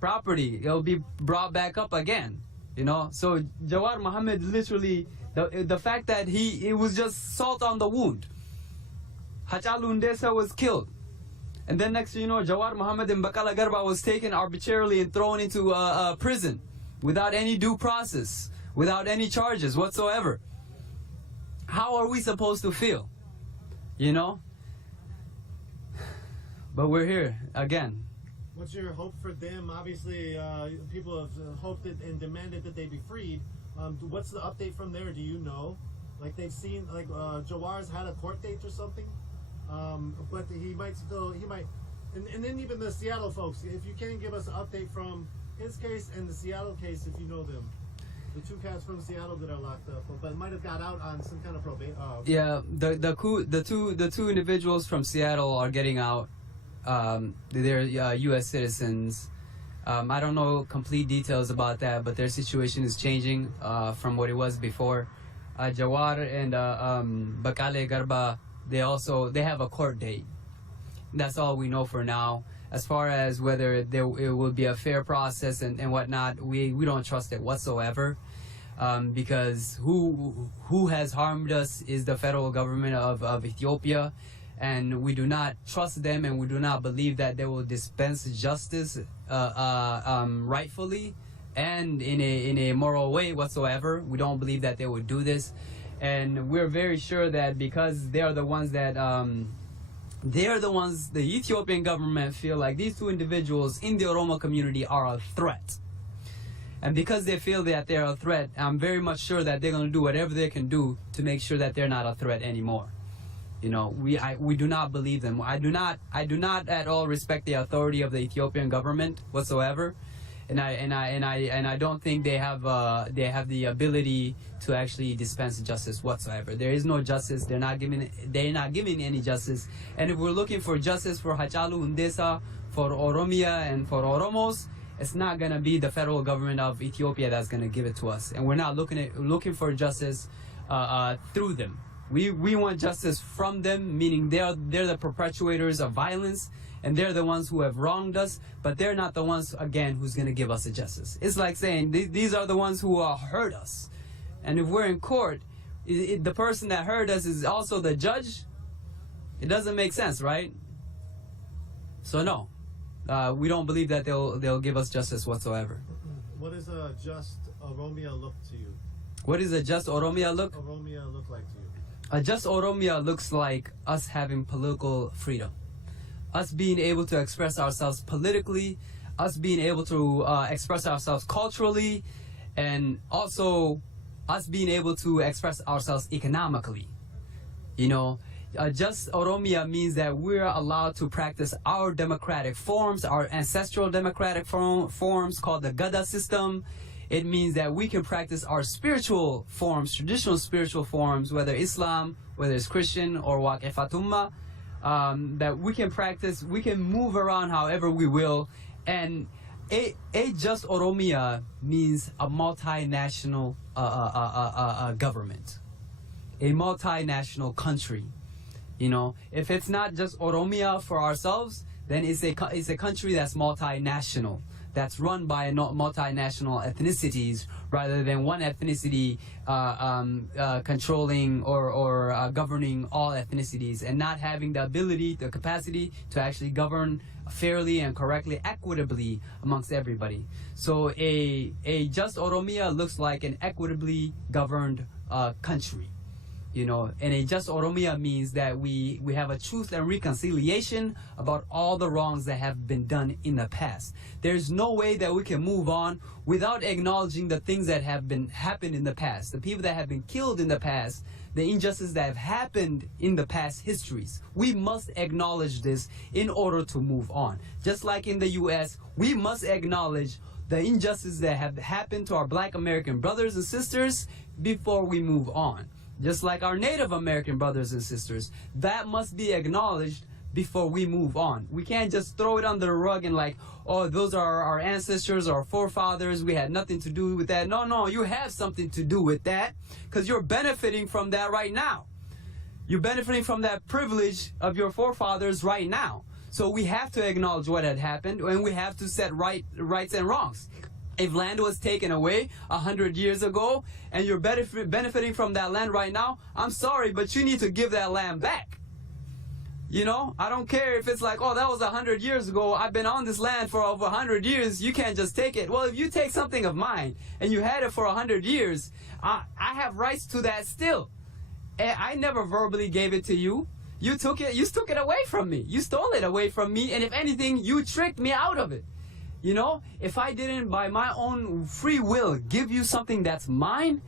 Property, it'll be brought back up again. So Jawar Mohammed literally, the fact that it was just salt on the wound. Hachalu Ndesa was killed. And then next Jawar Mohammed and Bakala Garba was taken arbitrarily and thrown into a prison without any due process, without any charges whatsoever. How are we supposed to feel? But we're here again. What's your hope for them? Obviously, people have hoped and demanded that they be freed. What's the update from there? Do you know? Like they've seen, Jawar's had a court date or something, but he might, and then even the Seattle folks. If you can give us an update from his case and the Seattle case, if you know them. The two cats from Seattle that are locked up, but might have got out on some kind of probation. Yeah, the two individuals from Seattle are getting out. They're U.S. citizens. I don't know complete details about that, but their situation is changing from what it was before. Jawar and Bakale Garba, they have a court date. That's all we know for now. As far as whether it will be a fair process and whatnot, we don't trust it whatsoever. Because who has harmed us is the federal government of Ethiopia, and we do not trust them, and we do not believe that they will dispense justice rightfully and in a moral way whatsoever. We don't believe that they would do this, and we're very sure that because they are the ones that the Ethiopian government feel like these two individuals in the Oromo community are a threat. And because they feel that they're a threat, I'm very much sure that they're going to do whatever they can do to make sure that they're not a threat anymore. You know, we do not believe them. I do not at all respect the authority of the Ethiopian government whatsoever, and I don't think they have the ability to actually dispense justice whatsoever. There is no justice. They're not giving any justice. And if we're looking for justice for Hachalu Hundessa, for Oromia, and for Oromos, it's not gonna be the federal government of Ethiopia that's gonna give it to us, and we're not looking for justice through them. We want justice from them, meaning they're the perpetuators of violence, and they're the ones who have wronged us, but they're not the ones, again, who's going to give us the justice. It's like saying these are the ones who hurt us, and if we're in court, the person that hurt us is also the judge. It doesn't make sense, right? So no, we don't believe that they'll give us justice whatsoever. What does a just Oromia look to you? What does a just Oromia look? Oromia look like to you? A just Oromia looks like us having political freedom, us being able to express ourselves politically, us being able to express ourselves culturally, and also us being able to express ourselves economically. You know, just Oromia means that we're allowed to practice our democratic forms, our ancestral democratic forms called the Gada system. It means that we can practice our spiritual forms, traditional spiritual forms, whether Islam, whether it's Christian or Waqifatumma, that we can practice, we can move around however we will. And a just Oromia means a multinational government, a multinational country. You know, if it's not just Oromia for ourselves, then it's a country that's multinational, that's run by multinational ethnicities rather than one ethnicity controlling or governing all ethnicities, and not having the ability, the capacity to actually govern fairly and correctly, equitably amongst everybody. So a just Oromia looks like an equitably governed country. You know, and a just Oromia means that we have a truth and reconciliation about all the wrongs that have been done in the past. There's no way that we can move on without acknowledging the things that have happened in the past, the people that have been killed in the past, the injustices that have happened in the past histories. We must acknowledge this in order to move on. Just like in the U.S., we must acknowledge the injustices that have happened to our Black American brothers and sisters before we move on. Just like our Native American brothers and sisters, that must be acknowledged before we move on. We can't just throw it under the rug and like, oh, those are our ancestors, our forefathers, we had nothing to do with that. No, you have something to do with that, because you're benefiting from that right now. You're benefiting from that privilege of your forefathers right now. So we have to acknowledge what had happened, and we have to set rights and wrongs. If land was taken away 100 years ago and you're benefiting from that land right now, I'm sorry, but you need to give that land back. You know, I don't care if it's like, oh, that was 100 years ago. I've been on this land for over 100 years. You can't just take it. Well, if you take something of mine and you had it for 100 years, I have rights to that still. And I never verbally gave it to you. You took it away from me. You stole it away from me. And if anything, you tricked me out of it. You know, if I didn't by my own free will give you something that's mine,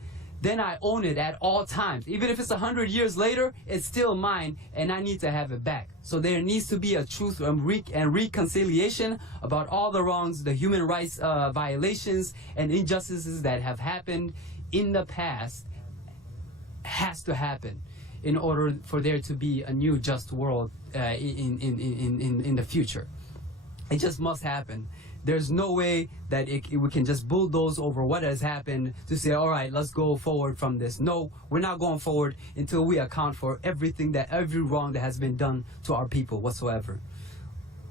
then I own it at all times. Even if it's 100 years later, it's still mine, and I need to have it back. So there needs to be a truth and reconciliation about all the wrongs, the human rights violations and injustices that have happened in the past. Has to happen in order for there to be a new just world in the future. It just must happen. There's no way that we can just bulldoze over what has happened to say, all right, let's go forward from this. No, we're not going forward until we account for every wrong that has been done to our people whatsoever.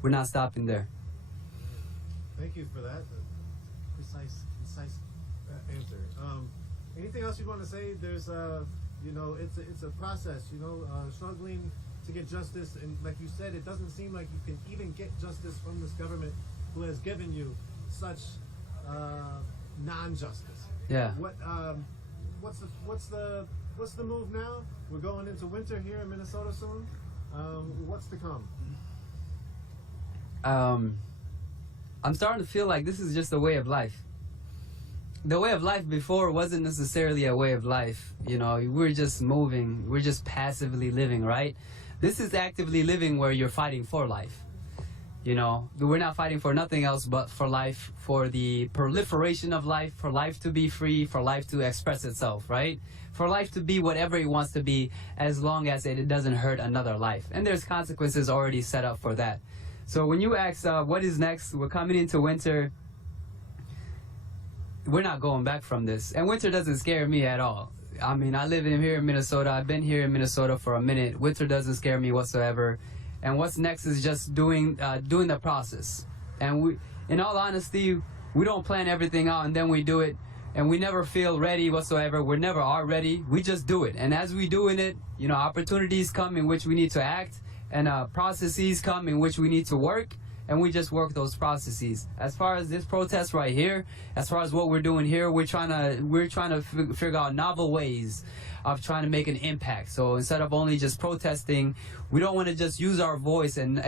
We're not stopping there. Thank you for that. Concise answer. Anything else you want to say? There's it's a process, struggling to get justice, and like you said, it doesn't seem like you can even get justice from this government who has given you such non-justice. Yeah. What's the move now? We're going into winter here in Minnesota soon. What's to come? I'm starting to feel like this is just a way of life. The way of life before wasn't necessarily a way of life. We're just moving. We're just passively living, right? This is actively living where you're fighting for life. We're not fighting for nothing else but for life, for the proliferation of life, for life to be free, for life to express itself, right? For life to be whatever it wants to be, as long as it doesn't hurt another life. And there's consequences already set up for that. So when you ask what is next, we're coming into winter. We're not going back from this. And winter doesn't scare me at all. I mean, I live here in Minnesota. I've been here in Minnesota for a minute. Winter doesn't scare me whatsoever. And what's next is just doing the process. And we, in all honesty, we don't plan everything out and then we do it. And we never feel ready whatsoever. We never are ready. We just do it. And as we doing it, opportunities come in which we need to act, and processes come in which we need to work. And we just work those processes. As far as this protest right here, as far as what we're doing here, we're trying to figure out novel ways of trying to make an impact. So instead of only just protesting, we don't want to just use our voice and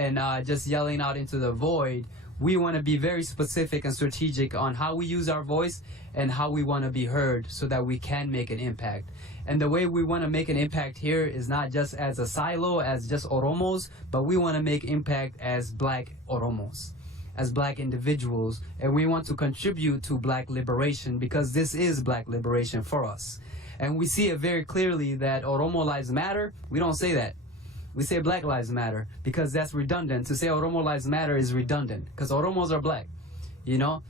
just yelling out into the void. We want to be very specific and strategic on how we use our voice and how we want to be heard so that we can make an impact. And the way we want to make an impact here is not just as a silo, as just Oromos, but we want to make impact as Black Oromos, as Black individuals. And we want to contribute to Black liberation because this is Black liberation for us. And we see it very clearly that Oromo lives matter. We don't say that. We say Black lives matter because that's redundant. To say Oromo lives matter is redundant because Oromos are Black.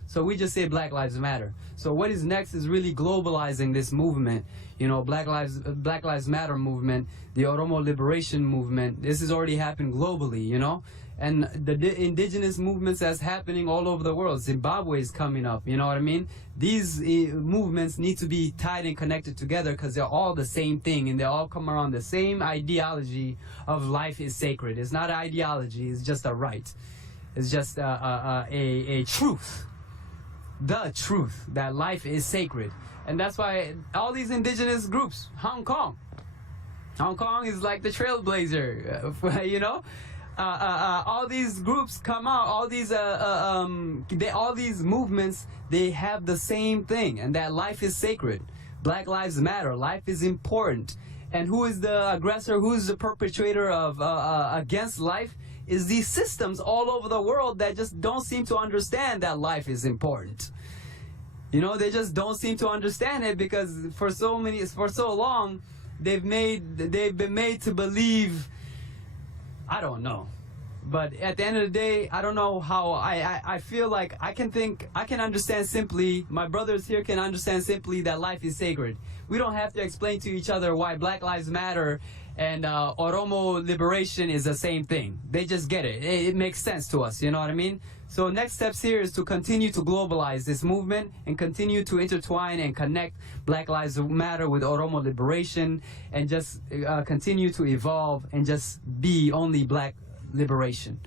So we just say Black Lives Matter. So what is next is really globalizing this movement, Black Lives Matter movement, the Oromo Liberation movement. This has already happened globally, and the indigenous movements that's happening all over the world. Zimbabwe is coming up, you know what I mean? These movements need to be tied and connected together because they're all the same thing and they all come around the same ideology of life is sacred. It's not an ideology, it's just a right. It's just a truth, the truth that life is sacred. And that's why all these indigenous groups, Hong Kong is like the trailblazer, all these groups come out, all these movements, they have the same thing, and that life is sacred. Black lives matter, life is important. And who is the aggressor, who is the perpetrator of against life? Is these systems all over the world that just don't seem to understand that life is important. They just don't seem to understand it because for so long they've been made to believe, I don't know. But at the end of the day, I don't know how I feel like I can understand simply, my brothers here can understand simply that life is sacred. We don't have to explain to each other why Black Lives Matter and Oromo liberation is the same thing. They just get it. It makes sense to us, you know what I mean? So next steps here is to continue to globalize this movement and continue to intertwine and connect Black Lives Matter with Oromo liberation and just continue to evolve and just be only Black liberation.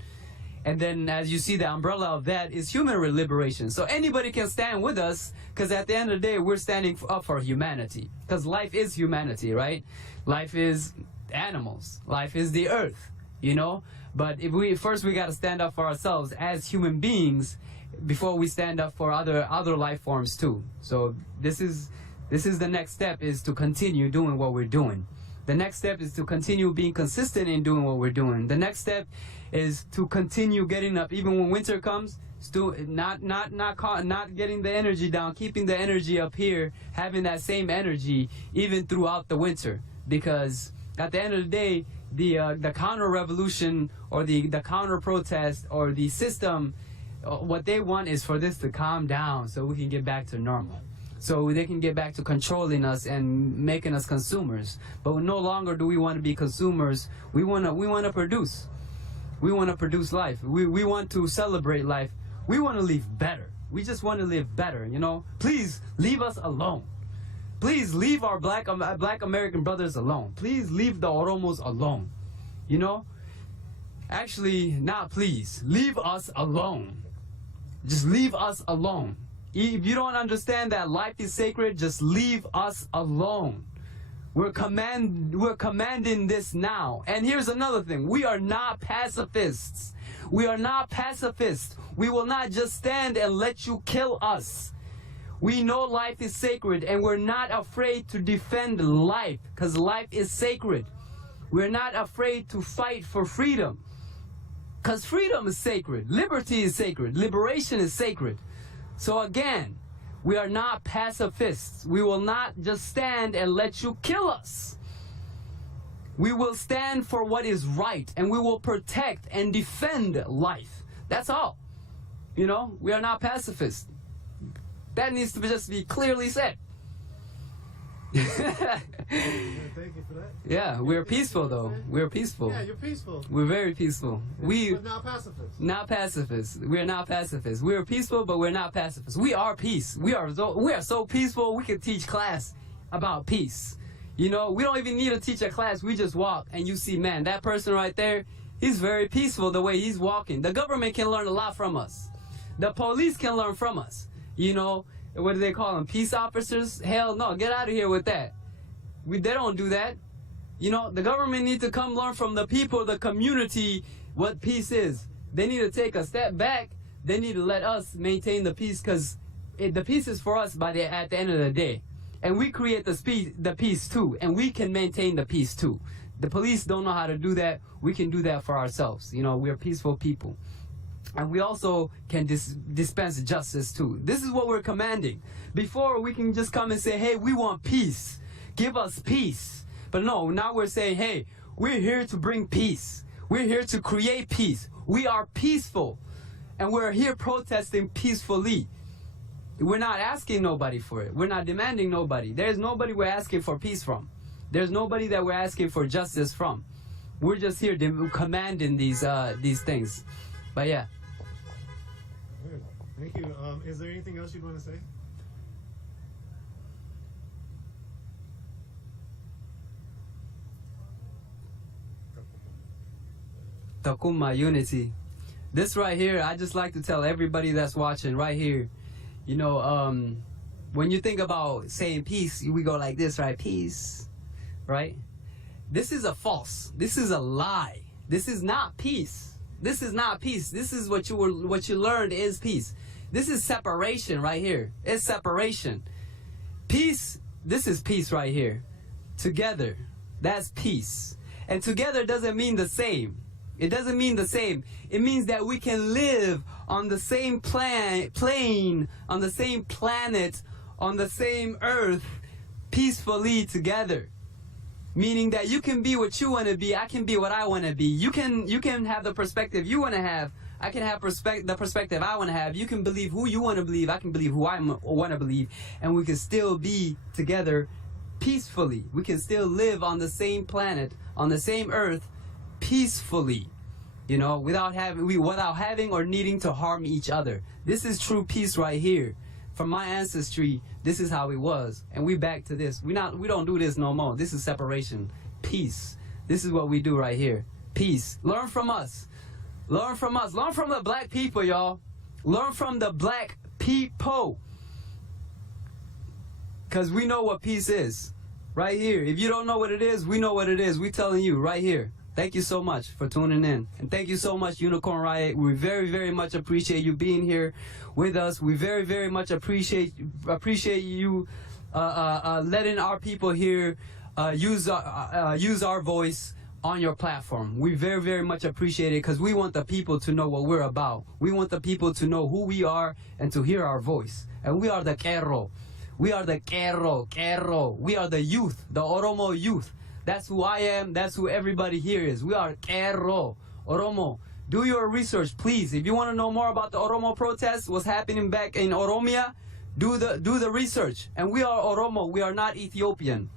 And then as you see, the umbrella of that is human liberation. So anybody can stand with us because at the end of the day, we're standing up for humanity because life is humanity, right? Life is animals. Life is the earth, But if we got to stand up for ourselves as human beings before we stand up for other life forms too. So this is This is the next step, is to continue doing what we're doing. The next step is to continue being consistent in doing what we're doing. The next step is to continue getting up even when winter comes. Still not getting the energy down, keeping the energy up here, having that same energy even throughout the winter. Because at the end of the day, the counter revolution or the counter protest or the system, what they want is for this to calm down so we can get back to normal. So they can get back to controlling us and making us consumers. But no longer do we want to be consumers. We want to produce. We want to produce life. We want to celebrate life. We want to live better. We just want to live better, you know. Please leave us alone. Please leave our black American brothers alone. Please leave the Oromos alone. You know? Actually, not please. Leave us alone. Just leave us alone. If you don't understand that life is sacred, just leave us alone. We're commanding this now. And here's another thing. We are not pacifists. We are not pacifists. We will not just stand and let you kill us. We know life is sacred, and we're not afraid to defend life, because life is sacred. We're not afraid to fight for freedom, because freedom is sacred. Liberty is sacred. Liberation is sacred. So again, we are not pacifists. We will not just stand and let you kill us. We will stand for what is right, and we will protect and defend life. That's all. You know, we are not pacifists. That needs to just be clearly said. Thank you for that. Yeah, we're peaceful though. We're peaceful. Yeah, you're peaceful. We're very peaceful. But not pacifists. Not pacifists. We're not pacifists. We're peaceful, but we're not pacifists. We are peace. We are so peaceful. We can teach class about peace. You know, we don't even need to teach a class. We just walk, and you see, man, that person right there, he's very peaceful the way he's walking. The government can learn a lot from us. The police can learn from us. You know, what do they call them? Peace officers? Hell no, get out of here with that. They don't do that. You know, the government needs to come learn from the people, the community, what peace is. They need to take a step back. They need to let us maintain the peace, because the peace is for us at the end of the day. And we create the peace too, and we can maintain the peace too. The police don't know how to do that. We can do that for ourselves. You know, we're peaceful people. And we also can dispense justice too. This is what we're commanding. Before, we can just come and say, hey, we want peace. Give us peace. But no, now we're saying, hey, we're here to bring peace. We're here to create peace. We are peaceful. And we're here protesting peacefully. We're not asking nobody for it. We're not demanding nobody. There's nobody we're asking for peace from. There's nobody that we're asking for justice from. We're just here commanding these things. But yeah. Thank you. Is there anything else you'd want to say? Takuma unity. This right here, I just like to tell everybody that's watching right here, you know, when you think about saying peace, we go like this, right? Peace, right? This is a false. This is a lie. This is not peace. This is not peace. This is what you learned is peace. This is separation right here. It's separation. Peace, this is peace right here. Together, that's peace. And together doesn't mean the same. It doesn't mean the same. It means that we can live on the same plane, on the same planet, on the same earth, peacefully together. Meaning that you can be what you want to be, I can be what I want to be. You can have the perspective you want to have, I can have the perspective I want to have. You can believe who you want to believe, I can believe who I want to believe, and we can still be together peacefully. We can still live on the same planet, on the same earth, peacefully, you know, without having or needing to harm each other. This is true peace right here. From my ancestry, this is how it was, and we back to this. We don't do this no more. This is separation, peace. This is what we do right here. Peace. Learn from us. Learn from us. Learn from the black people, y'all. Learn from the black people, because we know what peace is right here. If you don't know what it is, we know what it is. We telling you right here. Thank you so much for tuning in. And thank you so much, Unicorn Riot. We very, very much appreciate you being here with us. We very, very much appreciate you letting our people here use our voice on your platform. We very, very much appreciate it because we want the people to know what we're about. We want the people to know who we are and to hear our voice. And we are the Kero. We are the Kero. We are the youth, the Oromo youth. That's who I am. That's who everybody here is. We are Kero, Oromo. Do your research, please. If you want to know more about the Oromo protests, what's happening back in Oromia, do the research. And we are Oromo. We are not Ethiopian,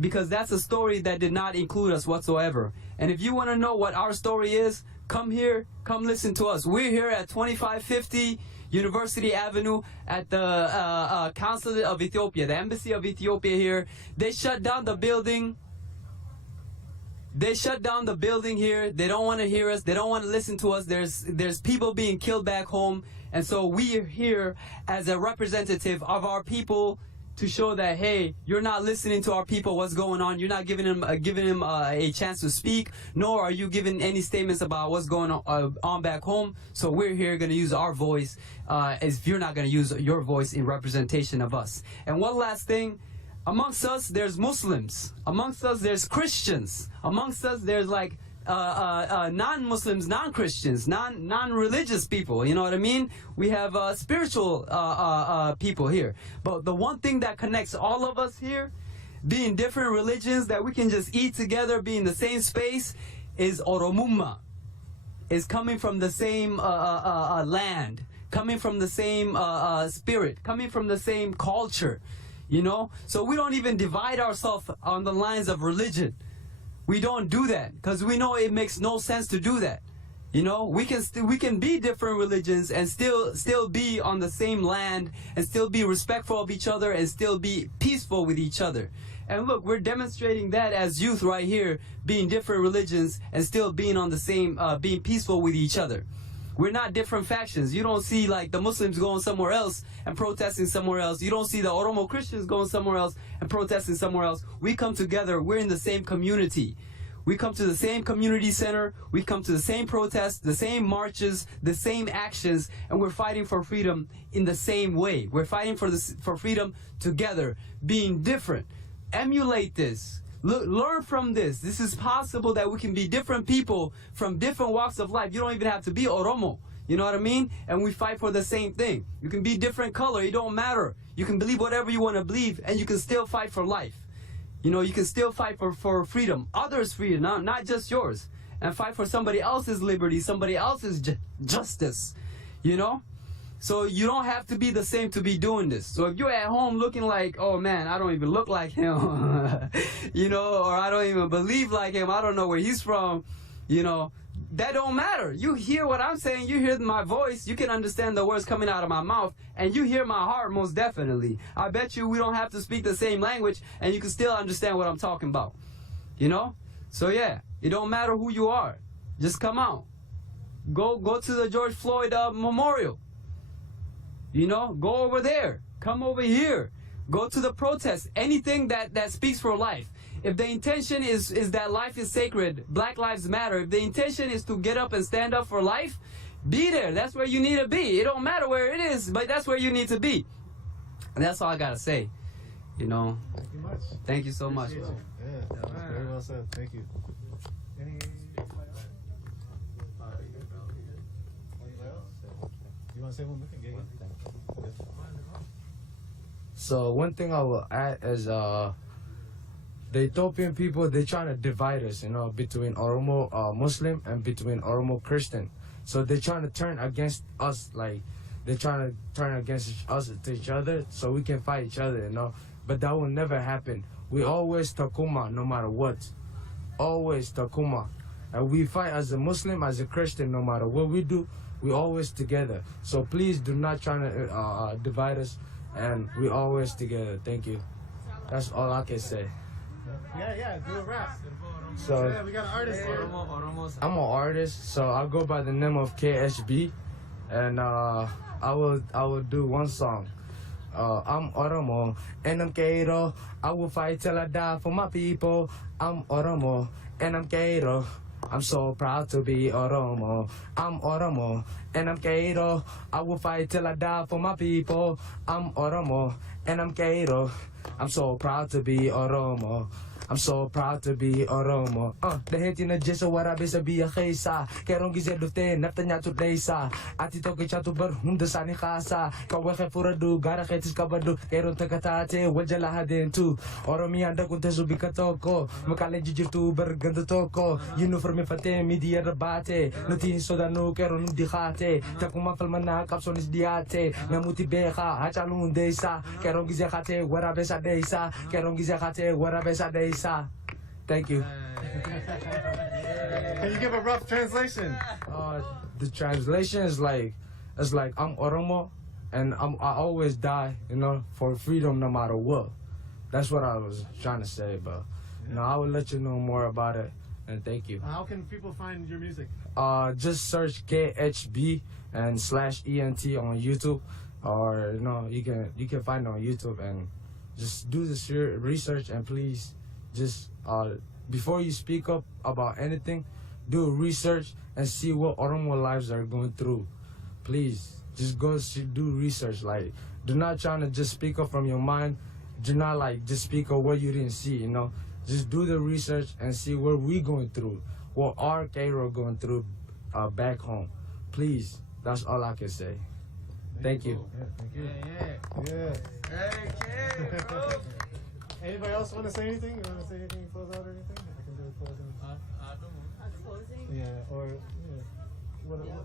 because that's a story that did not include us whatsoever. And if you want to know what our story is, come here, come listen to us. We're here at 2550 University Avenue at the Consulate of Ethiopia, the Embassy of Ethiopia here. They shut down the building. They shut down the building here. They don't want to hear us. They don't want to listen to us. There's people being killed back home. And so we are here as a representative of our people to show that, hey, you're not listening to our people, what's going on. You're not giving them a chance to speak, nor are you giving any statements about what's going on back home. So we're here going to use our voice as if you're not going to use your voice in representation of us. And one last thing. Amongst us, there's Muslims. Amongst us, there's Christians. Amongst us, there's like non-Muslims, non-Christians, non-religious people. You know what I mean? We have spiritual people here. But the one thing that connects all of us here, being different religions, that we can just eat together, be in the same space, is Oromumma. Is coming from the same land, coming from the same spirit, coming from the same culture. You know, so we don't even divide ourselves on the lines of religion. We don't do that because we know it makes no sense to do that. You know, we can be different religions and still be on the same land and still be respectful of each other and still be peaceful with each other. And look, we're demonstrating that as youth right here, being different religions and still being on the same, being peaceful with each other. We're not different factions. You don't see like the Muslims going somewhere else and protesting somewhere else. You don't see the Oromo Christians going somewhere else and protesting somewhere else. We come together. We're in the same community. We come to the same community center. We come to the same protests, the same marches, the same actions, and we're fighting for freedom in the same way. We're fighting for freedom together, being different. Emulate this. Learn from this. This is possible that we can be different people from different walks of life. You don't even have to be Oromo. You know what I mean? And we fight for the same thing. You can be different color. It don't matter. You can believe whatever you want to believe, and you can still fight for life. You know, you can still fight for freedom. Others' freedom, not just yours. And fight for somebody else's liberty, somebody else's justice. You know? So you don't have to be the same to be doing this. So if you're at home looking like, oh man, I don't even look like him, you know, or I don't even believe like him, I don't know where he's from, you know, that don't matter. You hear what I'm saying, you hear my voice, you can understand the words coming out of my mouth, and you hear my heart most definitely. I bet you we don't have to speak the same language, and you can still understand what I'm talking about, you know? So yeah, it don't matter who you are. Just come out. Go to the George Floyd memorial. You know, go over there. Come over here. Go to the protest. Anything that speaks for life. If the intention is that life is sacred, Black Lives Matter, if the intention is to get up and stand up for life, be there. That's where you need to be. It don't matter where it is, but that's where you need to be. And that's all I got to say. You know. Thank you much. Thank you so much. Bro. Yeah, very well said. Thank you. You want to say one more thing? So one thing I will add is the Ethiopian people, they trying to divide us, you know, between Oromo Muslim and between Oromo Christian. So they're trying to turn against us, like they're trying to turn against us to each other so we can fight each other, you know. But that will never happen. We always takuma no matter what. Always takuma. And we fight as a Muslim, as a Christian, no matter what we do, we always together. So please do not try to divide us. And we always together. Thank you. That's all I can say. Yeah, do a rap. So yeah, we got an artist here. I'm an artist, so I go by the name of KHB, and I will do one song. I'm Oromo, and I'm Cairo. I will fight till I die for my people. I'm Oromo, and I'm Cairo. I'm so proud to be Oromo. I'm Oromo, and I'm Kato. I will fight till I die for my people. I'm Oromo, and I'm Kato. I'm so proud to be Oromo. I'm so proud to be Oromo. Dahil tinadya sa warabi sa biya kaysa. Kerong gizedote, naptanya to desa. Ati toki chatu berhunda sani kasa. Kawake furadu, gara ketis kabadu. Kerong takatate, wajalaha den tu. Oromi anda kunte subika toko. Makale jujur tu berganda toko. Uniforme fate, media rabate. Nuti sodanu, kerong dihate. Takuma falmana, kapsonis diate. Namuti beka, hachalun desa. Kerong gizekate, warabe sa desa. Kerong gizekate, warabe sa desa. Thank you. Can you give a rough translation? The translation is like, it's like I'm Oromo, and I always die, you know, for freedom no matter what. That's what I was trying to say, but you know, I will let you know more about it. And thank you. How can people find your music? Just search KHB and /ENT on YouTube, or you know, you can find it on YouTube, and just do this research, and please. Just before you speak up about anything, do research and see what Oromo lives are going through. Please, just go do research. Like, do not try to just speak up from your mind. Do not like just speak up what you didn't see. You know, just do the research and see what we going through, what our Cairo going through back home. Please, that's all I can say. Thank you. Yeah. Hey, bro. Anybody else want to say anything? You want to say anything, close out or anything? I can do a closing. Closing? Yeah, or yeah. What are you?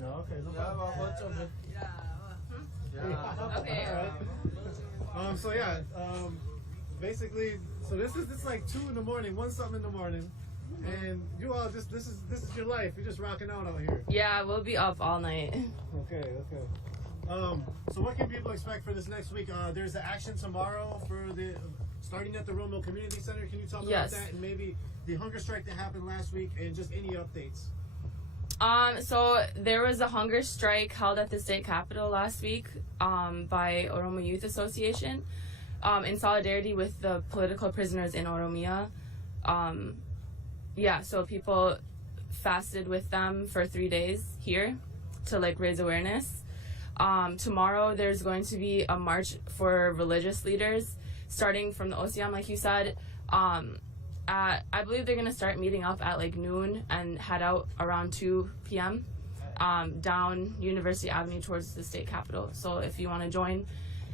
No, okay. No problem. Okay. All right. So yeah. Basically, so this is like 2 in the morning, 1 something in the morning, and you all just this is your life. You're just rocking out here. Yeah, we'll be up all night. Okay. So what can people expect for this next week? There's an action tomorrow for the starting at the Romo Community Center. Can you talk about that and maybe the hunger strike that happened last week and just any updates? So there was a hunger strike held at the state capitol last week by Oromo Youth Association in solidarity with the political prisoners in Oromia. So people fasted with them for 3 days here to like raise awareness. Tomorrow there's going to be a march for religious leaders starting from the OCM, like you said. I believe they're going to start meeting up at like noon and head out around 2 p.m. Down University Avenue towards the state capitol. So if you want to join,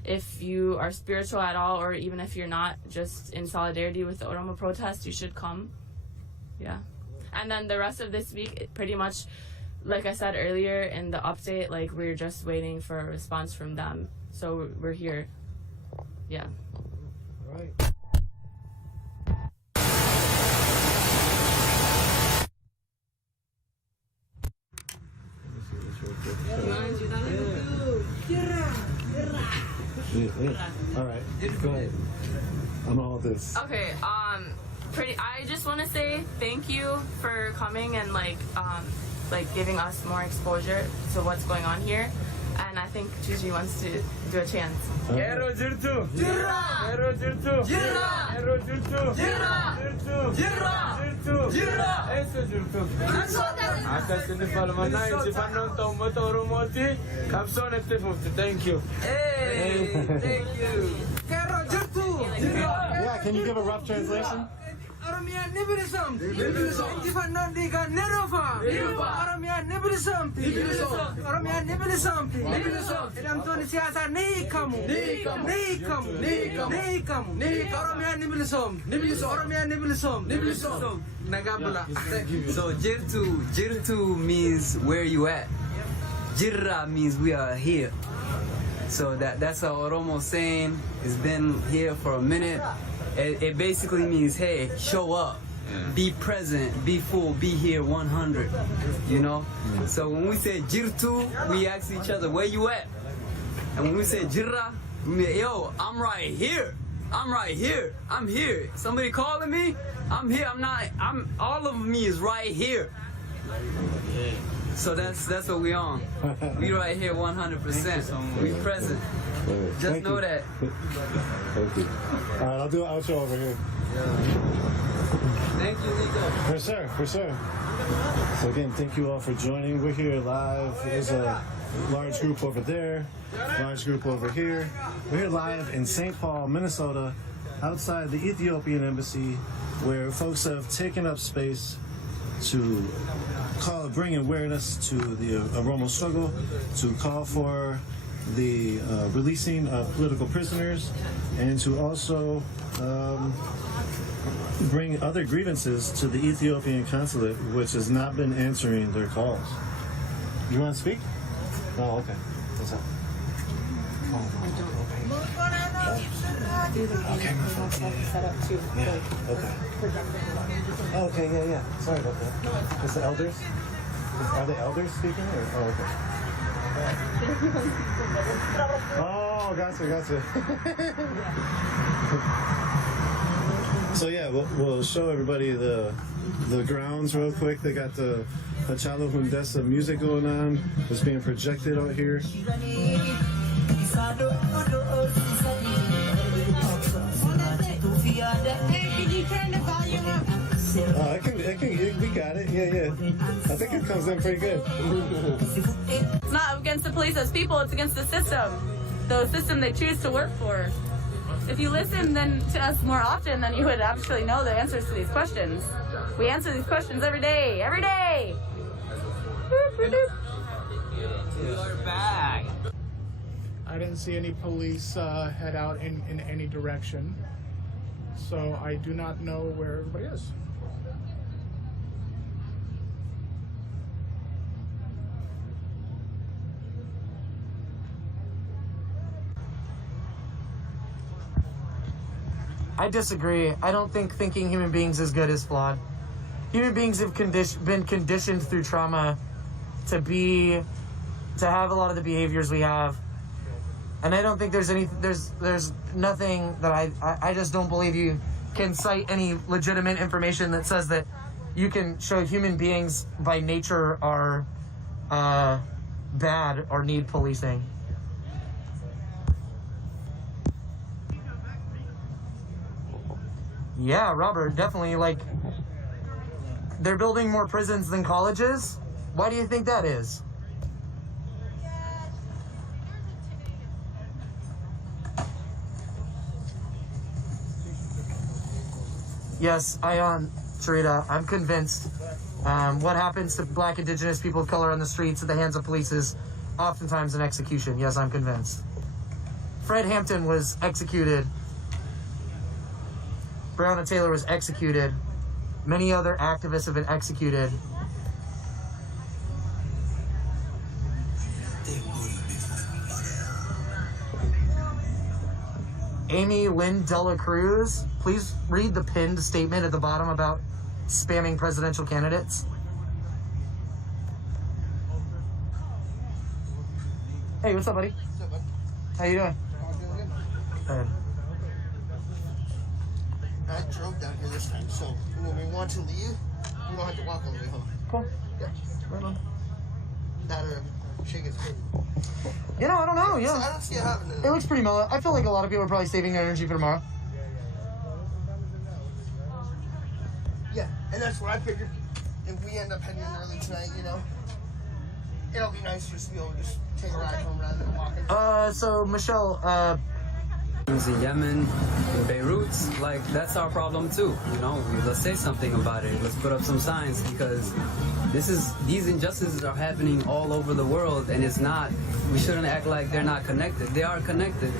if you are spiritual at all, or even if you're not, just in solidarity with the Oromo protest, you should come. Yeah. And then the rest of this week, pretty much, like I said earlier in the update, like we're just waiting for a response from them. So we're here. Yeah. All right. All right. Go ahead. I'm all this. Okay. I just want to say thank you for coming and like giving us more exposure to what's going on here. And I think Gigi wants to do a chant. Ero jirtu. Jirra. Ero jirtu. Jirra. Ero jirtu. Jirra. Jirtu. Jirra. Jirtu. Jirra. Eso jirtu. Atas ini falmana ini panon tomoto Oromoti. Kapson etefufti. Thank you. Hey. Thank you. Ero jirtu. Jirra. Yeah, can you give a rough translation? Oromia nibilism. Tifanon diga nerofa. Oromia nibilism. Oromia nibilism. Idam tuan siasa ni kamu. Oromia nibilism. Oromia nibilism. Nagabula. So Jirtu means where you at. Jirra means we are here. So that's a Oromo saying. It's been here for a minute. It basically means, hey, show up, be present, be full, be here 100, you know? So when we say Jirtu, we ask each other, where you at? And when we say Jirra, we mean, yo, I'm right here. I'm here. Somebody calling me? I'm here. All of me is right here. So that's what we on. We right here 100%. We present. Just know that. Thank you. All right, I'll do an outro over here. Thank you, Nico. For sure, for sure. So again, thank you all for joining. We're here live. There's a large group over there, large group over here. We're here live in St. Paul, Minnesota, outside the Ethiopian embassy, where folks have taken up space to bring awareness to the Oromo struggle, to call for the releasing of political prisoners, and to also bring other grievances to the Ethiopian consulate, which has not been answering their calls. You want to speak? Oh, okay. What's up? Okay, my fault. Yeah. Okay. Oh, okay, yeah. Sorry about that. Is the elders? Are the elders speaking? Or? Oh, okay. Oh, gotcha. So yeah, we'll show everybody the grounds real quick. They got the Hachalo Hundessa music going on. It's being projected out here. Hey, can you turn the volume up? We got it. Yeah. I think it comes in pretty good. It's not against the police as people, it's against the system they choose to work for. If you listen then to us more often, then you would actually know the answers to these questions. We answer these questions every day. You're back. I didn't see any police head out in any direction, so I do not know where everybody is. I disagree. I don't think thinking human beings is good is flawed. Human beings have been conditioned through trauma to have a lot of the behaviors we have. And I don't think there's nothing that I just don't believe you can cite any legitimate information that says that you can show human beings by nature are bad or need policing. Yeah, Robert, definitely. Like, they're building more prisons than colleges. Why do you think that is? Yes, Sharita, I'm convinced what happens to Black, Indigenous people of color on the streets at the hands of police is oftentimes an execution. Yes, I'm convinced. Fred Hampton was executed. Breonna Taylor was executed. Many other activists have been executed. Amy Lynn Dela Cruz, please read the pinned statement at the bottom about spamming presidential candidates. Hey, what's up, buddy? What's up, bud? How you doing? Good. I drove down here this time, so when we want to leave, we don't have to walk all the way home. Cool. Yeah. Right on. That or shit gets paid. You know, I don't know, yeah. I don't see it happening. It looks pretty mellow. I feel like a lot of people are probably saving their energy for tomorrow. Yeah, and that's what I figured. If we end up heading in early tonight, you know, it'll be nice just to be able to just take a ride home rather than walking. So Michelle, in Yemen, in Beirut, like, that's our problem too, you know. Let's say something about it. Let's put up some signs, because these injustices are happening all over the world, and we shouldn't act like they're not connected. They are connected,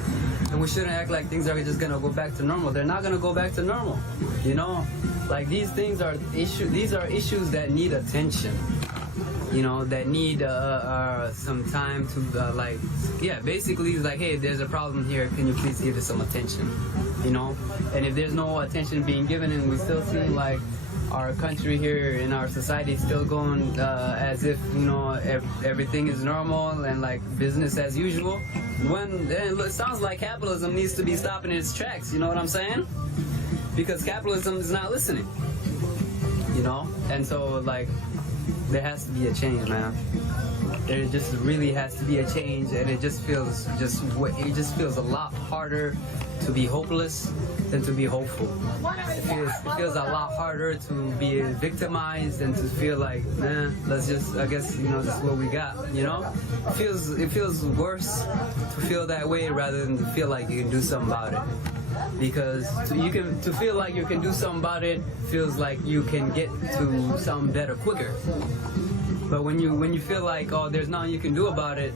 and we shouldn't act like things are just gonna go back to normal. They're not gonna go back to normal, you know. Like, these are issues that need attention, you know, that need some time to basically it's like, hey, there's a problem here, can you please give it some attention, you know. And if there's no attention being given, and we still see like our country here in our society still going as if, you know, everything is normal and like business as usual, then it sounds like capitalism needs to be stopping in its tracks, you know what I'm saying? Because capitalism is not listening, you know. And so, like, there has to be a change, man. there just really has to be a change, and it just feels a lot harder to be hopeless than to be hopeful. It feels a lot harder to be victimized than to feel like, nah, let's just, I guess, you know, this is what we got, you know? It feels worse to feel that way rather than to feel like you can do something about it. Because to feel like you can do something about it feels like you can get to something better quicker. But when you feel like, oh, there's nothing you can do about it,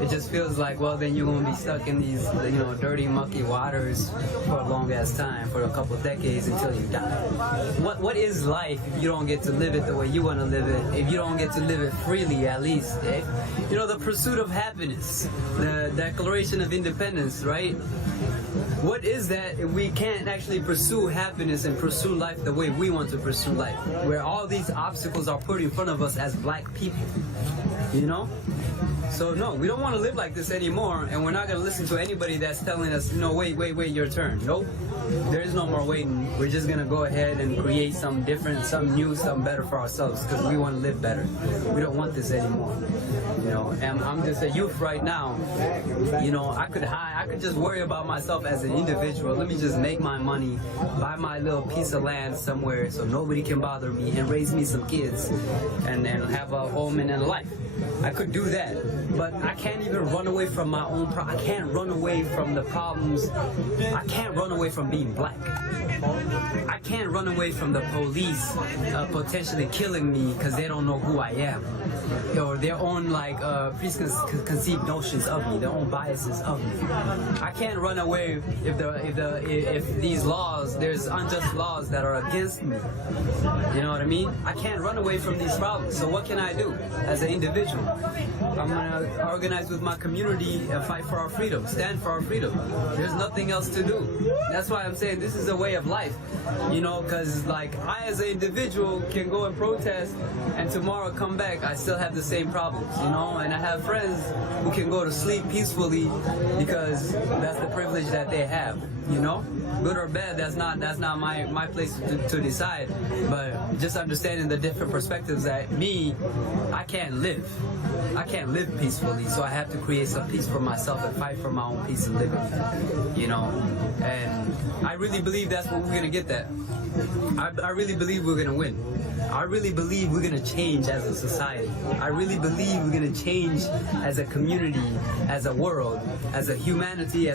it just feels like, well, then you're gonna be stuck in these, you know, dirty, mucky waters for a long ass time, for a couple of decades until you die. What is life if you don't get to live it the way you want to live it? If you don't get to live it freely, at least, you know, the pursuit of happiness, the Declaration of Independence, right? What is that if we can't actually pursue happiness and pursue life the way we want to pursue life? Where all these obstacles are put in front of us as black people, you know? So no, we don't want to live like this anymore, and we're not going to listen to anybody that's telling us, no, wait, your turn. Nope, there is no more waiting. We're just going to go ahead and create something different, something new, something better for ourselves, because we want to live better. We don't want this anymore. You know, and I'm just a youth right now. You know, I could just worry about myself as an individual. Let me just make my money, buy my little piece of land somewhere so nobody can bother me, and raise me some kids, and have a home and a life. I could do that, but I can't even run away from my own I can't run away from the problems. I can't run away from being black. I can't run away from the police potentially killing me because they don't know who I am, or their own like preconceived notions of me, their own biases of me. I can't run away if these laws, there's unjust laws that are against me. You know what I mean? I can't run away from these problems. So what can I do as an individual? I'm gonna organize with my community and fight for our freedom, stand for our freedom. There's nothing else to do. That's why I'm saying this is a way of life, you know, because like I as an individual can go and protest and tomorrow come back, I still have the same problems, you know, and I have friends who can go to sleep peacefully because that's the privilege that they have, you know. Good or bad, that's not my place to decide, but just understanding the different perspectives that I can't live peacefully, so I have to create some peace for myself and fight for my own peace and living, you know. And I really believe that's what we're gonna get. That I really believe we're gonna win. I really believe we're gonna change as a society. I really believe we're gonna change as a community, as a world, as a humanity,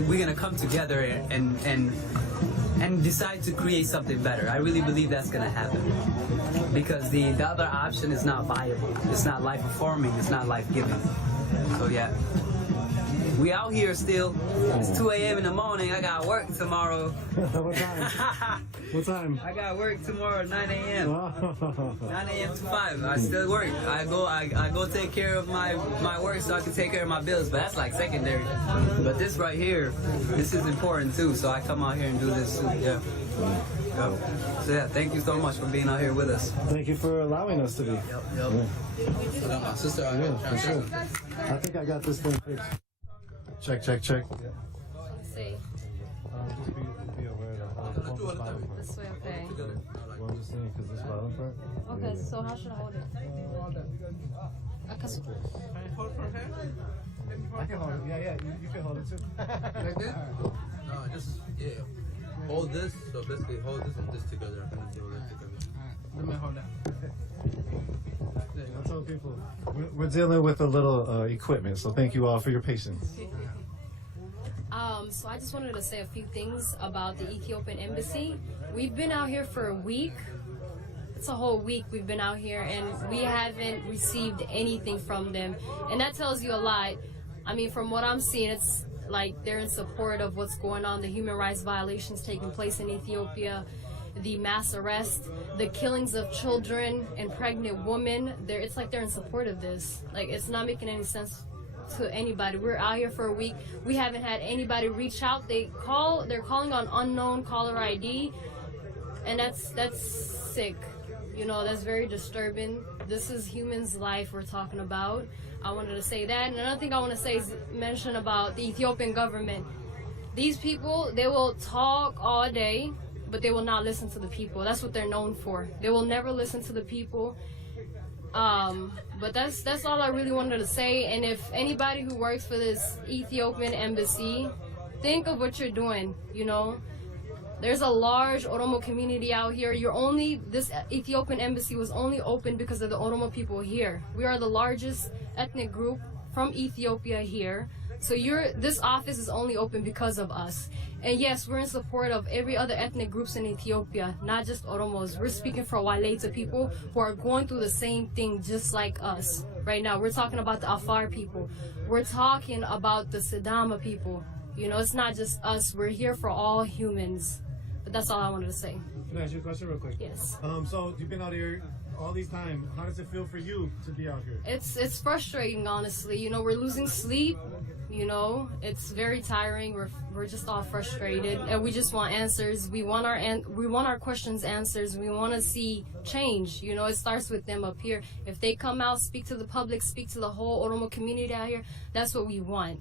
we're gonna come together and decide to create something better. I really believe that's gonna happen. Because the other option is not viable. It's not life affirming, it's not life giving. So yeah. We out here still. It's 2 a.m. in the morning. I got work tomorrow. What time? What time? I got work tomorrow, 9 a.m. 9 a.m. to 5. I still work. I go take care of my work so I can take care of my bills, but that's like secondary. But this right here, this is important too, so I come out here and do this too. Yeah. Yep. So yeah, thank you so much for being out here with us. Thank you for allowing us to be. Yep. Yeah. My sister, yeah, for sure. I think I got this thing fixed. Check. Let's see. Just be aware that This way, okay. Well, I'm just saying because this bottom part. Okay, so how should I hold it? Hold from here? I can hold it. Yeah, you can hold it too. Like this? No, just, yeah. Hold this, so basically hold this and this together. I can do this together. Let me hold that. I tell people we're dealing with a little equipment, so thank you all for your patience. So I just wanted to say a few things about the Ethiopian embassy. We've been out here for a week. It's a whole week we've been out here, and we haven't received anything from them. And that tells you a lot. I mean, from what I'm seeing, it's like they're in support of what's going on, the human rights violations taking place in Ethiopia, the mass arrest, the killings of children and pregnant women. It's like they're in support of this. Like, it's not making any sense to anybody. We're out here for a week. We haven't had anybody reach out. They're calling on unknown caller ID, and that's sick. You know, that's very disturbing. This is humans' life we're talking about. I wanted to say that. And another thing I want to say is mention about the Ethiopian government. These people, they will talk all day, but they will not listen to the people. That's what they're known for. They will never listen to the people. But that's all I really wanted to say. And if anybody who works for this Ethiopian embassy, think of what you're doing, you know. There's a large Oromo community out here. This Ethiopian embassy was only open because of the Oromo people here. We are the largest ethnic group from Ethiopia here. So this office is only open because of us. And yes, we're in support of every other ethnic groups in Ethiopia, not just Oromos. We're speaking for Waleta people who are going through the same thing just like us. Right now, we're talking about the Afar people. We're talking about the Sidama people. You know, it's not just us. We're here for all humans. But that's all I wanted to say. Can I ask you a question real quick? Yes. So you've been out here all these time. How does it feel for you to be out here? It's frustrating, honestly. You know, we're losing sleep. You know, it's very tiring. We're just all frustrated, and we just want answers. We want our questions answers. We want to see change. You know, it starts with them up here. If they come out, speak to the public, speak to the whole Oromo community out here, that's what we want.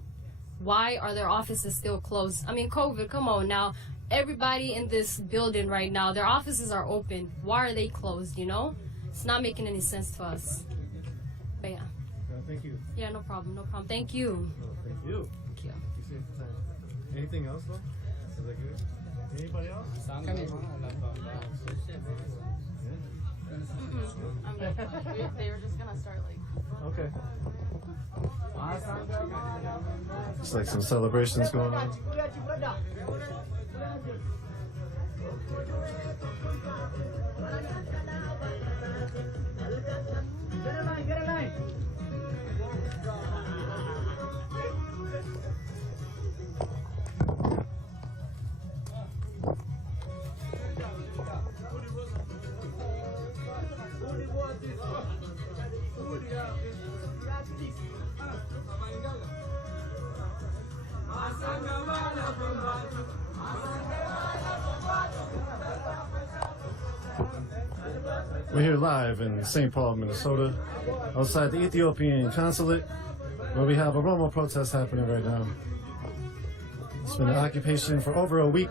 Why are their offices still closed? I mean, COVID, come on now. Everybody in this building right now, their offices are open. Why are they closed, you know? It's not making any sense to us. But yeah. Thank you. Yeah, no problem, no problem. Thank you. Thank you. Thank you. Anything else, though? Is that good? Anybody else? I'm good. They were just gonna start like... Okay. It's like some celebrations going on. We're here live in St. Paul, Minnesota, outside the Ethiopian consulate, where we have a Oromo protest happening right now. It's been an occupation for over a week.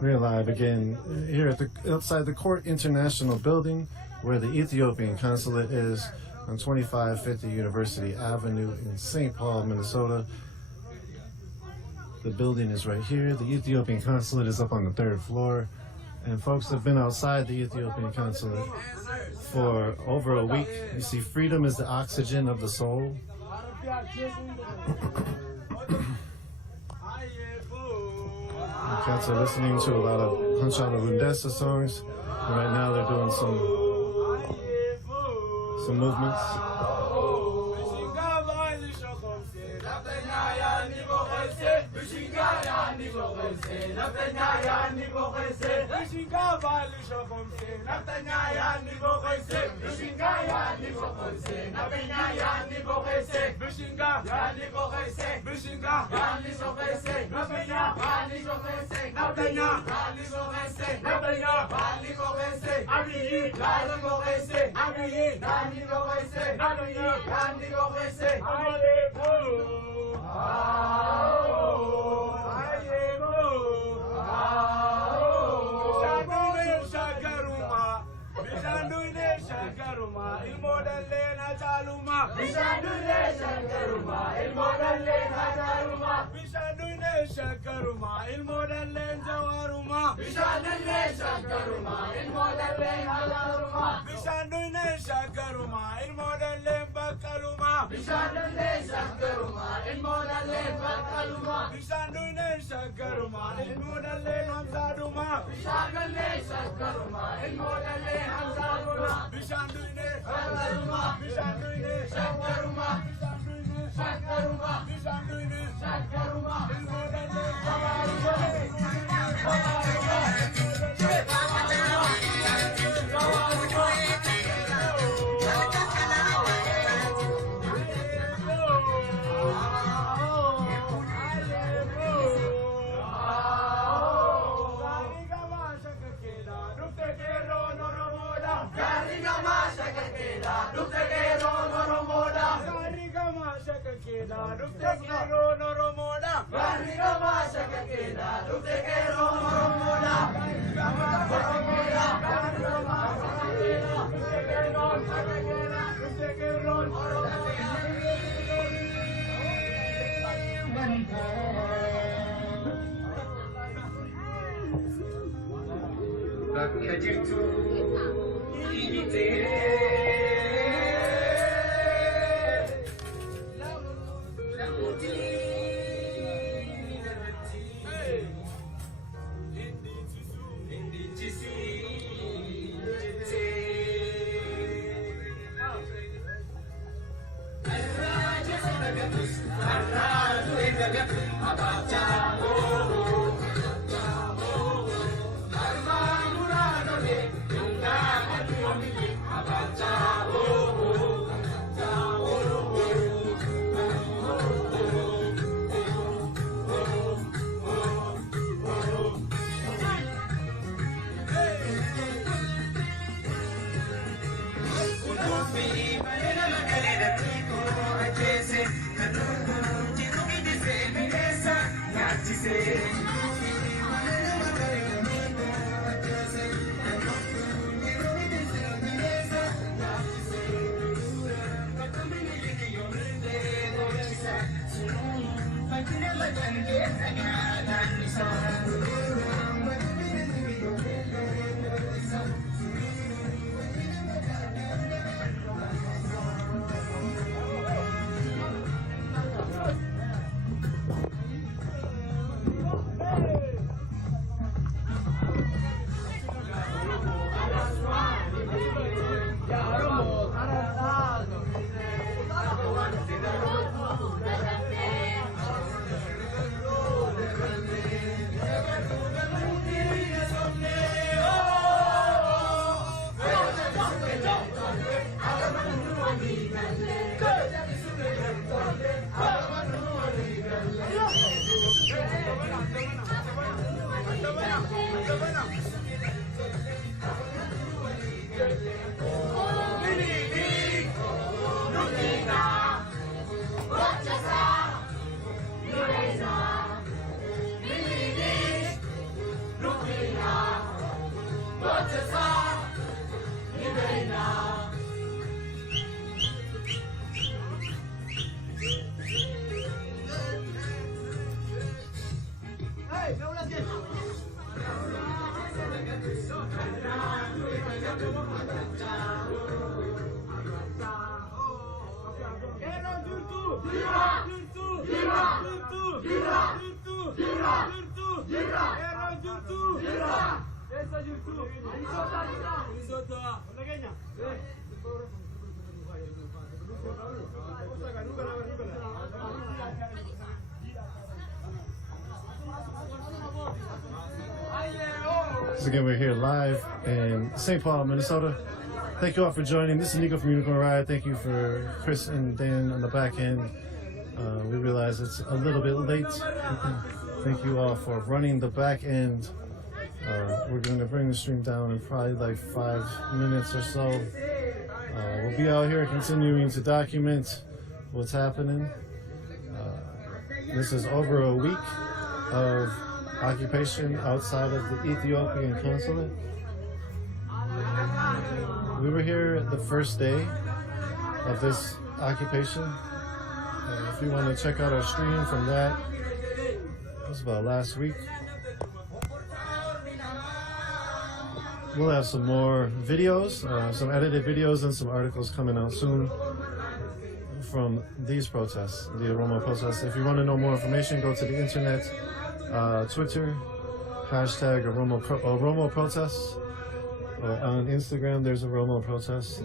We're live again here at outside the Court International Building, where the Ethiopian consulate is, on 2550 University Avenue in St. Paul, Minnesota. The building is right here. The Ethiopian consulate is up on the 3rd floor. And folks have been outside the Ethiopian consulate for over a week. You see, freedom is the oxygen of the soul. The cats are listening to a lot of Hanshala Rundesa songs. And right now they're doing some movements. Abacha So again, we're here live in St. Paul, Minnesota. Thank you all for joining. This is Nico from Unicorn Riot. Thank you for Chris and Dan on the back end. We realize it's a little bit late. Thank you all for running the back end. We're going to bring the stream down in probably like 5 minutes or so. We'll be out here continuing to document what's happening. This is over a week of occupation outside of the Ethiopian consulate. We were here the first day of this occupation. If you want to check out our stream from that, it was about last week. We'll have some more videos, some edited videos and some articles coming out soon from these protests, the Oromo protests. If you want to know more information, go to the internet, Twitter, hashtag Oromo protests. On Instagram, there's a Oromo protest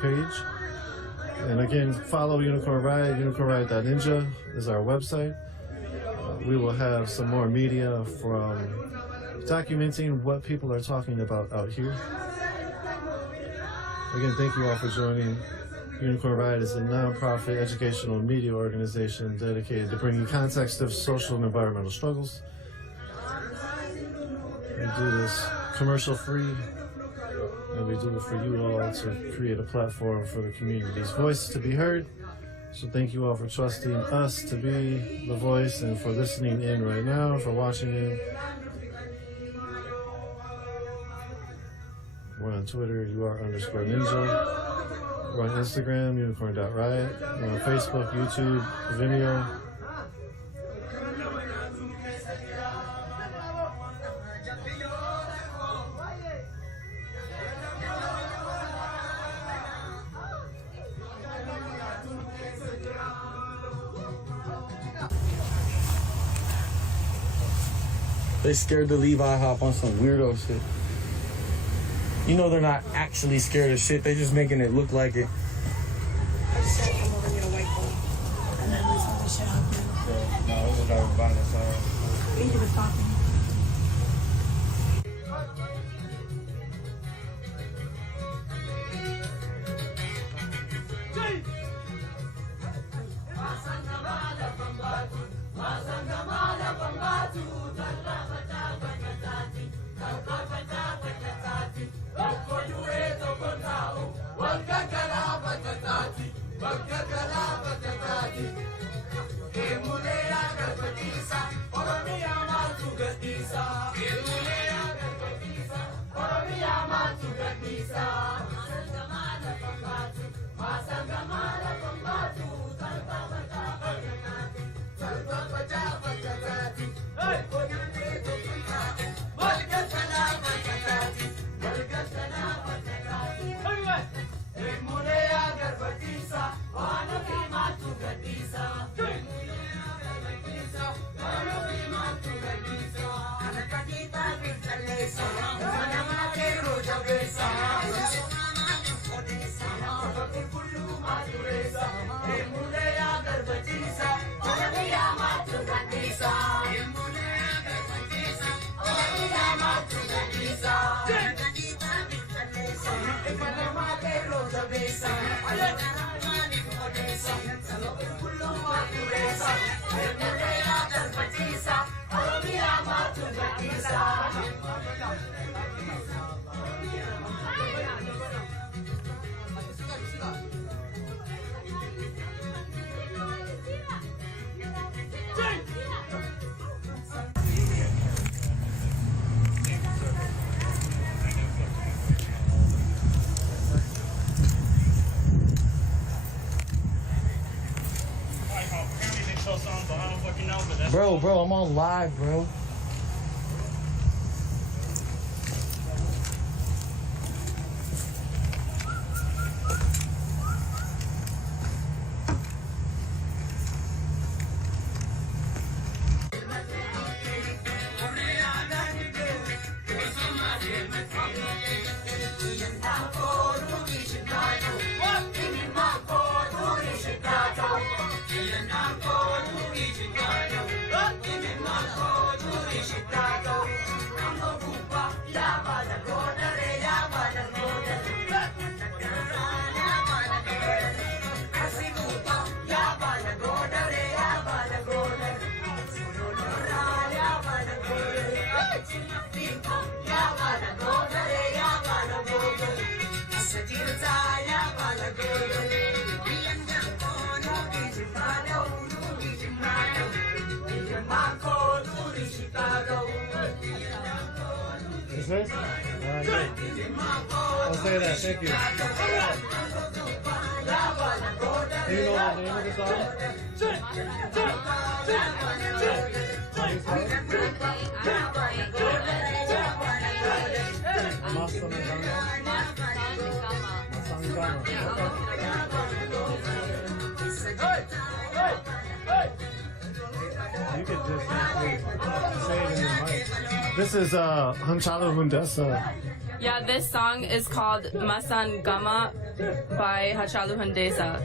page. And again, follow Unicorn Riot, unicornriot.ninja is our website. We will have some more media from documenting what people are talking about out here. Again, thank you all for joining. Unicorn Riot is a non-profit educational media organization dedicated to bringing context of social and environmental struggles. We do this commercial-free, and we do it for you all to create a platform for the community's voice to be heard. So thank you all for trusting us to be the voice and for listening in right now, for watching in. We're on Twitter, UR_ninja. We're on Instagram, unicorn.riot. We're on Facebook, YouTube, Vimeo. They scared to leave IHOP on some weirdo shit. You know they're not actually scared of shit, they just making it look like it. I just said come over and get a white bowl. And then there's other shit happening. No, it was already by us. We need to stop him. Bro, I'm on live, bro. Is this? Alright, good. I'll say that, thank you. Do you know the name of the You could just say it in the mic. This is Hanchalo Hundesa. Yeah, this song is called Masan Gama by Hachalu Hundesa.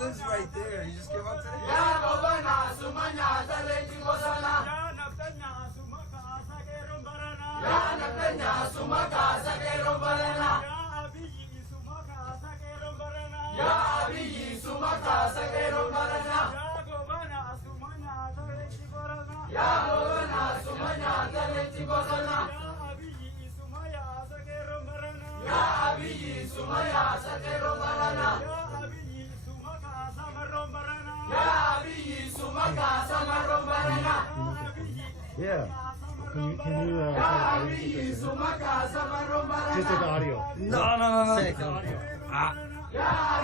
Lives right there. He just came up to Yeah. Can you just the audio? No. I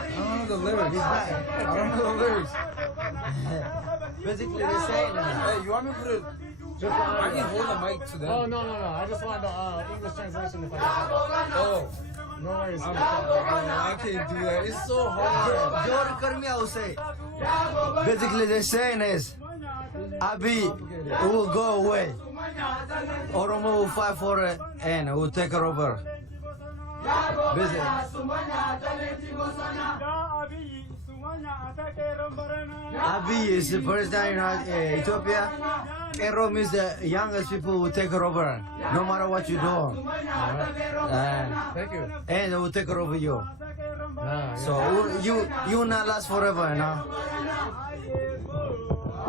don't know the lyrics. I don't know the lyrics. Basically, they're saying that. Hey, you want me to put it? I can hold the mic to them. Oh, no. I just want the English translation if I can. Oh. No worries. I can't do that. It's so hard. Jordan, cut me out, say. Basically, they're saying is, Abi will go away. Oromo will fight for it and will take her over. Abi is the president of Ethiopia. Kero means the youngest people will take her over, no matter what you do. Thank you. And they will take her over you. So you not last forever, you know.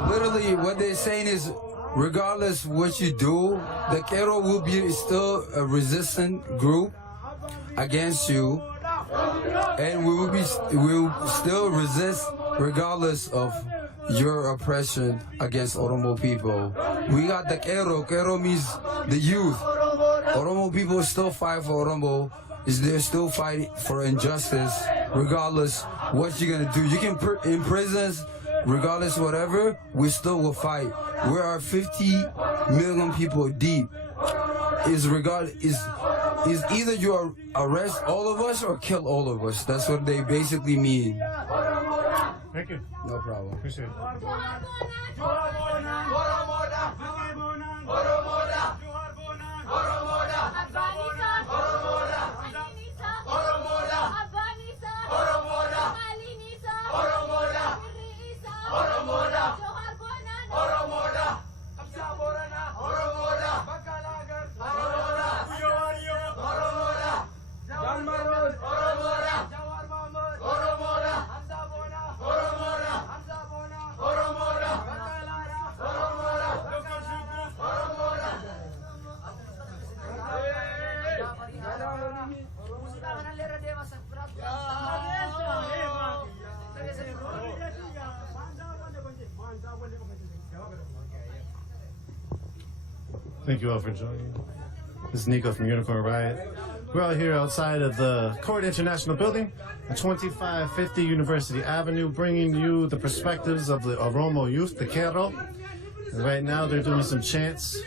Literally, what they're saying is, regardless what you do, the Kero will be still a resistant group against you, and we will still resist regardless of your oppression against Oromo people. We got the Kero. Kero means the youth. Oromo people still fight for Oromo. They're still fighting for injustice, regardless what you're gonna do. You can in prisons, regardless whatever, we still will fight. We are 50 million people deep. Is either you arrest all of us or kill all of us. That's what they basically mean. Thank you. No problem. Appreciate it. Thank you all for joining. This is Nico from Unicorn Riot. We're out here outside of the Court International Building at 2550 University Avenue, bringing you the perspectives of the Oromo youth, the Kero. And right now they're doing some chants,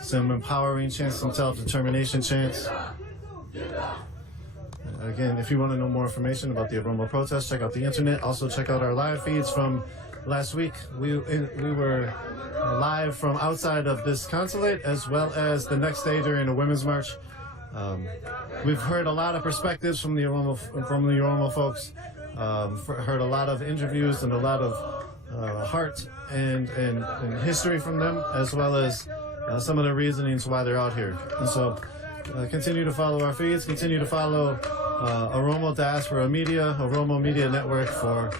some empowering chants, some self-determination chants. Again, if you want to know more information about the Oromo protest, check out the internet. Also check out our live feeds from last week. We were live from outside of this consulate, as well as the next day during the Women's March. We've heard a lot of perspectives from the Oromo folks. Heard a lot of interviews and a lot of heart and history from them, as well as some of the reasonings why they're out here. And so continue to follow our feeds, continue to follow Oromo Diaspora Media, Oromo Media Network for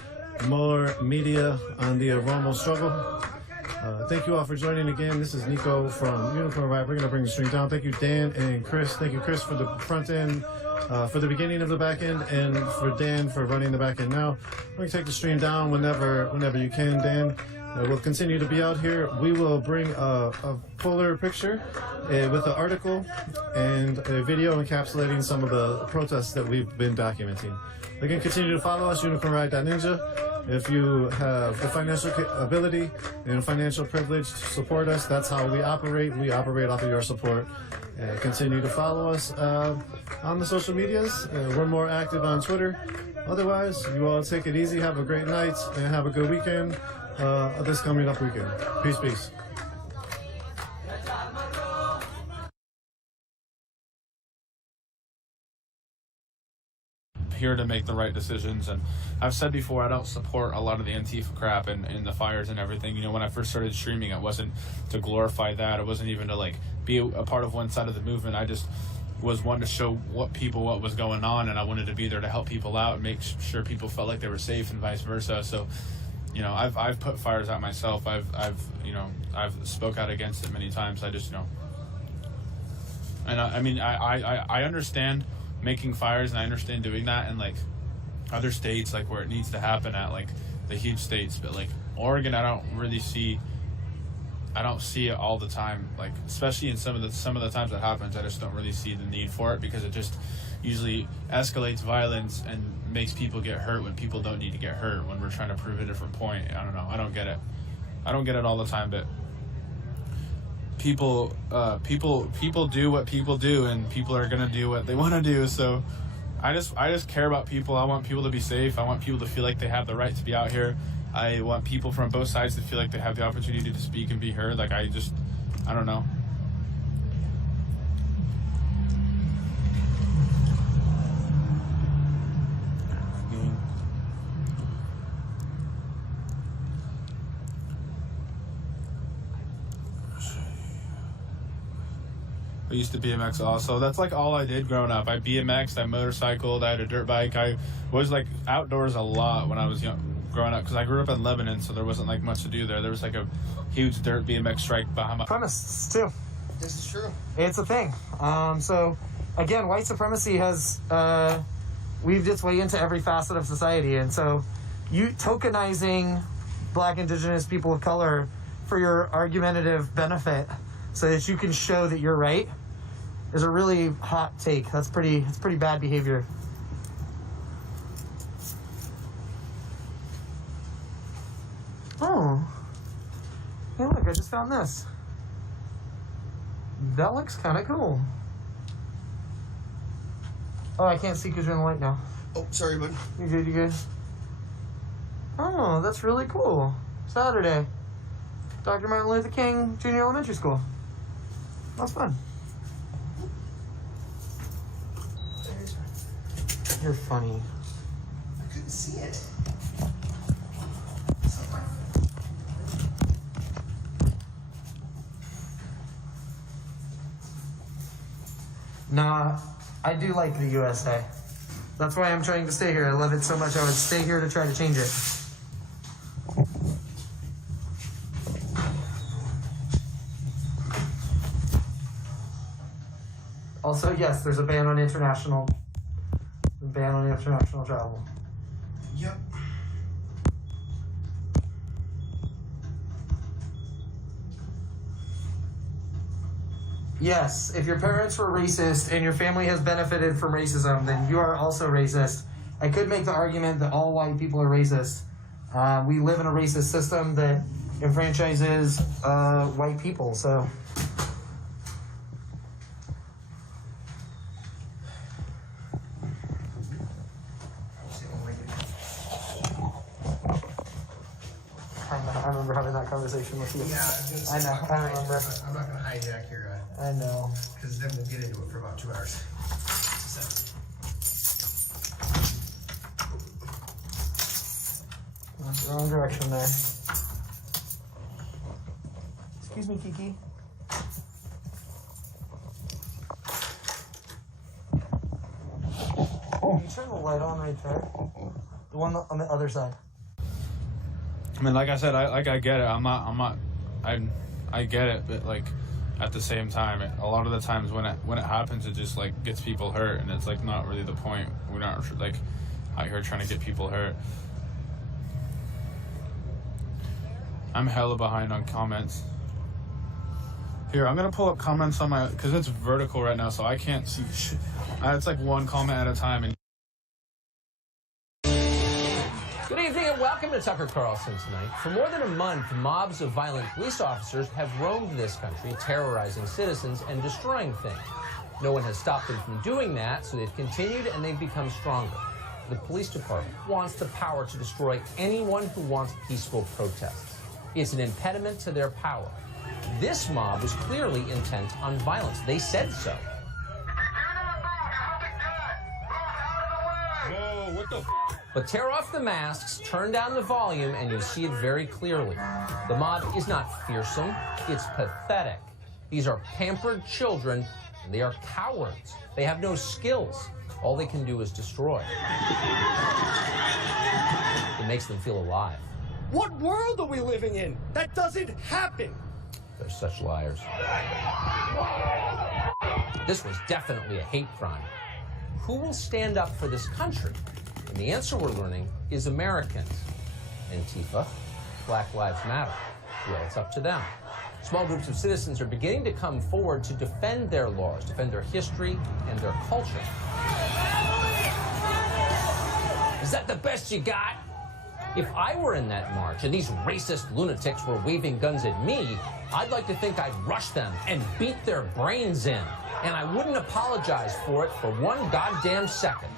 more media on the Oromo struggle. Thank you all for joining again. This is Nico from Unicorn Riot. We're going to bring the stream down. Thank you, Dan and Chris. Thank you, Chris, for the front end, for the beginning of the back end, and for Dan for running the back end now. We're going to take the stream down whenever you can, Dan. We'll continue to be out here. We will bring a fuller picture with an article and a video encapsulating some of the protests that we've been documenting. Again, continue to follow us, unicornride.ninja. If you have the financial ability and financial privilege to support us, that's how we operate. We operate off of your support. Continue to follow us on the social medias. We're more active on Twitter. Otherwise, you all take it easy, have a great night, and have a good weekend this coming up weekend. Peace, peace. Here to make the right decisions, and I've said before I don't support a lot of the Antifa crap and the fires and everything. You know, when I first started streaming, it wasn't to glorify that. It wasn't even to like be a part of one side of the movement. I just was one to show what was going on, and I wanted to be there to help people out and make sure people felt like they were safe and vice versa. So, you know, I've put fires out myself. I've spoke out against it many times. I just, you know, and I mean I understand making fires, and I understand doing that in like other states, like where it needs to happen at, like the huge states, but like Oregon, I don't see it all the time, like especially in some of the times that happens. I just don't really see the need for it, because it just usually escalates violence and makes people get hurt when people don't need to get hurt, when we're trying to prove a different point. I don't know, I don't get it all the time, but people do what people do, and people are gonna do what they want to do. So I just care about people. I want people to be safe. I want people to feel like they have the right to be out here. I want people from both sides to feel like they have the opportunity to speak and be heard. Like I don't know. I used to BMX also. That's like all I did growing up. I BMX'd, I motorcycled, I had a dirt bike. I was like outdoors a lot when I was growing up, because I grew up in Lebanon, so there wasn't like much to do there. There was like a huge dirt BMX strike behind my... Supremacists too. This is true. It's a thing. So again, white supremacy has weaved its way into every facet of society, and so you tokenizing Black, Indigenous, people of color for your argumentative benefit so that you can show that you're right is a really hot take. It's pretty bad behavior. Oh. Hey look, I just found this. That looks kind of cool. Oh, I can't see because you're in the light now. Oh, sorry, bud. You good, you good? Oh, that's really cool. Saturday. Dr. Martin Luther King Junior Elementary School. That's fun. You're funny. I couldn't see it. Nah, I do like the USA. That's why I'm trying to stay here. I love it so much I would stay here to try to change it. Also, yes, there's a ban on international travel. Yep. Yes, if your parents were racist and your family has benefited from racism, then you are also racist. I could make the argument that all white people are racist. We live in a racist system that enfranchises white people, so. I remember having that conversation with you. Yeah, I know, I remember. I'm not going to hijack your... I know. Because then we'll get into it for about 2 hours. Wrong direction there. Excuse me, Kiki. Can you turn the light on right there? The one on the other side. I mean, like I said, I get it. I get it, but like at the same time, a lot of the times when it happens, it just like gets people hurt, and it's like not really the point. We're not like out here trying to get people hurt. I'm hella behind on comments. Here, I'm gonna pull up comments on my, because it's vertical right now, so I can't see shit. It's like one comment at a time. And Good evening and welcome to Tucker Carlson Tonight. For more than a month, mobs of violent police officers have roamed this country, terrorizing citizens and destroying things. No one has stopped them from doing that, so they've continued and they've become stronger. The police department wants the power to destroy anyone who wants peaceful protests. It's an impediment to their power. This mob was clearly intent on violence. They said so. Whoa, what the But tear off the masks, turn down the volume, and you'll see it very clearly. The mob is not fearsome, it's pathetic. These are pampered children, and they are cowards. They have no skills. All they can do is destroy. It makes them feel alive. What world are we living in? That doesn't happen. They're such liars. This was definitely a hate crime. Who will stand up for this country? And the answer we're learning is Americans. Antifa, Black Lives Matter. Well, it's up to them. Small groups of citizens are beginning to come forward to defend their laws, defend their history and their culture. Is that the best you got? If I were in that march and these racist lunatics were waving guns at me, I'd like to think I'd rush them and beat their brains in. And I wouldn't apologize for it for one goddamn second.